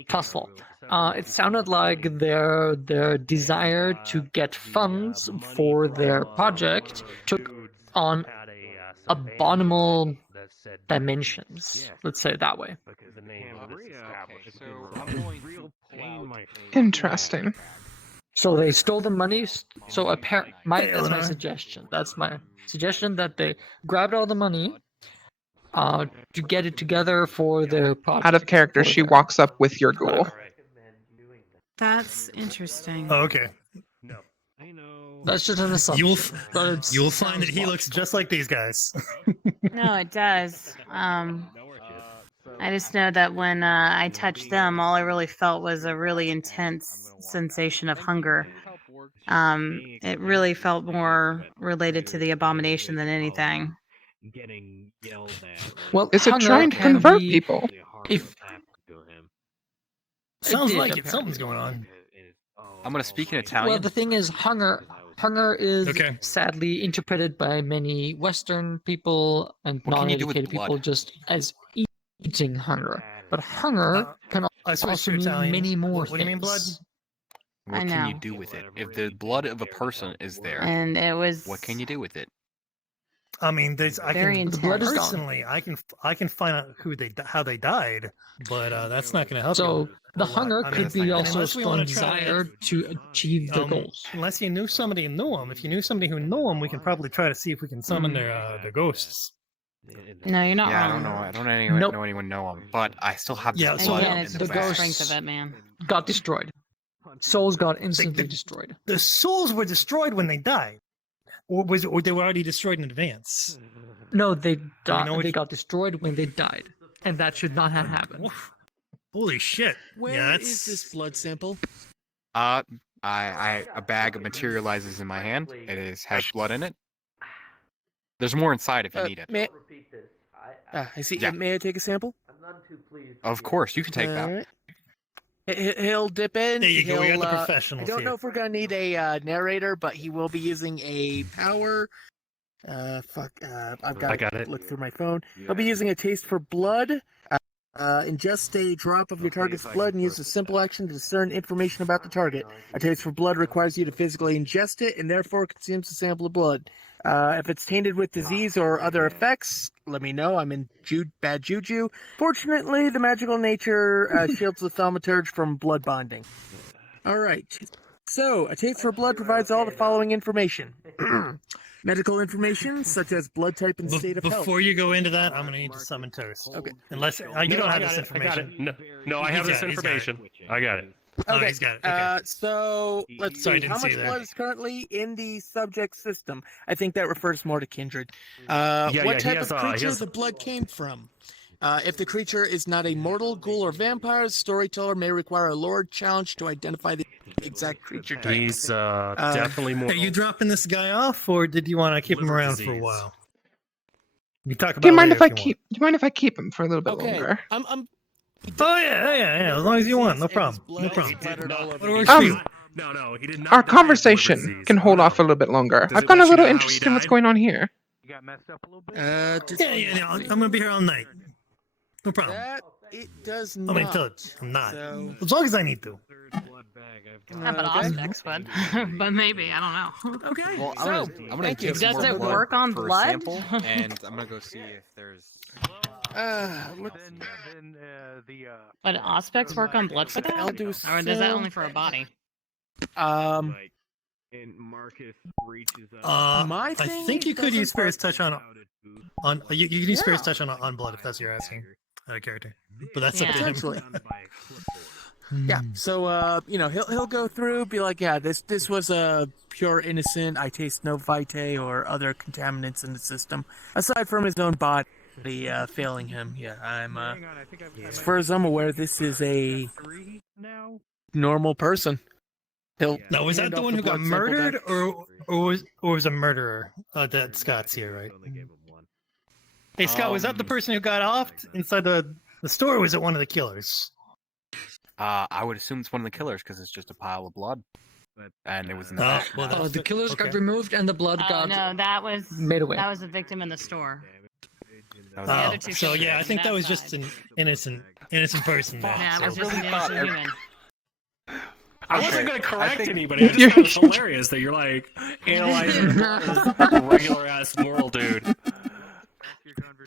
tussle, it sounded like their desire to get funds for their project took on abominable dimensions. Let's say it that way. Interesting. So they stole the money. So that's my suggestion. That's my suggestion, that they grabbed all the money to get it together for their project. Out of character, she walks up with your ghoul. That's interesting. Oh, okay. That's just an assumption. You'll find that he looks just like these guys. No, it does. I just know that when I touched them, all I really felt was a really intense sensation of hunger. It really felt more related to the abomination than anything. Getting yelled at. Well, Is it trying to convert people? Sounds like it. Something's going on. I'm gonna speak in Italian. Well, the thing is, hunger is sadly interpreted by many Western people and What can you do with non-educated people blood? just as eating hunger. But hunger can also mean many more What do you mean, blood? things. What I can you know. do with it? If the blood of a person is there, And it was. what can you do with it? I mean, I Very can intense. The blood is gone. personally, I can find out how they died, but that's not going to help. So you the a lot. hunger I mean, could be also a unless we strong wanna try desire to achieve their goals. Unless you knew somebody who knew them. If you knew somebody who knew them, we can probably try to see if we can summon their ghosts. No, you're not Yeah, wrong. I don't know. I don't Nope. know anyone know him, but I still have this Yeah, blood Again, in it's the the bag. strength of it, man. Got destroyed. Souls got instantly destroyed. The souls were destroyed when they died, or they were already destroyed in advance. No, they know they got destroyed when they died, and that should not have happened. Holy shit! Where is this blood sample? A bag materializes in my hand. It has blood in it. There's more inside if you need it. May I see. Yeah. May I take a sample? Of course, you can take that. Alright. He'll dip in. There you go, we got the he'll, professionals I don't here. know if we're gonna need a narrator, but he will be using a power. I've got I got to it. look through my phone. He'll be using a taste for blood. Ingest a drop of your target's blood and use a simple action to discern information about the target. A taste for blood requires you to physically ingest it and therefore consumes a sample of blood. If it's tainted with disease or other effects, let me know. I'm in bad juju. Fortunately, the magical nature shields the thaumaturge from blood bonding. All right. So, a taste for blood provides all the following information. Medical information, such as blood type and state of health. Before you go into that, I'm going to need to summon Toast. Okay. Unless you don't have this information. No, I have He's this got it, he's got it. information. I got it. Oh, Okay. he's got it. Okay. So let's Sorry, I see. didn't How see much that. blood is currently in the subject system? I think that refers more to kindred. Yeah, What he type has, of he creature has- the blood came from? If the creature is not a mortal, ghoul, or vampire, the storyteller may require a lore challenge to identify the exact creature type. He's definitely more. Are you dropping this guy off, or did you want to keep him Liver around for a disease. while? You talk about. Do you mind later if I you want. keep? Do you mind if I keep him for a little bit Okay, longer? I'm. Oh yeah. As long as you want, no problem. No problem. What works for you? No, he did not. Our die of liver conversation disease. can hold off a little bit longer. Does I've it gotten a let you little know how interested he in what's died? going on here. You got messed up a little bit? Yeah. I'm gonna be here all night. No problem. That it does I not. mean, I'm not. So, As long as I need to. Yeah, but Ospex would. But maybe, I don't know. okay. Well, So, I'm gonna thank you. take some Does more it blood work on for a blood? sample, and I'm gonna go see if there's. But Ospex work on blood for that? I'll do Or is so. that only for a body? And Marcus reaches out. I think you could use Spirit's Touch on you can use Spirit's Touch on blood if that's what you're asking. Out of character, but that's up to him. Potentially. Yeah. So he'll go through, be like, yeah, this was a pure innocent. I taste no vitae or other contaminants in the system aside from his own body failing him. Yeah, I'm. As far as I'm aware, this is a normal person. He'll. Now, was that hand the off one who got blood sample murdered, back. or was a murderer? That Scott's here, right? Hey, Scott, was that the person who got offed inside the store, or was it one of the killers? I would assume it's one of the killers because it's just a pile of blood, and it was in the back. Well, the killers got removed and the blood got no, that was made away. That was a victim in the store. Oh, The other two so yeah, I killers think on that that was just an innocent person. There. Yeah, it was just an innocent human. I wasn't going to correct anybody. I just thought it was hilarious that you're like analyzing a regular ass moral dude.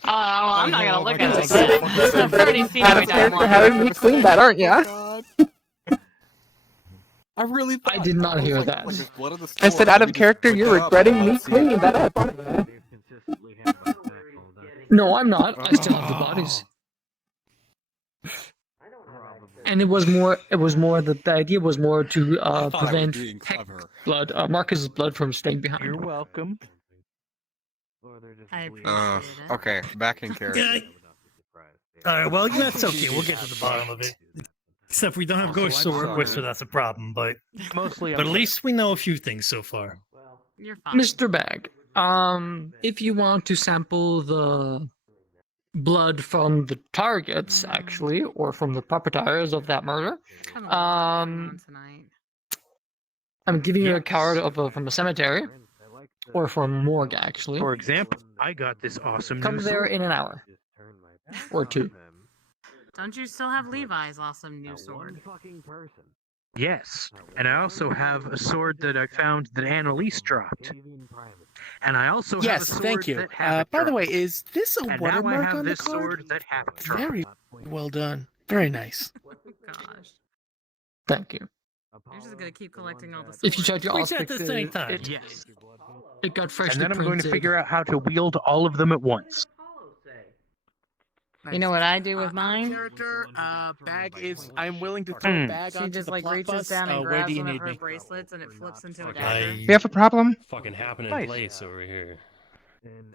Oh, I'm not gonna look at this. I've already seen Out of character, having me clean that, aren't ya? I really thought I did not hear that. I said, out of character, you're regretting me cleaning that up. No, I'm not. I still have the bodies. And it was more the idea was more to prevent blood, Marcus's blood from staying behind. You're welcome. I appreciate it. Okay, back in character. All right, well, that's okay. We'll get to the bottom of it. Except we don't have ghosts to work with, so that's a problem. But at least we know a few things so far. You're fine. Mr. Bag, if you want to sample the blood from the targets, actually, or from the perpetrators of that murder, I'm giving you a card from a cemetery, or from a morgue, actually. For example, I got this awesome Come new there sword. in an hour. Or two. Don't you still have Levi's awesome new sword? Yes, and I also have a sword that I found that Annalise dropped. And I also have a Yes, sword thank you. that Havoc By the way, dropped. is this a And now I watermark have on the this card? sword that Havoc dropped. Very well done. Very nice. Gosh. Thank you. You're just gonna keep collecting all the swords. If you check your We check aspects, this anytime. Yes. it got freshly And then I'm going to printed. figure out how to wield all of them at once. You know what I do with mine? Character, bag is. I'm willing to throw a bag She onto just the like plot reaches bus. down and Where grabs do you one of need her me? bracelets and it flips into a dagger. We have a problem? Fucking happening Nice. place over here.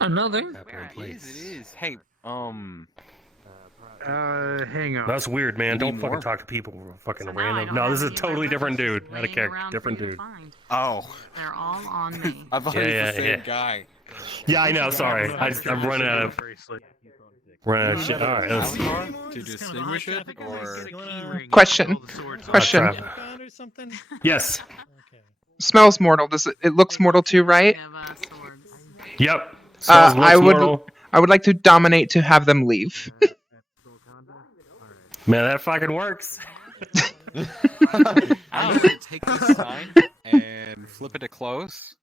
Another? Happening It place. is. Hey, Hang on. That's weird, man. You Don't need fucking more? talk to people who are fucking So now I random. don't No, have this is a any of my totally different weapons dude. Out of laying character. around for Different you to dude. find. Oh, They're all on me. I thought Yeah, he was yeah, the same yeah. guy. Yeah, I know. Sorry, I'm running out of shit. All right, let's. To distinguish it, or Question. Question. crap. Yes. Smells mortal. Does it? It looks mortal too, right? Yep. Smells I would. mortal. I would like to dominate to have them leave. Man, that fucking works. I'm gonna take this sign and flip it to close.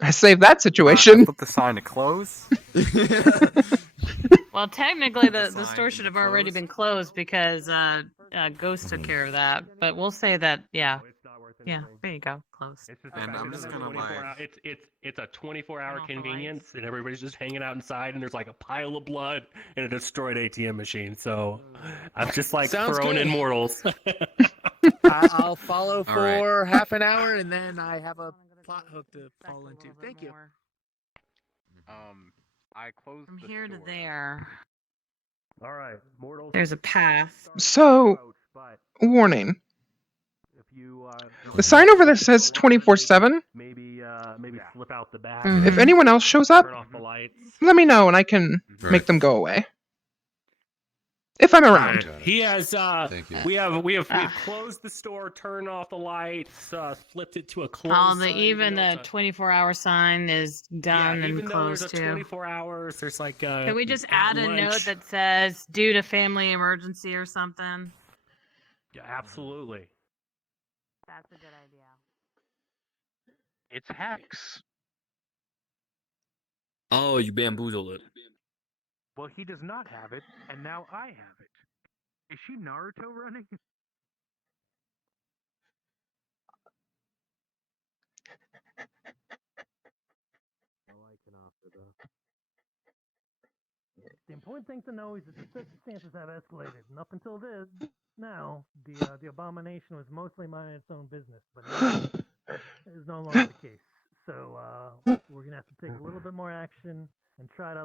I saved that situation. Flip the sign to close. Well, technically, the store should have already been closed because Ghost took care of that. But we'll say that, yeah, there you go, closed. And I'm just gonna like. It's a 24-hour convenience, and everybody's just hanging out inside, and there's like a pile of blood and a destroyed ATM machine. So I'm just like Sounds throwing good. in mortals. I'll follow for half an hour, and then I have a plot hook to fall into. Thank you. I closed From the here to store. there. All right, mortals. There's a path. So, warning. The sign over there says 24/7. Maybe slip out the back. If anyone else shows up, Turn off the lights. let me know and I can make them go away. If I'm around. He has. Thank you. We have closed the store, turned off the lights, flipped it to a closed. Oh, sign, even you know, the 24-hour sign is done yeah, and even though closed there's a too. 24 hours, there's like. Can we just at add a note lunch. that says due to family emergency or something? Yeah, absolutely. That's a good idea. It's Hex. Oh, you bamboozled it. Well, he does not have it, and now I have it. Is she Naruto running? The important thing to know is that the circumstances have escalated, and up until this, now the abomination was mostly minding its own business, but now it is no longer the case. So we're gonna have to take a little bit more action and try to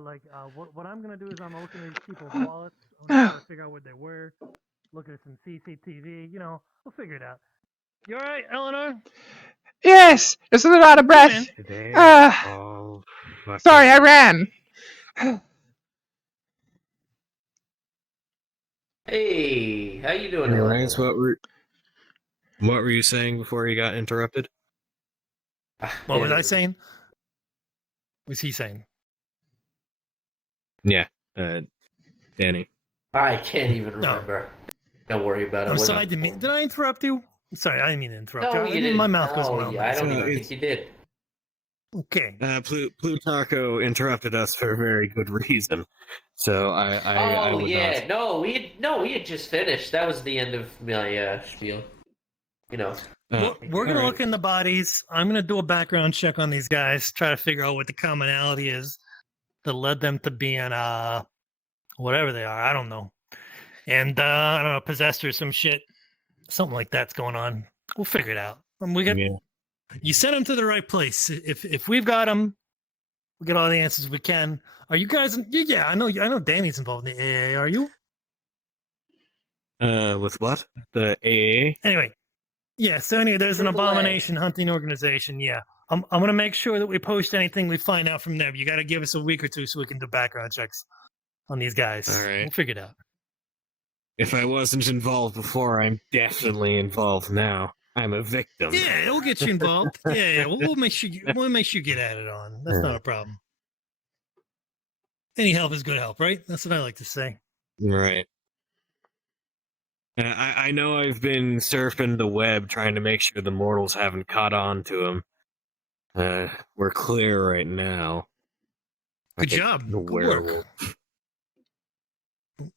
what I'm gonna do is I'm looking at these people's wallets. I'm gonna try to figure out what they were. Look at some CCTV. You know, we'll figure it out. You all right, Eleanor? Yes, just a little out of breath. Sorry, I ran. Hey, how you doing? Anyways, what were you saying before you got interrupted? What was I saying? What was he saying? Yeah, Danny. I can't even remember. Don't worry about it. I'm sorry, did I interrupt you? I'm sorry, I didn't mean to interrupt No, you. you didn't. My mouth goes No, wild. I don't even think you did. Okay. Plutarcho interrupted us for a very good reason. So I Oh would yeah, not. we had just finished. That was the end of my spiel. You know. We're gonna look in the bodies. I'm gonna do a background check on these guys, try to figure out what the commonality is that led them to being whatever they are. I don't know. And I don't know, possessed or some shit, something like that's going on. We'll figure it out. You sent them to the right place. If we've got them, we get all the answers we can. Are you guys? Yeah, I know. Danny's involved in the AA. Are you? With what? The AA? Anyway, yeah. So anyway, there's an abomination hunting organization. Yeah, I'm gonna make sure that we post anything we find out from them. You got to give us a week or two so we can do background checks on these guys. All right. We'll figure it out. If I wasn't involved before, I'm definitely involved now. I'm a victim. Yeah, it'll get you involved. Yeah. We'll make sure you get added on. That's not a problem. Any help is good help, right? That's what I like to say. Right. I know I've been surfing the web trying to make sure the mortals haven't caught on to him. We're clear right now. Good job. Good work.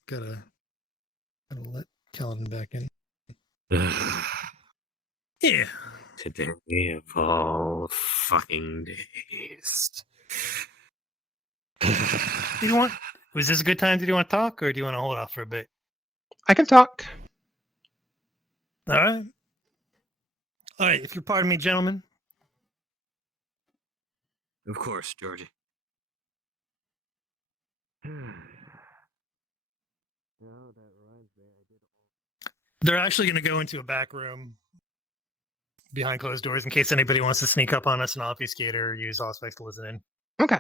Gotta let Calvin back in. Yeah. Today of all fucking days. Do you want? Was this a good time? Did you want to talk, or do you want to hold off for a bit? I can talk. All right. All right. If you'll pardon me, gentlemen. Of course, Georgie. They're actually going to go into a back room behind closed doors in case anybody wants to sneak up on us and obfuscate or use Auspex to listen in. Okay.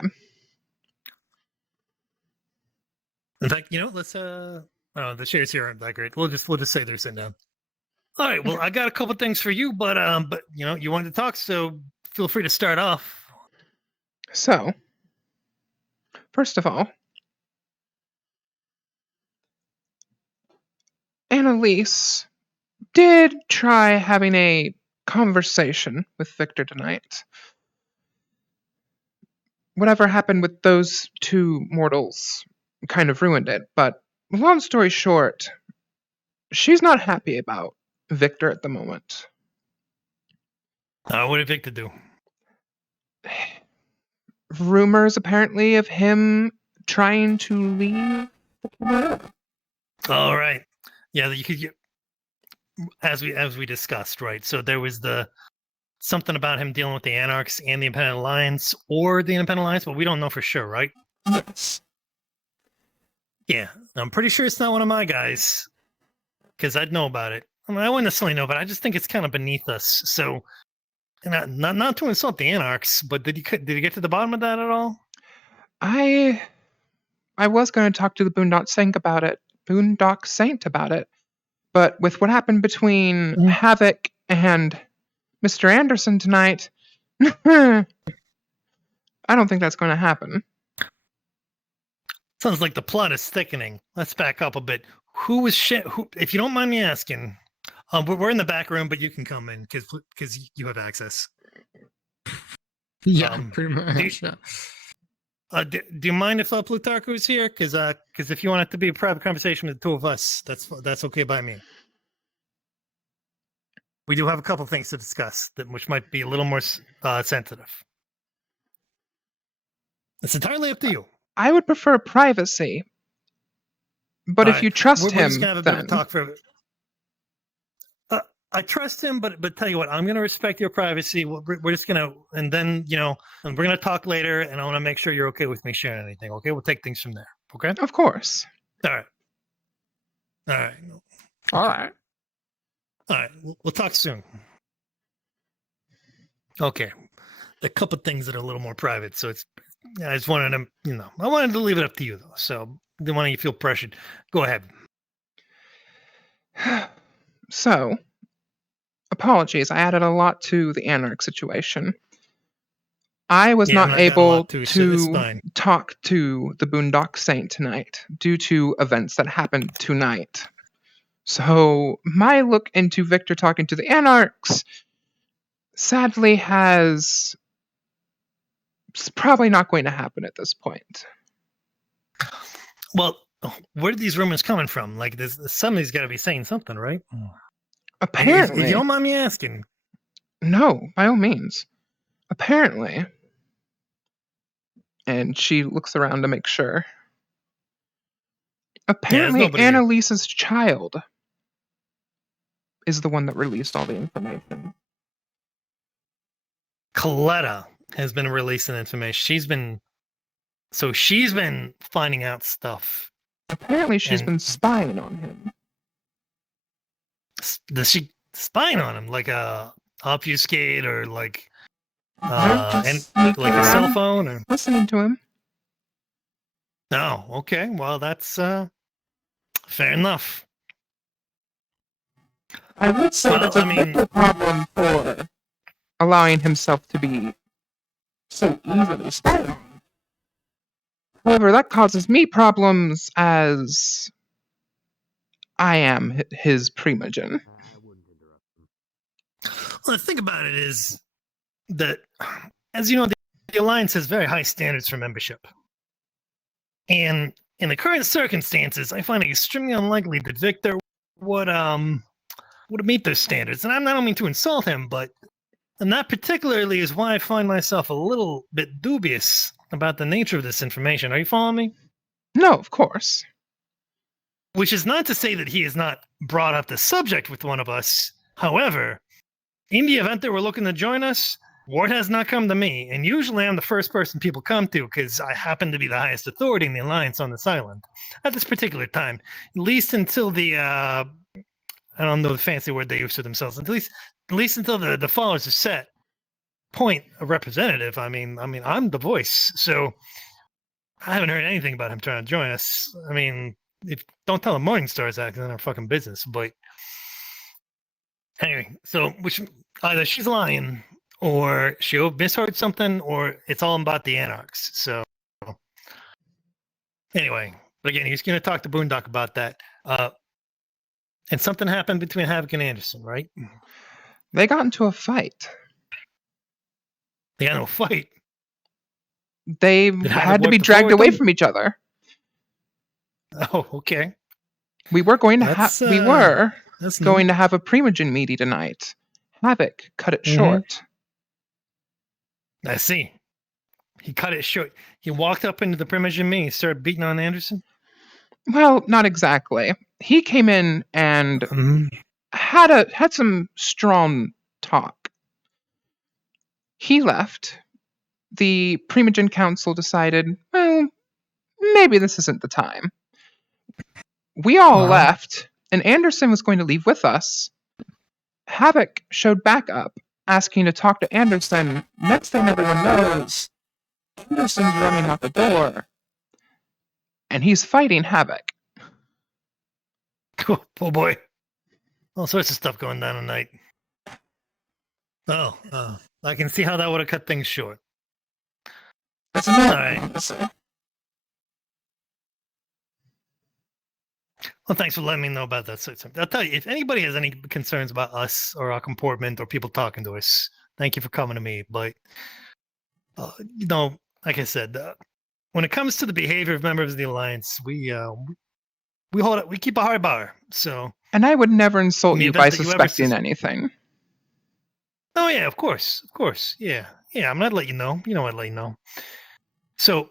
In fact, let's the chairs here aren't that great. We'll just say they're sitting down. All right. Well, I got a couple things for you, but you wanted to talk, so feel free to start off. So, first of all, Annalise did try having a conversation with Victor tonight. Whatever happened with those two mortals kind of ruined it, but long story short, she's not happy about Victor at the moment. What did Victor do? Rumors apparently of him trying to leave. All right. Yeah, you could, as we discussed, right? So there was something about him dealing with the Anarchs and the Independent Alliance, or the Independent Alliance, but we don't know for sure, right? Yeah, I'm pretty sure it's not one of my guys, because I'd know about it. I mean, I wouldn't necessarily know, but I just think it's kind of beneath us. So, not to insult the Anarchs, but did you get to the bottom of that at all? I was going to talk to the Boondock Saint about it, but with what happened between Havoc and Mr. Anderson tonight, I don't think that's going to happen. Sounds like the plot is thickening. Let's back up a bit. Who was who? If you don't mind me asking, we're in the back room, but you can come in because you have access. Yeah, pretty much. Do you mind if Plutarcho is here? Because if you want it to be a private conversation with the two of us, that's okay by me. We do have a couple things to discuss which might be a little more sensitive. It's entirely up to you. I would prefer privacy, but if you trust him, we're just gonna have a bit of talk for. I trust him, but tell you what, I'm gonna respect your privacy. We're just gonna, and then and we're gonna talk later, and I want to make sure you're okay with me sharing anything. Okay, we'll take things from there. Okay. Of course. All right. All right. We'll talk soon. Okay. A couple things that are a little more private, so it's. I just wanted to, I wanted to leave it up to you though. So didn't want you to feel pressured. Go ahead. So, apologies. I added a lot to the Anarch situation. I was not able to talk to the Boondock Saint tonight due to events that happened tonight. So, my look into Victor talking to the Anarchs sadly it's probably not going to happen at this point. Well, where are these rumors coming from? Like, somebody's got to be saying something, right? Apparently. If you don't mind me asking. No, by all means. Apparently. And she looks around to make sure. Apparently, Annalise's child is the one that released all the information. Coletta has been releasing information. She's been finding out stuff. Apparently, she's been spying on him. Does she spying on him? Like a obfuscate or like and like a cell phone or listening to him? Oh, okay. Well, that's fair enough. I would say that's a bigger problem for allowing himself to be so easily spied on. However, that causes me problems as I am his primogen. Well, the thing about it is that, as you know, the Alliance has very high standards for membership. And in the current circumstances, I find it extremely unlikely that Victor would meet those standards. And I don't mean to insult him, and that particularly is why I find myself a little bit dubious about the nature of this information. Are you following me? No, of course. Which is not to say that he has not brought up the subject with one of us. However, in the event that we're looking to join us, word has not come to me, and usually I'm the first person people come to because I happen to be the highest authority in the Alliance on this island at this particular time, at least until the I don't know the fancy word they use for themselves. At least until the followers are set. Point a representative. I mean, I'm the voice, so I haven't heard anything about him trying to join us. I mean, don't tell the Morningstar's acting in our fucking business, but anyway, so which either she's lying or she misheard something, or it's all about the Anarchs. So anyway, but again, he's going to talk to Boondock about that. And something happened between Havoc and Anderson, right? They got into a fight. They got into a fight? They had to be dragged away from each other. Oh, okay. We were going to have a primogen meeting tonight. Havoc cut it short. I see. He cut it short. He walked up into the primogen meeting and started beating on Anderson? Well, not exactly. He came in and had some strong talk. He left. The Primogen Council decided, well, maybe this isn't the time. We all left, and Anderson was going to leave with us. Havoc showed back up, asking to talk to Anderson. Next thing everyone knows, Anderson's running out the door. And he's fighting Havoc. Oh boy. All sorts of stuff going down tonight. Oh, I can see how that would have cut things short. All right. Well, thanks for letting me know about that. I'll tell you, if anybody has any concerns about us or our comportment or people talking to us, thank you for coming to me. But, like I said, when it comes to the behavior of members of the Alliance, we keep a high bar. So, and I would never insult you by suspecting anything. Oh yeah, of course, yeah. I'm gonna let you know. I'd let you know. So,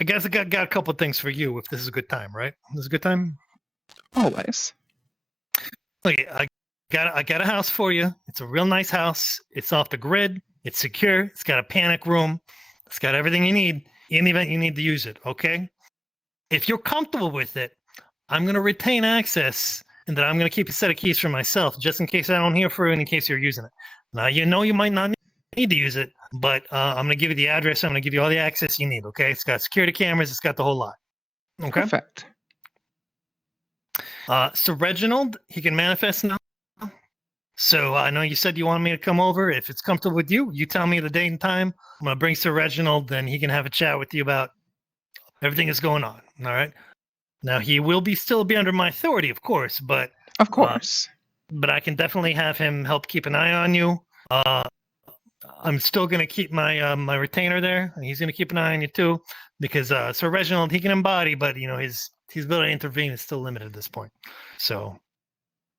I guess I got a couple of things for you. If this is a good time, right? This is a good time. Always. Okay, I got a house for you. It's a real nice house. It's off the grid. It's secure. It's got a panic room. It's got everything you need in the event you need to use it. Okay. If you're comfortable with it, I'm going to retain access, and then I'm going to keep a set of keys for myself, just in case I don't hear for it, in case you're using it. Now, you might not need need to use it, but I'm going to give you the address. I'm going to give you all the access you need, okay? It's got security cameras. It's got the whole lot. Okay? Perfect. So Reginald, he can manifest now. So I know you said you wanted me to come over. If it's comfortable with you, you tell me the date and time. I'm going to bring Sir Reginald, then he can have a chat with you about everything that's going on, all right? Now, he will still be under my authority, of course, but... Of course. But I can definitely have him help keep an eye on you. I'm still going to keep my my retainer there. He's going to keep an eye on you, too, because Sir Reginald, he can embody, but, his ability to intervene is still limited at this point. So,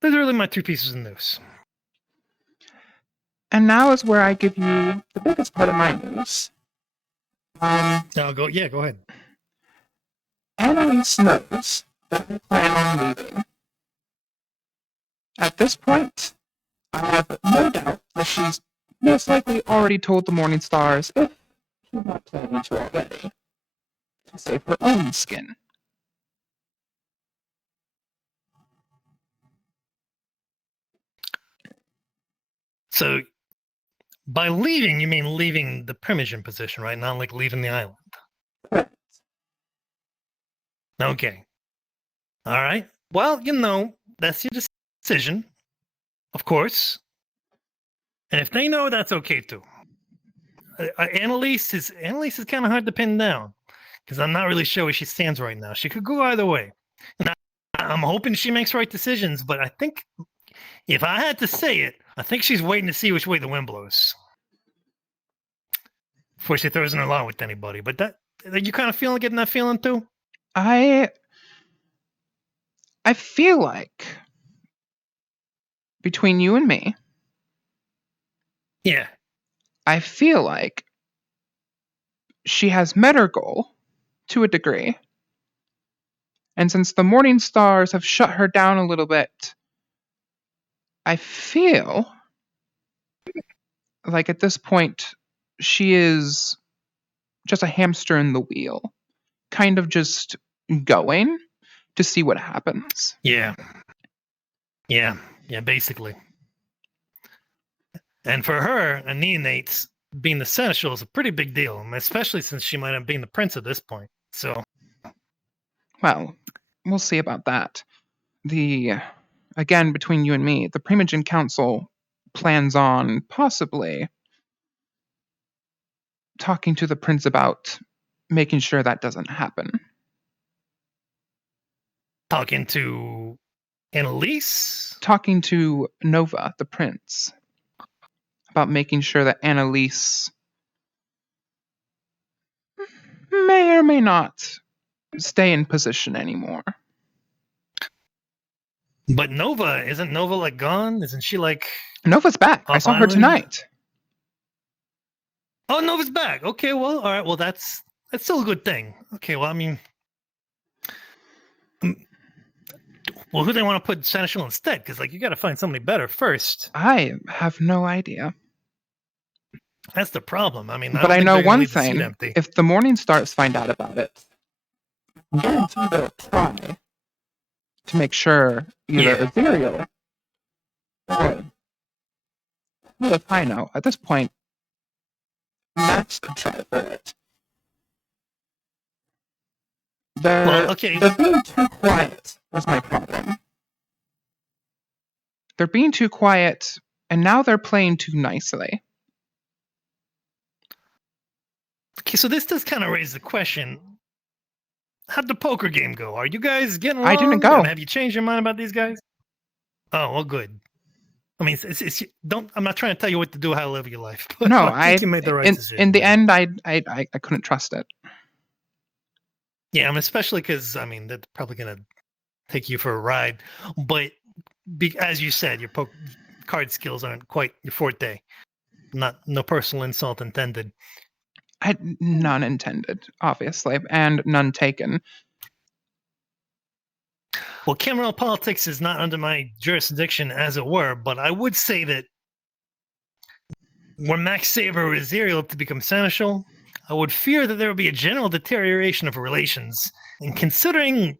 those are really my 2 pieces of news. And now is where I give you the biggest part of my news. Go ahead. Annalise knows that I plan on leaving. At this point, I have no doubt that she's most likely already told the Morning Stars, if she's not planning to already, to save her own skin. So, by leaving, you mean leaving the primogen position, right? Not like leaving the island. Correct. Okay. All right. Well, that's your decision, of course. And if they know, that's okay too. Annalise is kind of hard to pin down because I'm not really sure where she stands right now. She could go either way. And I'm hoping she makes right decisions, but I think if I had to say it, I think she's waiting to see which way the wind blows before she throws in her lot with anybody. But are you kind of getting that feeling too? I feel like between you and me, yeah, I feel like she has met her goal to a degree. And since the Morning Stars have shut her down a little bit, I feel like at this point she is just a hamster in the wheel, kind of just going to see what happens. Yeah, basically. And for her, a neonate's being the seneschal is a pretty big deal, especially since she might have been the prince at this point. So, well, we'll see about that. Again, between you and me, the Primogen Council plans on possibly talking to the prince about making sure that doesn't happen. Talking to Annalise? Talking to Nova, the prince, about making sure that Annalise may or may not stay in position anymore. But isn't Nova gone? Isn't she Nova's back. I saw her tonight. Oh, Nova's back. Okay, well, all right. Well, that's still a good thing. Okay, well, I mean, well, who do they want to put seneschal instead? Because you got to find somebody better first. I have no idea. That's the problem. I mean, but I know one thing: if the Morning Stars find out about it, I'm guaranteed they'll try to make sure either Ethereal or if I know at this point, Max could try for it. They're being too quiet was my problem. They're being too quiet, and now they're playing too nicely. Okay, so this does kind of raise the question. How'd the poker game go? Are you guys getting along? I didn't go. Have you changed your mind about these guys? Oh, well, good. I mean, I'm not trying to tell you what to do, how to live your life. But No, I think you made the right decision. In the end, I couldn't trust it. Yeah, especially because, I mean, they're probably going to take you for a ride. But as you said, your card skills aren't quite your forte. No personal insult intended. None intended, obviously, and none taken. Well, Cameron politics is not under my jurisdiction, as it were, but I would say that when Max Saber is Ariel to become seneschal, I would fear that there would be a general deterioration of relations. And considering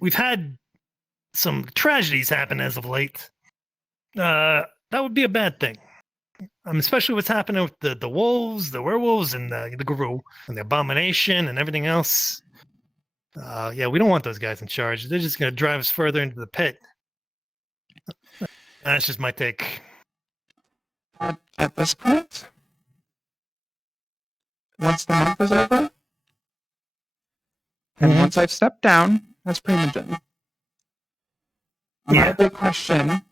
we've had some tragedies happen as of late, that would be a bad thing. especially what's happening with the wolves, the werewolves, and the guru, and the abomination, and everything else. Yeah, we don't want those guys in charge. They're just going to drive us further into the pit. That's just my take. At this point, once the month is over, and once I've stepped down as primogen, my big question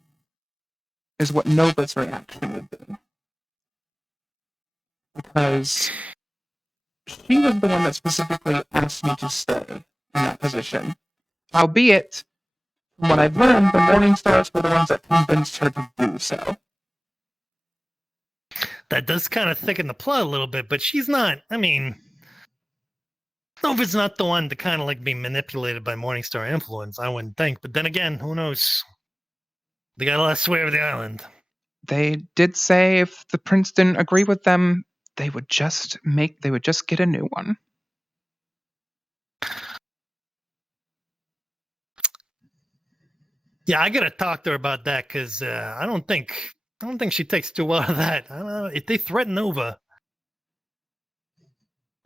is what Nova's reaction would be. Because she was the one that specifically asked me to stay in that position. Albeit, from what I've learned, the Morning Stars were the ones that convinced her to do so. That does kind of thicken the plot a little bit, but she's not, I mean, Nova's not the one to kind of like be manipulated by Morningstar influence, I wouldn't think. But then again, who knows? They got a lot of sway over the island. They did say if the prince didn't agree with them, they would just get a new one. Yeah, I gotta talk to her about that because I don't think she takes too well to that. I don't know if they threaten Nova,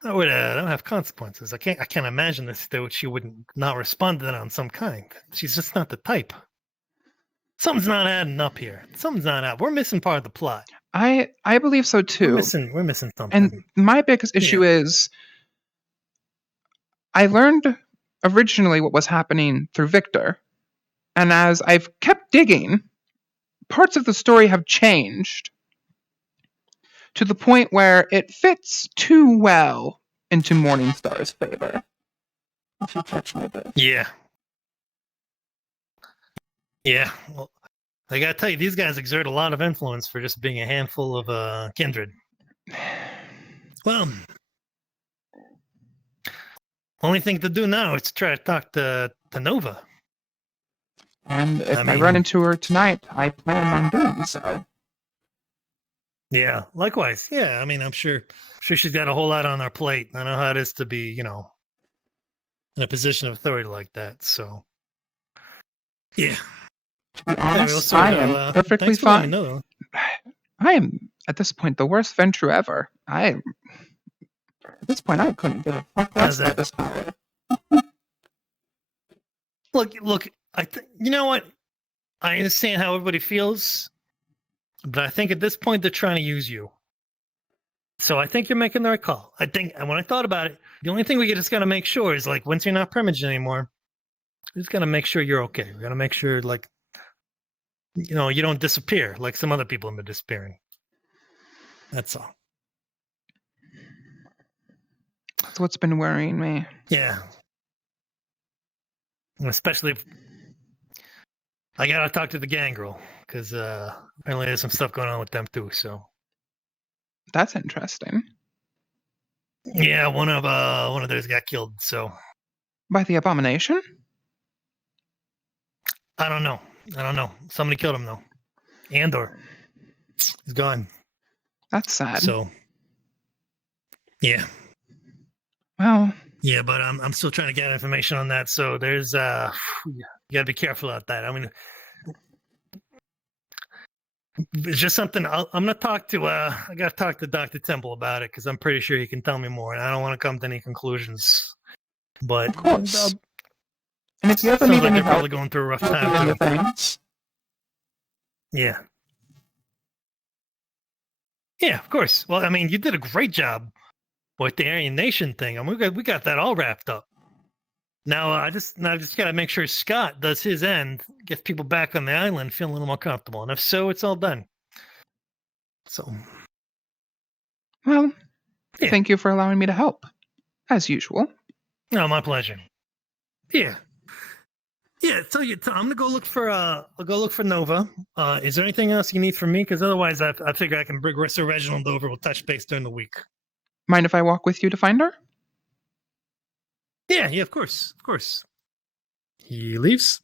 that would have consequences. I can't imagine that she wouldn't not respond to that on some kind. She's just not the type. Something's not adding up here. Something's not out. We're missing part of the plot. I believe so too. We're missing something. And my biggest issue is I learned originally what was happening through Victor. And as I've kept digging, parts of the story have changed to the point where it fits too well into Morningstar's favor. If you catch my drift. Yeah. Yeah. Well, I gotta tell you, these guys exert a lot of influence for just being a handful of kindred. Well, only thing to do now is to try to talk to Nova. And if I run into her tonight, I plan on doing so. Yeah, likewise. Yeah, I mean, I'm sure she's got a whole lot on her plate. I know how it is to be, in a position of authority like that. So, yeah. To be honest, I am perfectly fine. I am, at this point, the worst Ventru ever. At this point, I couldn't give a fuck less about this power. Look. You know what? I understand how everybody feels, but I think at this point they're trying to use you. So I think you're making the right call. I think, and when I thought about it, the only thing we just got to make sure is like once you're not primogen anymore, we just got to make sure you're okay. We got to make sure you don't disappear like some other people have been disappearing. That's all. That's what's been worrying me. Yeah. And especially if I gotta talk to the gang girl because apparently there's some stuff going on with them too. So that's interesting. Yeah, one of theirs got killed. So by the abomination? I don't know. Somebody killed him though. Andor, he's gone. That's sad. So yeah. Well. Yeah, but I'm still trying to get information on that. So there's you gotta be careful about that. I mean, it's just something I'm gonna talk to. I gotta talk to Dr. Temple about it because I'm pretty sure he can tell me more, and I don't want to come to any conclusions. But of course. And if you ever need any they're help, probably going through a rough time too. Yeah. Yeah, of course. Well, I mean, you did a great job with the Aryan Nation thing. I mean, we got that all wrapped up. Now I just gotta make sure Scott does his end, gets people back on the island feeling a little more comfortable, and if so, it's all done. So, well, thank you for allowing me to help, as usual. No, my pleasure. Yeah. So I'm gonna go look for I'll go look for Nova. Is there anything else you need from me? Because otherwise, I figure I can bring Reginald over. We'll touch base during the week. Mind if I walk with you to find her? Yeah, of course. He leaves.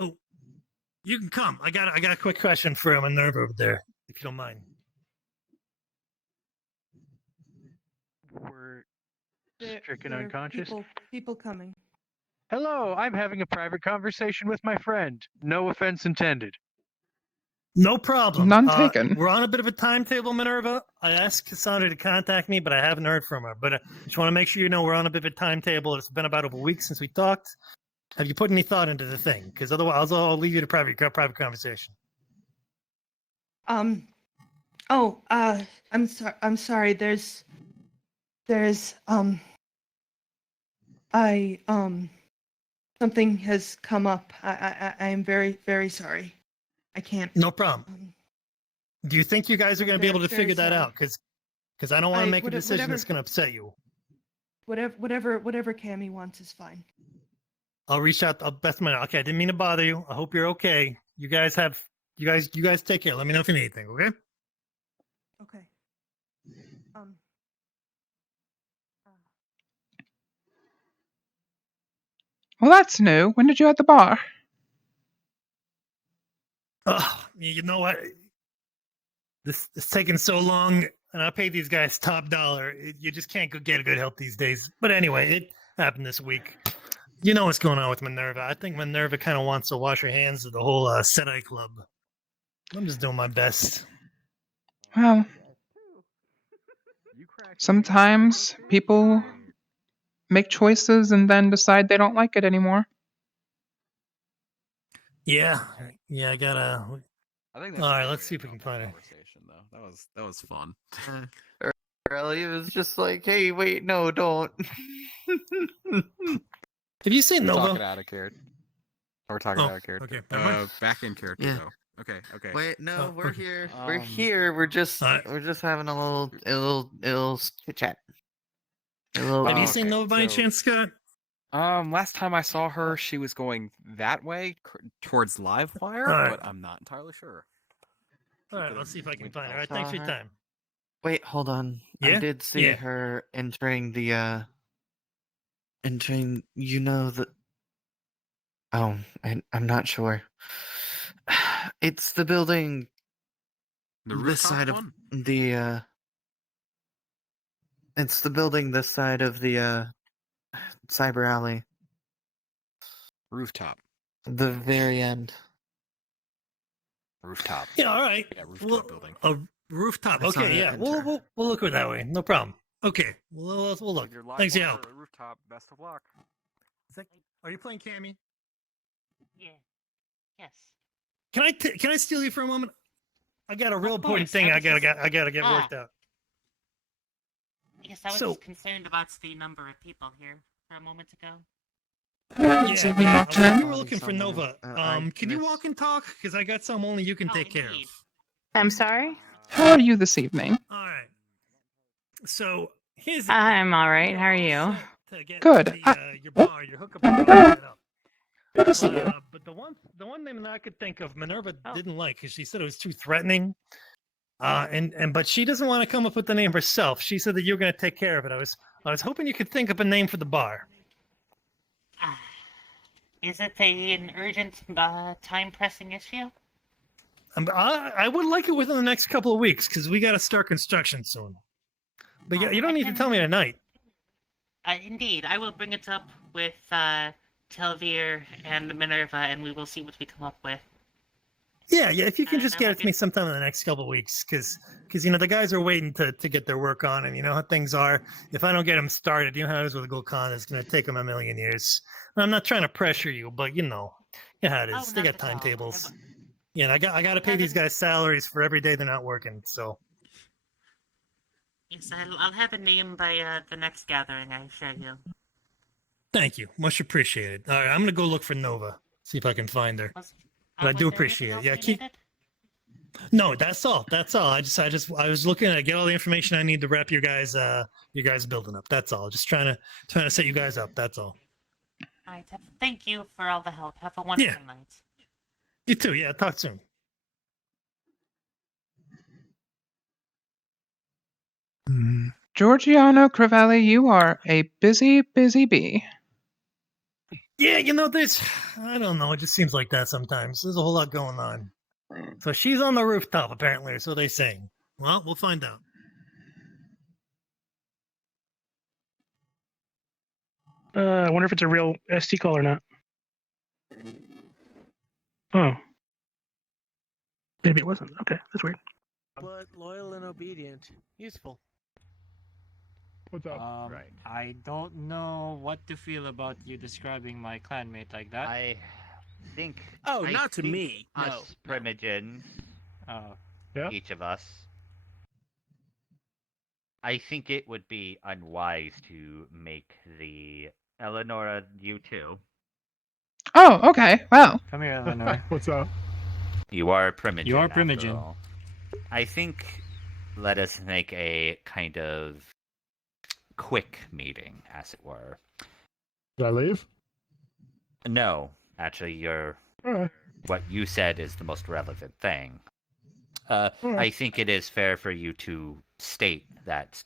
Oh, you can come. I got a quick question for Minerva over there, if you don't mind. We're stricken unconscious. People coming. Hello, I'm having a private conversation with my friend. No offense intended. No problem. None taken. We're on a bit of a timetable, Minerva. I asked Cassandra to contact me, but I haven't heard from her. But I just want to make sure you know we're on a bit of a timetable. It's been about a week since we talked. Have you put any thought into the thing? Because otherwise, I'll leave you to private conversation. I'm sorry. There's, something has come up. I am very, very sorry. I can't. No problem. Do you think you guys are going to be able to figure that out? Because I don't want to make a decision that's going to upset you. Whatever Cammy wants is fine. I'll reach out. I'll best my. Okay, I didn't mean to bother you. I hope you're okay. You guys take care. Let me know if you need anything. Okay. Okay. Well, that's new. When did you at the bar? Oh, you know what? This is taking so long, and I pay these guys top dollar. You just can't go get a good help these days. But anyway, it happened this week. You know what's going on with Minerva. I think Minerva kind of wants to wash her hands of the whole Sedai Club. I'm just doing my best. Well, sometimes people make choices and then decide they don't like it anymore. Yeah, I gotta. I think all right, let's see if we can find her. Conversation though. That was fun. Early, it was just like, hey, wait, no, don't. Have you seen We're Nova? talking out of character. We're talking out of character. Okay. Back in character Yeah. though. Okay. Wait, no, we're okay. here. We're here. We're just having a little chit chat. Have you seen Nova by any chance, Scott? Last time I saw her, she was going that way towards Livewire, All right. but I'm not entirely sure. All right, let's see if I can find her. All right, thanks for your time. Wait, hold on. Yeah? I did see Yeah. her entering the you know the Oh, I'm not sure. It's the building The this rooftop side one? of the it's the building this side of the cyber alley. Rooftop. The very end. Rooftop. Yeah, all right. Yeah, rooftop building. A rooftop. I saw Okay, it yeah. We'll look at it that way. No problem. Okay, we'll look. Thanks for your help. Rooftop. Best of luck. Are you playing Cammy? Yeah. Yes. Can I steal you for a moment? I got a real important course, thing I I was gotta get Ah. worked out. Yes, I was So- just concerned about the number of people here for a moment ago. Yeah, you were looking for somewhere. Nova. Can you walk and talk? Because I got some only you can take care of. I'm sorry? How are you this evening? All right. So here's I'm all right. How are you? Good. your bar, your hookup bar set up. But the one name that I could think of, Minerva didn't like because she said it was too threatening. But she doesn't want to come up with the name herself. She said that you're going to take care of it. I was hoping you could think up a name for the bar. Is it an urgent, time-pressing issue? I would like it within the next couple of weeks because we got to start construction soon. But yeah, you don't need to tell me tonight. Indeed, I will bring it up with Telvir and Minerva, and we will see what we come up with. Yeah. If you can just get it to me sometime in the next couple of weeks, because the guys are waiting to get their work on, and you know how things are. If I don't get them started, you know how it is with a Gold Con. It's going to take them a million years. I'm not trying to pressure you, but you know how it is. They got timetables. Yeah, I got to pay these guys salaries for every day they're not working. So. Yes, I'll have a name by the next gathering, I assure you. Thank you, much appreciated. All right, I'm gonna go look for Nova. See if I can find her. But I do appreciate it. Yeah, keep. No, that's all. That's all. I was looking to get all the information I need to wrap your guys building up. That's all. Just trying to set you guys up. That's all. All right. Thank you for all the help. Have a wonderful night. You too. Yeah. Talk soon. Giorgiano Crivelli, you are a busy, busy bee. Yeah, I don't know. It just seems like that sometimes. There's a whole lot going on. So she's on the rooftop, apparently, or so they say. Well, we'll find out. I wonder if it's a real SD call or not. Oh. Maybe it wasn't. Okay, that's weird. But loyal and obedient. Useful. What's up? Right. I don't know what to feel about you describing my clanmate like that. I think. Oh, I not to think me. No. Us primogens, each of us. I think it would be unwise to make the Eleonora you too. Oh, okay. Wow. Come here, Eleanor. What's up? You are a primogen. You are after primogen. all. I think let us make a kind of quick meeting, as it were. Did I leave? No, actually, what you said is the most relevant thing. I think it is fair for you to state that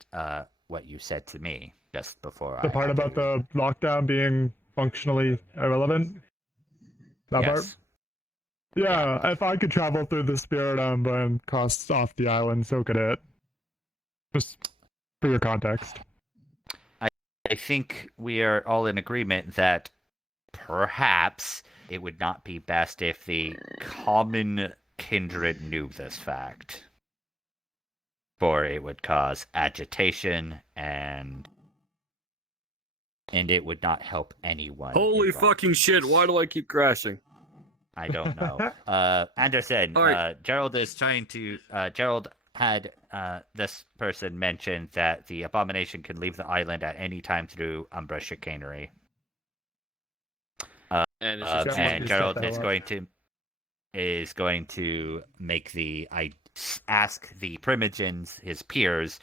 what you said to me just before The part about the lockdown being functionally irrelevant? That Yes. part? Yeah, if I could travel through the spirit and costs off the island, so could it. Just for your context. I think we are all in agreement that perhaps it would not be best if the common kindred knew this fact. For it would cause agitation and it would not help anyone. Holy fucking shit, why do I keep crashing? I don't know. Anderson, Gerald is trying to. Gerald had this person mention that the abomination can leave the island at any time through Umbra chicanery. And Gerald is going to make ask the primogens, his peers,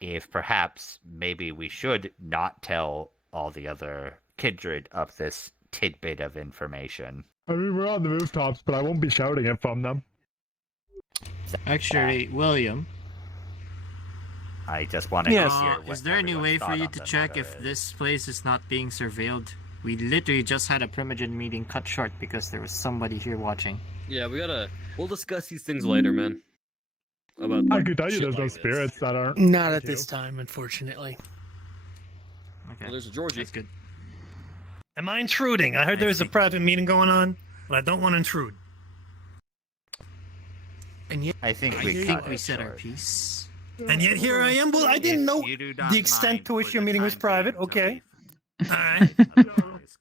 if perhaps maybe we should not tell all the other kindred of this tidbit of information. I mean, we're on the rooftops, but I won't be shouting it from them. Actually, William. I just wanted to hear what is there any way for you everyone's to thought on check the if matter this place is not being surveilled? We literally just had a primogen meeting cut short because there was somebody here watching. Yeah, we'll discuss these things later, man. About I could tell you there's no spirits that aren't. Not at this time, unfortunately. Okay. Well, there's a Georgie. That's good. Am I intruding? I heard there was a private meeting going on, but I don't want to intrude. And yet, I think we said our piece. And yet here I am. Well, I didn't know you do not the extent to which your meeting was private. Okay. All right.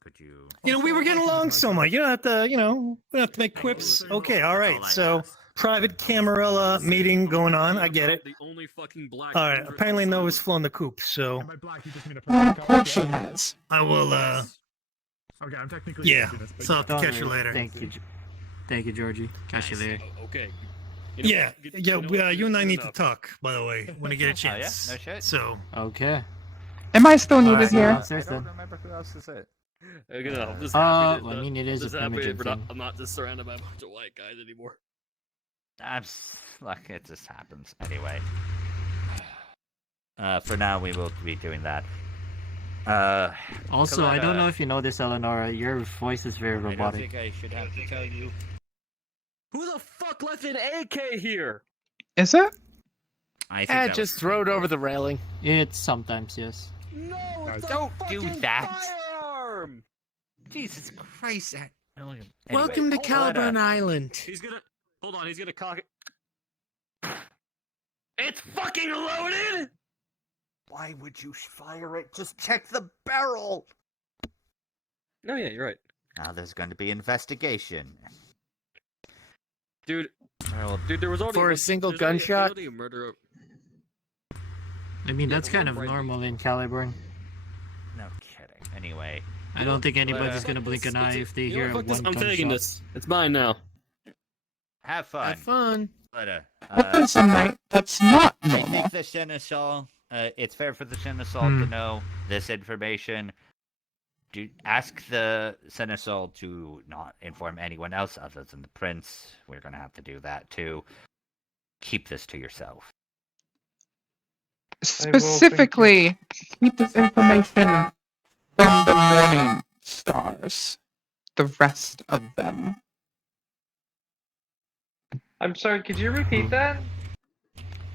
Could you? You know, we were getting along so much. You don't have to, we don't have to make quips. Okay, all right. So, private Camarilla meeting going on. I get it. The only fucking black. All right. Apparently, Nova's flown the coop, so By black, you just mean a of course she has. I will. Okay, I'm technically Yeah. doing this, but So I'll have to Don't catch you worry. later. Thank you, Georgie. Catch you later. Okay. Yeah, you and I need to talk. By the way, when you get a chance. No shit. So. Okay. Am I still needed Alright, here? I don't remember who else is it. I'm just happy I mean, it is a just happy primogen thing. I'm not just surrounded by a bunch of white guys anymore. Look, it just happens. Anyway. For now, we will be doing that. Also, I don't know if you know this, Eleonora. Your voice is very I don't robotic. think I should have to tell you. Who the fuck left an AK here? Is it? I think that just was throw it over the railing. It's sometimes, yes. No, it's Don't a do fucking that. firearm. Jesus Christ, that William. Welcome to Caliburn Island. He's gonna cock it. It's fucking loaded. Why would you fire it? Just check the barrel. No, yeah, you're right. Now there's going to be investigation. Dude, there was already For a single gunshot? a murder. I mean, that's kind of normal in Caliburn. No kidding. Anyway. I don't think anybody's gonna blink an eye if they hear one I'm gunshot. taking this. It's mine now. Have fun. Have fun. But, What is a night that's not I normal? think the Seneschal, it's fair for the Seneschal to know this information. Ask the Seneschal to not inform anyone else other than the prince. We're going to have to do that too. Keep this to yourself. Specifically, keep this information from the morning stars. The rest of them. I'm sorry, could you repeat that?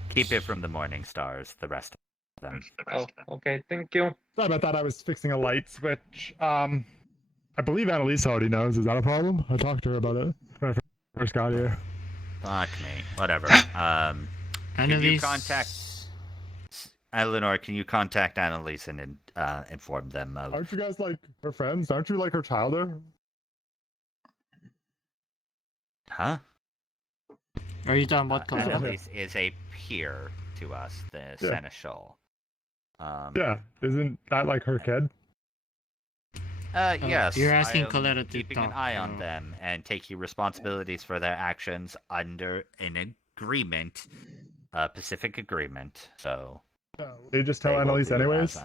Keep it from the morning stars, the rest of them. Oh, okay. Thank you. Sorry about that. I was fixing a light switch. I believe Annalise already knows. Is that a problem? I talked to her about it when I first got here. Fuck me. Whatever. Can you Annalise- contact Eleanor? Can you contact Annalise and inform them of? Aren't you guys like her friends? Aren't you like her childer? Huh? Are you talking about Coletta? Annalise is a peer to us, the seneschal. Yeah, isn't that like her kid? Yes. You're asking I am Coletta to keeping talk an eye to- on them and taking responsibilities for their actions under an agreement, a Pacific agreement. So. They just tell will Annalise do anyways.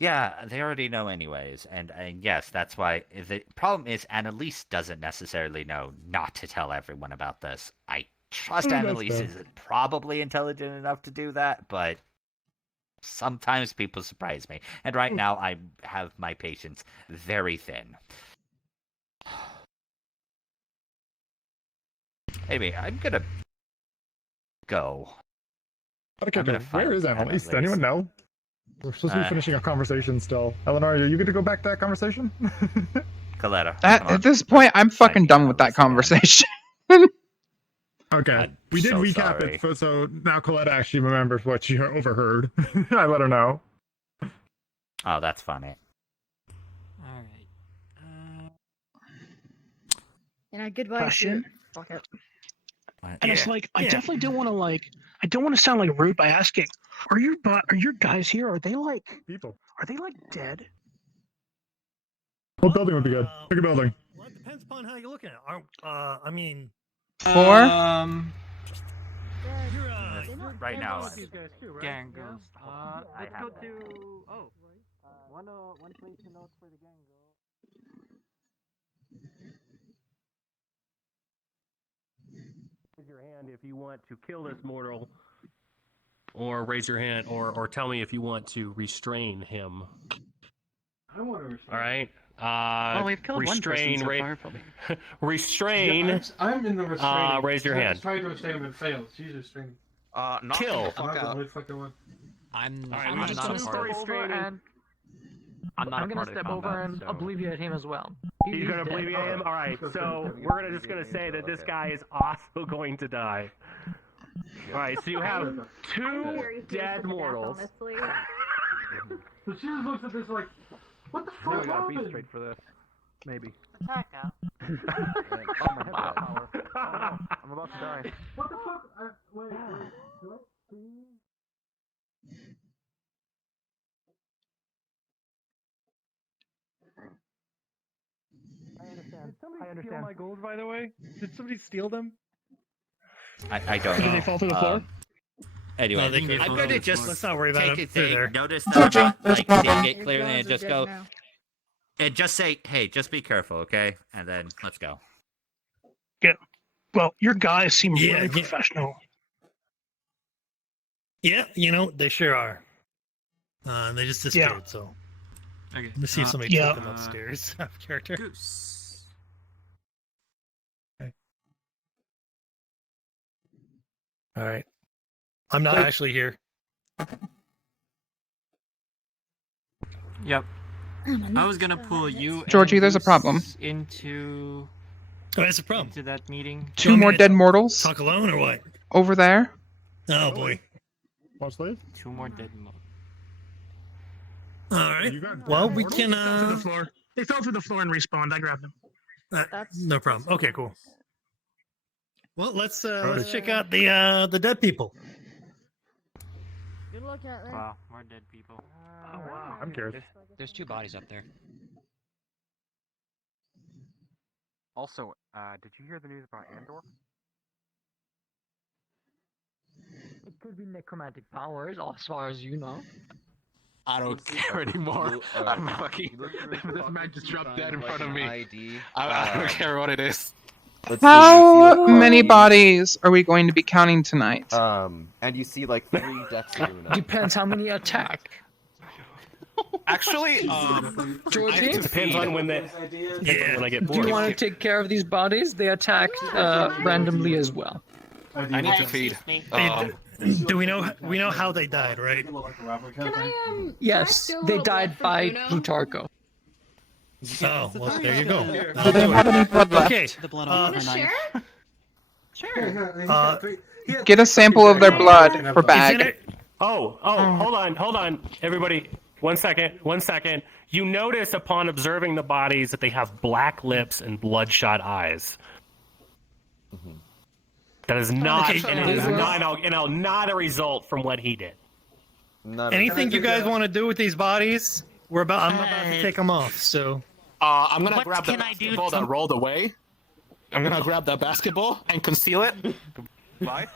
Yeah, they already know anyways, and yes, that's why. The problem is Annalise doesn't necessarily know not to tell everyone about this. I trust That's Annalise fair. is probably intelligent enough to do that, but sometimes people surprise me, and right now I have my patience very thin. Anyway, I'm gonna go. Okay, I'm gonna where is find Annalise? Does anyone know? We're supposed to be finishing a conversation still. Eleanor, are you good to go back to that conversation? Coletta. At this point, I'm fucking done with that conversation. Okay, we did so recap sorry. it, so now Coletta actually remembers what she overheard. I let her know. Oh, that's funny. Yeah, good boy. Question. Fuck it. And it's like I definitely don't want to I don't want to sound like rude by asking, are your guys here? Are they like people? Are they like dead? What building would be good? Pick a building. Well, it depends upon how you're looking at it. I mean, 4? Right now, these guys too, right? Gang goes. Let's go to. Oh, One place to note for the gang Raise your hand if you want to kill this mortal, or raise your hand, or tell me if you want to restrain him. I want to restrain. All right. Well, we've killed one person restrain, so far, probably. restrain. Yeah, I'm in the restraining. Raise your hand. Tried to restrain him and failed. She's restraining. Knock Kill. the fuck out. I'm All right, I'm we just just gonna do step for over restraining. and I'm not I'm a gonna part of step combat, over and so- obliviate him as well. He's gonna dead. believe him. All right. So we're just gonna say that this guy is also going to die. All right. So you have two dead mortals. So she just looks at this like, what the fuck happened? straight for this. Maybe. Attack out. I'm about to die. What the fuck? Wait. Do I see? I understand. Steal my gold, by the way? Did somebody steal them? I don't know. Did they fall through the floor? Anyway, No, they could I'm fall going to through the just floor. Let's not worry about take it. it, They're there. notice Georgie, that, there's a like, problem. take it clearly and just go, now. and just say, hey, just be careful, okay? And then let's go. Yeah. Well, your guys seem Yeah, really yeah. professional. yeah, they sure are. They just disappeared. So, Okay. let me see if somebody Yeah. took them upstairs. Out of character. Goose. All right. I'm not actually here. Yep. I was gonna pull you, Georgie, and there's a Goose problem. into Oh, that's a problem. into that meeting. 2 more dead mortals Talk alone or what? over there. Oh boy. Mostly? 2 more dead mortals. All right. You got Well, dead we mortals? can. They fell through the floor. They fell through the floor and respawned. I grabbed them. No problem. Okay, cool. Well, let's check out the dead people. Good luck out there. Wow, more dead people. Oh, wow. I'm curious. There's 2 bodies up there. Also, did you hear the news about Andor? It could be necromantic powers, as far as you know. I don't care anymore. I'm fucking. This man just dropped dead in front of me. I don't care what it is. How many bodies are we going to be counting tonight? And you see like 3 deaths. Depends how many attack. Actually, Georgie? it depends on when they. When I get Do you bored. want to take care of these bodies? They attack randomly as well. I need to feed. Do we know how they died, right? Yes, they died by Plutarcho. Oh, well, there you go. Do they have any blood left? Okay. Get a sample of their blood for bag. Oh, hold on, everybody. 1 second. You notice upon observing the bodies that they have black lips and bloodshot eyes. That is not, not a result from what he did. Anything you guys want to do with these bodies? I'm about to take them off. So, I'm gonna grab the basketball that rolled away. I'm gonna grab that basketball and conceal it. Why?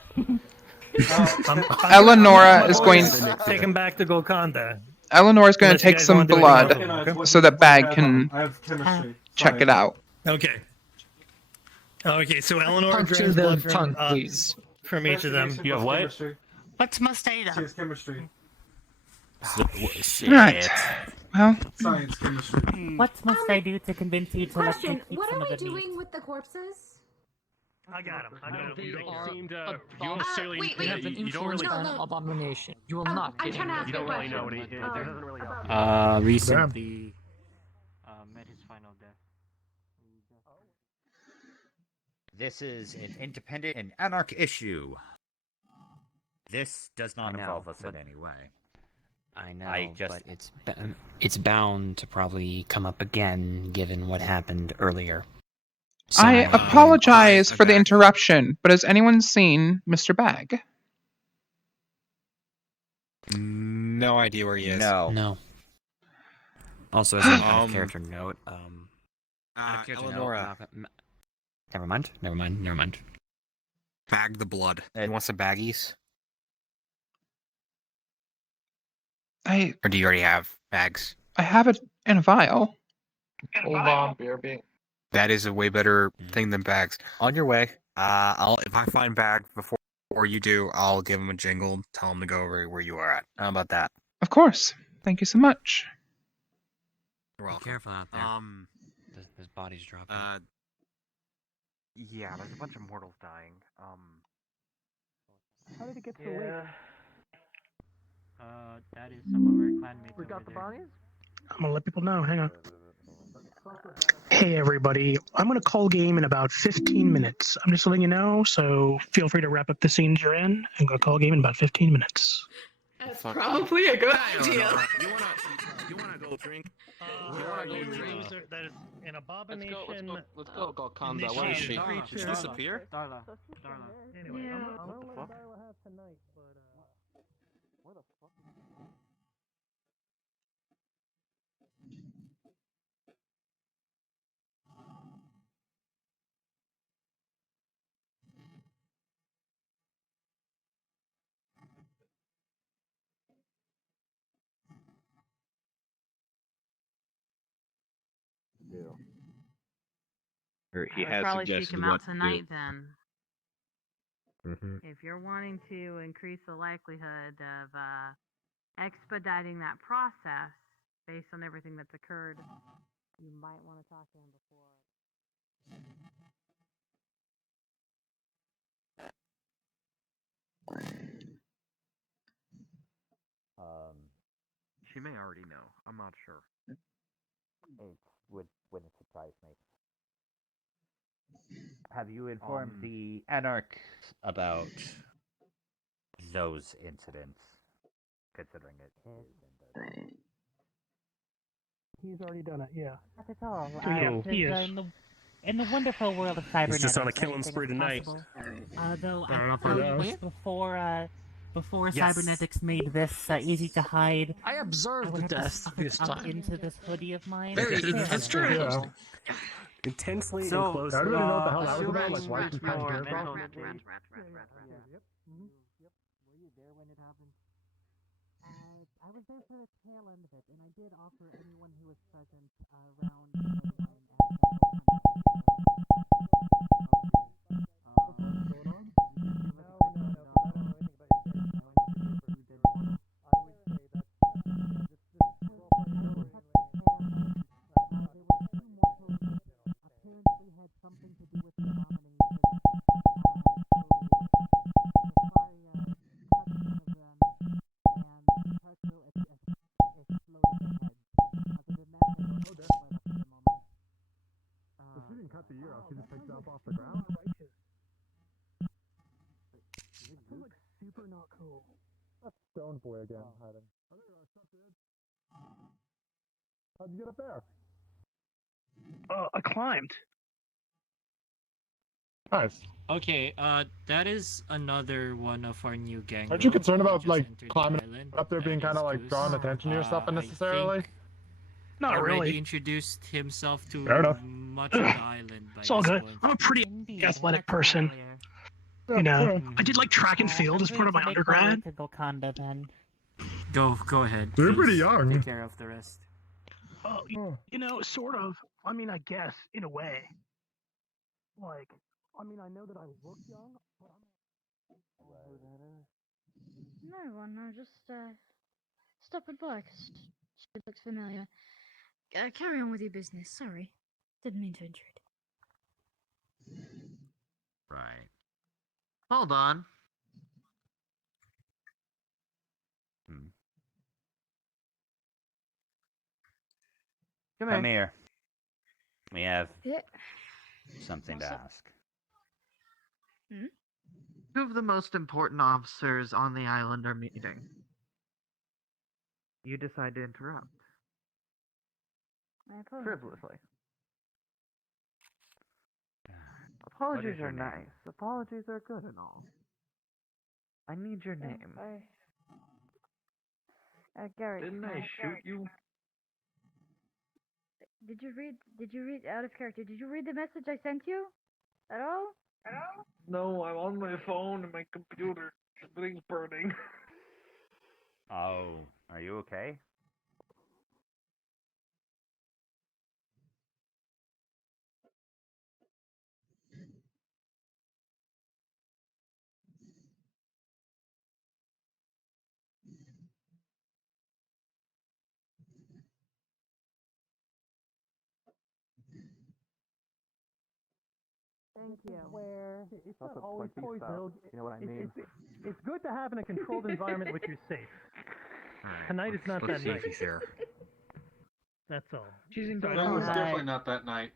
Eleonora is going. Take them back to Golconda. Eleanor is going to take some blood so that Bag can check it out. Okay. Okay, so Eleanor Puncture drains the blood from, tongue, please. from each of them. You have what? What must I do? Chemistry. Right. Well. Science, chemistry. What must I do to convince you to let me Question, keep what some are of we the meat? doing with the corpses? I got him. You don't seem to. wait, You wait. don't really. Abomination. You will not I'm get trying to ask You a don't really question. know what he did. There doesn't really help. Recently met his final death. This is an independent and Anarch issue. This does not involve us in any way. I know, but it's bound to probably come up again, given what happened earlier. I apologize for the interruption, but has anyone seen Mr. Bag? No idea where he is. No. Also, as an out of character note, Eleonora. Never mind. Bag the blood. You want some baggies? Or do you already have bags? I have it in a vial. Hold on, BRB. That is a way better thing than bags. On your way. If I find bag before you do, I'll give him a jingle, tell him to go over where you are at. How about that? Of course. Thank you so much. You're welcome. Be careful out there. There's bodies dropping. Yeah, there's a bunch of mortals dying. How did it get so late? That is some of our clanmates. We got the bodies? I'm gonna let people know. Hang on. Hey everybody, I'm gonna call game in about 15 minutes. I'm just letting you know, so feel free to wrap up the scenes you're in. I'm gonna call game in about 15 minutes. That's probably a good idea. You wanna go drink? That is an abomination. Let's go, Golconda. Where is she? Did she disappear? Anyway, Yeah. what the fuck? Where the fuck? Or he has probably seek him out tonight then. If you're wanting to increase the likelihood of expediting that process based on everything that's occurred, you might want to talk to him before. She may already know. I'm not sure. It wouldn't surprise me. Have you informed the Anarch about those incidents? Considering it. He's already done it, yeah. Not at all. He is. In the wonderful world of cybernetics, He's just on a killing spree tonight. Though Fair enough, I yes. wish before Yes. cybernetics made this easy to hide, I observed the death this up time. into this hoodie of mine. That's true. Yeah. Intensely So, and closely. I don't really know what the hell that was about. Like, why did you More care mental about? space. Were you there when it happened? I was there for the tail end of it, and I did offer anyone who was present around. Something to do with the abomination. Super not cool. That's Stone Boy again hiding. How'd you get up there? I climbed. Nice. Okay, that is another one of our new gang. Aren't you concerned about Just like entered the climbing island. up there being kind of like drawing attention to yourself unnecessarily? Not already really. introduced himself to Fair enough. much of the island. By It's all this good. point. I'm a pretty athletic person. You know, I did like track and field as part of my undergrad. Go ahead. You're please. pretty young. Take care of the rest. You know, sort of. I mean, I guess in a way. Like, I mean, I know that I look young, but No one, no, just stopping by 'cause she looks familiar. Carry on with your business. Sorry, didn't mean to intrude. Right. Hold on. Come here. We have something to ask. Two of the most important officers on the island are meeting. You decide to interrupt. I apologize. Frivolously. Apologies are nice. Apologies are good and all. I need your name. Gary. Didn't I shoot you? Did you read out of character? Did you read the message I sent you? At all? No, I'm on my phone and my computer. Everything's burning. Oh, are you okay? Thank you. Where it's not That's a always plucky stuff. poison. You know what I mean? It's good to have in a controlled environment which you're safe. Alright, Tonight is not that let's see night. if he's here. That's all. She's in Sorry, No, it's Hi. definitely not that night.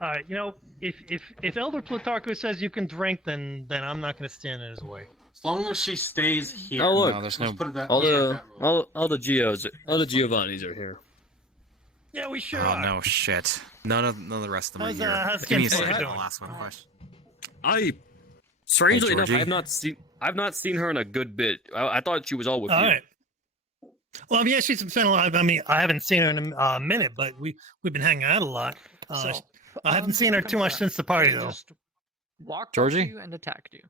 All right, you know, if Elder Plutarchus says you can drink, then I'm not going to stand in his way. As long as she stays here. Oh look, there's Let's put it that- all let's the make that rule. all the Giovannis are here. Yeah, we sure Oh are. no, shit. None of the rest of them are here. how's Give me a Ken second. doing? I'll ask one question. Strangely Hey, enough, Georgie. I've not seen her in a good bit. I thought she was all with All you. right. Well, yeah, she's been alive. I mean, I haven't seen her in a minute, but we've been hanging out a lot. I haven't seen her too much since the party, though. Just walked Georgie? up to you and attacked you.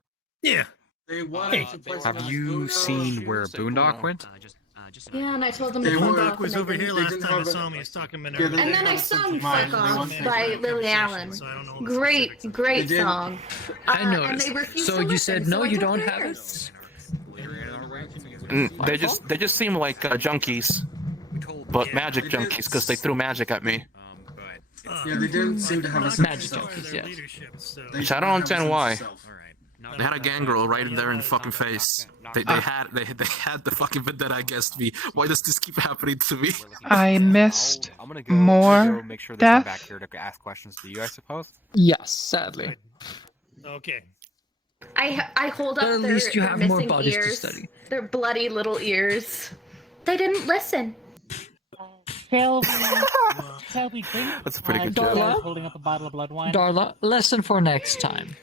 Yeah. They wanted Hey. to play Have some you Uno. seen where Boondock went? Yeah, and I told them to They fuck were- off. Boondock was and over they here didn't. last time I saw him. He was talking Yeah, Minerva. they And then I have sung sense of mind, Fuck and they Off want things by to be Lily Allen. So I don't know what the Great, specifics are. great They did. song. I And noticed. they refused So to you listen, said so no, I you took don't have theirs. They just seem like junkies, but magic junkies because they threw magic at me. Yeah, they didn't seem to have a sense Magic of self. junkies, yes. Leadership, so. They Which I didn't don't have a understand sense of why. self. They had a gangrel right in there in the fucking face. They had the fucking vendetta against me. Why does this keep happening to me? I missed I'm gonna go, more make sure there's someone back death. here to ask questions to you, I suppose. Yes, sadly. Okay. I hold up But at their, least you their have more missing bodies to ears, study. their bloody little ears. They didn't listen. Shall we drink? That's a pretty good joke. Darla? Holding up a bottle of blood wine. Darla, lesson for next time.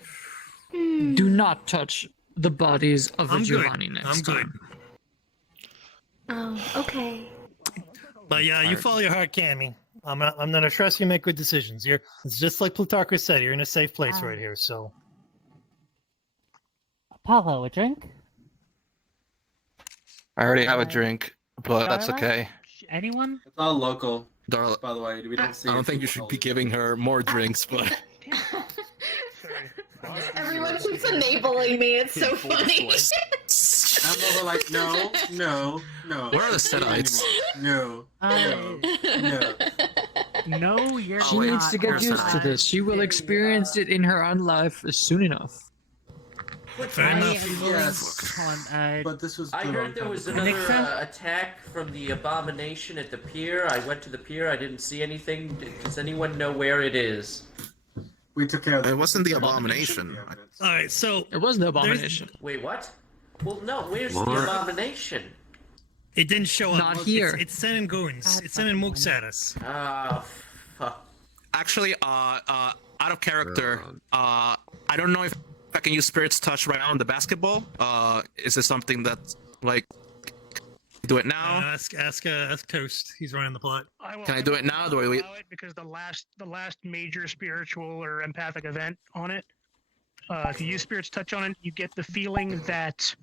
Do not touch the bodies of a I'm good. Giovanni next I'm good. time. Oh, okay. But yeah, you follow your heart, Cammy. I'm gonna trust you make good decisions. It's just like Plutarchus said. You're in a safe place right here. So Apollo, a drink? I already have a drink, but that's Darla? okay. Anyone? It's all local. Darla, By the way, we don't see. I don't think you should be giving her more drinks, but Everyone keeps enabling me. It's so funny. I'm over like, no. where are the Setites? No. No, you're She wait, needs to get here's used to Sedite. this. She will experience it in her own life soon enough. fair enough. Yes. But this was. I good heard on there was purpose. another attack from the abomination at the pier. I went to the pier. I didn't see anything. Does anyone know where it is? We took care of It wasn't the abomination. All right, so it was the abomination. Wait, what? Well, no. Where's What? the abomination? It didn't show up. Not here. It's sending goons. It's sending mooks at us. Oh, fuck. Actually, out of character, I don't know if I can use Spirit's Touch right now on the basketball. Is it something that, like, do it now? Ask Toast. He's running the plot. Can I do it now? Do I wait? Allow it because the last major spiritual or empathic event on it, if you use Spirit's Touch on it, you get the feeling that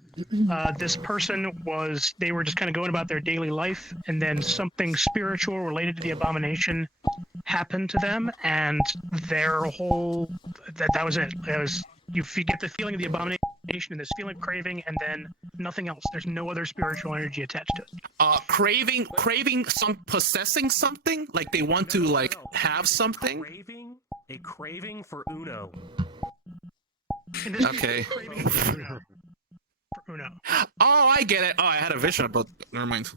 this person they were just kind of going about their daily life, and then something spiritual related to the abomination happened to them, and their whole that was it. You get the feeling of the abomination and this feeling of craving, and then nothing else. There's no other spiritual energy attached to it. Craving, possessing something, like they want to like have something. A craving for Uno. Okay. For Uno. Oh, I get it. Oh, I had a vision about. Never mind.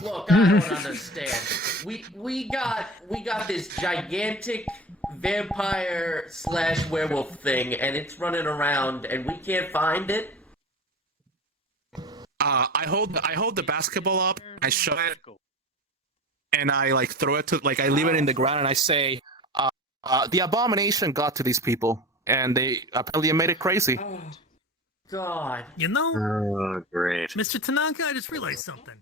Look, I don't understand. We got this gigantic vampire / werewolf thing, and it's running around, and we can't find it. I hold the basketball up. I show it, and I like throw it to I leave it in the ground, and I say, "The abomination got to these people, and they apparently made it crazy." Oh, God. You know, Oh, great. Mr. Tanaka, I just realized something.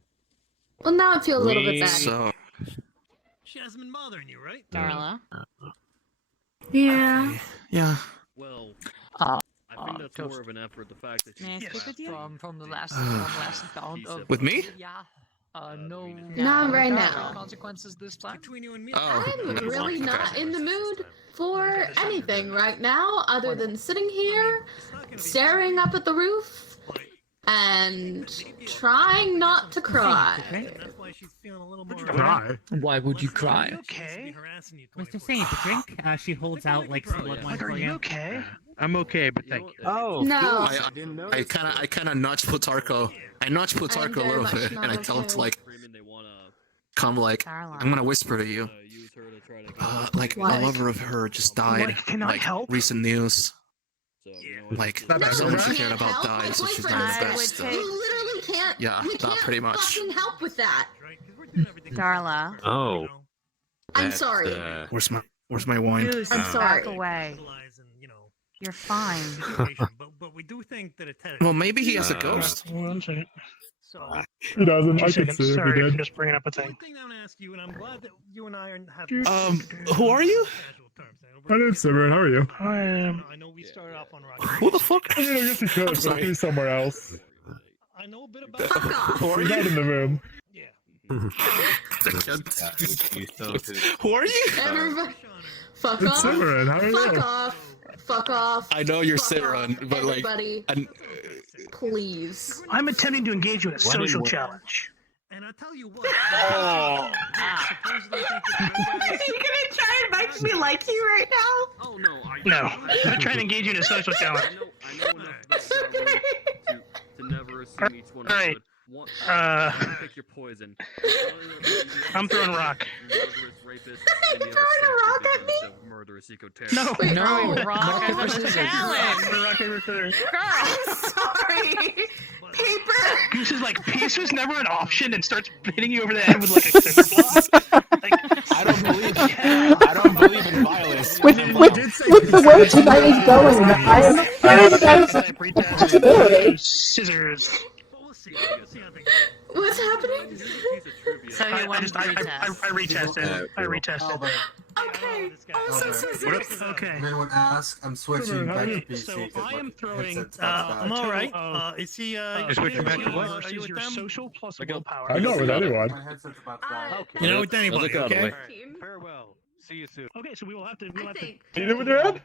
Well, now I feel a little bit bad. So, She hasn't been bothering you, right? Darla? Yeah. yeah. Well, I think that's more of an effort. The fact that May I speak with you? From the last bout of With me? Yeah. No. Not right no now. Consequences this time. Between you and me. Oh, I'm no. really not in the mood for anything right now other than sitting here, staring up at the roof, and trying not to cry. That's why she's feeling a little more. Cry? Why would you cry? Okay. Mr. Saint, the drink. She holds out like some blood wine Are for you you. okay? I'm okay, but thank you. Oh, No. I kind of nudge Plutarcho. I nudge Plutarcho a very little much bit, not and I tell him to okay. like, come like, I'm gonna whisper to you. Like What? a lover of her just died. Like, can I help? Recent news. Like No, someone you she cared can't about help. died, My so she's boyfriend doing her is best. sick. You literally can't. Yeah, you not can't pretty much. fucking help with that. Darla? Oh. I'm that's, sorry. Where's my wine? Goose, I'm sorry. back away. You're fine. But we do think that it's. Well, maybe he has a ghost. One second. So, He doesn't. I 2 could seconds. see if he Sorry, I'm did. just bringing up a thing. one thing I want to ask you, and I'm glad that you and I have. Who are you? My name's Simran. How are you? I am. I know we started off on rock. Who the fuck? I guess you could, but he's somewhere else. I know a bit about. Who are He's not you? in the room. Who are you? Everybody, fuck It's off. Simran. How are Fuck you? off. Fuck off. I know you're Fuck Simran, off, but like, everybody. Please. I'm attempting to engage you in a social challenge. And I tell you what. Oh. Supposedly think Are you gonna try and make me like you right now? Oh no. No, I'm trying to engage you in a social challenge. I know enough about that to never assume each one. Alright. Pick your poison. I'm throwing a rock. Throwing a rock at me? No, Wait, no, oh, rock, oh, paper, what a scissors. challenge. Rock, paper, scissors. I'm sorry. Paper. Goose is like, peace was never an option and starts hitting you over the head with like a cinder block. I don't believe in violence. With the way tonight is going, I am afraid that possibility. Scissors. What's happening? So you won I retested. I retested. Okay. I'm so sorry. Okay. Anyone ask? I'm switching back to PC. So I am throwing. I'm all right. Is he? Switching back to Are what? you Use with your them? social plus willpower. I'm not with anyone. My headset's about to die. You're not with anybody, okay? Farewell. See you soon. Okay, so we will have to. We'll have to. You do with your head?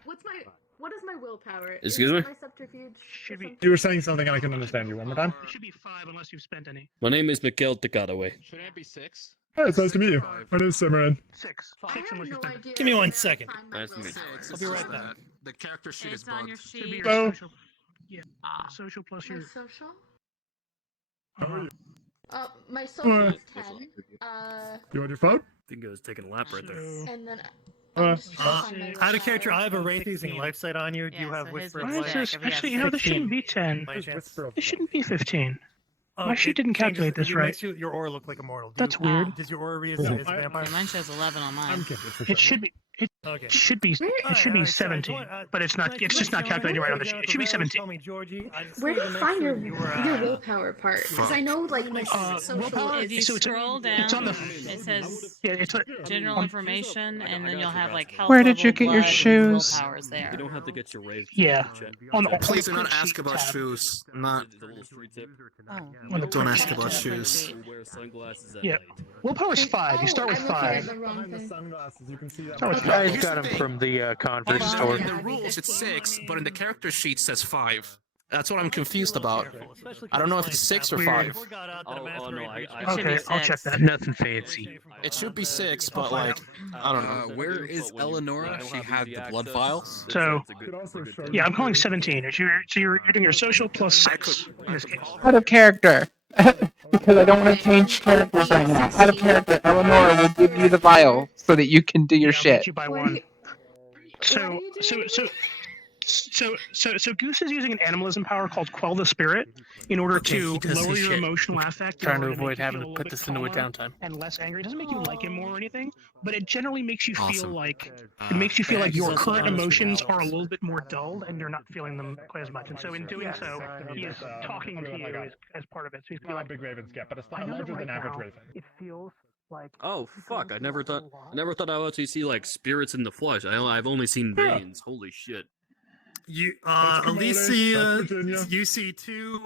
What is my willpower? Excuse me? My subterfuge. Should be. You were saying something and I couldn't understand you. One more time. It should be 5 unless you've spent any. My name is Mikhail Tekadaway. Shouldn't it be 6? Hey, it's nice to meet you. My name's Simran. 6. I 6 have unless no you've spent. idea. Give me 1 second. Nice to meet you. I'll be right back. The character sheet is It's on your bugged. Should be sheet. your Hello. social. Yeah. Social plus My your. social? How are you? My social is 10. You on your phone? I think I was taking a lap right there. And then Out of character, I have a wraith using life sight on you. Do you have Whisper of Light? Actually, you know, this shouldn't be 10. By chance? This shouldn't be 15. Oh, My sheet didn't calculate this right. Makes your aura look like immortal. That's weird. Does your aura read as a vampire? Yeah, mine shows 11 on mine. It should be. It should be. It should be 17, but it's not. It's just not calculating right on the sheet. It should be 17. Where do you find your willpower part? Because I know like my social. If you scroll down, it's on the. it says it's general information, and then you'll have like health Where did you level, get your blood, and shoes? willpowers there. You don't have to get your rave. Yeah. Please do not ask about shoes. Not. Don't ask about shoes. Yeah. Willpower's 5. You start with 5. You guys got them from the Converse store. In the rules, it's 6, but in the character sheet, it says 5. That's what I'm confused about. I don't know if it's 6 or 5. Oh no, Okay, I'll check that. Nothing fancy. It should be 6, but like, I don't know. Where is Eleonora? She had the blood vials. So, yeah, I'm calling 17. So you're doing your social plus 6 in this case. Out of character. Because I don't want to change characters right now. Out of character, Eleanor will give you the vial so that you can do your shit. You buy one. So Goose is using an animalism power called Quell the Spirit in order to lower your emotional affect. Trying to avoid having to put this into a downtime. And less angry. It doesn't make you like him more or anything, but it generally makes you feel like your current emotions are a little bit more dulled and you're not feeling them quite as much. And so in doing so, he is talking to you as part of it. So he's Not a big raven skip, but a larger than average raven. It feels like. Oh fuck! I never thought I would actually see like spirits in the flesh. I've only seen veins. Holy shit. You, Alicia, you see two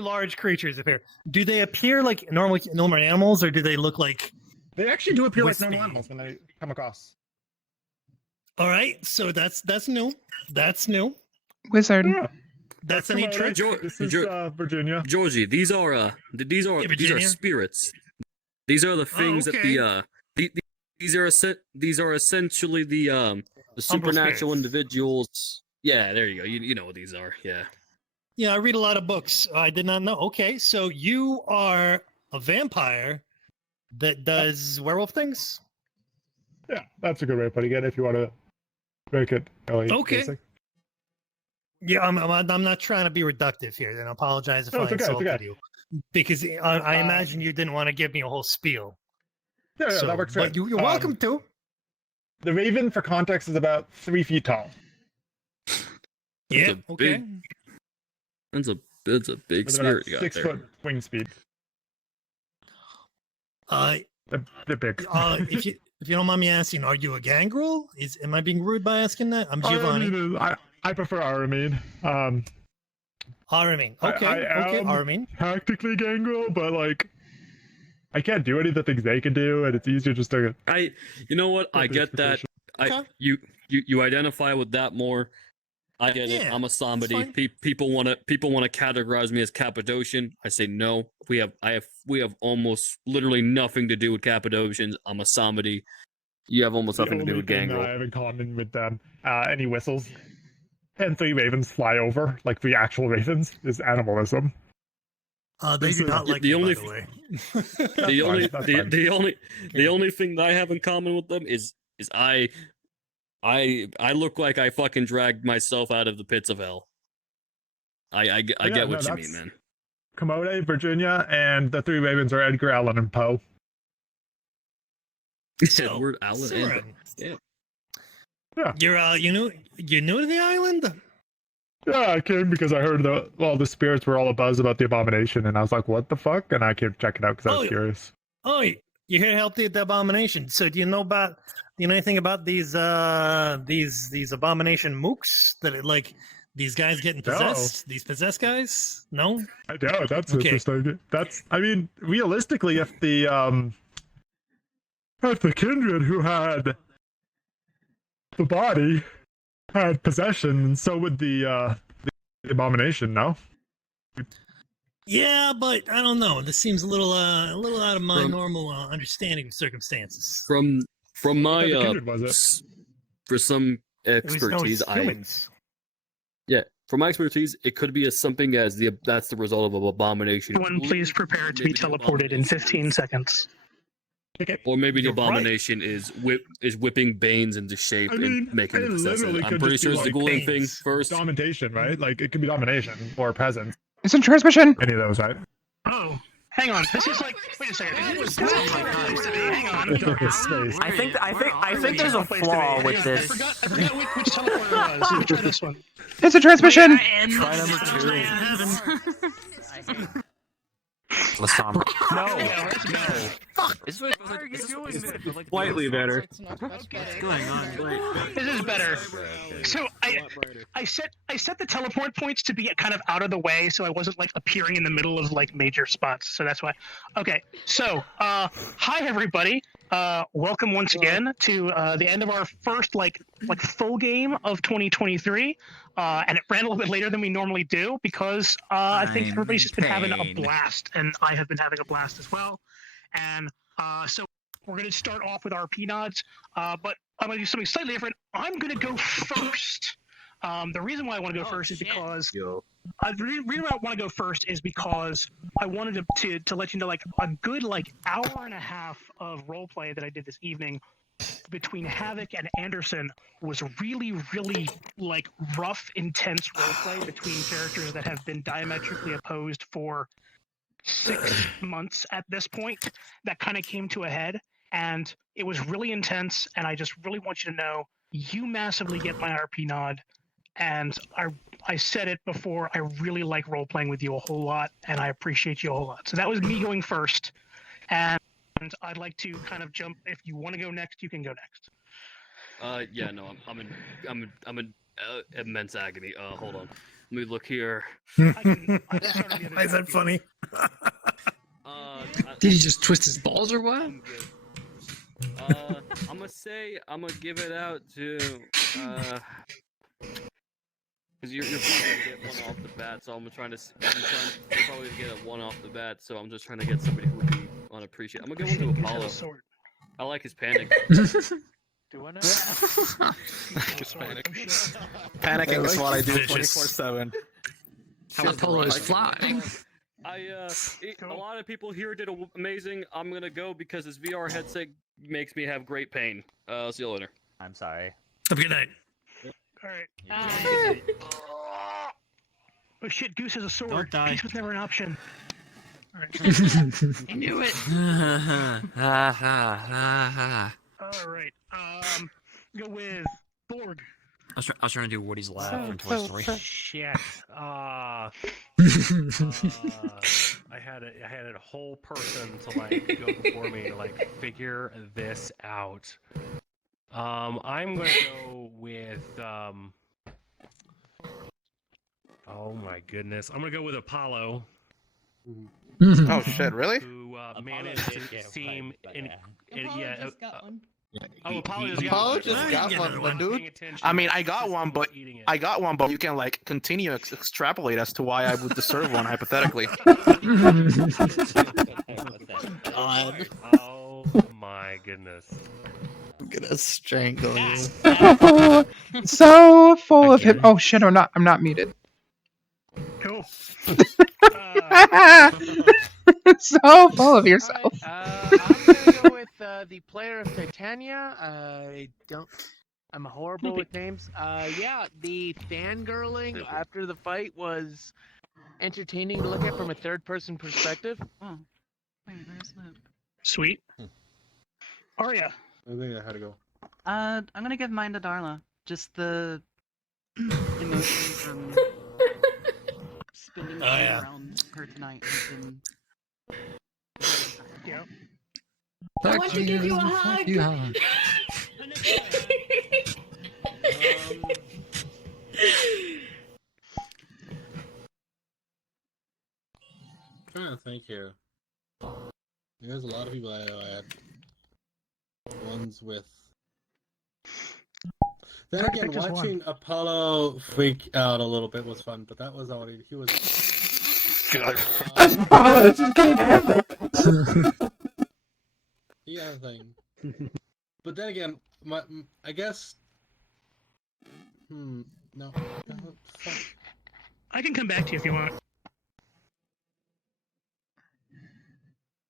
large creatures appear. Do they appear like normal animals, or do they look like? They actually do appear like normal animals when they come across. All right, so that's new. That's new. Wizard. Yeah. That's a neat trick. This is Virginia. Georgie, these are spirits. These are the things that these are essentially the supernatural individuals. Yeah, there you go. You know what these are. Yeah. Yeah, I read a lot of books. I did not know. Okay, so you are a vampire that does werewolf things? Yeah, that's a good way of putting it if you want to make it really okay. basic. Yeah, I'm not trying to be reductive here, and I apologize if I insulted you. Because I imagine you didn't want to give me a whole spiel. Yeah, that works but great. You're welcome to. The raven, for context, is about 3 feet tall. Yeah, okay. That's a big spirit you got 6 there. foot wing speed. They're big. If you don't mind me asking, are you a gangrel? Am I being rude by asking that? I'm Giovanni. I prefer Aramine. Aramine. Okay. I Aramine. Tactically gangrel, but like I can't do any of the things they can do, and it's easier just to. You know what? I get that. You identify with that more. I get it. I'm a somebody. People want to categorize me as Cappadocian. I say no. We have almost literally nothing to do with Cappadocians. I'm a somebody. You have almost nothing to do with gangrel. I have in common with them. Any whistles, and 3 ravens fly over, like 3 actual ravens, is animalism. They do not like the me, only by the way. the only thing that I have in common with them is I look like I fucking dragged myself out of the pits of hell. I get what you mean, man. Commode, Virginia, and the 3 ravens are Edgar Allan and Poe. Edward Allan and yeah. You're new to the island? Yeah, I came because I heard the spirits were all abuzz about the abomination, and I was like, what the fuck? And I came to check it out because I was curious. Oh, you're here to help the abomination. So do you know anything about these abomination mooks that these guys getting possessed? No. These possessed guys? No? I know, that's interesting. Realistically, if the kindred who had the body had possession, and so would the abomination, no? Yeah, but I don't know. This seems a little out of my normal understanding of circumstances. From my for some expertise, from my expertise, it could be something as that's the result of an abomination. Everyone, please prepare to be teleported in 15 seconds. Or maybe the You're right. abomination is whipping Banes into shape I mean, and making it them possess it. literally I'm could pretty just sure be it's the like ghouling thing Banes. first. Domination, right? Like, it could be domination or presence. It's in transmission. Any of those, right? Oh, hang on. This is like. Wait a second. Hang on. I think there's a flaw with I this. forgot which teleporter it was. Let me try this one. It's a transmission. Try number 2. Lasamba. No. Fuck. This is Slightly better. This is better. So I set the teleport points to be kind of out of the way, so I wasn't like appearing in the middle of like major spots. So that's why. Okay. So hi everybody. Welcome once again to the end of our first like full game of 2023. And it ran a little bit later than we normally do because I think everybody's just been having a blast, and I have been having a blast as well. And so we're going to start off with RP nods, but I'm going to do something slightly different. I'm going to go first. The reason why I want to go first is because the reason why I want to go first is because I wanted to let you know like a good like hour and a half of roleplay that I did this evening between Havoc and Anderson was really, really like rough, intense roleplay between characters that have been diametrically opposed for 6 months at this point. That kind of came to a head, and it was really intense. And I just really want you to know, you massively get my RP nod. And I said it before, I really like role playing with you a whole lot, and I appreciate you a whole lot. So that was me going first, and I'd like to kind of jump. If you want to go next, you can go next. Yeah, no, I'm in immense agony. Hold on, let me look here. Why is that funny? Did he just twist his balls or what? I'm gonna give it out to because you're probably gonna get one off the bat, so you're probably gonna get a one off the bat, so I'm just trying to get somebody who would be unappreciated. I'm gonna get one to Apollo. I like his panic. Do I know? Panicking is what I do 24/7. Apollo is flying. A lot of people here did amazing. I'm gonna go because this VR headset makes me have great pain. See you later. I'm sorry. Have a good night. All right. Oh shit! Goose has a sword. Don't die. Peace was never an option. All right. I knew it. All right. Go with Borg. I was trying to do Woody's laugh from Toy Story. Shit. I had a whole person to like go before me to like figure this out. I'm gonna go with oh my goodness, I'm gonna go with Apollo. Oh shit! Really? Who managed to seem Apollo just got one, dude. I mean, I got one, but you can like continue extrapolate as to why I would deserve one hypothetically. God. Oh my goodness. I'm gonna strangle you. So full of him. Oh shit! I'm not muted. Cool. So full of yourself. I'm gonna go with the player of Titania. I'm horrible with names. Yeah, the fangirling after the fight was entertaining to look at from a third-person perspective. Oh, wait, where's Luke? Sweet. Arya. I think I had to go. I'm gonna give mine to Darla. Just the emotion from spending time around her tonight has been. Yeah. I want to give you a hug. I'm trying to think here. There's a lot of people I had ones with. Then again, watching Apollo freak out a little bit was fun, but that was already he was. Yeah, thing. But then again, I guess. No. I can come back to you if you want.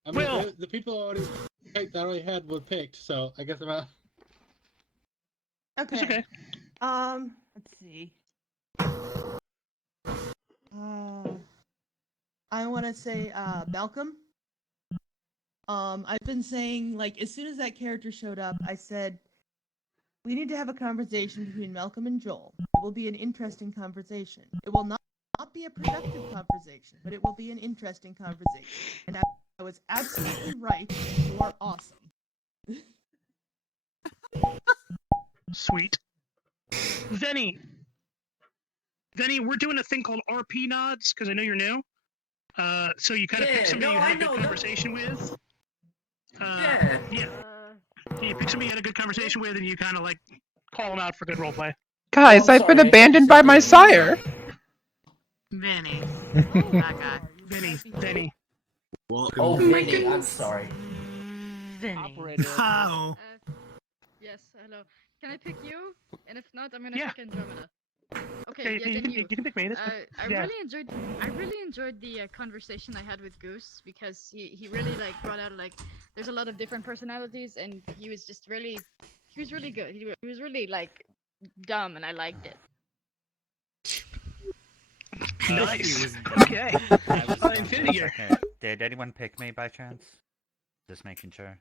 I mean, the people already. I already had one picked, so I guess I'm out. Okay. It's okay. Let's see. I want to say Malcolm. I've been saying, like, as soon as that character showed up, I said, we need to have a conversation between Malcolm and Joel. It will be an interesting conversation. It will not be a productive conversation, but it will be an interesting conversation. And I was absolutely right. You are awesome. Sweet. Venny, we're doing a thing called RP nods because I know you're new. So you kind of pick somebody you had a good conversation with. Yeah. You pick somebody you had a good conversation with, and you kind of like call them out for good roleplay. Guys, I've been abandoned by my sire. Vinny. Vinny. Oh, Vinny, I'm sorry. Vinny. Oh. Yes, hello. Can I pick you? And if not, I'm gonna Yeah. pick Andromeda. Okay, Yeah, yeah, you then can- you. you can pick me, that's fine. I Yeah. really enjoyed the conversation I had with Goose because he really like brought out like there's a lot of different personalities and he was really good. He was really like dumb and I liked it. Nice. Okay. Infinity Gear. Did anyone pick me by chance? Just making sure.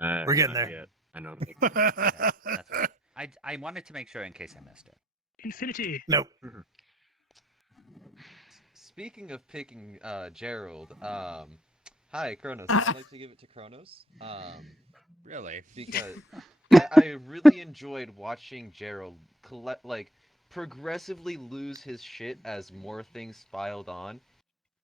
We're getting there. I know. That's right. I wanted to make sure in case I missed it. Infinity. Nope. Speaking of picking Gerald, hi Kronos. I'd like to give it to Kronos. Really? Because I really enjoyed watching Gerald progressively lose his shit as more things piled on.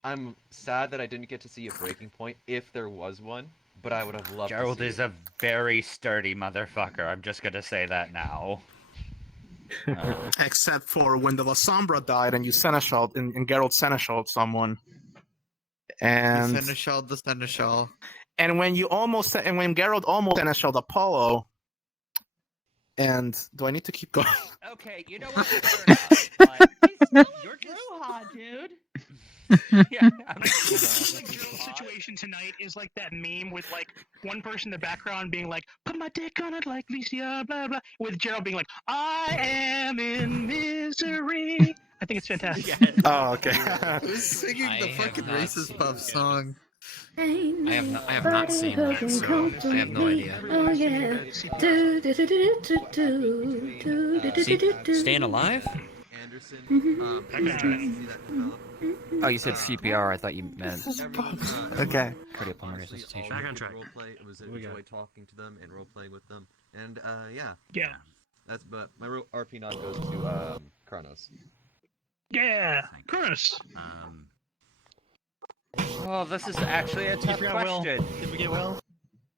I'm sad that I didn't get to see a breaking point if there was one, but I would have loved Gerald to see is a very sturdy motherfucker. I'm just gonna say that now. Except for when the La Sombra died and you seneschal and Geralt seneschaled someone. And Seneschal the Seneschal. And when Geralt almost seneschaled Apollo. And do I need to keep going? Okay, you know what? Fair enough, You're Bruja, dude. Yeah. The situation tonight is like that meme with like one person in the background being like, "Put my dick on it like VCR," blah blah, with Gerald being like, "I am in misery." I think it's fantastic. Oh, okay. Who's singing the fucking racist pop song? I have not seen that, so I have no idea. Oh yeah. Staying Alive? Oh, you said CPR. I thought you meant. Okay. Cardiopulmonary resuscitation. Back on track. Roleplay. It was enjoy talking to them and role playing with them, and yeah. Yeah. But my RP nod goes to Kronos. Yeah, Kronos. Oh, this is actually a tough question. Did we get Will?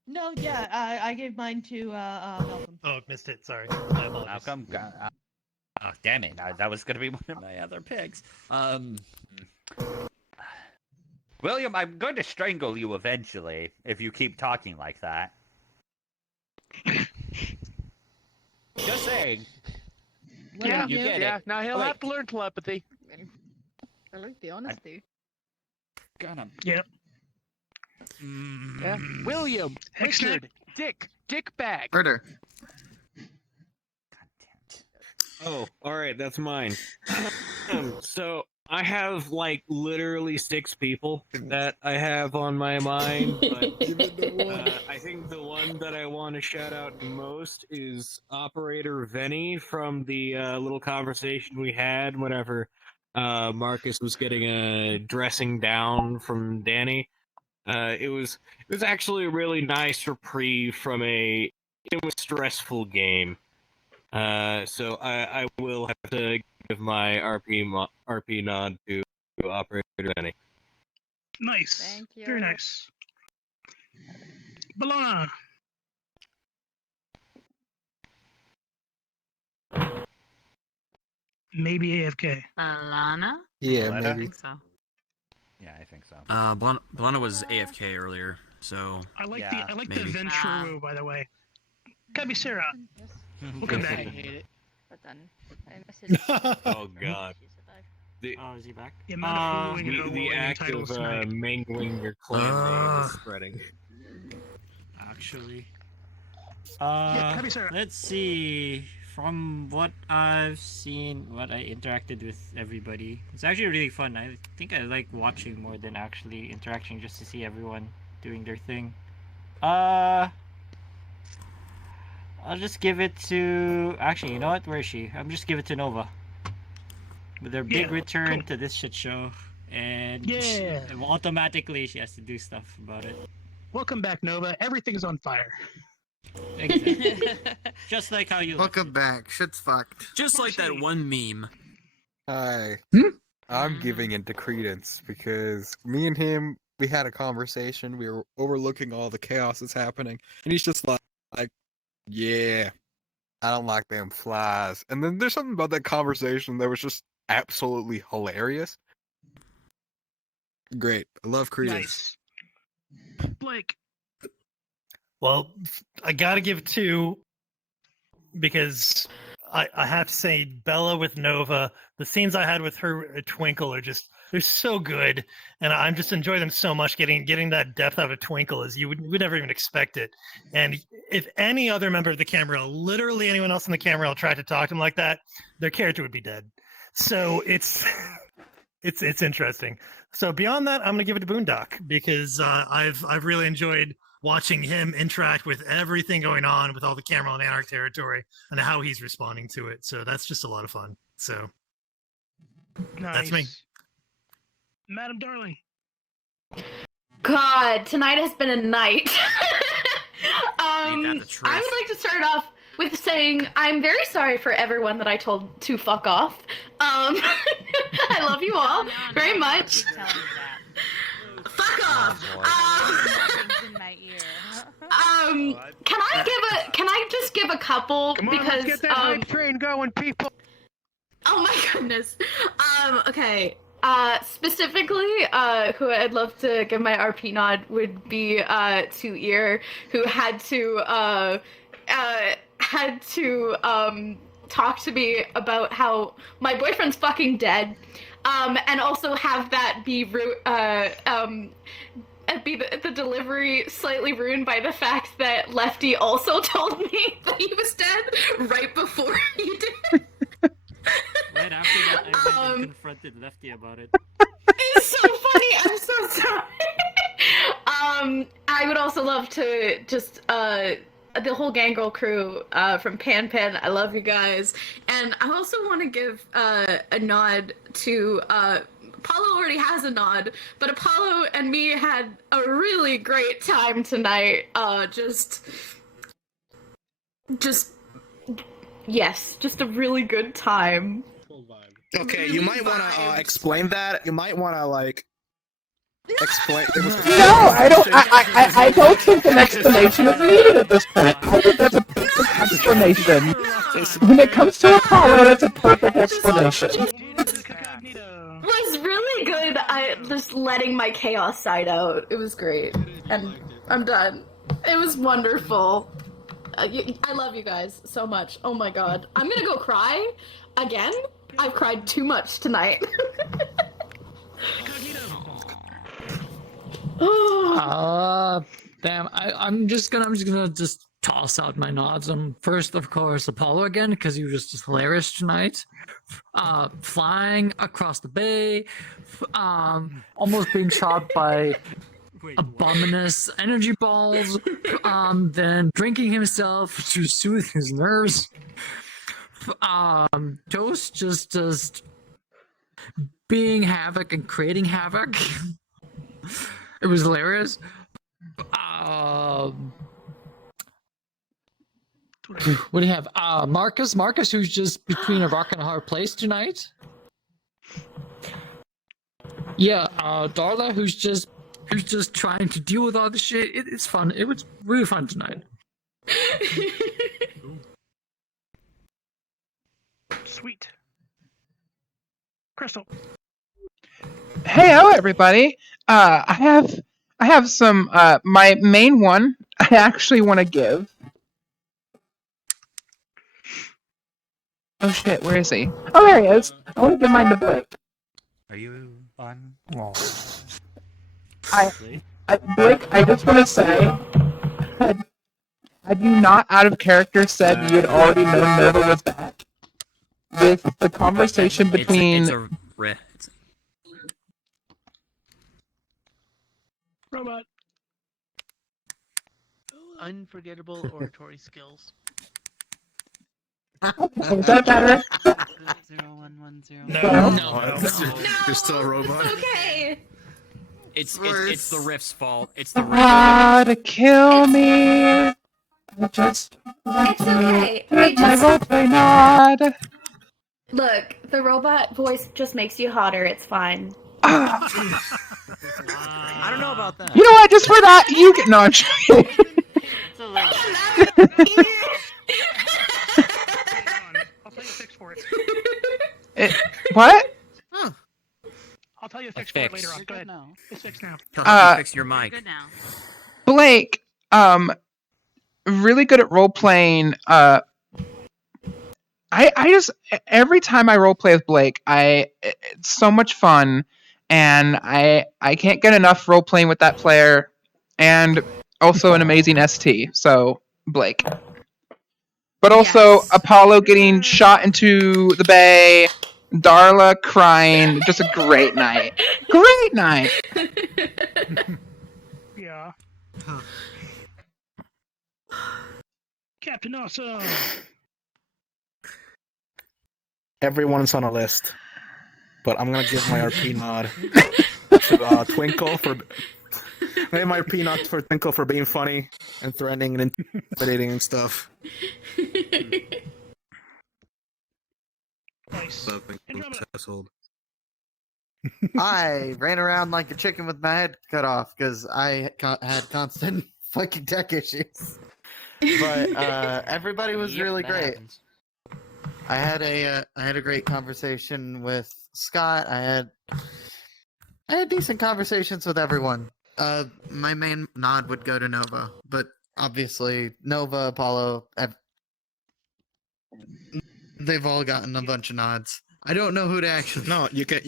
No, yeah, I gave mine to Malcolm. Oh, missed it. Sorry. My apologies. Malcolm. Oh, damn it! That was gonna be one of my other picks. William, I'm going to strangle you eventually if you keep talking like that. Just saying. Yeah, you get it. Now he'll have to learn telepathy. I like the honesty. Got him. Yep. Yeah. William, Richard, Dick Bag. Murder. Oh, alright, that's mine. So, I have, like, literally 6 people that I have on my mind, but I think the one that I want to shout out most is Operator Venny from the little conversation we had whenever Marcus was getting a dressing down from Danny. It was actually a really nice reprieve from a stressful game. So I will have to give my RP nod to Operator Benny. Nice. Thank you. Very nice. Bologna. Maybe AFK. Alana? Yeah, Alana? I maybe. think so. Yeah, I think so. Blana was AFK earlier, so. I like Yeah, the maybe. Ventrue, by the way. Gotta be Sarah. We'll come back. I hate it. But then I messaged. Oh god. Oh, is he back? The amount of fooling and The overwhelming act titles of tonight. mangling your clan name is spreading. actually. Happy Sarah. Let's see. From what I've seen, what I interacted with everybody, it's actually really fun. I think I like watching more than actually interacting, just to see everyone doing their thing. I'll just give it to. Actually, you know what? Where is she? I'm just give it to Nova. With their big return to this shit show, and automatically she has to do stuff about it. Welcome back, Nova. Everything's on fire. Exactly. Just like how you. Welcome back. Shit's fucked. Just like that one meme. Hi. I'm giving into credence because me and him, we had a conversation. We were overlooking all the chaos that's happening, and he's just like, yeah, I don't like them flies. And then there's something about that conversation that was just absolutely hilarious. Great. I love credence. Nice. Blake. Well, I gotta give 2 because I have to say Bella with Nova, the scenes I had with her at Twinkle are just, they're so good, and I'm just enjoying them so much. Getting that depth out of Twinkle is you would never even expect it. And if any other member of the camera, literally anyone else in the camera, tried to talk to him like that, their character would be dead. So it's interesting. So beyond that, I'm gonna give it to Boondock because I've really enjoyed watching him interact with everything going on with all the camera and Anarch territory and how he's responding to it. So that's just a lot of fun. So that's me. Madam Darling. God, tonight has been a night. I would like to start off with saying I'm very sorry for everyone that I told to fuck off. I love you all very much. Fuck off. Can I just give a couple? Come on, because let's get that hype train going, people. Oh my goodness. Okay. Specifically, who I'd love to give my RP nod would be to Ear, who had to talk to me about how my boyfriend's fucking dead, and also have that be the delivery slightly ruined by the fact that Lefty also told me that he was dead right before he did. Right after that, I went and confronted Lefty about it. It's so funny. I'm so sorry. I would also love to just the whole Gangrel crew from Pan Pan. I love you guys, and I also want to give a nod to. Apollo already has a nod, but Apollo and me had a really great time tonight. Just a really good time. Okay, you might want to explain that. You might want to explain. No, I don't. I don't think an explanation is needed at this point. I think that's a perfect explanation. When it comes to Apollo, that's a perfect explanation. Was really good at just letting my chaos side out. It was great. And I'm done. It was wonderful. I love you guys so much. Oh my god. I'm gonna go cry again. I've cried too much tonight. Damn. I'm just gonna toss out my nods. First, of course, Apollo again, because he was just hilarious tonight. Flying across the bay, almost being shot by abominous energy balls, then drinking himself to soothe his nerves. Toast just being havoc and creating havoc. It was hilarious. What do you have? Marcus, who's just between a rock and a hard place tonight. Yeah, Darla, who's just trying to deal with all the shit. It's fun. It was really fun tonight. Sweet. Crystal. Hey, hello everybody. I have some. My main one I actually want to give. Oh shit, where is he? Oh, there he is. I want to give mine to Blake. Are you on? Blake, I just want to say, Had you not out of character said you had already known Nova was back? With the conversation between It's a riff. Robot. Unforgettable oratory skills. is that better? 0110. You're still a robot. Okay. It's the riff's fault. It's the riff. To kill me. I just It's okay. We my just roleplay nod. look. The robot voice just makes you hotter. It's fine. I don't know about that. You know what? Just for that, you get no. I'm joking. I'll tell you a fix for it. What? I'll tell you a fix for it later on. Go ahead. It's fixed now. Fix your mic. Good now. Blake, really good at role playing. I just every time I role play with Blake, it's so much fun, and I can't get enough role playing with that player, and also an amazing ST. So Blake, but also Apollo getting shot into the bay, Darla crying, just a great night. Great night. Yeah. Captain Awesome. Everyone's on a list, but I'm gonna give my RP nod to Twinkle for. I give my RP nod for Twinkle for being funny and threatening and intimidating and stuff. Nice. I ran around like a chicken with my head cut off because I had constant fucking tech issues. But everybody was really great. I had a great conversation with Scott. I had decent conversations with everyone. My main nod would go to Nova, but obviously Nova, Apollo, they've all gotten a bunch of nods. I don't know who to actually. No, you can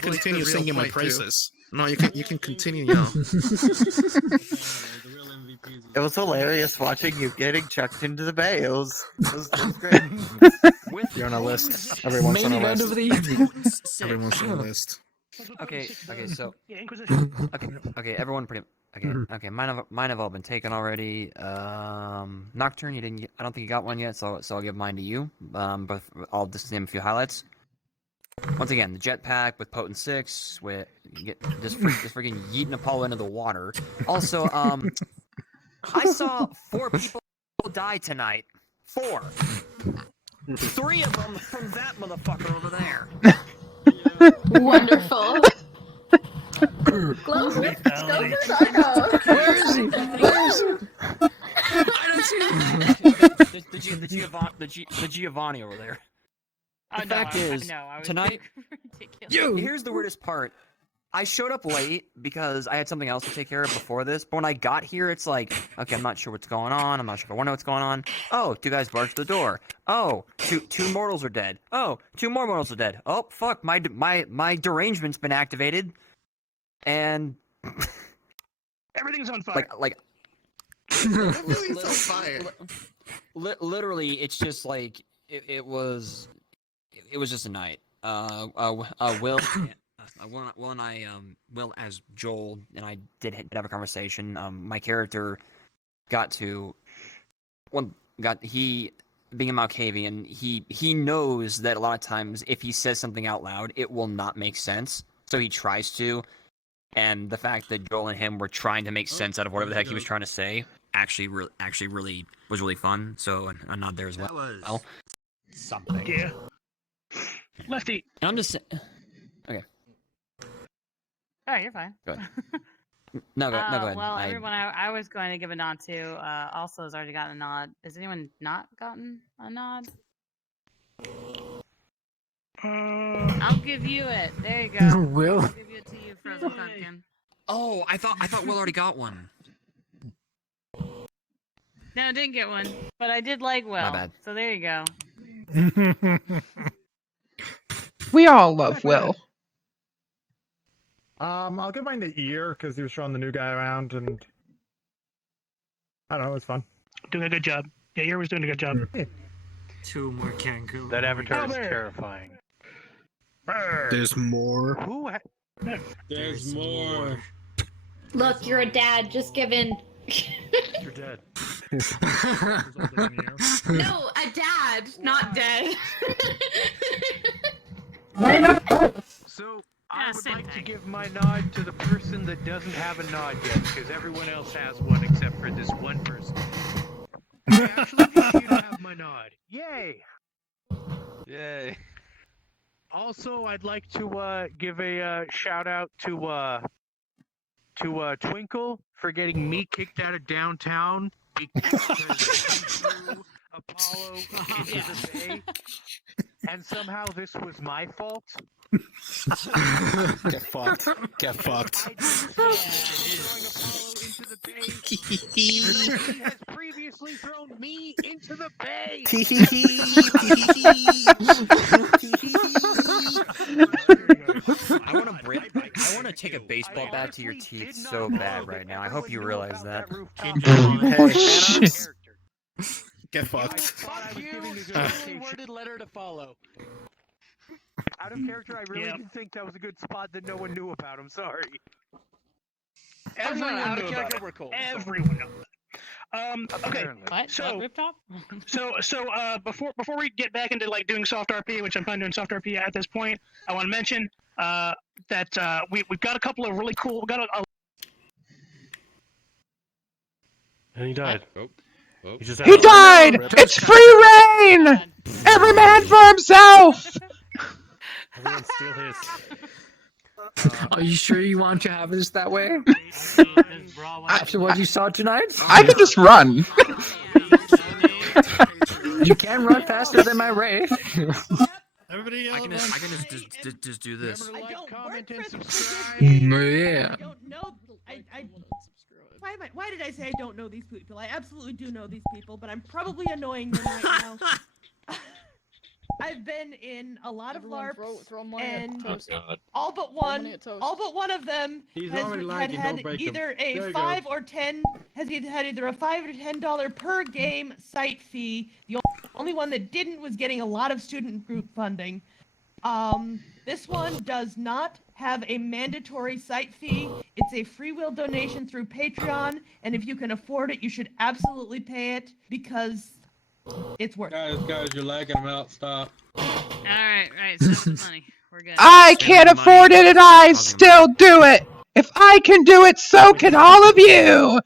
continue singing my praises. No, you can continue. You know. It was hilarious watching you getting chucked into the bay. It was great. You're on a list. Everyone's on a list. Everyone's on a list. Okay, so Yeah, Inquisition. okay, everyone pretty okay. Mine have all been taken already. Nocturne, you didn't. I don't think you got one yet, so I'll give mine to you. But I'll just name a few highlights. Once again, the jetpack with Potent 6, with just freaking yeeting Apollo into the water. Also, I saw 4 people die tonight. 4. 3 of them from that motherfucker over there. Wonderful. Go for Psycho. Where is he? Where is he? I don't see the Giovanni over there. The fact is, tonight, here's the weirdest part. I showed up late because I had something else to take care of before this, but when I got here, it's like, okay, I'm not sure what's going on. I'm not sure if I want to know what's going on. Oh, 2 guys barged the door. Oh, two mortals are dead. Oh, 2 more mortals are dead. Oh, fuck, my derangement's been activated. And... Everything's on fire. Like Everything's on fire. Literally, it's just like, it was just a night. Will... Will and I, Will as Joel and I did have a conversation. My character being a Malkavian, he knows that a lot of times if he says something out loud, it will not make sense. So he tries to, and the fact that Joel and him were trying to make sense out of whatever the heck he was trying to say actually really was really fun. So a nod there as well. That was something. Yeah. Lefty. I'm just okay. Oh, you're fine. Go ahead. No, go ahead. Well, everyone I was going to give a nod to also has already gotten a nod. Has anyone not gotten a nod? I'll give you it. There you go. Will. I'll give it to you, Frozen Pumpkin. Oh, I thought Will already got one. No, I didn't get one, but I did like Will. My bad. So there you go. We all love Will. I'll give mine to Ear because he was showing the new guy around, and I don't know. It was fun. Doing a good job. Yeah, Yer was doing a good job. 2 more kangaroo. That avatar is Albert! terrifying. There's more. Who? There's more. Look, you're a dad. Just give in. You're dead. No, a dad, not dead. So I would like to give my nod to the person that doesn't have a nod yet, because everyone else has one except for this one person. I actually want you to have my nod. Yay! Yay. Also, I'd like to give a shout out to Twinkle for getting me kicked out of downtown because he threw Apollo into the bay, and somehow this was my fault. Get fucked. Get fucked. He has previously thrown me into the bay. I want to take a baseball bat to your teeth so bad right now. I hope you realize that. Oh, shit. Get fucked. Fuck you! Really worded letter to follow. Out of character, I really didn't think that was a good spot that no one knew about. I'm sorry. Everyone out knew of about character, it. we're cool. Everyone knew. Okay. What? So, Riptop? before we get back into like doing soft RP, which I'm fine doing soft RP at this point, I want to mention that we've got a couple of really cool. We got a And he died. He died! It's free reign! Every man for himself! Everyone steal his. Are you sure you want to have this that way? After what you saw tonight? I can just run. You can run faster than my wraith. Everybody I can just do this. Like, comment, and subscribe. Yeah. I don't know. Why did I say I don't know these people? I absolutely do know these people, but I'm probably annoying them right now. I've been in a lot of LARPs, and all but one of them has had either a $5 or $10 has had either a $5 or $10 per game site fee. The only one that didn't was getting a lot of student group funding. This one does not have a mandatory site fee. It's a free will donation through Patreon, and if you can afford it, you should absolutely pay it because it's worth it. Guys, you're lagging them out. Stop. Alright, save the money. We're good. I can't afford it and I still do it! If I can do it, so can all of you!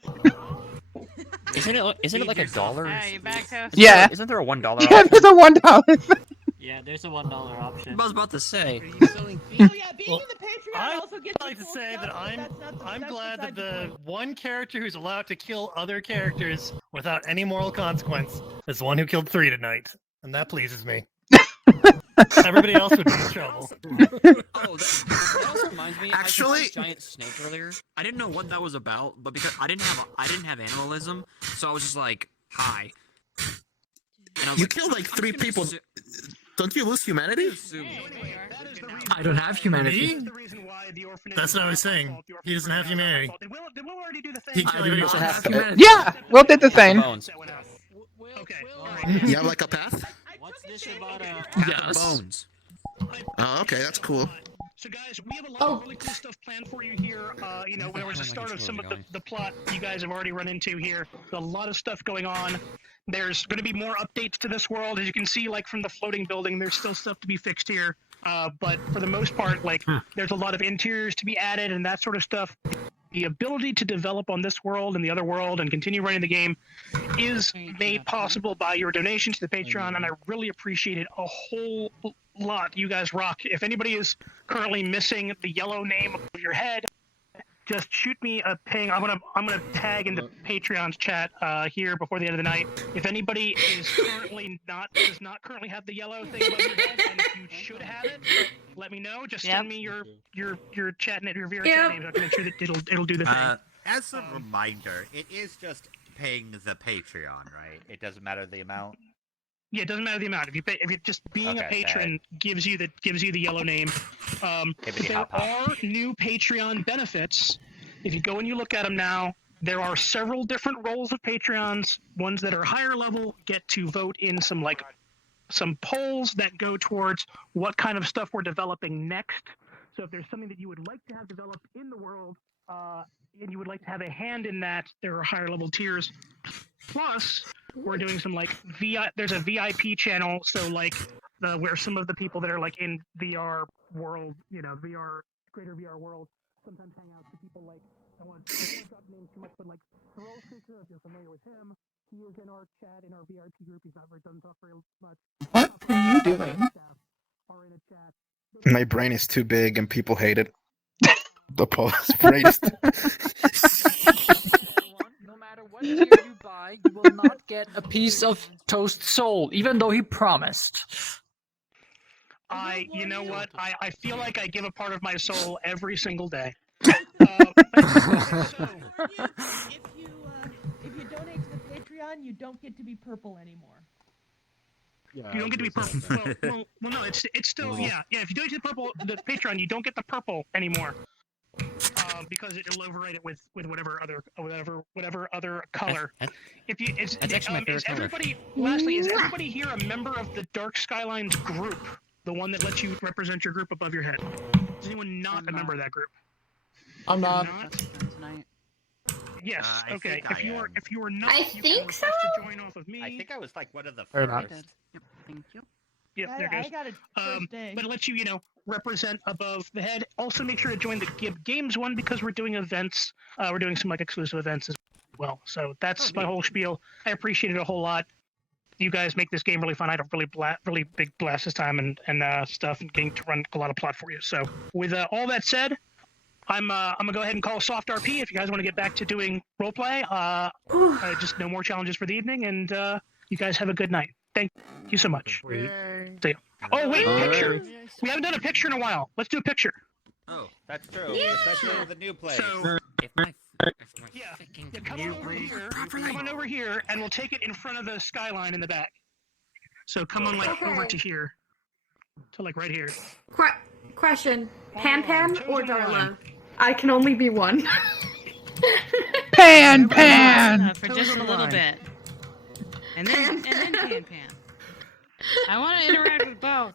Isn't it like $1? You back, Toast? Yeah. Isn't there a $1 Yeah, option? there's a $1. Yeah, there's a $1 option. I was about to say. Oh yeah, being in the Patreon also gets I'd like to say that I'm that's glad that beside the the one character who's allowed to kill other characters without any moral consequence is the one who killed 3 tonight, and that pleases me. Everybody else would be in trouble. Oh, that also reminds me. Actually, I saw a giant snake earlier. I didn't know what that was about, but because I didn't have animalism, so I was just like, hi. And I was You killed like 3 people. Don't you lose humanity? I don't have humanity. That's what I was saying. He doesn't have humanity. He I killed do everybody not else. have humanity. Yeah, Will did the same. You have like a path? What's this about Yes. Bones. Oh, okay, that's cool. So guys, we have a lot of really cool stuff planned for you here. You know, there was a start of some of the plot you guys have already run into here. A lot of stuff going on. There's going to be more updates to this world. As you can see, like from the floating building, there's still stuff to be fixed here. But for the most part, like, there's a lot of interiors to be added and that sort of stuff. The ability to develop on this world and the other world and continue running the game is made possible by your donation to the Patreon, and I really appreciate it a whole lot. You guys rock. If anybody is currently missing the yellow name of your head, just shoot me a ping. I'm gonna tag in the Patreon's chat here before the end of the night. If anybody is currently does not currently have the yellow thing above your head, and if you should have it, let me know. Just send me your chat your VRChat name. So I can make sure that it'll do the thing. As a reminder, it is just paying the Patreon, right? It doesn't matter the amount. Yeah, it doesn't matter the amount. If you just being a patron gives you the yellow name. There are new Patreon benefits. If you go and you look at them now, there are several different roles of Patreons. Ones that are higher level get to vote in some polls that go towards what kind of stuff we're developing next. So if there's something that you would like to have developed in the world, and you would like to have a hand in that, there are higher level tiers. Plus, we're doing some there's a VIP channel, so where some of the people that are in VR world, greater VR world, sometimes hang out. So people I won't drop names too much, but Throw Seeker, if you're familiar with him, he is in our chat, in our VRT group. He's not very doesn't talk very much. What are you doing? Are in a chat. My brain is too big and people hate it. The pause brain is No matter what tier you buy, you will not get a piece of toast soul, even though he promised. You know what? I feel like I give a part of my soul every single day. If you donate to the Patreon, you don't get to be purple anymore. You don't get to be purple. well, no, it's still yeah. If you donate to the Patreon, you don't get the purple anymore. Because it'll override it with whatever other color. Is everybody here a member of the Dark Skylines group? The one that lets you represent your group above your head. Is anyone not a member of that group? I'm not. Yes. Okay. If you are not, I think so. To join off of me. I think I was one of the Very first. nice. Yep, thank you. Yep, there I goes. got it first day. But it lets you, represent above the head. Also, make sure to join the Gib Games one because we're doing events. We're doing some exclusive events as well. So that's my whole spiel. I appreciate it a whole lot. You guys make this game really fun. I had a really big blast this time and stuff, and getting to run a lot of plot for you. So with all that said, I'm gonna go ahead and call soft RP if you guys want to get back to doing roleplay. Just no more challenges for the evening, and you guys have a good night. Thank you so much. See you. Oh wait, picture. We haven't done a picture in a while. Let's do a picture. Oh, that's true. Yeah. Especially with the new place. So Yeah. come on over here, and we'll take it in front of the skyline in the back. So come on over to here, to right here. Question: Pan or Darla? I can only be one. Pan. For just a little bit. And then Pan. I want to interact with both.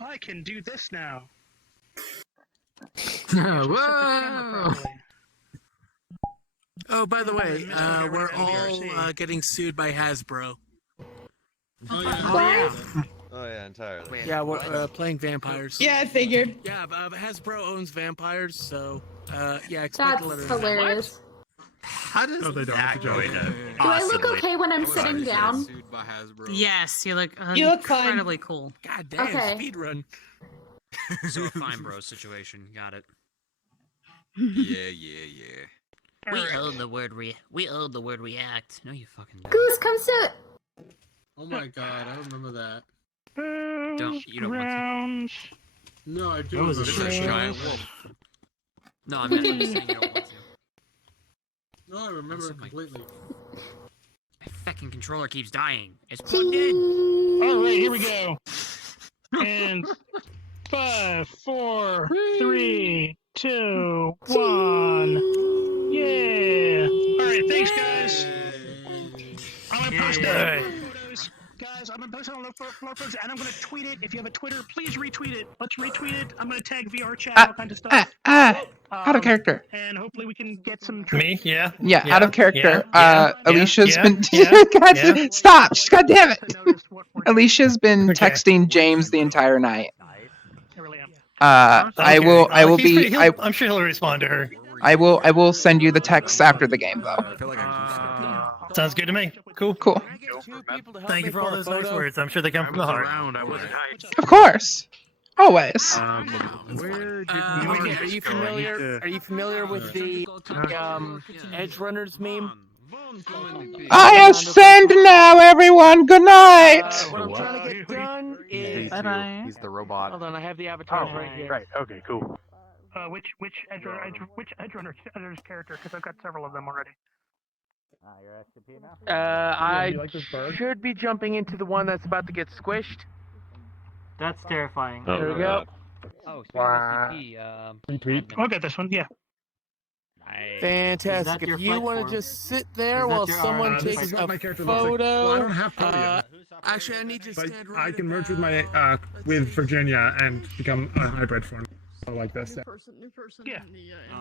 I can do this now. Whoa! Oh, by the way, we're all getting sued by Hasbro. Oh yeah. Oh yeah, entirely. Yeah, we're playing vampires. Yeah, I figured. Yeah, Hasbro owns vampires, so yeah, expect That's a letter. hilarious. How does that go into? Do I look okay when I'm sitting down? Yes, you look incredibly cool. God damn, Okay. speed run. So a fine bro situation. Got it. Yeah. We own the word react. No, you fucking don't. Goose, come sit. Oh my god, I remember that. You don't want No, I do. That was a remember that. giant wolf. No, I meant I'm just saying you don't want to. No, I remember it completely. My fucking controller keeps dying. It's plugged in. All right, here we go. And 5, 4, 3, 2, 1. Yeah. All right, thanks, guys. I'm gonna post that. Photos. Guys, I'm gonna post it on the floor post, and I'm gonna tweet it. If you have a Twitter, please retweet it. Let's retweet it. I'm gonna tag VRChat, all kinds of stuff. Out of character. And hopefully we can get some. Me? Yeah. Yeah, out of character. Yeah. Alicia's Yeah. been. Yeah. God, Yeah. stop! God damn it! Alicia's been texting James the entire night. I will be. I'm sure he'll respond to her. I will send you the text after the game, though. Sounds good to me. Cool. Thank you for all those nice words. I'm sure they come from the heart. Of course. Always. Are you familiar with the Edge Runners meme? I ascend now, everyone. Good night. What I'm trying to get done is. He's the robot. Hold on, I have the avatars right here. Right. Okay. Cool. Which Edge Runner's character? Because I've got several of them already. I should be jumping into the one that's about to get squished. That's terrifying. There we go. Oh, I'll get this one. Yeah. Fantastic. If you want to just sit there while someone takes a photo. Well, I don't have podium. Actually, I need you to But stand right I can merge with my with Virginia and become a hybrid form. Like this. New person. Yeah. In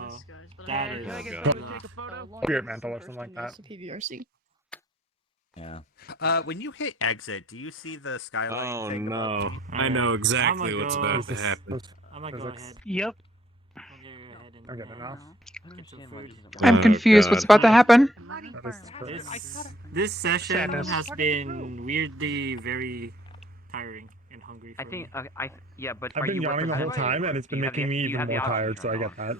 disguise, but that can I is get good. take a photo? Spirit mantle or something like that. PVRC. Yeah. When you hit exit, do you see the skyline thing? No, I know exactly what's about to happen. I'm gonna go ahead. Yep. Okay, enough. I'm confused. What's about to happen? This session Sadness. has been weirdly very tiring and hungry for me. Yeah, but I've been yawning the whole time, and it's been making me even more tired. So I get that.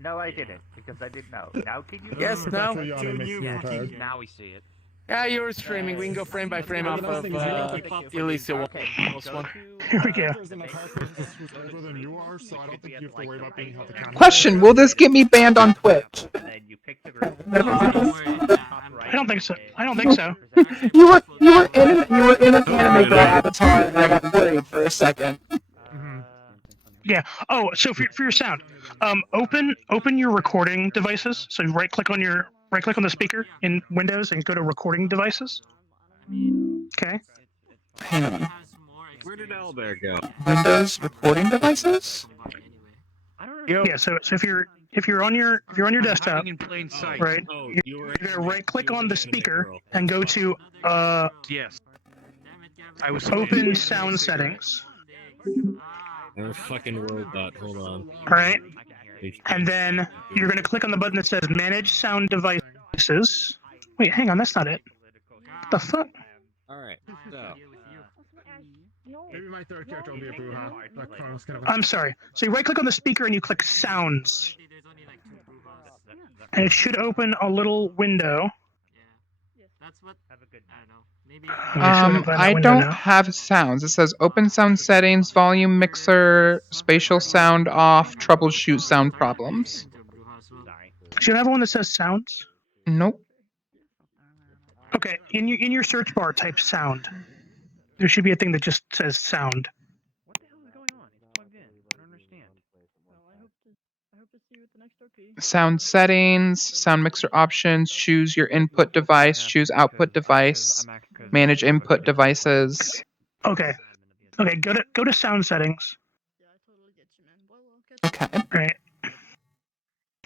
No, I didn't, because I didn't know. Now can you? Yes, now. Yawning makes me more tired. Now we see it. Yeah, you were streaming. We can go frame by frame off of the Alicia one. Here we go. Question: will this get me banned on Twitch? I don't think so. I don't think so. you were in an anime guy avatar, and I got worried for a second. Yeah. Oh, so for your sound, open your recording devices. So right click on the speaker in Windows and go to recording devices. Okay. Hang on. Where did Albert go? Windows recording devices? Yeah. So if you're on your desktop, in plain sight. right? Oh, You're gonna right click on the speaker and go to Yes. I was open sound settings. I'm a fucking robot. Hold on. All right. And then you're going to click on the button that says Manage Sound Devices. Wait, hang on, that's not it. What the fuck? Alright, so. Maybe my third character will be a Bruja. I'm sorry. So you right-click on the speaker and you click Sounds. And it should open a little window. I don't have sounds. It says open sound settings, volume mixer, spatial sound off, troubleshoot sound problems. Do you have one that says sounds? Nope. Okay, in your search bar, type sound. There should be a thing that just says sound. Sound settings, sound mixer options, choose your input device, choose output device, manage input devices. Okay. Okay, go to sound settings. Okay. Right.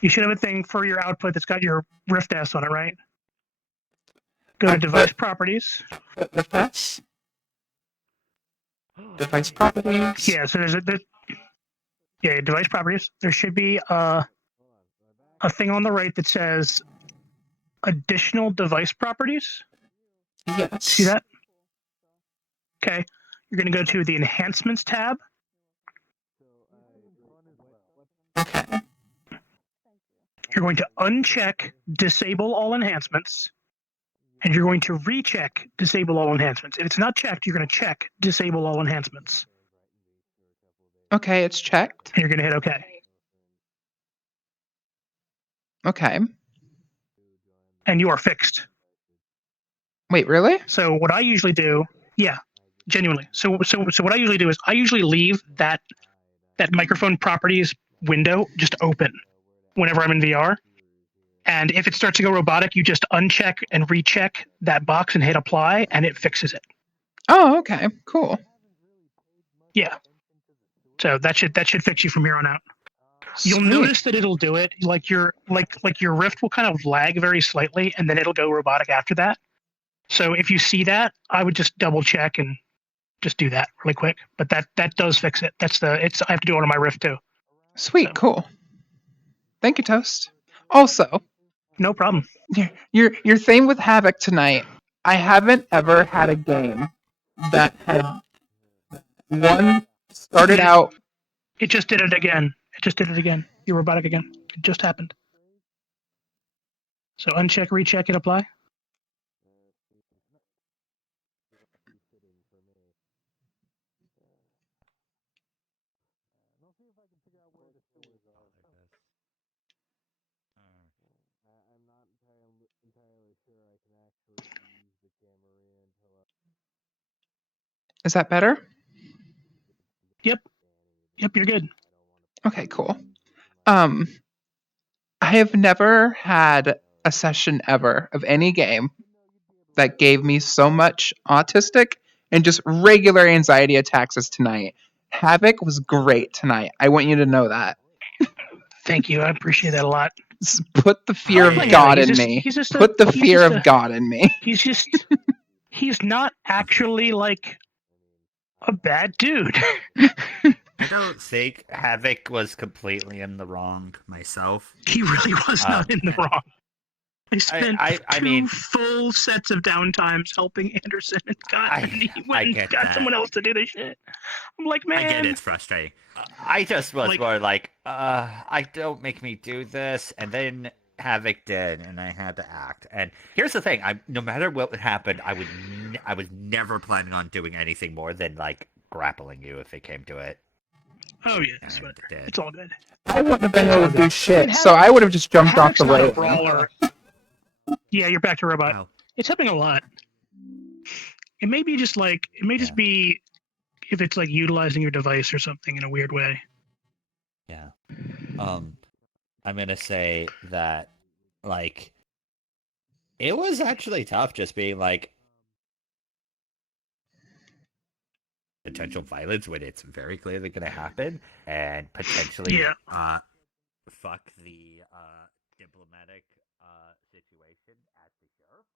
You should have a thing for your output that's got your Rift S on it, right? Go to device properties. Device? Device properties? Yeah, so yeah, device properties. There should be a thing on the right that says additional device properties. Yes. See that? Okay. You're going to go to the enhancements tab. Okay. You're going to uncheck disable all enhancements. And you're going to recheck disable all enhancements. If it's not checked, you're going to check disable all enhancements. Okay, it's checked. And you're going to hit OK. Okay. And you are fixed. Wait, really? So what I usually do, yeah, genuinely. So what I usually do is I usually leave that microphone properties window just open whenever I'm in VR. And if it starts to go robotic, you just uncheck and recheck that box and hit apply, and it fixes it. Oh, okay, cool. Yeah. So that should fix you from here on out. You'll Sweet. notice that it'll do it. Like your Rift will kind of lag very slightly, and then it'll go robotic after that. So if you see that, I would just double check and just do that really quick. But that does fix it. I have to do it on my Rift too. Sweet, cool. Thank you, Toast. Also, no problem. Your thing with Havoc tonight. I haven't ever had a game that had one started out. It just did it again. You're robotic again. It just happened. So uncheck, recheck, and apply. Is that better? Yep, you're good. Okay, cool. I have never had a session ever of any game that gave me so much autistic and just regular anxiety attacks as tonight. Havoc was great tonight. I want you to know that. Thank you. I appreciate that a lot. Put the fear of God in me. Put the fear of God in me. He's not actually like a bad dude. I don't think Havoc was completely in the wrong myself. He really was not in the wrong. I spent I mean, full sets of downtimes helping Anderson, and he went and get got that. someone else to do this shit. I'm like, man. I get it's frustrating. I just was more like, I don't make me do this, and then Havoc did, and I had to act. And here's the thing: no matter what happened, I was never planning on doing anything more than like grappling you if it came to it. Oh yeah, it's all good. I wouldn't have been able to do shit, so I would have just jumped off the Havoc's not a railing. brawler. Yeah, you're back to robot. Wow. It's happening a lot. It may be just like just be if it's like utilizing your device or something in a weird way. Yeah. I'm gonna say that like it was actually tough just being like potential violence when it's very clearly gonna happen and potentially fuck the diplomatic situation at the sheriff.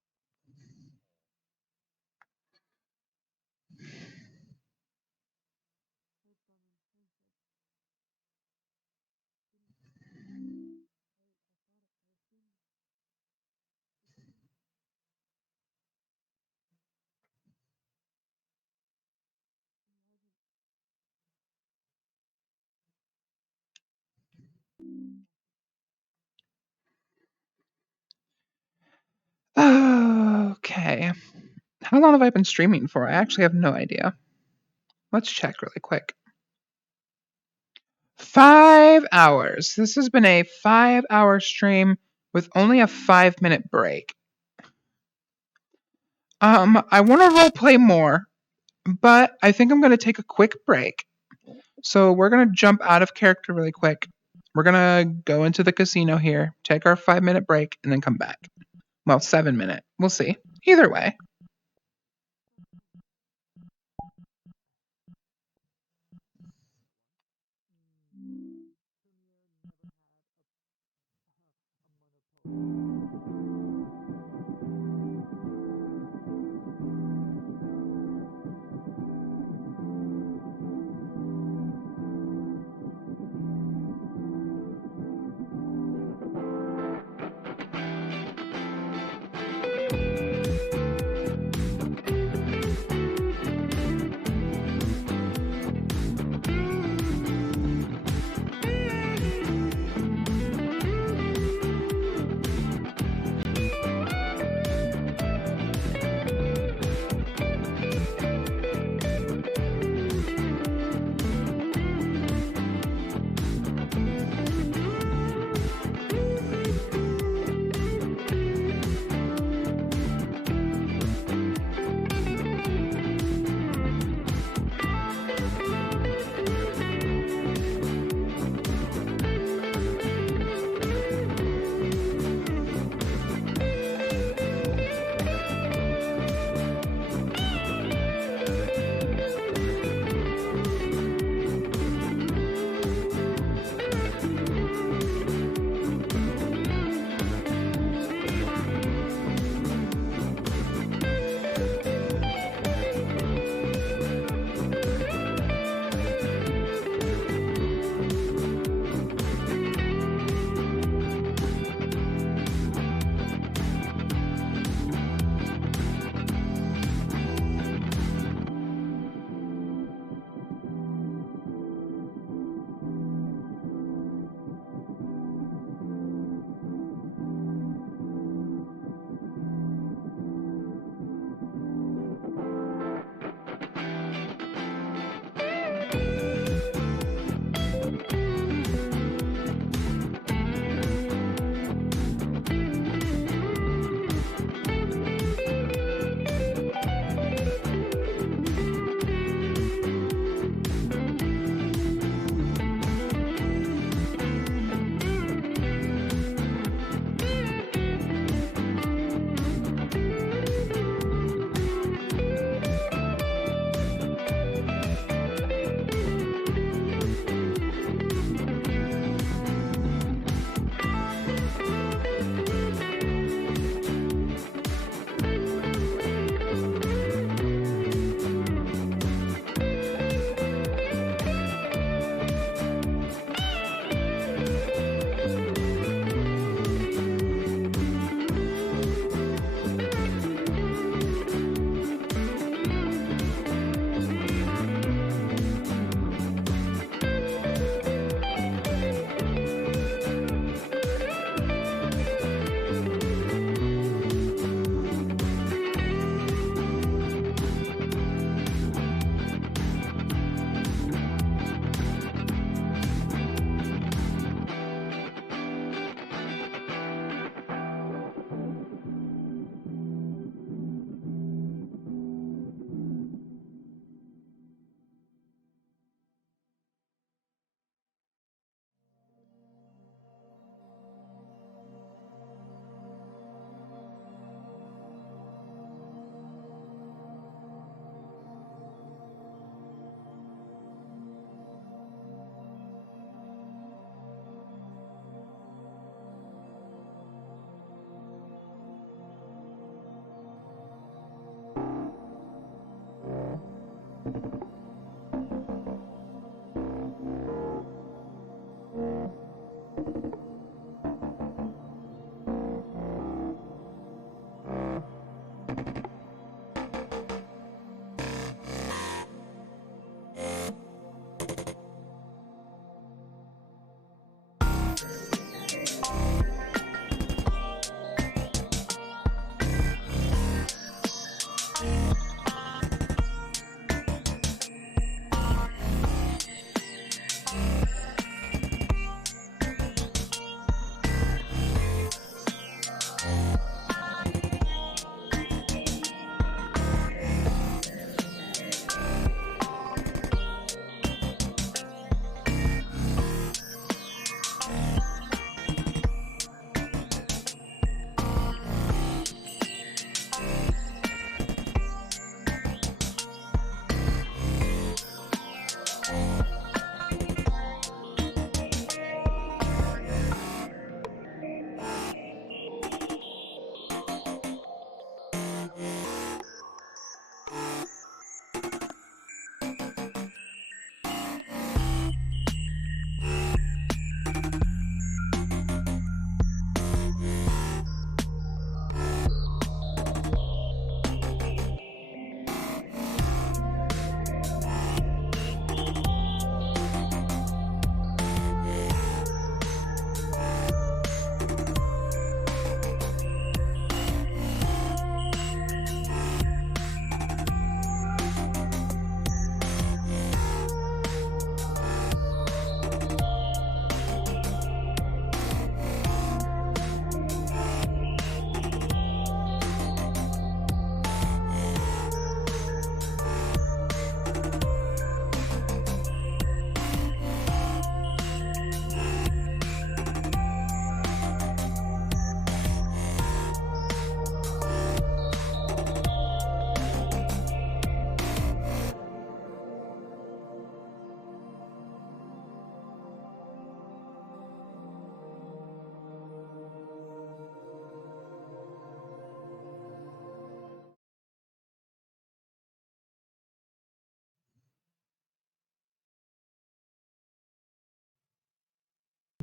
Okay. How long have I been streaming for? I actually have no idea. Let's check really quick. 5 hours. This has been a 5-hour stream with only a 5-minute break. I want to roleplay more, but I think I'm going to take a quick break. So we're going to jump out of character really quick. We're going to go into the casino here, take our 5-minute break, and then come back. Well, 7-minute. We'll see. Either way.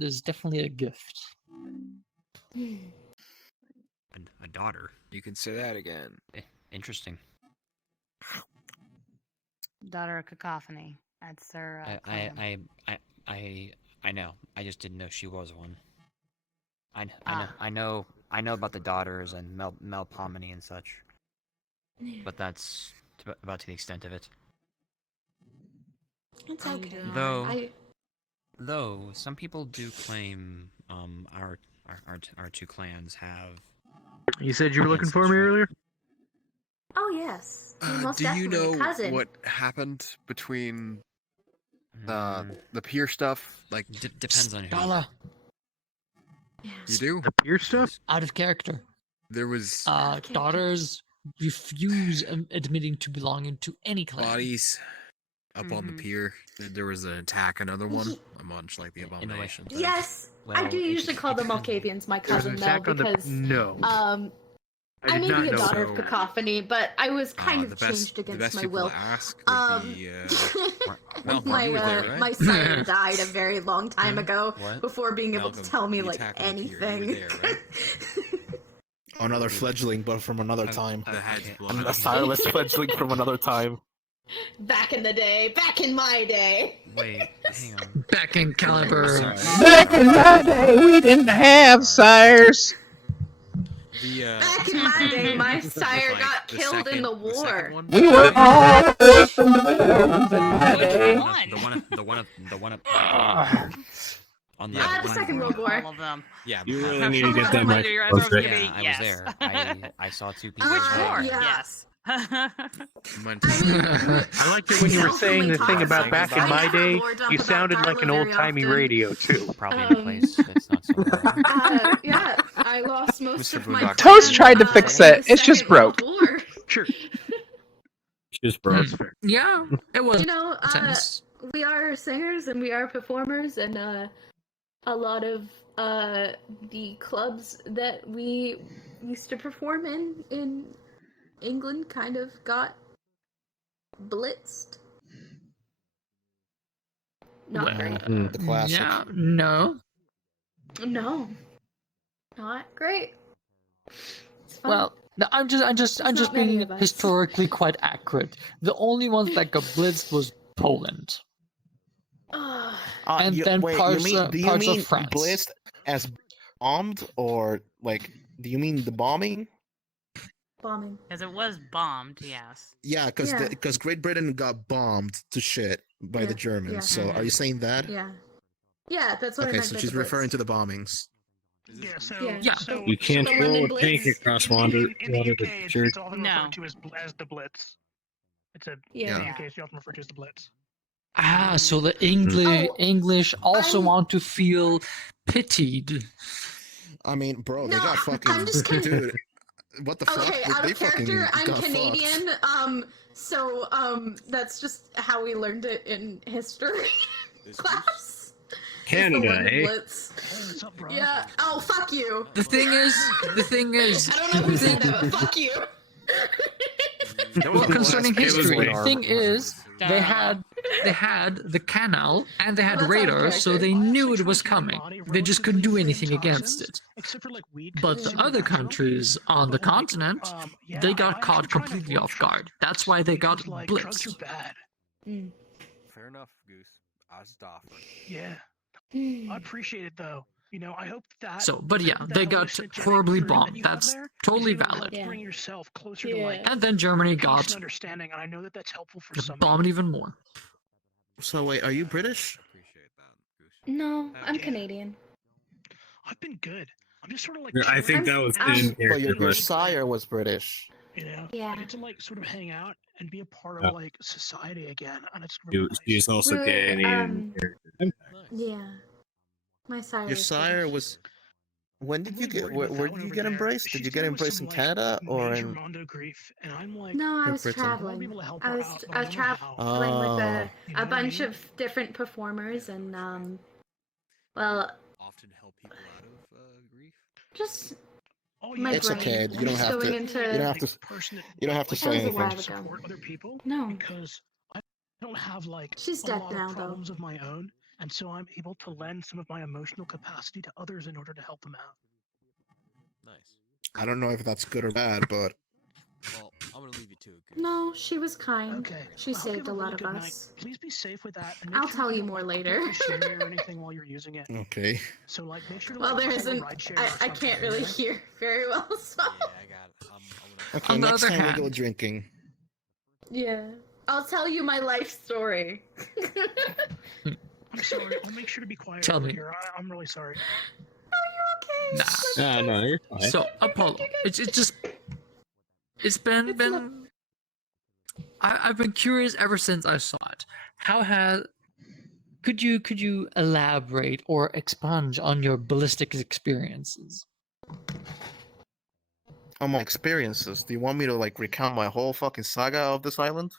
is definitely a gift. A daughter. You can say that again. Interesting. Daughter of cacophony. That's her. Claim. I know. I just didn't know she was one. I know about the daughters and Melpomene and such. But that's about to the extent of it. It's okay. Though some people do claim our two clans have. You said you were looking for me earlier? Oh yes. Most Do you definitely a know cousin. what happened between the peer stuff? Like depends on who. Bala. You do? The peer stuff? Out of character. There was daughters refuse admitting to belonging to any clan. bodies up on the pier. There was an attack, another one, much like the abomination. thing. Yes, I do usually call them Malkavians my cousin though because I may be a daughter of cacophony, but I was kind of changed against my will. My sire died a very long time ago before being able to tell me like anything. Another fledgling, but from another time. A sireless fledgling from another time. Back in the day, back in my day. Wait, hang on. Back in Caliber. Back in my day, we didn't have sires. Back in my day, my sire got killed in the war. We were all The one up. On the Second World War. All of them. Yeah, you really need to get that mic Yeah, closer. I was there. I saw two people. Which war? Yes. I liked it when you were saying the thing about back in my day. You sounded like an old-timey radio too. Probably in a place that's not so well. Yeah, I lost most of my. Toast tried to fix it. It's just broke. Sure. Just broke. Yeah, it was. You know, we are singers and we are performers, and a lot of the clubs that we used to perform in England kind of got blitzed. Not great. The classic. Yeah, no. No. Not great. It's fine. Well, no, I'm just being historically quite accurate. The only ones that got blitzed was Poland. And then parts of France. Blitzed as bombed, or like, do you mean the bombing? Bombing. Because it was bombed, yes. Yeah, because Great Britain got bombed to shit by the Germans. Yeah. So are you saying that? Yeah. Yeah, that's what I Okay, meant. so she's referring to the bombings. Yeah, so, Yeah. so You can't so roll a Blitz, tank across water in the with UK, a shirt. it's often referred to as the Blitz. It's a Yeah. in the UK, it's often referred to as the Blitz. So the English also want to feel pitied. I mean, bro, they No, got fucking I'm just kidding. dude. What the fuck? Okay, out They of character, fucking I'm got Canadian. So that's just how we learned it in history class. Canada, It's the eh? Blitz. Yeah. Oh, fuck you. The thing is. I don't know who said that, but fuck you. Well, concerning history, the thing is, Duh. they had the canal and they had Well, that's radars, so they knew it was coming. They just couldn't do anything against it. Except for like weed. But the other countries on the continent, they got caught completely off guard. That's why they got Drugs blitzed. are bad. Fair enough, Goose. Azdoffer. Yeah. I appreciate it though. You know, I hope that. So, but yeah, that they got hallucinogenic horribly fruit that bombed. you have That's there is totally gonna help valid. Bring yourself closer to like. And then Germany peace got and understanding, and I know that that's helpful for some. bombed even more. So wait, are you British? No, I'm Canadian. I've been good. I'm just sort of like. Yeah, I think that was in Well, your question. sire was British. You know. Yeah. I get to like sort of hang out and be a part of like society again, and it's really She's also We're, Canadian. Yeah. My sire. Your is sire British. was. When did you get? Where did you get embraced? Did you get embraced in Canada or in? grief, and I'm like. No, I in was Britain? traveling. I was traveling with a bunch of different performers, and well, Often help people out of grief. just Oh, my It's brain. okay. You don't was have to. going into. You don't have to. You don't have to That say was a anything. while ago. Support other people. No. Because I don't have like She's a dead lot now, of though. problems of my own, and so I'm able to lend some of my emotional capacity to others in order to help them out. Nice. I don't know if that's good or bad, but Well, I'm gonna leave you to it. No, she was kind. Okay. She I hope you saved have a lot really of good night. us. Please be safe with that. And make I'll sure tell you don't, more like, later. don't consume it or anything while you're using it. okay. So like, make sure to Well, like, there call a isn't. rideshare or I something, can't really alright? hear very well, so. Okay, On the next other time we go hand- drinking. Yeah. I'll tell you my life story. I'm sorry. I'll make sure to be quiet Tell over me. here. I'm really sorry. Nah. No, you're fine. So Apollo, it's just it's been I've been curious ever since I saw it. How has could you elaborate or expunge on your ballistic experiences? On my experiences, do you want me to like recount my whole fucking saga of this island?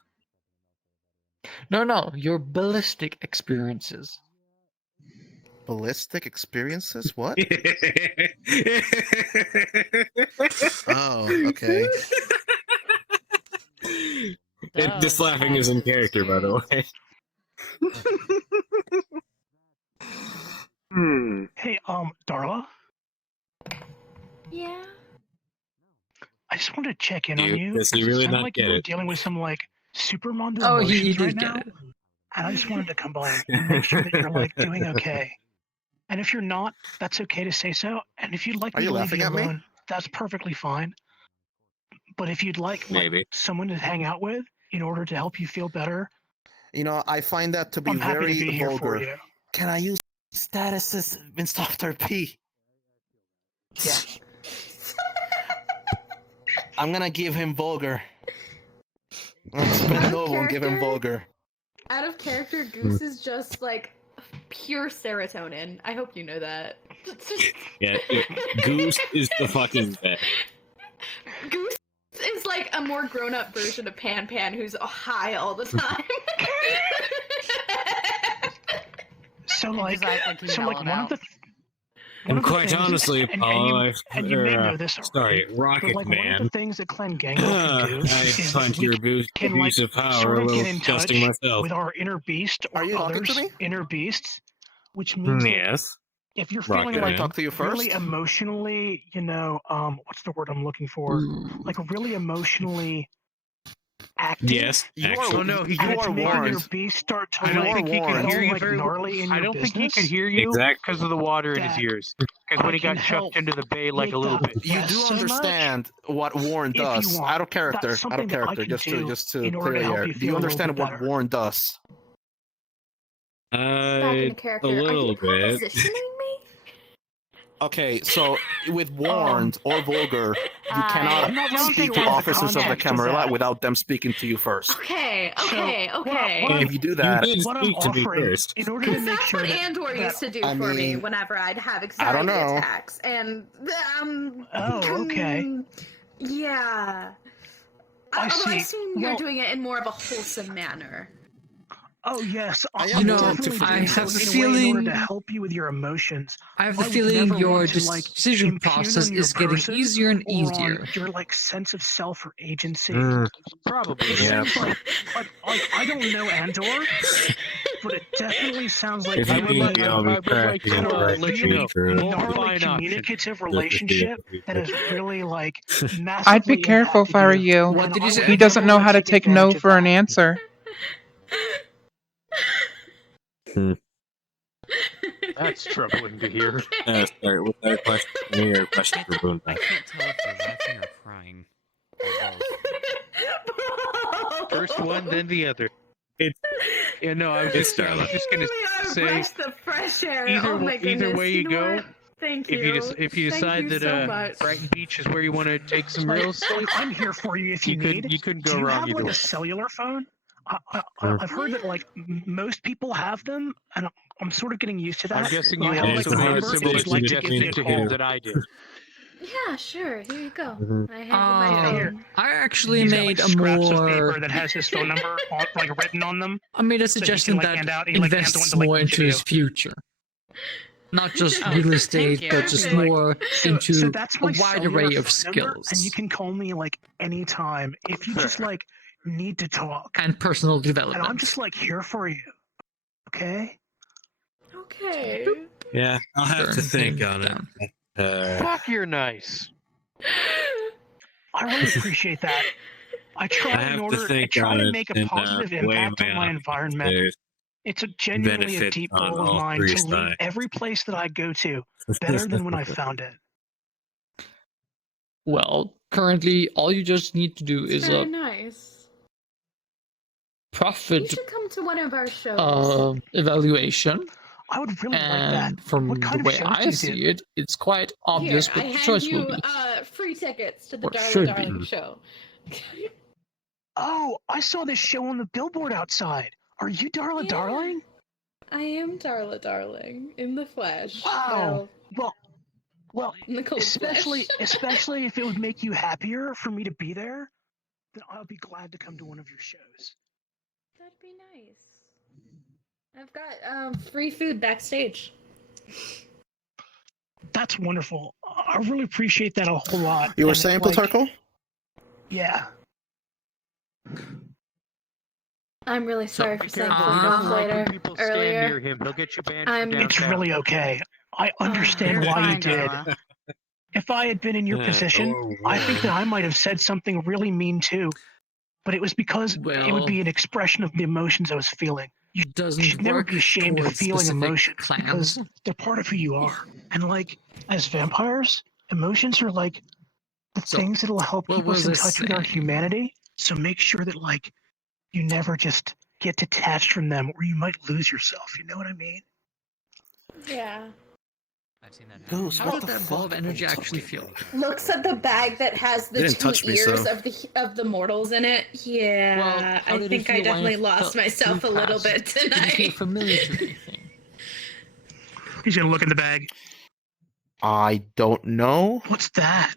No, your ballistic experiences. Ballistic experiences? What? Oh, okay. This laughing is in character, by the way. Hey, Darla. Yeah. I just wanted to check in on Dude, you. does he 'cause really it sounded not like get you were it? dealing with some like Supermondo Oh, emotions he did right get now, it. and I just wanted to come by and make sure that you're like doing okay. And if you're not, that's okay to say so. And if you'd like Are me you to leave laughing you at me? alone, that's perfectly fine. But if you'd like Maybe. someone to hang out with in order to help you feel better, You know, I find that to be I'm happy to very be here for vulgar. you. Can I use statuses instead of their P? Yeah. I'm gonna give him vulgar. I'm gonna spend noble and give him vulgar. Out of character, Goose is just like pure serotonin. I hope you know that. Yeah, Goose is the fucking best. Goose is like a more grown-up version of Pan Pan who's high all the time. So like, he's one mellowed of the And of the quite things- honestly, and Apollo, and you may know this sorry, already, Rocket but like one of Man. the things that Clan Gangrel can do I is find we your can like abuse of power sort a of little get in touch disgusting myself. with our inner beast or Are you talking others' to me? inner beasts, which means that Yes. if you're Rocket feeling Can I like Man. talk to you really first? emotionally, what's the word I'm looking for? Like really emotionally active. Yes, You are, actually. Oh no, he you And could. it's are making your warned. beast start to I don't like think he get could warned. hear all you like very well. gnarly in I your don't think he could business. hear you Exactly. because of the water in his That ears. Because when I he got can chucked help into the bay like make a little that bit. You less do so much understand what Warren if you does. want. Out of character. That's Out of something that I character. can Just do to in order clear to the help air. you Do feel you a little understand bit what better. Warren does? Back A into character. Are little you bit. propositioning me? Okay, so with warned or vulgar, you I'm cannot not really speak sure to what the officers of the context is Camarilla that. without them speaking to you first. Okay, So, okay, okay. what I'm- If you do that, You did what I'm speak to me offering first. in order to Because make that's sure what that, Andor used to do I for me mean, whenever I'd have I anxiety don't know. attacks. And, Oh, okay. yeah. I Although I see. assume you're Well- doing it in more of a wholesome manner. Oh yes, I I'm am know, willing to definitely forgive doing I so have the in a way in order to feeling- help you with your emotions. I have the I would feeling never your want to, like, decision impugn process on your is getting person easier and or on easier. your like sense of self or agency. Probably. It Yeah. seems like I don't know Andor, but it definitely sounds like If you you and need like me, I'll be I would like cracking to up right let you really know. through. More gnarly fine option. communicative relationship that is really like massively I'd be careful if I were impacted you. What and did I you would say? He doesn't never know want how to take no advantage of for an that. answer. That's troubling to hear. Sorry, what's our question for me or a question for Boone? I can't tell if they're laughing or crying. Or both. First one, then the other. Yeah, no, I was It's just gonna say Breath of fresh air. either Oh my either goodness. way you know go. what? Thank If you. if you Thank decide you that so much. Brighton Beach is where you want to take some Like, real estate, I'm here for you if you need. you couldn't go Do you wrong have either like way. a cellular phone? I've heard that like most people have them, and I'm sort of getting used to that. I'm guessing but you I have, also like, made a number similar if you'd like to give me a suggestion to him call. that I did. Yeah, sure. Here you go. Mhm. I hand you my phone. I actually He's made got, like, a scraps of more. paper that has his phone number on, like written on them. I made a so he can, suggestion like, that hand out, he, like, hands invests one to, like, more each of into you. his future. Not just Oh, real thank estate, you. but just Perfect. more So into that's a my wide cellular array of phone number, and you skills can call me like anytime if you just like need to talk. and personal And I'm development. just like here for you. Okay? Okay. Yeah, I'll have to think on it. Fuck, you're nice. I really appreciate that. I try I in have to order. I think try on to it make a and positive weigh impact on my environment. there's It's genuinely a benefits deep on goal of all mine three to leave sides. every place that I go to better than when I found it. Well, currently, all you just need to do is Very a nice. You profit should come to one of our shows. evaluation. I would really and like that. from What kind the of way shows do I you see do? it, it's quite obvious Here, what I the hand choice will you be. free tickets to the Or Darla should Darling be. show. Oh, I saw this show on the billboard outside. Are you Darla Darling? I am Darla Darling in the flesh. Wow. Well, in the cold especially flesh. especially if it would make you happier for me to be there, then I'll be glad to come to one of your shows. That'd be nice. I've got free food backstage. That's wonderful. I really appreciate that a whole lot. You were and, saying, like, Plutarcho? Yeah. I'm really sorry for saying fuck He off doesn't like when later. people stand Earlier. near him. He'll get you banned from downtown. It's really okay. I understand You're why you fine, did. Darla. If I had been in your position, I think that I might have said something really mean too. But it was because it would Well, be an expression of the emotions I was feeling. You should never be ashamed of feeling emotions because they're part of who you are. And like, as vampires, emotions are like the things that will help keep us in touch with our humanity. So make sure that like you never just get detached from them or you might lose yourself. You know what I mean? Yeah. I've seen that. Goose, How did that ball of energy actually feel? Looks at the bag that has the Didn't two touch me, ears so- of the mortals in it. Yeah, Well, how I did it think I feel when definitely it lost felt myself a flew little past? bit Did it feel tonight. familiar to anything? He's gonna look in the bag. I don't know. What's that?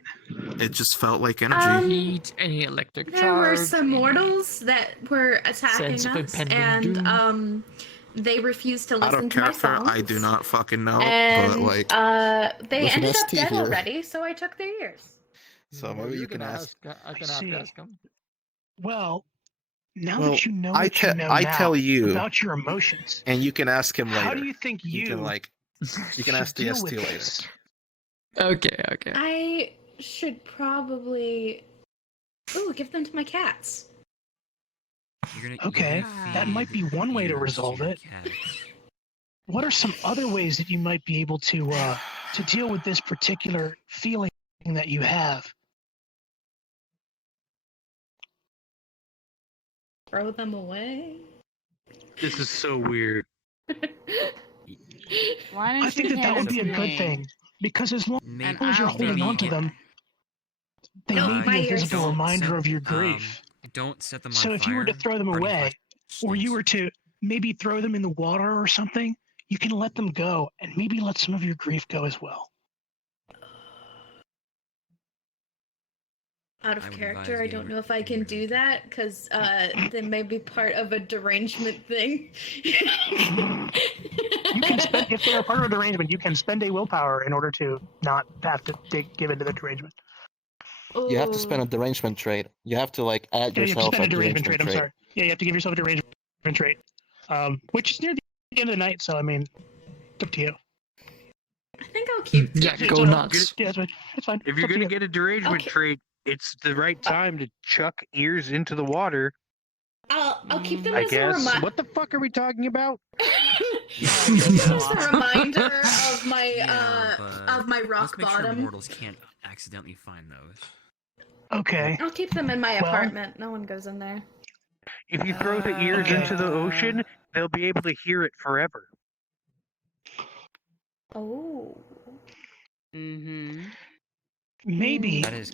It just felt like energy. Heat, any electric There were charge, some mortals that were attacking sense of us, impending and doom. they refused to Out listen of to my character, songs. I do not fucking know. And but like, they there's an ended up ST dead here. already, so I took their ears. So maybe you can ask. I can I have see. to ask him. Well, now Well, that you know I what you know I now tell you, about your emotions, and you can ask him later. how do you think You can like, you can should ask the deal ST with later. this? Okay. I should probably give them to my cats. Okay, that might be one way to resolve it. What are some other ways that you might be able to deal with this particular feeling that you have? Throw them away. This is so weird. Why don't I think you that hand would it be to a good me? thing because as long Maybe- as you're holding on to them, they No, may my be a ears. visible reminder set- of your grief. Don't set them on So if you were to fire, throw them burning away, flesh or you stinks. were to maybe throw them in the water or something, you can let them go and maybe let some of your grief go as well. Out of I would character, advise I getting don't rid- know if I can do that because they may be part of a derangement thing. You can spend if they are part of a derangement, you can spend a willpower in order to not have to give into the derangement. You have to spend a derangement trait. You have to like add Yeah, you have to yourself spend a a derangement derangement trait. I'm trait. sorry. Yeah, you have to give yourself a derangement trait, which is near the end of the night. So I mean, it's up to you. I think I'll keep. Yeah, It's go fine. nuts. Yeah, it's fine. If It's you're up to gonna you. get a derangement Okay. trait, it's the right time to chuck ears into the water. I'll keep them I as a guess. reminder. What the fuck are we talking about? As a reminder of my but rock let's make sure bottom. mortals can't accidentally find those. Okay. I'll keep them in my Well- apartment. No one goes in there. If you throw the ears into the ocean, they'll be able to hear it forever. Oh. Mm-hmm. Maybe. That is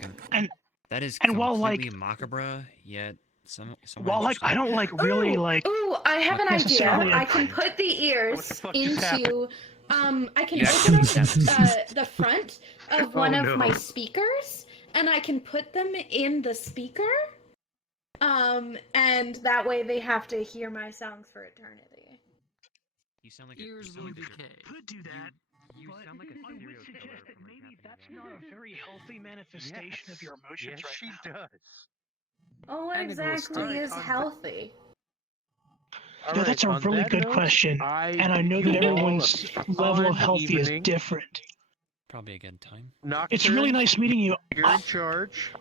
that is and while, like- completely macabre, yet somewhat Well, like I don't like really like. Ooh, I have an idea. necessarily I can put the ears fuck just happened? into. I can Yeah. open up the front of one Oh, of my no. speakers, and I can put them in the speaker. And that way they have to hear my songs for eternity. You sound like Ears will decay. Could do that. You but sound like a I would serial suggest killer that from a maybe Japanese that's anime. not a very healthy manifestation of your emotions Yes, right she now. does. Oh, what And it will exactly start is on- healthy? No, that's a really good question, and I know that everyone's level of healthy is different. Probably a good time. It's really nice meeting you. You're in charge.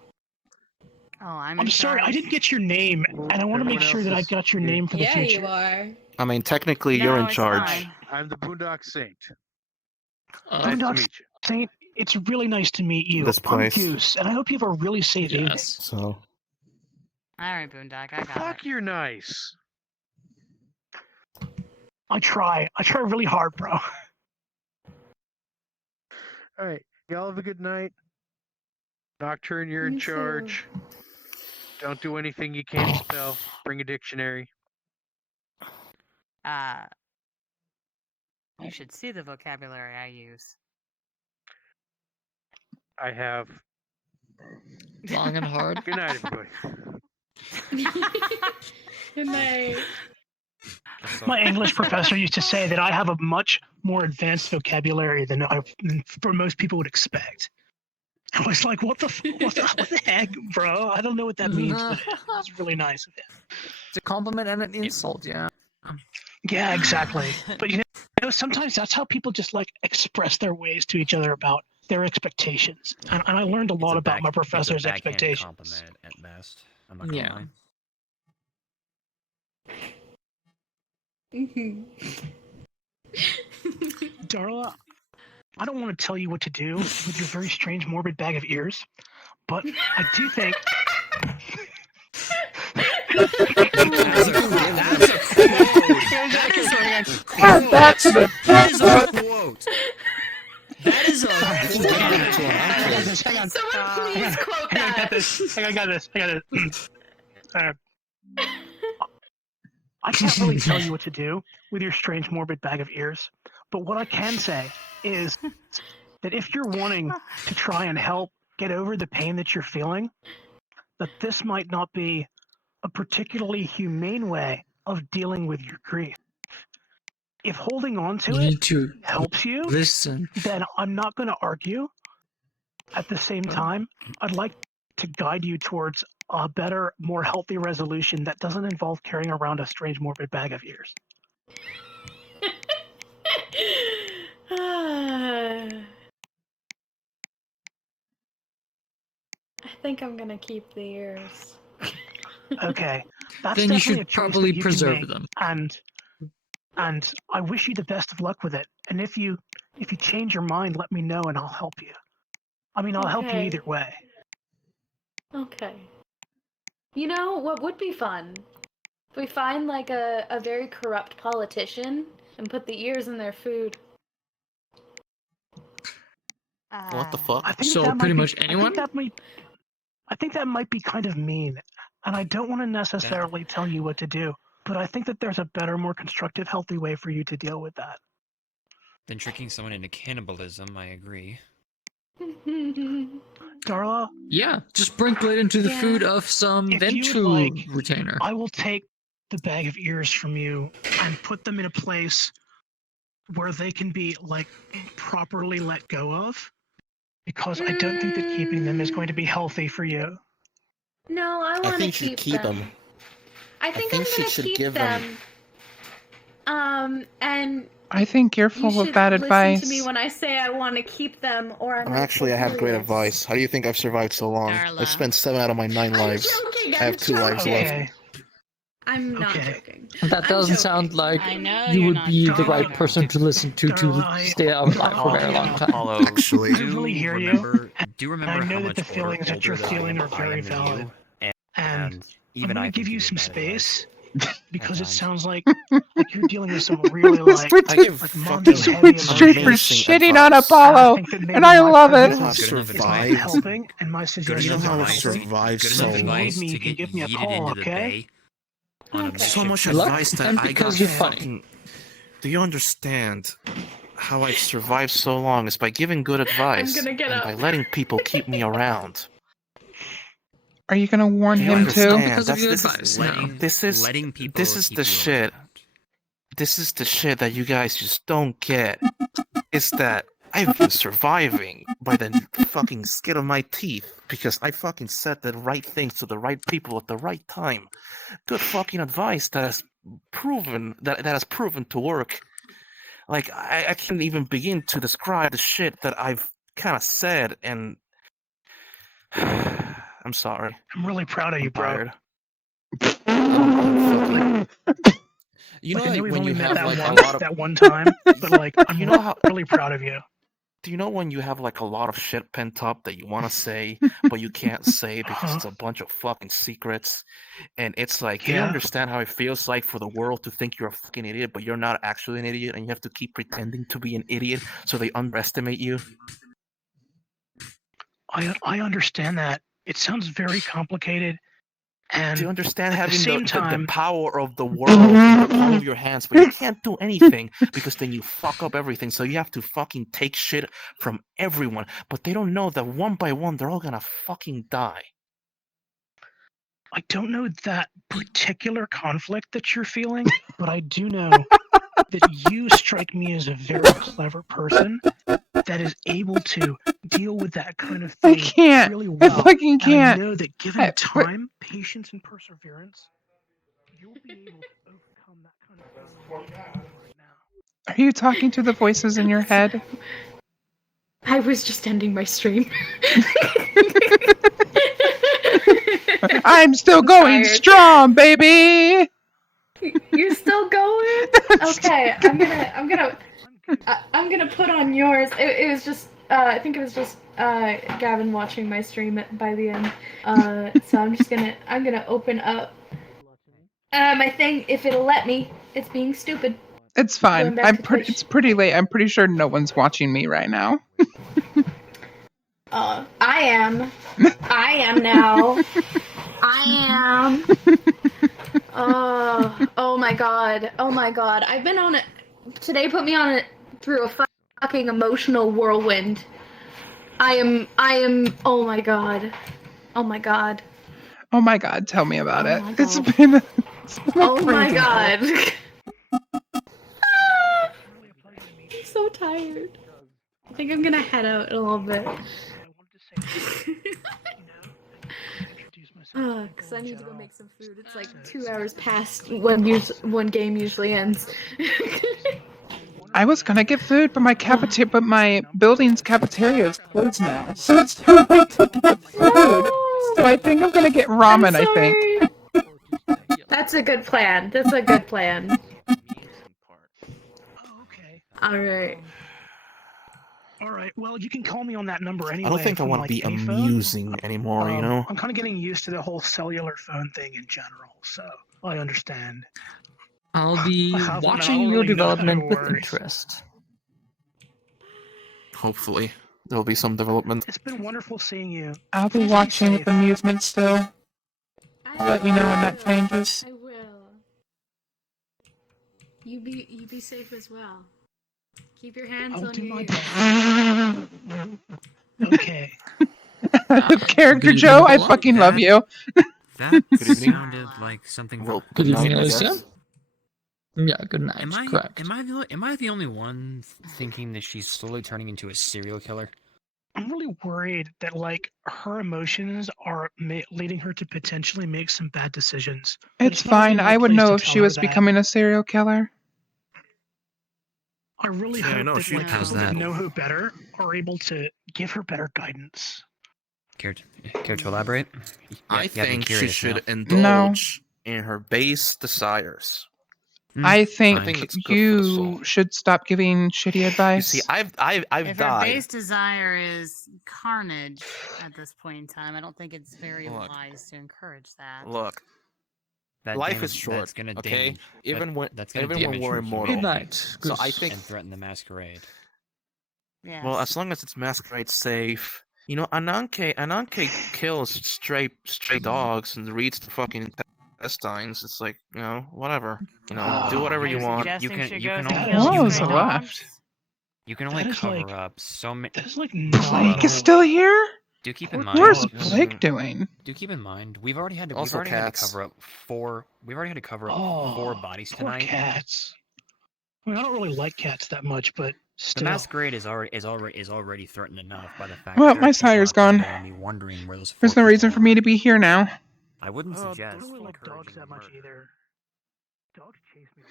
Oh, I'm I'm sorry, I didn't get your name, and I want to make sure that I got your name for the future. are. I mean, technically, No, you're in it's charge. fine. I'm the Boondock Saint. Nice to Boondock meet you. Saint, it's really nice to meet you. This place. I'm Goose, and I hope you have a really safe evening. So, All right, Boondock, I got Fuck, you're nice. I try really hard, bro. All right, y'all have a good night. Nocturne, you're in charge. Don't do anything you can't spell. Bring a dictionary. You should see the vocabulary I use. I have. Long and hard. Good night, everybody. Good night. My English professor used to say that I have a much more advanced vocabulary than for most people would expect. I was like, what the heck, bro? I don't know what that means, but it's really nice of him. It's a compliment and an insult, yeah. Yeah, exactly. But you know, sometimes that's how people just like express their ways to each other about their expectations. And I learned a lot about my professor's expectations. Compliment at best. I'm not gonna lie. Darla, I don't want to tell you what to do with your very strange, morbid bag of ears, but I do think. That's a quote. That is a Hang on. Someone please quote that. I got this. I can't really tell you what to do with your strange, morbid bag of ears, but what I can say is that if you're wanting to try and help get over the pain that you're feeling, that this might not be a particularly humane way of dealing with your grief. If holding on to it helps you, then I'm not going to argue. At the same time, I'd like to guide you towards a better, more healthy resolution that doesn't involve carrying around a strange, morbid bag of ears. I think I'm gonna keep the ears. Okay, that's Then you definitely should a choice probably that you preserve can make, them. And I wish you the best of luck with it. And if you change your mind, let me know and I'll help you. I mean, I'll help you Okay. either way. Okay. You know what would be fun? If we find like a very corrupt politician and put the ears in their food. what the fuck? I think So that pretty might much be, anyone? I think that might be kind of mean, and I don't want to necessarily tell you what to do, but I think that there's a better, more constructive, healthy way for you to deal with that. Then tricking someone into cannibalism, I agree. Darla? Yeah, just sprinkle it into the food of some If you Ventu would like, retainer. I will take the bag of ears from you and put them in a place where they can be like properly let go of, because I don't think that keeping them is going to be healthy for you. No, I want to keep them. I think I'm she gonna should keep give them. And I think you're you full should of bad listen advice. to me when I say I want to keep them, or I'm. Actually, I have great furious. advice. How do you think I've survived so long? Darla. I've spent 7 out of my 9 lives. joking, I have 2 lives left. I'm not joking. That doesn't sound like I know you you're would not be the joking. right person to listen to stay alive for a very long time. Apollo, I really hear you. do you And remember I know how that much the feelings that you're older I feeling am are very than you? valid. And I'm even going I to give think you you some get better advice. space because it sounds like you're dealing with some really like I give Mondo fucking heavy Straight for amazing shitting on advice. Apollo, and I love it. You know how I've survived. helping, and my You suggestion know how I've is survived if so you long. need me, you can give me a call, okay? So much Luck advice that and I because got you're funny. fucking... Do you understand how I've survived so long is by giving good advice gonna get and up. by letting people keep me around. Are you gonna warn Do you him too? understand? Because of your This advice, is no. letting people this is keep the you shit. This is the shit that you guys just don't get. Is that I've been surviving by the fucking skin of my teeth because I fucking said the right things to the right people at the right time. Good fucking advice that has proven that has proven to work. Like I can't even begin to describe the shit that I've kind of said, and I'm sorry. I'm really proud of you, bro. You Like, know, I know we've when only you met have like that a one, lot of that one time, but like I'm you know how really proud of you. do you know when you have like a lot of shit pent up that you want to say but you can't say because it's a bunch of fucking secrets, and it's like, do you Yeah. understand how it feels like for the world to think you're a fucking idiot, but you're not actually an idiot, and you have to keep pretending to be an idiot so they underestimate you? I understand that. It sounds very complicated. And Do you understand at the having same the time, power of the world in the palm of your hands, but you can't do anything because then you fuck up everything. So you have to fucking take shit from everyone, but they don't know that one by one they're all gonna fucking die. I don't know that particular conflict that you're feeling, but I do know that you strike me as a very clever person that is able to deal with that kind of I thing can't. really I well. fucking And I can't. know that given time, patience, and perseverance, you'll be able to overcome that kind of thing right now. Are you talking to the voices in your head? I was just ending my stream. I'm still going tired. strong, baby. You're still going? Okay, I'm gonna put on yours. It was just I think it was just Gavin watching my stream by the end. So I'm gonna open up my thing if it'll let me. It's being stupid. It's fine. Going back to Twitch. It's pretty late. I'm pretty sure no one's watching me right now. I am. I am now. I am. Oh my god. Oh my god. I've been on it. Today put me on it through a fucking emotional whirlwind. I am. Oh my god. Oh my god. Oh my god, tell me about it. my It's God. been. Oh my god. I'm so tired. I think I'm gonna head out in a little bit. Because I need to go make some food. It's like 2 hours past when game usually ends. I was gonna get food, but my building's cafeteria is closed now, so it's too late to get food. So I think I'm gonna get ramen. I think. That's a good plan. That's a good plan. Alright. Alright, well, you can call me on that number anyway. I don't think I from, want like, to be any phone. amusing anymore, you know? I'm kind of getting used to the whole cellular phone thing in general, so I understand. I'll be I have one, and I watching don't your really know how to development with worry. interest. Hopefully, there'll be some development. It's been wonderful seeing you. I'll be watching with amusement still. I'll let you know when that changes. I will. You be safe as well. Keep your hands I'll on do your my ears. Okay. Character Joe, I fucking love you. That Good evening. sounded like something. Well, Good night, evening, I Alicia. guess. Yeah, good night. Am I Correct. am I the only one thinking that she's slowly turning into a serial killer? I'm really worried that, like, her emotions are leading her to potentially make some bad decisions. But It's not really fine. my I would place know to if tell she her was that. becoming a serial killer. I really Yeah, I hope know, that, she like, has people that that. know her better are able to give her better guidance. Care to elaborate? I Yeah, think she curious should now. indulge in her base desires. I think that's good for the you soul. should stop giving shitty advice. You see, I've If her died. base desire is carnage at this point in time, I don't think it's very Look. wise to encourage that. Look, That life damage, is short. That's gonna Okay, damage. even when that's gonna even when damage we're her immortal. Good humanity. night. So I think, and threaten the masquerade. Yes. well, as long as it's Masquerade safe, you know, Ananke kills stray dogs and reads the fucking intestines. It's like, you know, whatever. You know, do whatever you want. Suggesting she you goes can and only kills Oh, stray so dogs? left. You can only That is, cover like- up so many. That is, like, not Blake is the still here? Do keep in mind. Where's dogs. Blake doing? Do keep in mind we've already had to. Also We've already had to cats. cover up four. We've already had to cover up Oh, 4 bodies poor tonight. cats. I mean, I don't really like cats that much, but The still. masquerade is already threatened enough by the fact. Well, that there my are people sire's out there gone. randomly wondering where those 4 There's no people reason for are. me to be here now. I wouldn't I suggest don't really like dogs encouraging that much murder. either. Dogs chase me.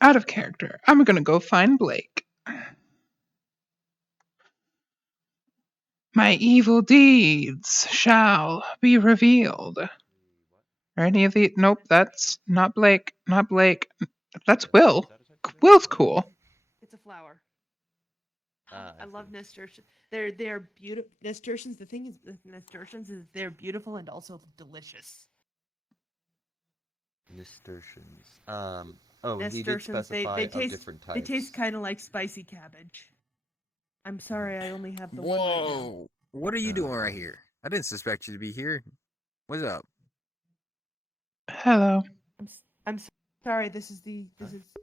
Out of character. I'm gonna go find Blake. My evil deeds shall be revealed. Are any of the... Nope, that's not Blake. Not Blake. That's Will. Will's cool. It's a flower. Ah, I love nasturtiums. They're beautiful. Nasturtiums. The thing is, with nasturtiums is they're beautiful and also delicious. Nasturtiums. Oh, he did Nasturtiums. specify They of taste. different They types. taste kind of like spicy cabbage. I'm sorry, I only have the one right now. Whoa! What are you doing right here? I didn't suspect you to be here. What's up? Hello. I'm sorry. This is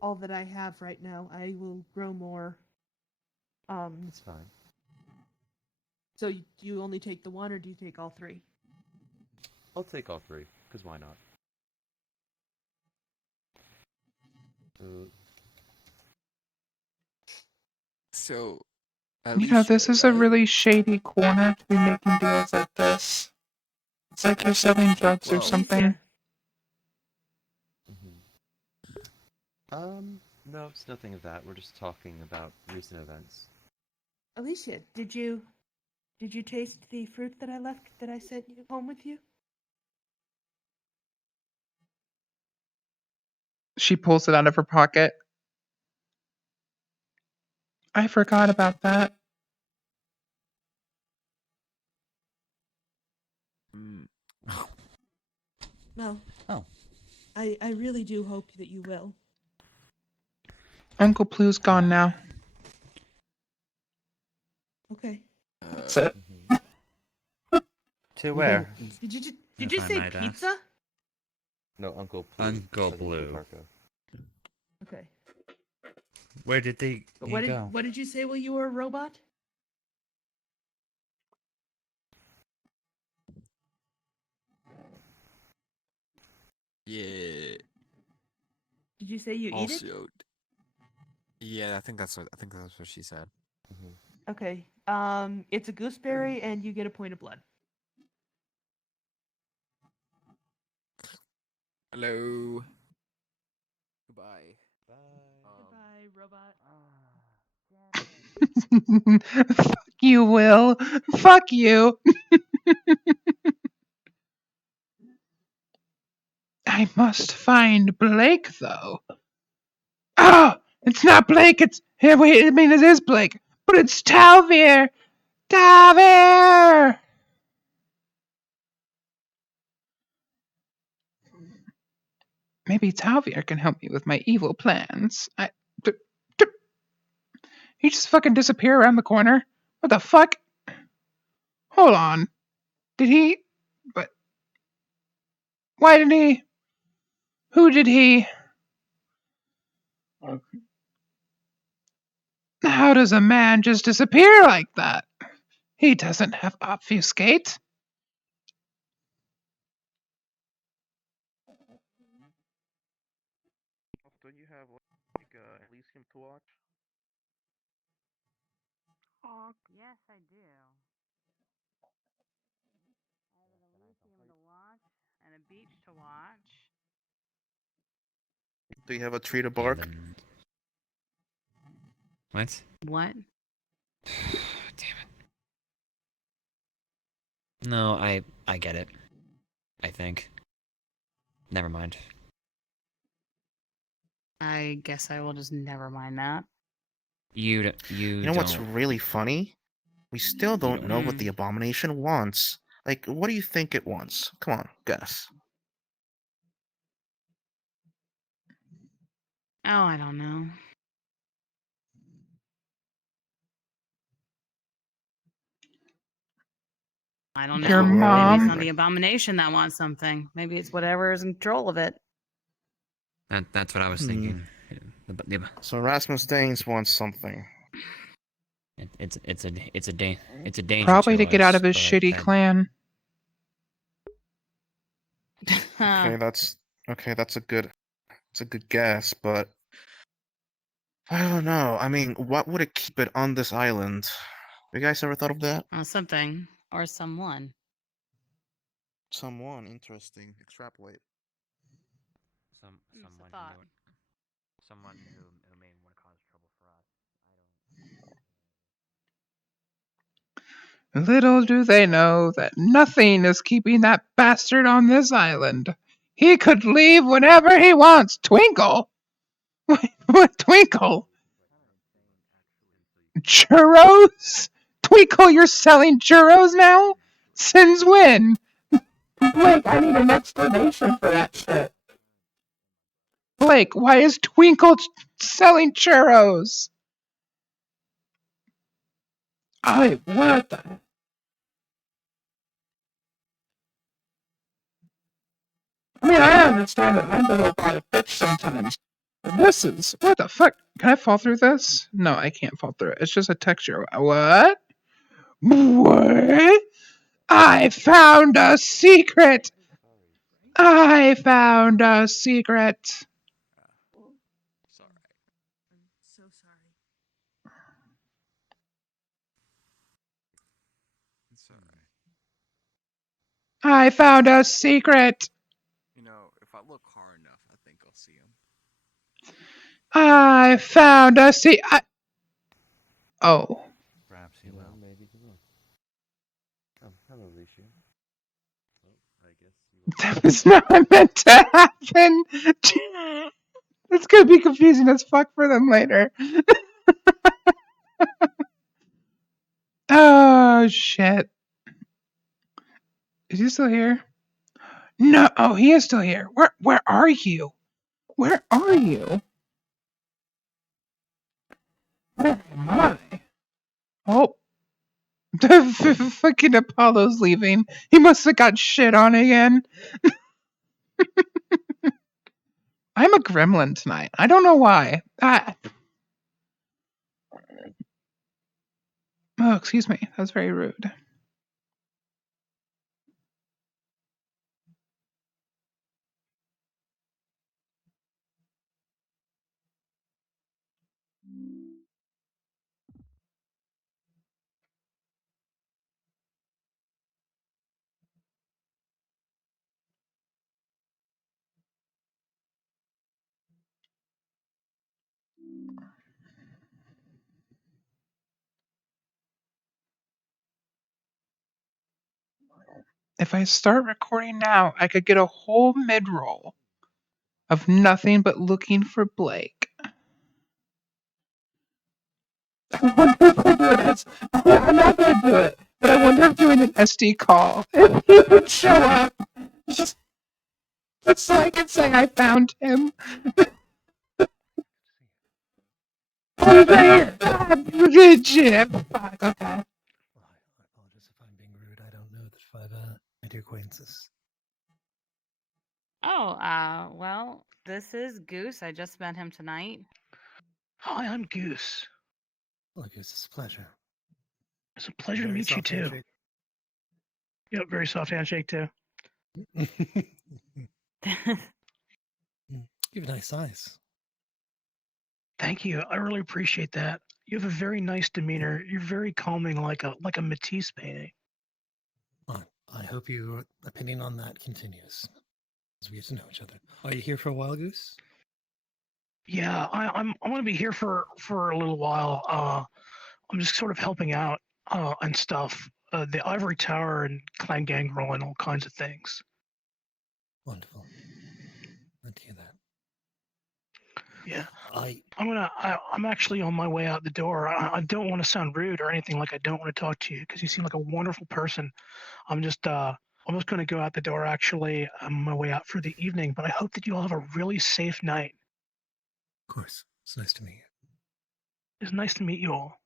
all that I have right now. I will grow more. It's fine. So do you only take the one, or do you take all three? I'll take all three, because why not? So, You know, this is a really shady corner to be making deals like this. It's like you're selling drugs or something. No, it's nothing of that. We're just talking about recent events. Alicia, did you taste the fruit that I left that I sent you home with you? She pulls it out of her pocket. I forgot about that. No. Oh. I really do hope that you will. Uncle Plu's gone now. Okay. That's it. To where? Did you say pizza? No, Uncle Blue. Uncle Blue. Okay. Where did they go? What did you say while you were a robot? Yeah. Did you say you eat it? Also, yeah, I think that's what she said. Okay. It's a gooseberry, and you get a point of blood. Hello. Goodbye. Goodbye, robot. Fuck you, Will. Fuck you. I must find Blake, though. Oh, it's not Blake. It's here. Wait, I mean it is Blake, but it's Talvir. Talvir. Maybe Talvir can help me with my evil plans. He just fucking disappear around the corner. What the fuck? Hold on. Did he? But why did he? Who did he? How does a man just disappear like that? He doesn't have obfuscate. Don't you have Elysium to watch? Yes, I do. I have an Elysium to watch and a beach to watch. Do you have a tree to bark? What? What? Damn it. No, I get it. I think. Never mind. I guess I will just never mind that. You know what's really funny? We still don't know what Hmm. the abomination wants. Like, what do you think it wants? Come on, guess. Oh, I don't know. I don't Your know. Maybe it's mom. not the abomination that wants something. Maybe it's whatever is in control of it. That's what I was thinking. So Rasmus Danes wants something. It's a danger. Probably to get out of his but shitty that- clan. Okay, that's a good guess, but I don't know. I mean, what would it keep it on this island? You guys ever thought of that? Something or someone. Someone interesting. Extrapolate. Someone thought. someone who may want to cause trouble for us. Little do they know that nothing is keeping that bastard on this island. He could leave whenever he wants. Twinkle? What Twinkle? Churros? Twinkle, you're selling churros now? Since when? Blake, I need an explanation for that shit. Blake, why is Twinkle selling churros? Wait, what the? I mean, I understand that I'm a little bit of bitch sometimes. But this is... What the fuck? Can I fall through this? No, I can't fall through it. It's just a texture. What? What? I found a secret! I found a secret! So sorry. It's alright. I found a secret! You know, if I look hard enough, I think I'll see him. I found a Oh. Perhaps he will. Maybe he will. Oh, hello, Rishu. I guess That was not meant to happen! It's gonna be confusing as fuck for them later. Oh, shit. Is he still here? No, oh, he is still here. Where are you? Where are you? Where am I? Oh. Fucking Apollo's leaving. He must have got shit on again. I'm a gremlin tonight. I don't know why. Oh, excuse me. That was very rude. If I start recording now, I could get a whole mid-roll of nothing but looking for Blake. I wonder if I do it. I'm not gonna do it, but I wonder if doing an SD call, if he would show up. Just so I can say I found him. Good shit. Fuck, okay. Made your acquaintances. Oh, well, this is Goose. I just met him tonight. Hi, I'm Goose. Well, Goose, it's a pleasure. It's a pleasure to Very meet you soft too. handshake. Yep, very soft handshake too. You have nice eyes. Thank you. I really appreciate that. You have a very nice demeanor. You're very calming, like a Matisse painting. Well, I hope your opinion on that continues as we get to know each other. Are you here for a while, Goose? Yeah, I'm going to be here for a little while. I'm just sort of helping out and stuff. The Ivory Tower and Clan Gangrel and all kinds of things. Wonderful. Glad to hear that. Yeah, I'm actually on my way out the door. I don't want to sound rude or anything like I don't want to talk to you because you seem like a wonderful person. I'm just going to go out the door actually on my way out for the evening, but I hope that you all have a really safe night. Of course. It's nice to meet you. It's nice to meet you all.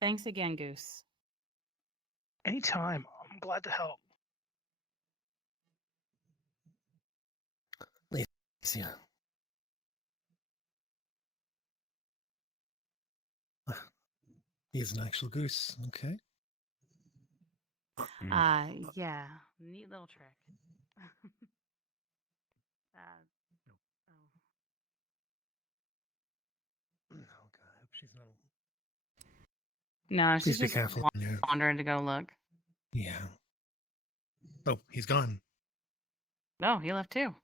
Thanks again, Goose. Anytime. I'm glad to help. Lisa. He's an actual goose. Okay. Yeah. Neat little trick. Oh God, I hope she's not. No, Please she's be just careful. wandering to go look. Yeah. Oh, he's gone. No, he left too.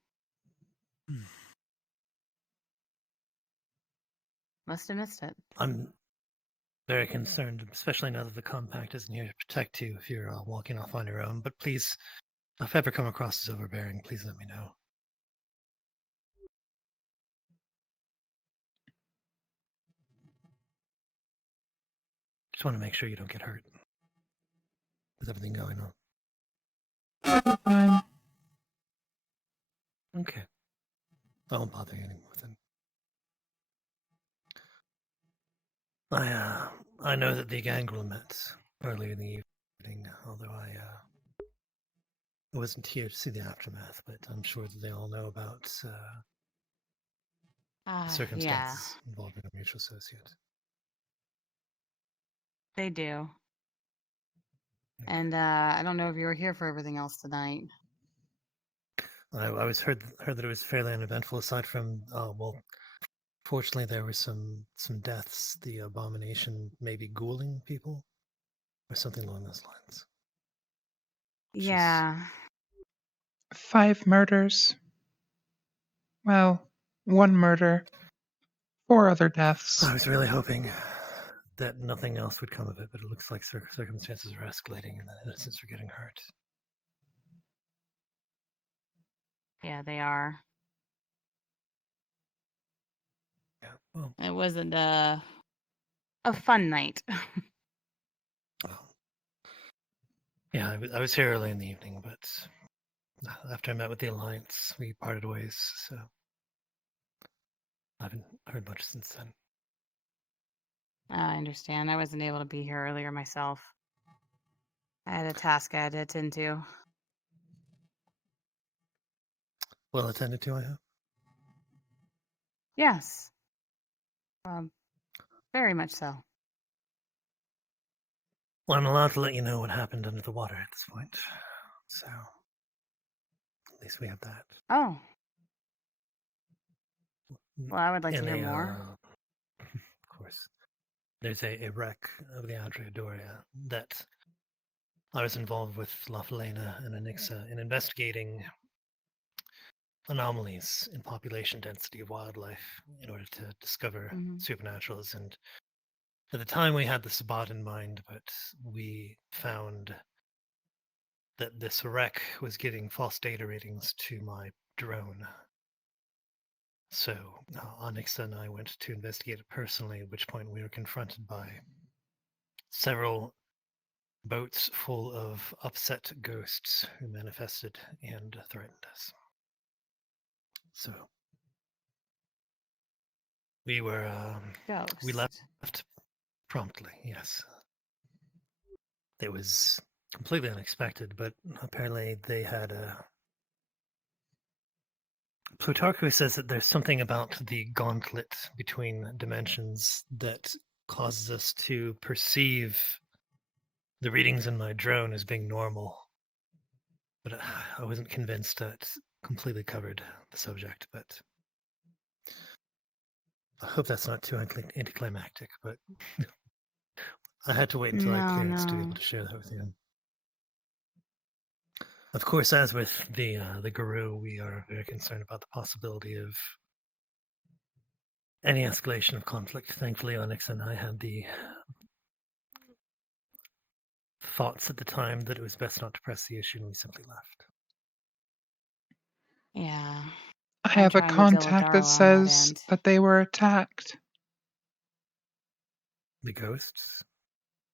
Must have missed it. I'm very concerned, especially now that the compact isn't here to protect you if you're walking off on your own. But please, if ever come across as overbearing, please let me know. Just want to make sure you don't get hurt. With everything going on. Fine. Okay. I won't bother you anymore then. I know that the gangrel met early in the evening, although I wasn't here to see the aftermath, but I'm sure that they all know about circumstances involving a mutual associate. They do. And I don't know if you were here for everything else tonight. I was heard that it was fairly uneventful, aside from fortunately there were some deaths. The abomination maybe ghouling people, or something along those lines. Yeah. 5 murders. Well, 1 murder. 4 other deaths. I was really hoping that nothing else would come of it, but it looks like circumstances are escalating and that innocents are getting hurt. Yeah, they are. Yeah, well, it wasn't a fun night. Yeah, I was here early in the evening, but after I met with the Alliance, we parted ways, so I haven't heard much since then. I understand. I wasn't able to be here earlier myself. I had a task I had to attend to. Well attended to, I hope? Yes. Very much so. Well, I'm allowed to let you know what happened under the water at this point, so at least we have that. Oh. Well, I would like to hear more. Of course. There's a wreck of the Andrea Doria that I was involved with La Falena and Anixa in investigating anomalies in population density of wildlife in order to discover supernaturals. And at the time we had the Sabbat in mind, but we found that this wreck was giving false data readings to my drone. So Onyx and I went to investigate it personally, at which point we were confronted by several boats full of upset ghosts who manifested and threatened us. So we were we left promptly, yes. It was completely unexpected, but apparently they had a Plutarchus says that there's something about the gauntlet between dimensions that causes us to perceive the readings in my drone as being normal. But I wasn't convinced that completely covered the subject, but I hope that's not too anticlimactic, but I had to wait until I had clearance to be able to share that with you. Of course, as with the Guru, we are very concerned about the possibility of any escalation of conflict. Thankfully, Onyx and I had the thoughts at the time that it was best not to press the issue, and we simply left. Yeah. I have a contact that says that they were attacked. The ghosts?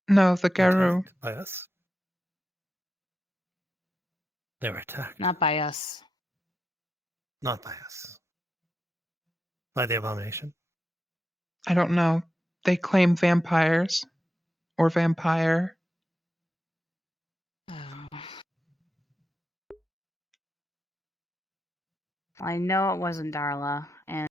No, the Garu. By us? They were attacked. Not by us. Not by us. By the abomination? I don't know. They claim vampires. Or vampire. I know it wasn't Darla, and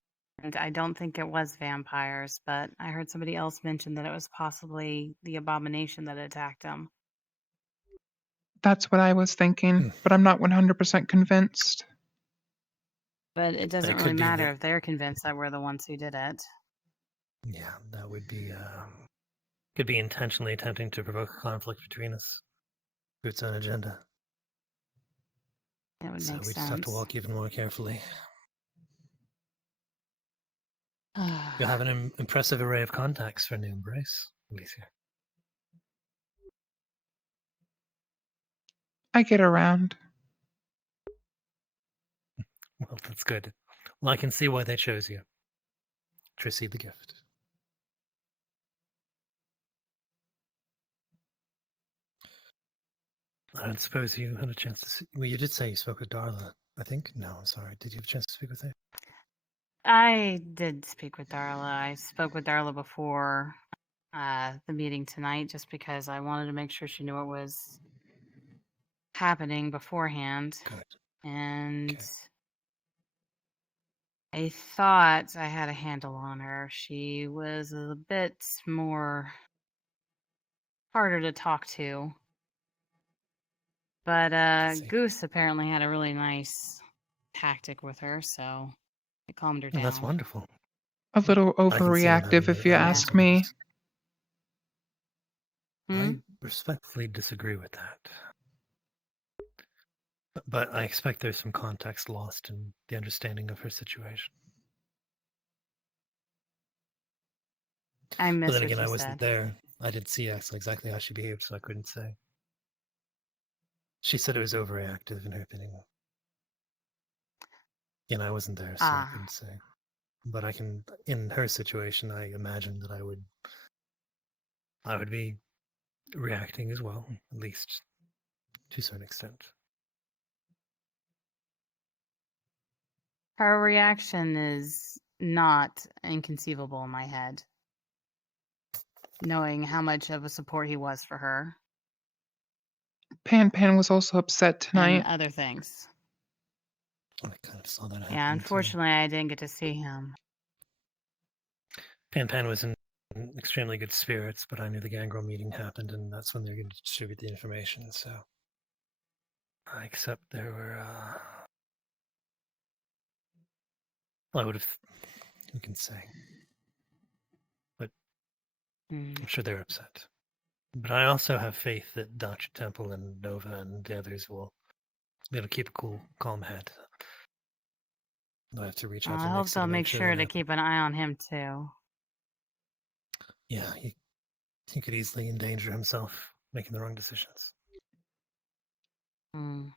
I don't think it was vampires, but I heard somebody else mention that it was possibly the abomination that attacked them. That's what I was thinking, but I'm not 100% convinced. But it doesn't really matter if they're convinced that we're the ones who did it. Yeah, that would be could be intentionally attempting to provoke a conflict between us for its own agenda. That would So make we just have to sense. walk even more carefully. You have an impressive array of contacts for a new embrace, Alicia. I get around. Well, that's good. Well, I can see why they chose you to receive the gift. I don't suppose you had a chance to see... Well, you did say you spoke with Darla, I think? No, I'm sorry. Did you have a chance to speak with her? I did speak with Darla. I spoke with Darla before the meeting tonight just because I wanted to make sure she knew what was happening beforehand. Good. And Okay. I thought I had a handle on her. She was a bit more harder to talk to. But Goose apparently had a really nice tactic with her, so it calmed her Well, down. that's wonderful. A little I can see him having overreactive, if you a ask me. I respectfully disagree with that. But I expect there's some context lost in the understanding of her situation. I But missed then what again, you I wasn't said. there. I didn't see exactly how she behaved, so I couldn't say. She said it was overreactive in her opinion. And I wasn't there, so I couldn't say. But I can, in her situation, I imagine that I would be reacting as well, at least to a certain extent. Her reaction is not inconceivable in my head, knowing how much of a support he was for her Pan Pan was also upset and tonight. other things. I kind of saw that happen. Yeah, unfortunately, I didn't get to see him. Pan Pan was in extremely good spirits, but I knew the Gangrel meeting happened, and that's when they're going to distribute the information, so. Except there were, I would have, who can say? But I'm sure they're upset. But I also have faith that Dr. Temple and Nova and the others will be able to keep a cool, calm head. I have to reach out to I hope Nixon they'll to make sure they to know. keep an eye on him too. Yeah, he could easily endanger himself making the wrong decisions.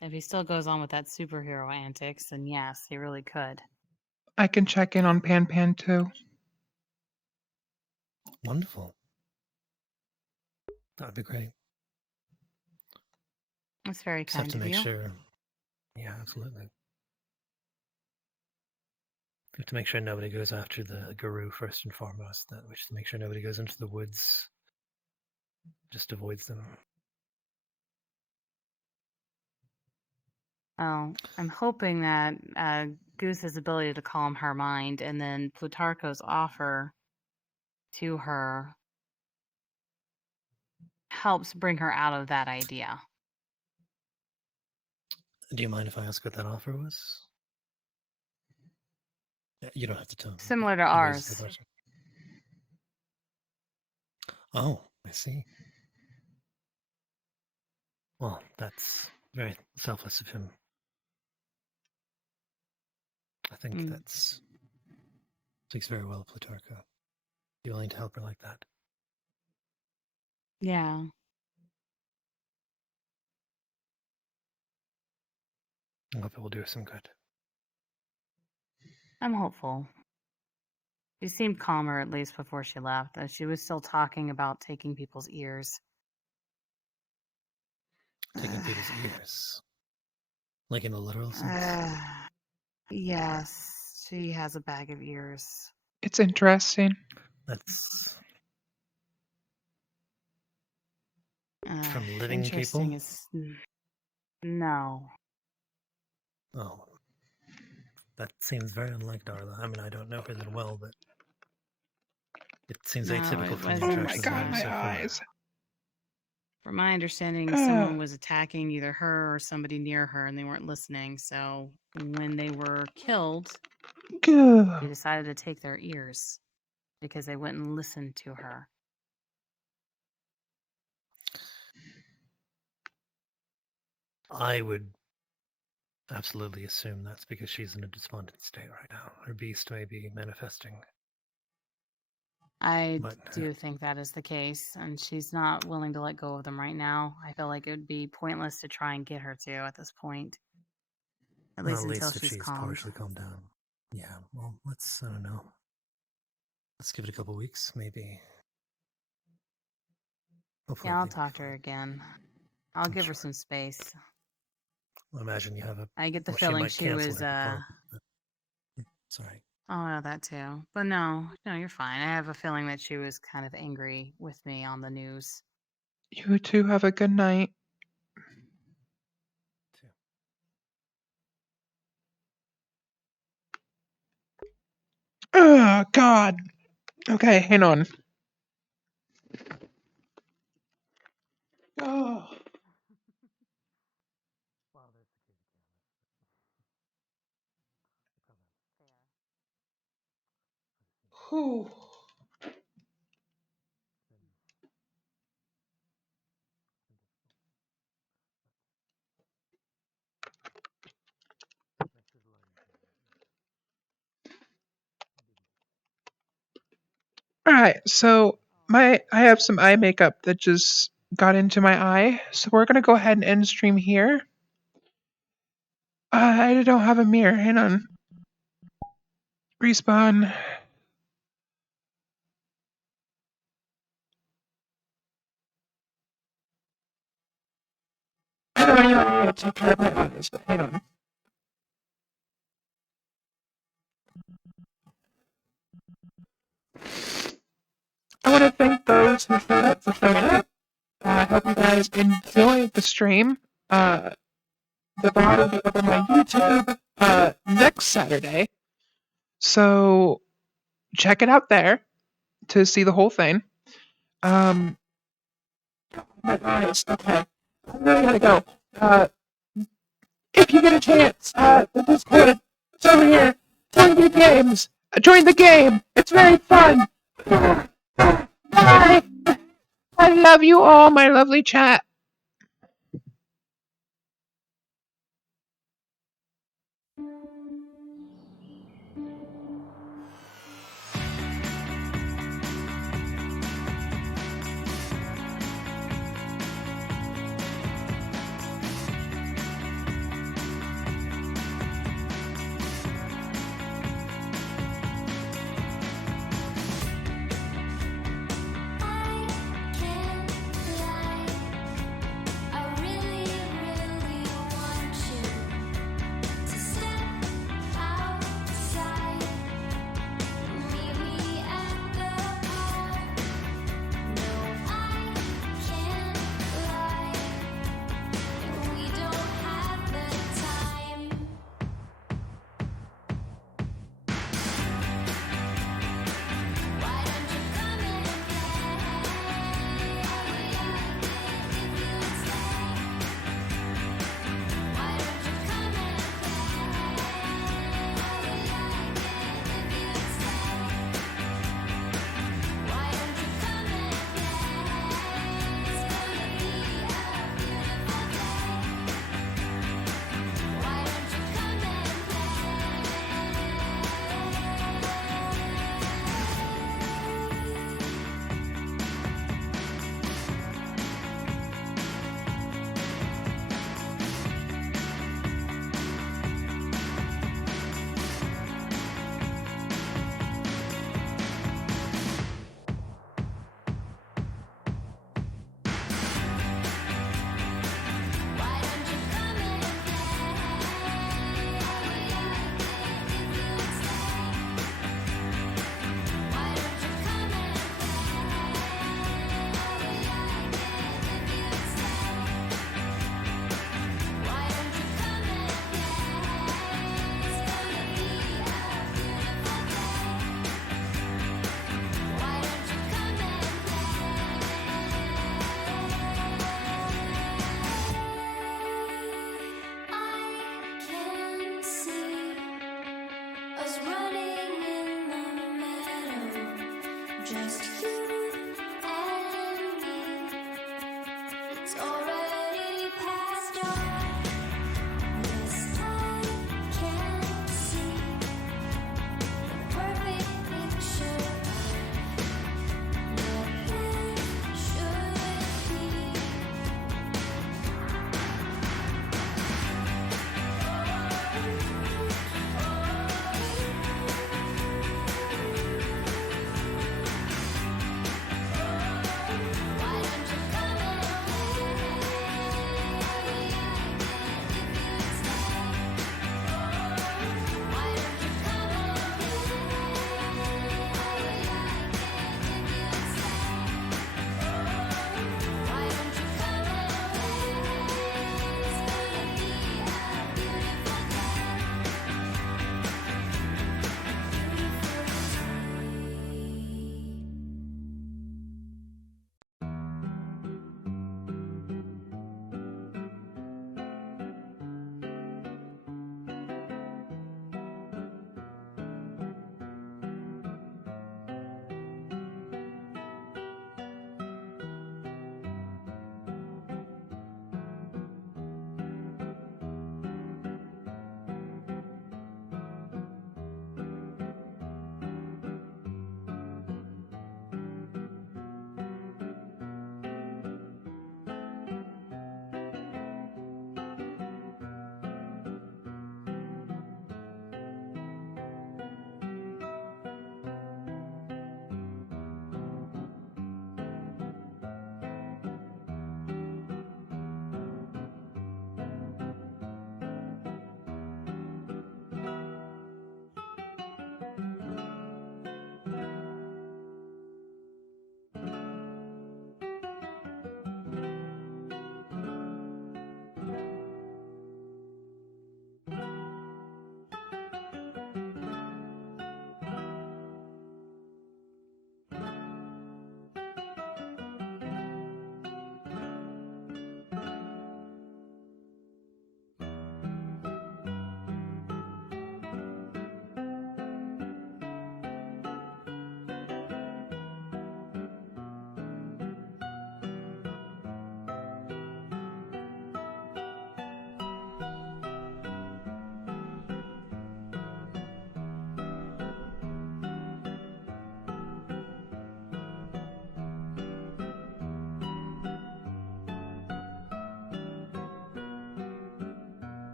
If he still goes on with that superhero antics, then yes, he really could. I can check in on Pan Pan too. Wonderful. That would be great. That's very Just have kind to of make you. sure. Yeah, absolutely. You have to make sure nobody goes after the guru first and foremost. That which to make sure nobody goes into the woods. Just avoids them. Oh, I'm hoping that Goose's ability to calm her mind and then Plutarcho's offer to her helps bring her out of that idea. Do you mind if I ask what that offer was? You don't have to tell me. Similar to He raises the ours. question. Oh, I see. Well, that's very selfless of him. I think that's speaks very well of Plutarcho. Be willing to help her like that. Yeah. I hope it will do her some good. I'm hopeful. She seemed calmer at least before she left. She was still talking about taking people's ears. Taking people's ears. Like in a literal sense? Yes, she has a bag of ears. It's interesting. That's from living Interesting people? is no. Oh. That seems very unlike Darla. I mean, I don't know her that well, but it seems No, atypical it from the wasn't. interactions I've had so far. Eyes. From my understanding, someone was attacking either her or somebody near her, and they weren't listening. So when they were killed, they decided to take their ears because they wouldn't listen to her. I would absolutely assume that's because she's in a despondent state right now. Her beast may be manifesting. I But, do think that is the case, and she's not willing to let go of them right now. I feel like it would be pointless to try and get her to at this point. At Well, least at until least if she's she's calmed. partially calmed down. Yeah, well, I don't know. Let's give it a couple weeks, maybe. Hopefully Yeah, I'll everything will be talk to her again. I'll give her some space. I imagine you have a. I get the well, feeling might she cancel was, her appointment, but- Sorry. Oh, no, that too. But no, you're fine. I have a feeling that she was kind of angry with me on the news. You two have a good night. Oh, God. Okay, hang on. Oh. Whew. All right, so I have some eye makeup that just got into my eye, so we're gonna go ahead and end stream here. I don't have a mirror. Hang on. Respawn. I know you want me to take care of my eyes, but hang on. I want to thank those who showed up for showing up. I hope you guys enjoyed the stream. The VOD will be up on my YouTube next Saturday. So check it out there to see the whole thing. My eyes. Okay. I really gotta go. If you get a chance, the Discord, it's over here. Join games. Join the game. It's very fun. Bye. I love you all, my lovely chat. Us running in the meadow, just